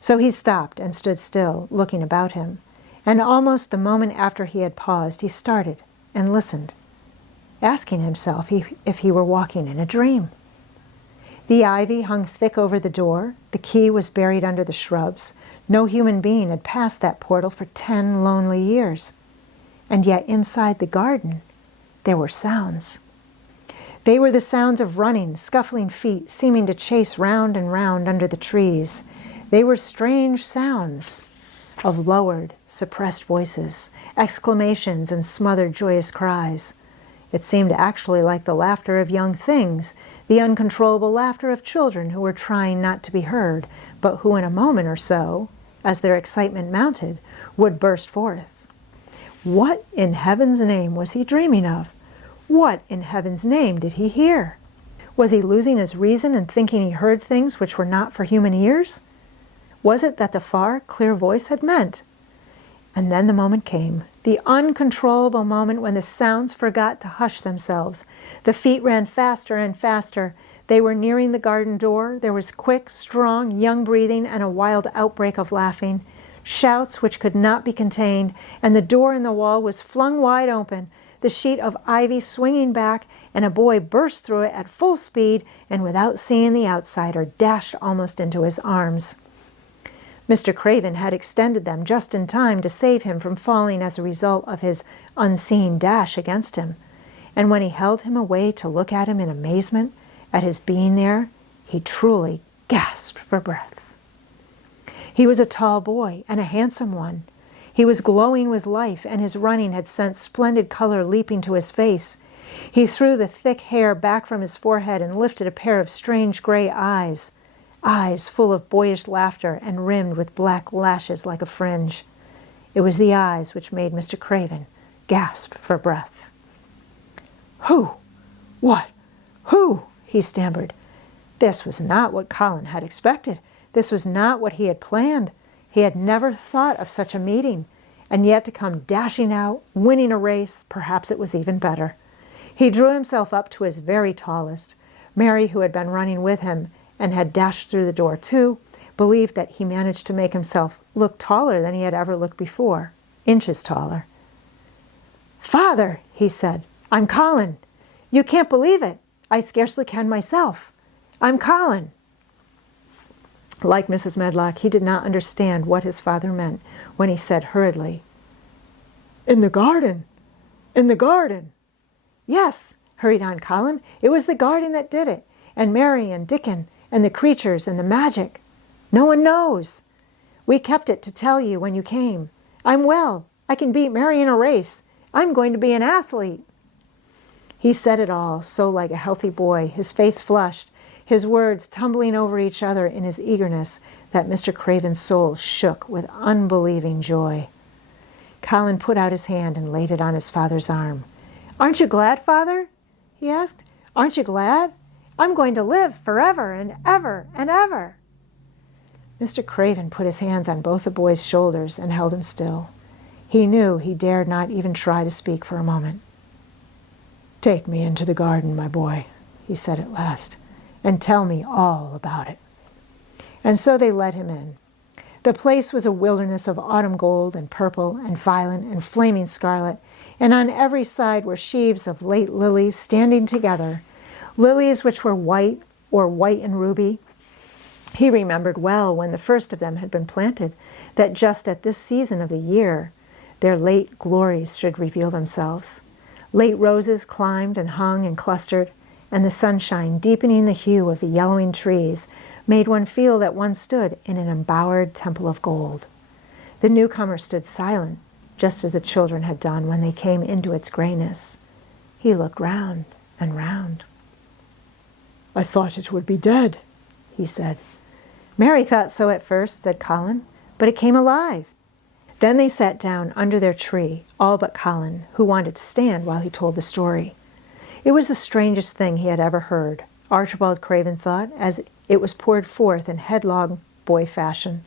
So he stopped and stood still, looking about him, and almost the moment after he had paused, he started and listened, asking himself if he were walking in a dream. The ivy hung thick over the door, the key was buried under the shrubs. No human being had passed that portal for 10 lonely years. And yet inside the garden, there were sounds. They were the sounds of running, scuffling feet seeming to chase round and round under the trees. They were strange sounds of lowered, suppressed voices, exclamations and smothered joyous cries. It seemed actually like the laughter of young things, the uncontrollable laughter of children who were trying not to be heard, but who in a moment or so, as their excitement mounted, would burst forth. What in heaven's name was he dreaming of? What in heaven's name did he hear? Was he losing his reason and thinking he heard things which were not for human ears? Was it that the far, clear voice had meant? And then the moment came, the uncontrollable moment when the sounds forgot to hush themselves. The feet ran faster and faster. They were nearing the garden door. There was quick, strong, young breathing and a wild outbreak of laughing, shouts which could not be contained, and the door in the wall was flung wide open, the sheet of ivy swinging back, and a boy burst through it at full speed and without seeing the outsider dashed almost into his arms. Mr. Craven had extended them just in time to save him from falling as a result of his unseen dash against him, and when he held him away to look at him in amazement at his being there, he truly gasped for breath. He was a tall boy and a handsome one. He was glowing with life, and his running had sent splendid color leaping to his face. He threw the thick hair back from his forehead and lifted a pair of strange gray eyes full of boyish laughter and rimmed with black lashes like a fringe. It was the eyes which made Mr. Craven gasp for breath. "Who? What? Who?" he stammered. This was not what Colin had expected. This was not what he had planned. He had never thought of such a meeting, and yet to come dashing out, winning a race, perhaps it was even better. He drew himself up to his very tallest. Mary, who had been running with him and had dashed through the door too, believed that he managed to make himself look taller than he had ever looked before, inches taller. "Father," he said, "I'm Colin. You can't believe it. I scarcely can myself. I'm Colin." Like Mrs. Medlock, he did not understand what his father meant when he said hurriedly, In the garden! In the garden! Yes, hurried on Colin, it was the garden that did it, and Mary and Dickon, and the creatures and the magic. No one knows. We kept it to tell you when you came. I'm well. I can beat Mary in a race. I'm going to be an athlete. He said it all, so like a healthy boy, his face flushed, his words tumbling over each other in his eagerness, that Mr. Craven's soul shook with unbelieving joy. Colin put out his hand and laid it on his father's arm. Aren't you glad, Father? He asked. Aren't you glad? I'm going to live forever and ever and ever. Mr. Craven put his hands on both the boy's shoulders and held him still. He knew he dared not even try to speak for a moment. Take me into the garden, my boy, he said at last, and tell me all about it. And so they led him in. The place was a wilderness of autumn gold and purple and violet and flaming scarlet, and on every side were sheaves of late lilies standing together, lilies which were white or white and ruby. He remembered well when the first of them had been planted, that just at this season of the year their late glories should reveal themselves. Late roses climbed and hung and clustered, and the sunshine, deepening the hue of the yellowing trees, made one feel that one stood in an embowered temple of gold. The newcomer stood silent, just as the children had done when they came into its grayness. He looked round and round. I thought it would be dead, he said. Mary thought so at first, said Colin, but it came alive. Then they sat down under their tree, all but Colin, who wanted to stand while he told the story. It was the strangest thing he had ever heard, Archibald Craven thought, as it was poured forth in headlong boy fashion.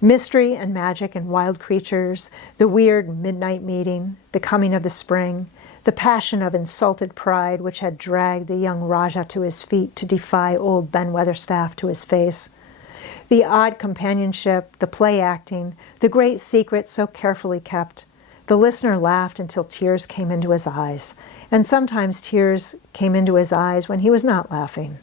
Mystery and magic and wild creatures, the weird midnight meeting, the coming of the spring, the passion of insulted pride which had dragged the young Rajah to his feet to defy old Ben Weatherstaff to his face, the odd companionship, the play acting, the great secret so carefully kept. The listener laughed until tears came into his eyes, and sometimes tears came into his eyes when he was not laughing.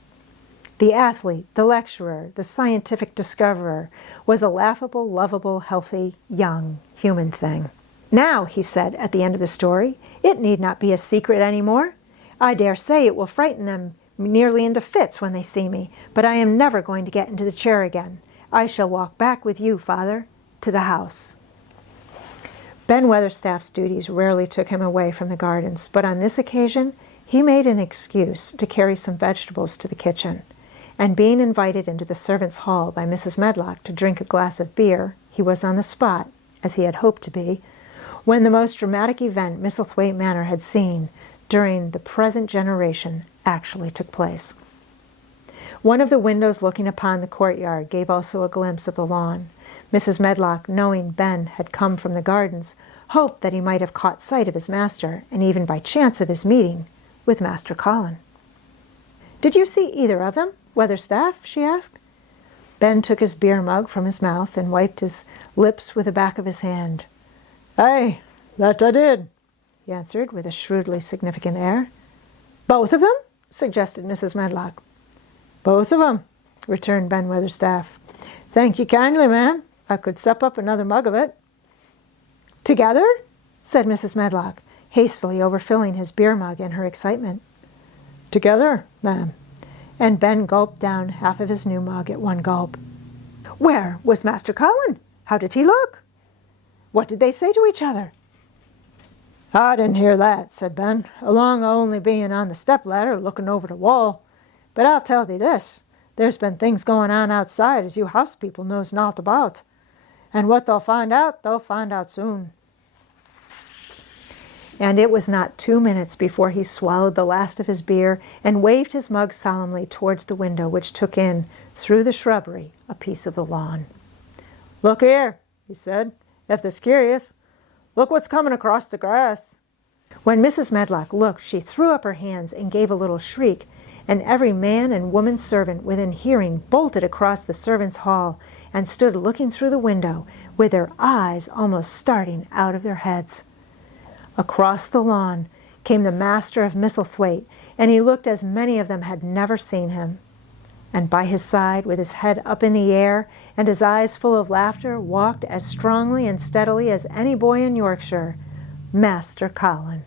The athlete, the lecturer, the scientific discoverer was a laughable, lovable, healthy, young, human thing. Now, he said at the end of the story, it need not be a secret any more. I dare say it will frighten them nearly into fits when they see me, but I am never going to get into the chair again. I shall walk back with you, Father, to the house. Ben Weatherstaff's duties rarely took him away from the gardens, but on this occasion he made an excuse to carry some vegetables to the kitchen, and being invited into the servants' hall by Mrs. Medlock to drink a glass of beer, he was on the spot, as he had hoped to be, when the most dramatic event Misselthwaite Manor had seen during the present generation actually took place. One of the windows looking upon the courtyard gave also a glimpse of the lawn. Mrs. Medlock, knowing Ben had come from the gardens, hoped that he might have caught sight of his master, and even by chance of his meeting with Master Colin. "Did you see either of them, Weatherstaff?" she asked. Ben took his beer mug from his mouth and wiped his lips with the back of his hand. "Aye, that I did," he answered with a shrewdly significant air. "Both of them?" suggested Mrs. Medlock. "Both of 'em," returned Ben Weatherstaff. "Thank you kindly, ma'am. I could sup up another mug of it." "Together?" said Mrs. Medlock, hastily overfilling his beer mug in her excitement. "Together, ma'am." And Ben gulped down half of his new mug at one gulp. "Where was Master Colin? How did he look? What did they say to each other?" "I didn't hear that," said Ben, "along o' only being on the step-ladder looking over the wall. But I'll tell thee this, there's been things going on outside as you house people knows naught about. And what they'll find out soon." And it was not 2 minutes before he swallowed the last of his beer and waved his mug solemnly towards the window which took in, through the shrubbery, a piece of the lawn. "Look here," he said, "if there's curious. Look what's coming across the grass." When Mrs. Medlock looked, she threw up her hands and gave a little shriek, and every man and woman servant within hearing bolted across the servants' hall and stood looking through the window with their eyes almost starting out of their heads. Across the lawn came the master of Misselthwaite, and he looked as many of them had never seen him. And by his side, with his head up in the air and his eyes full of laughter, walked as strongly and steadily as any boy in Yorkshire, Master Colin.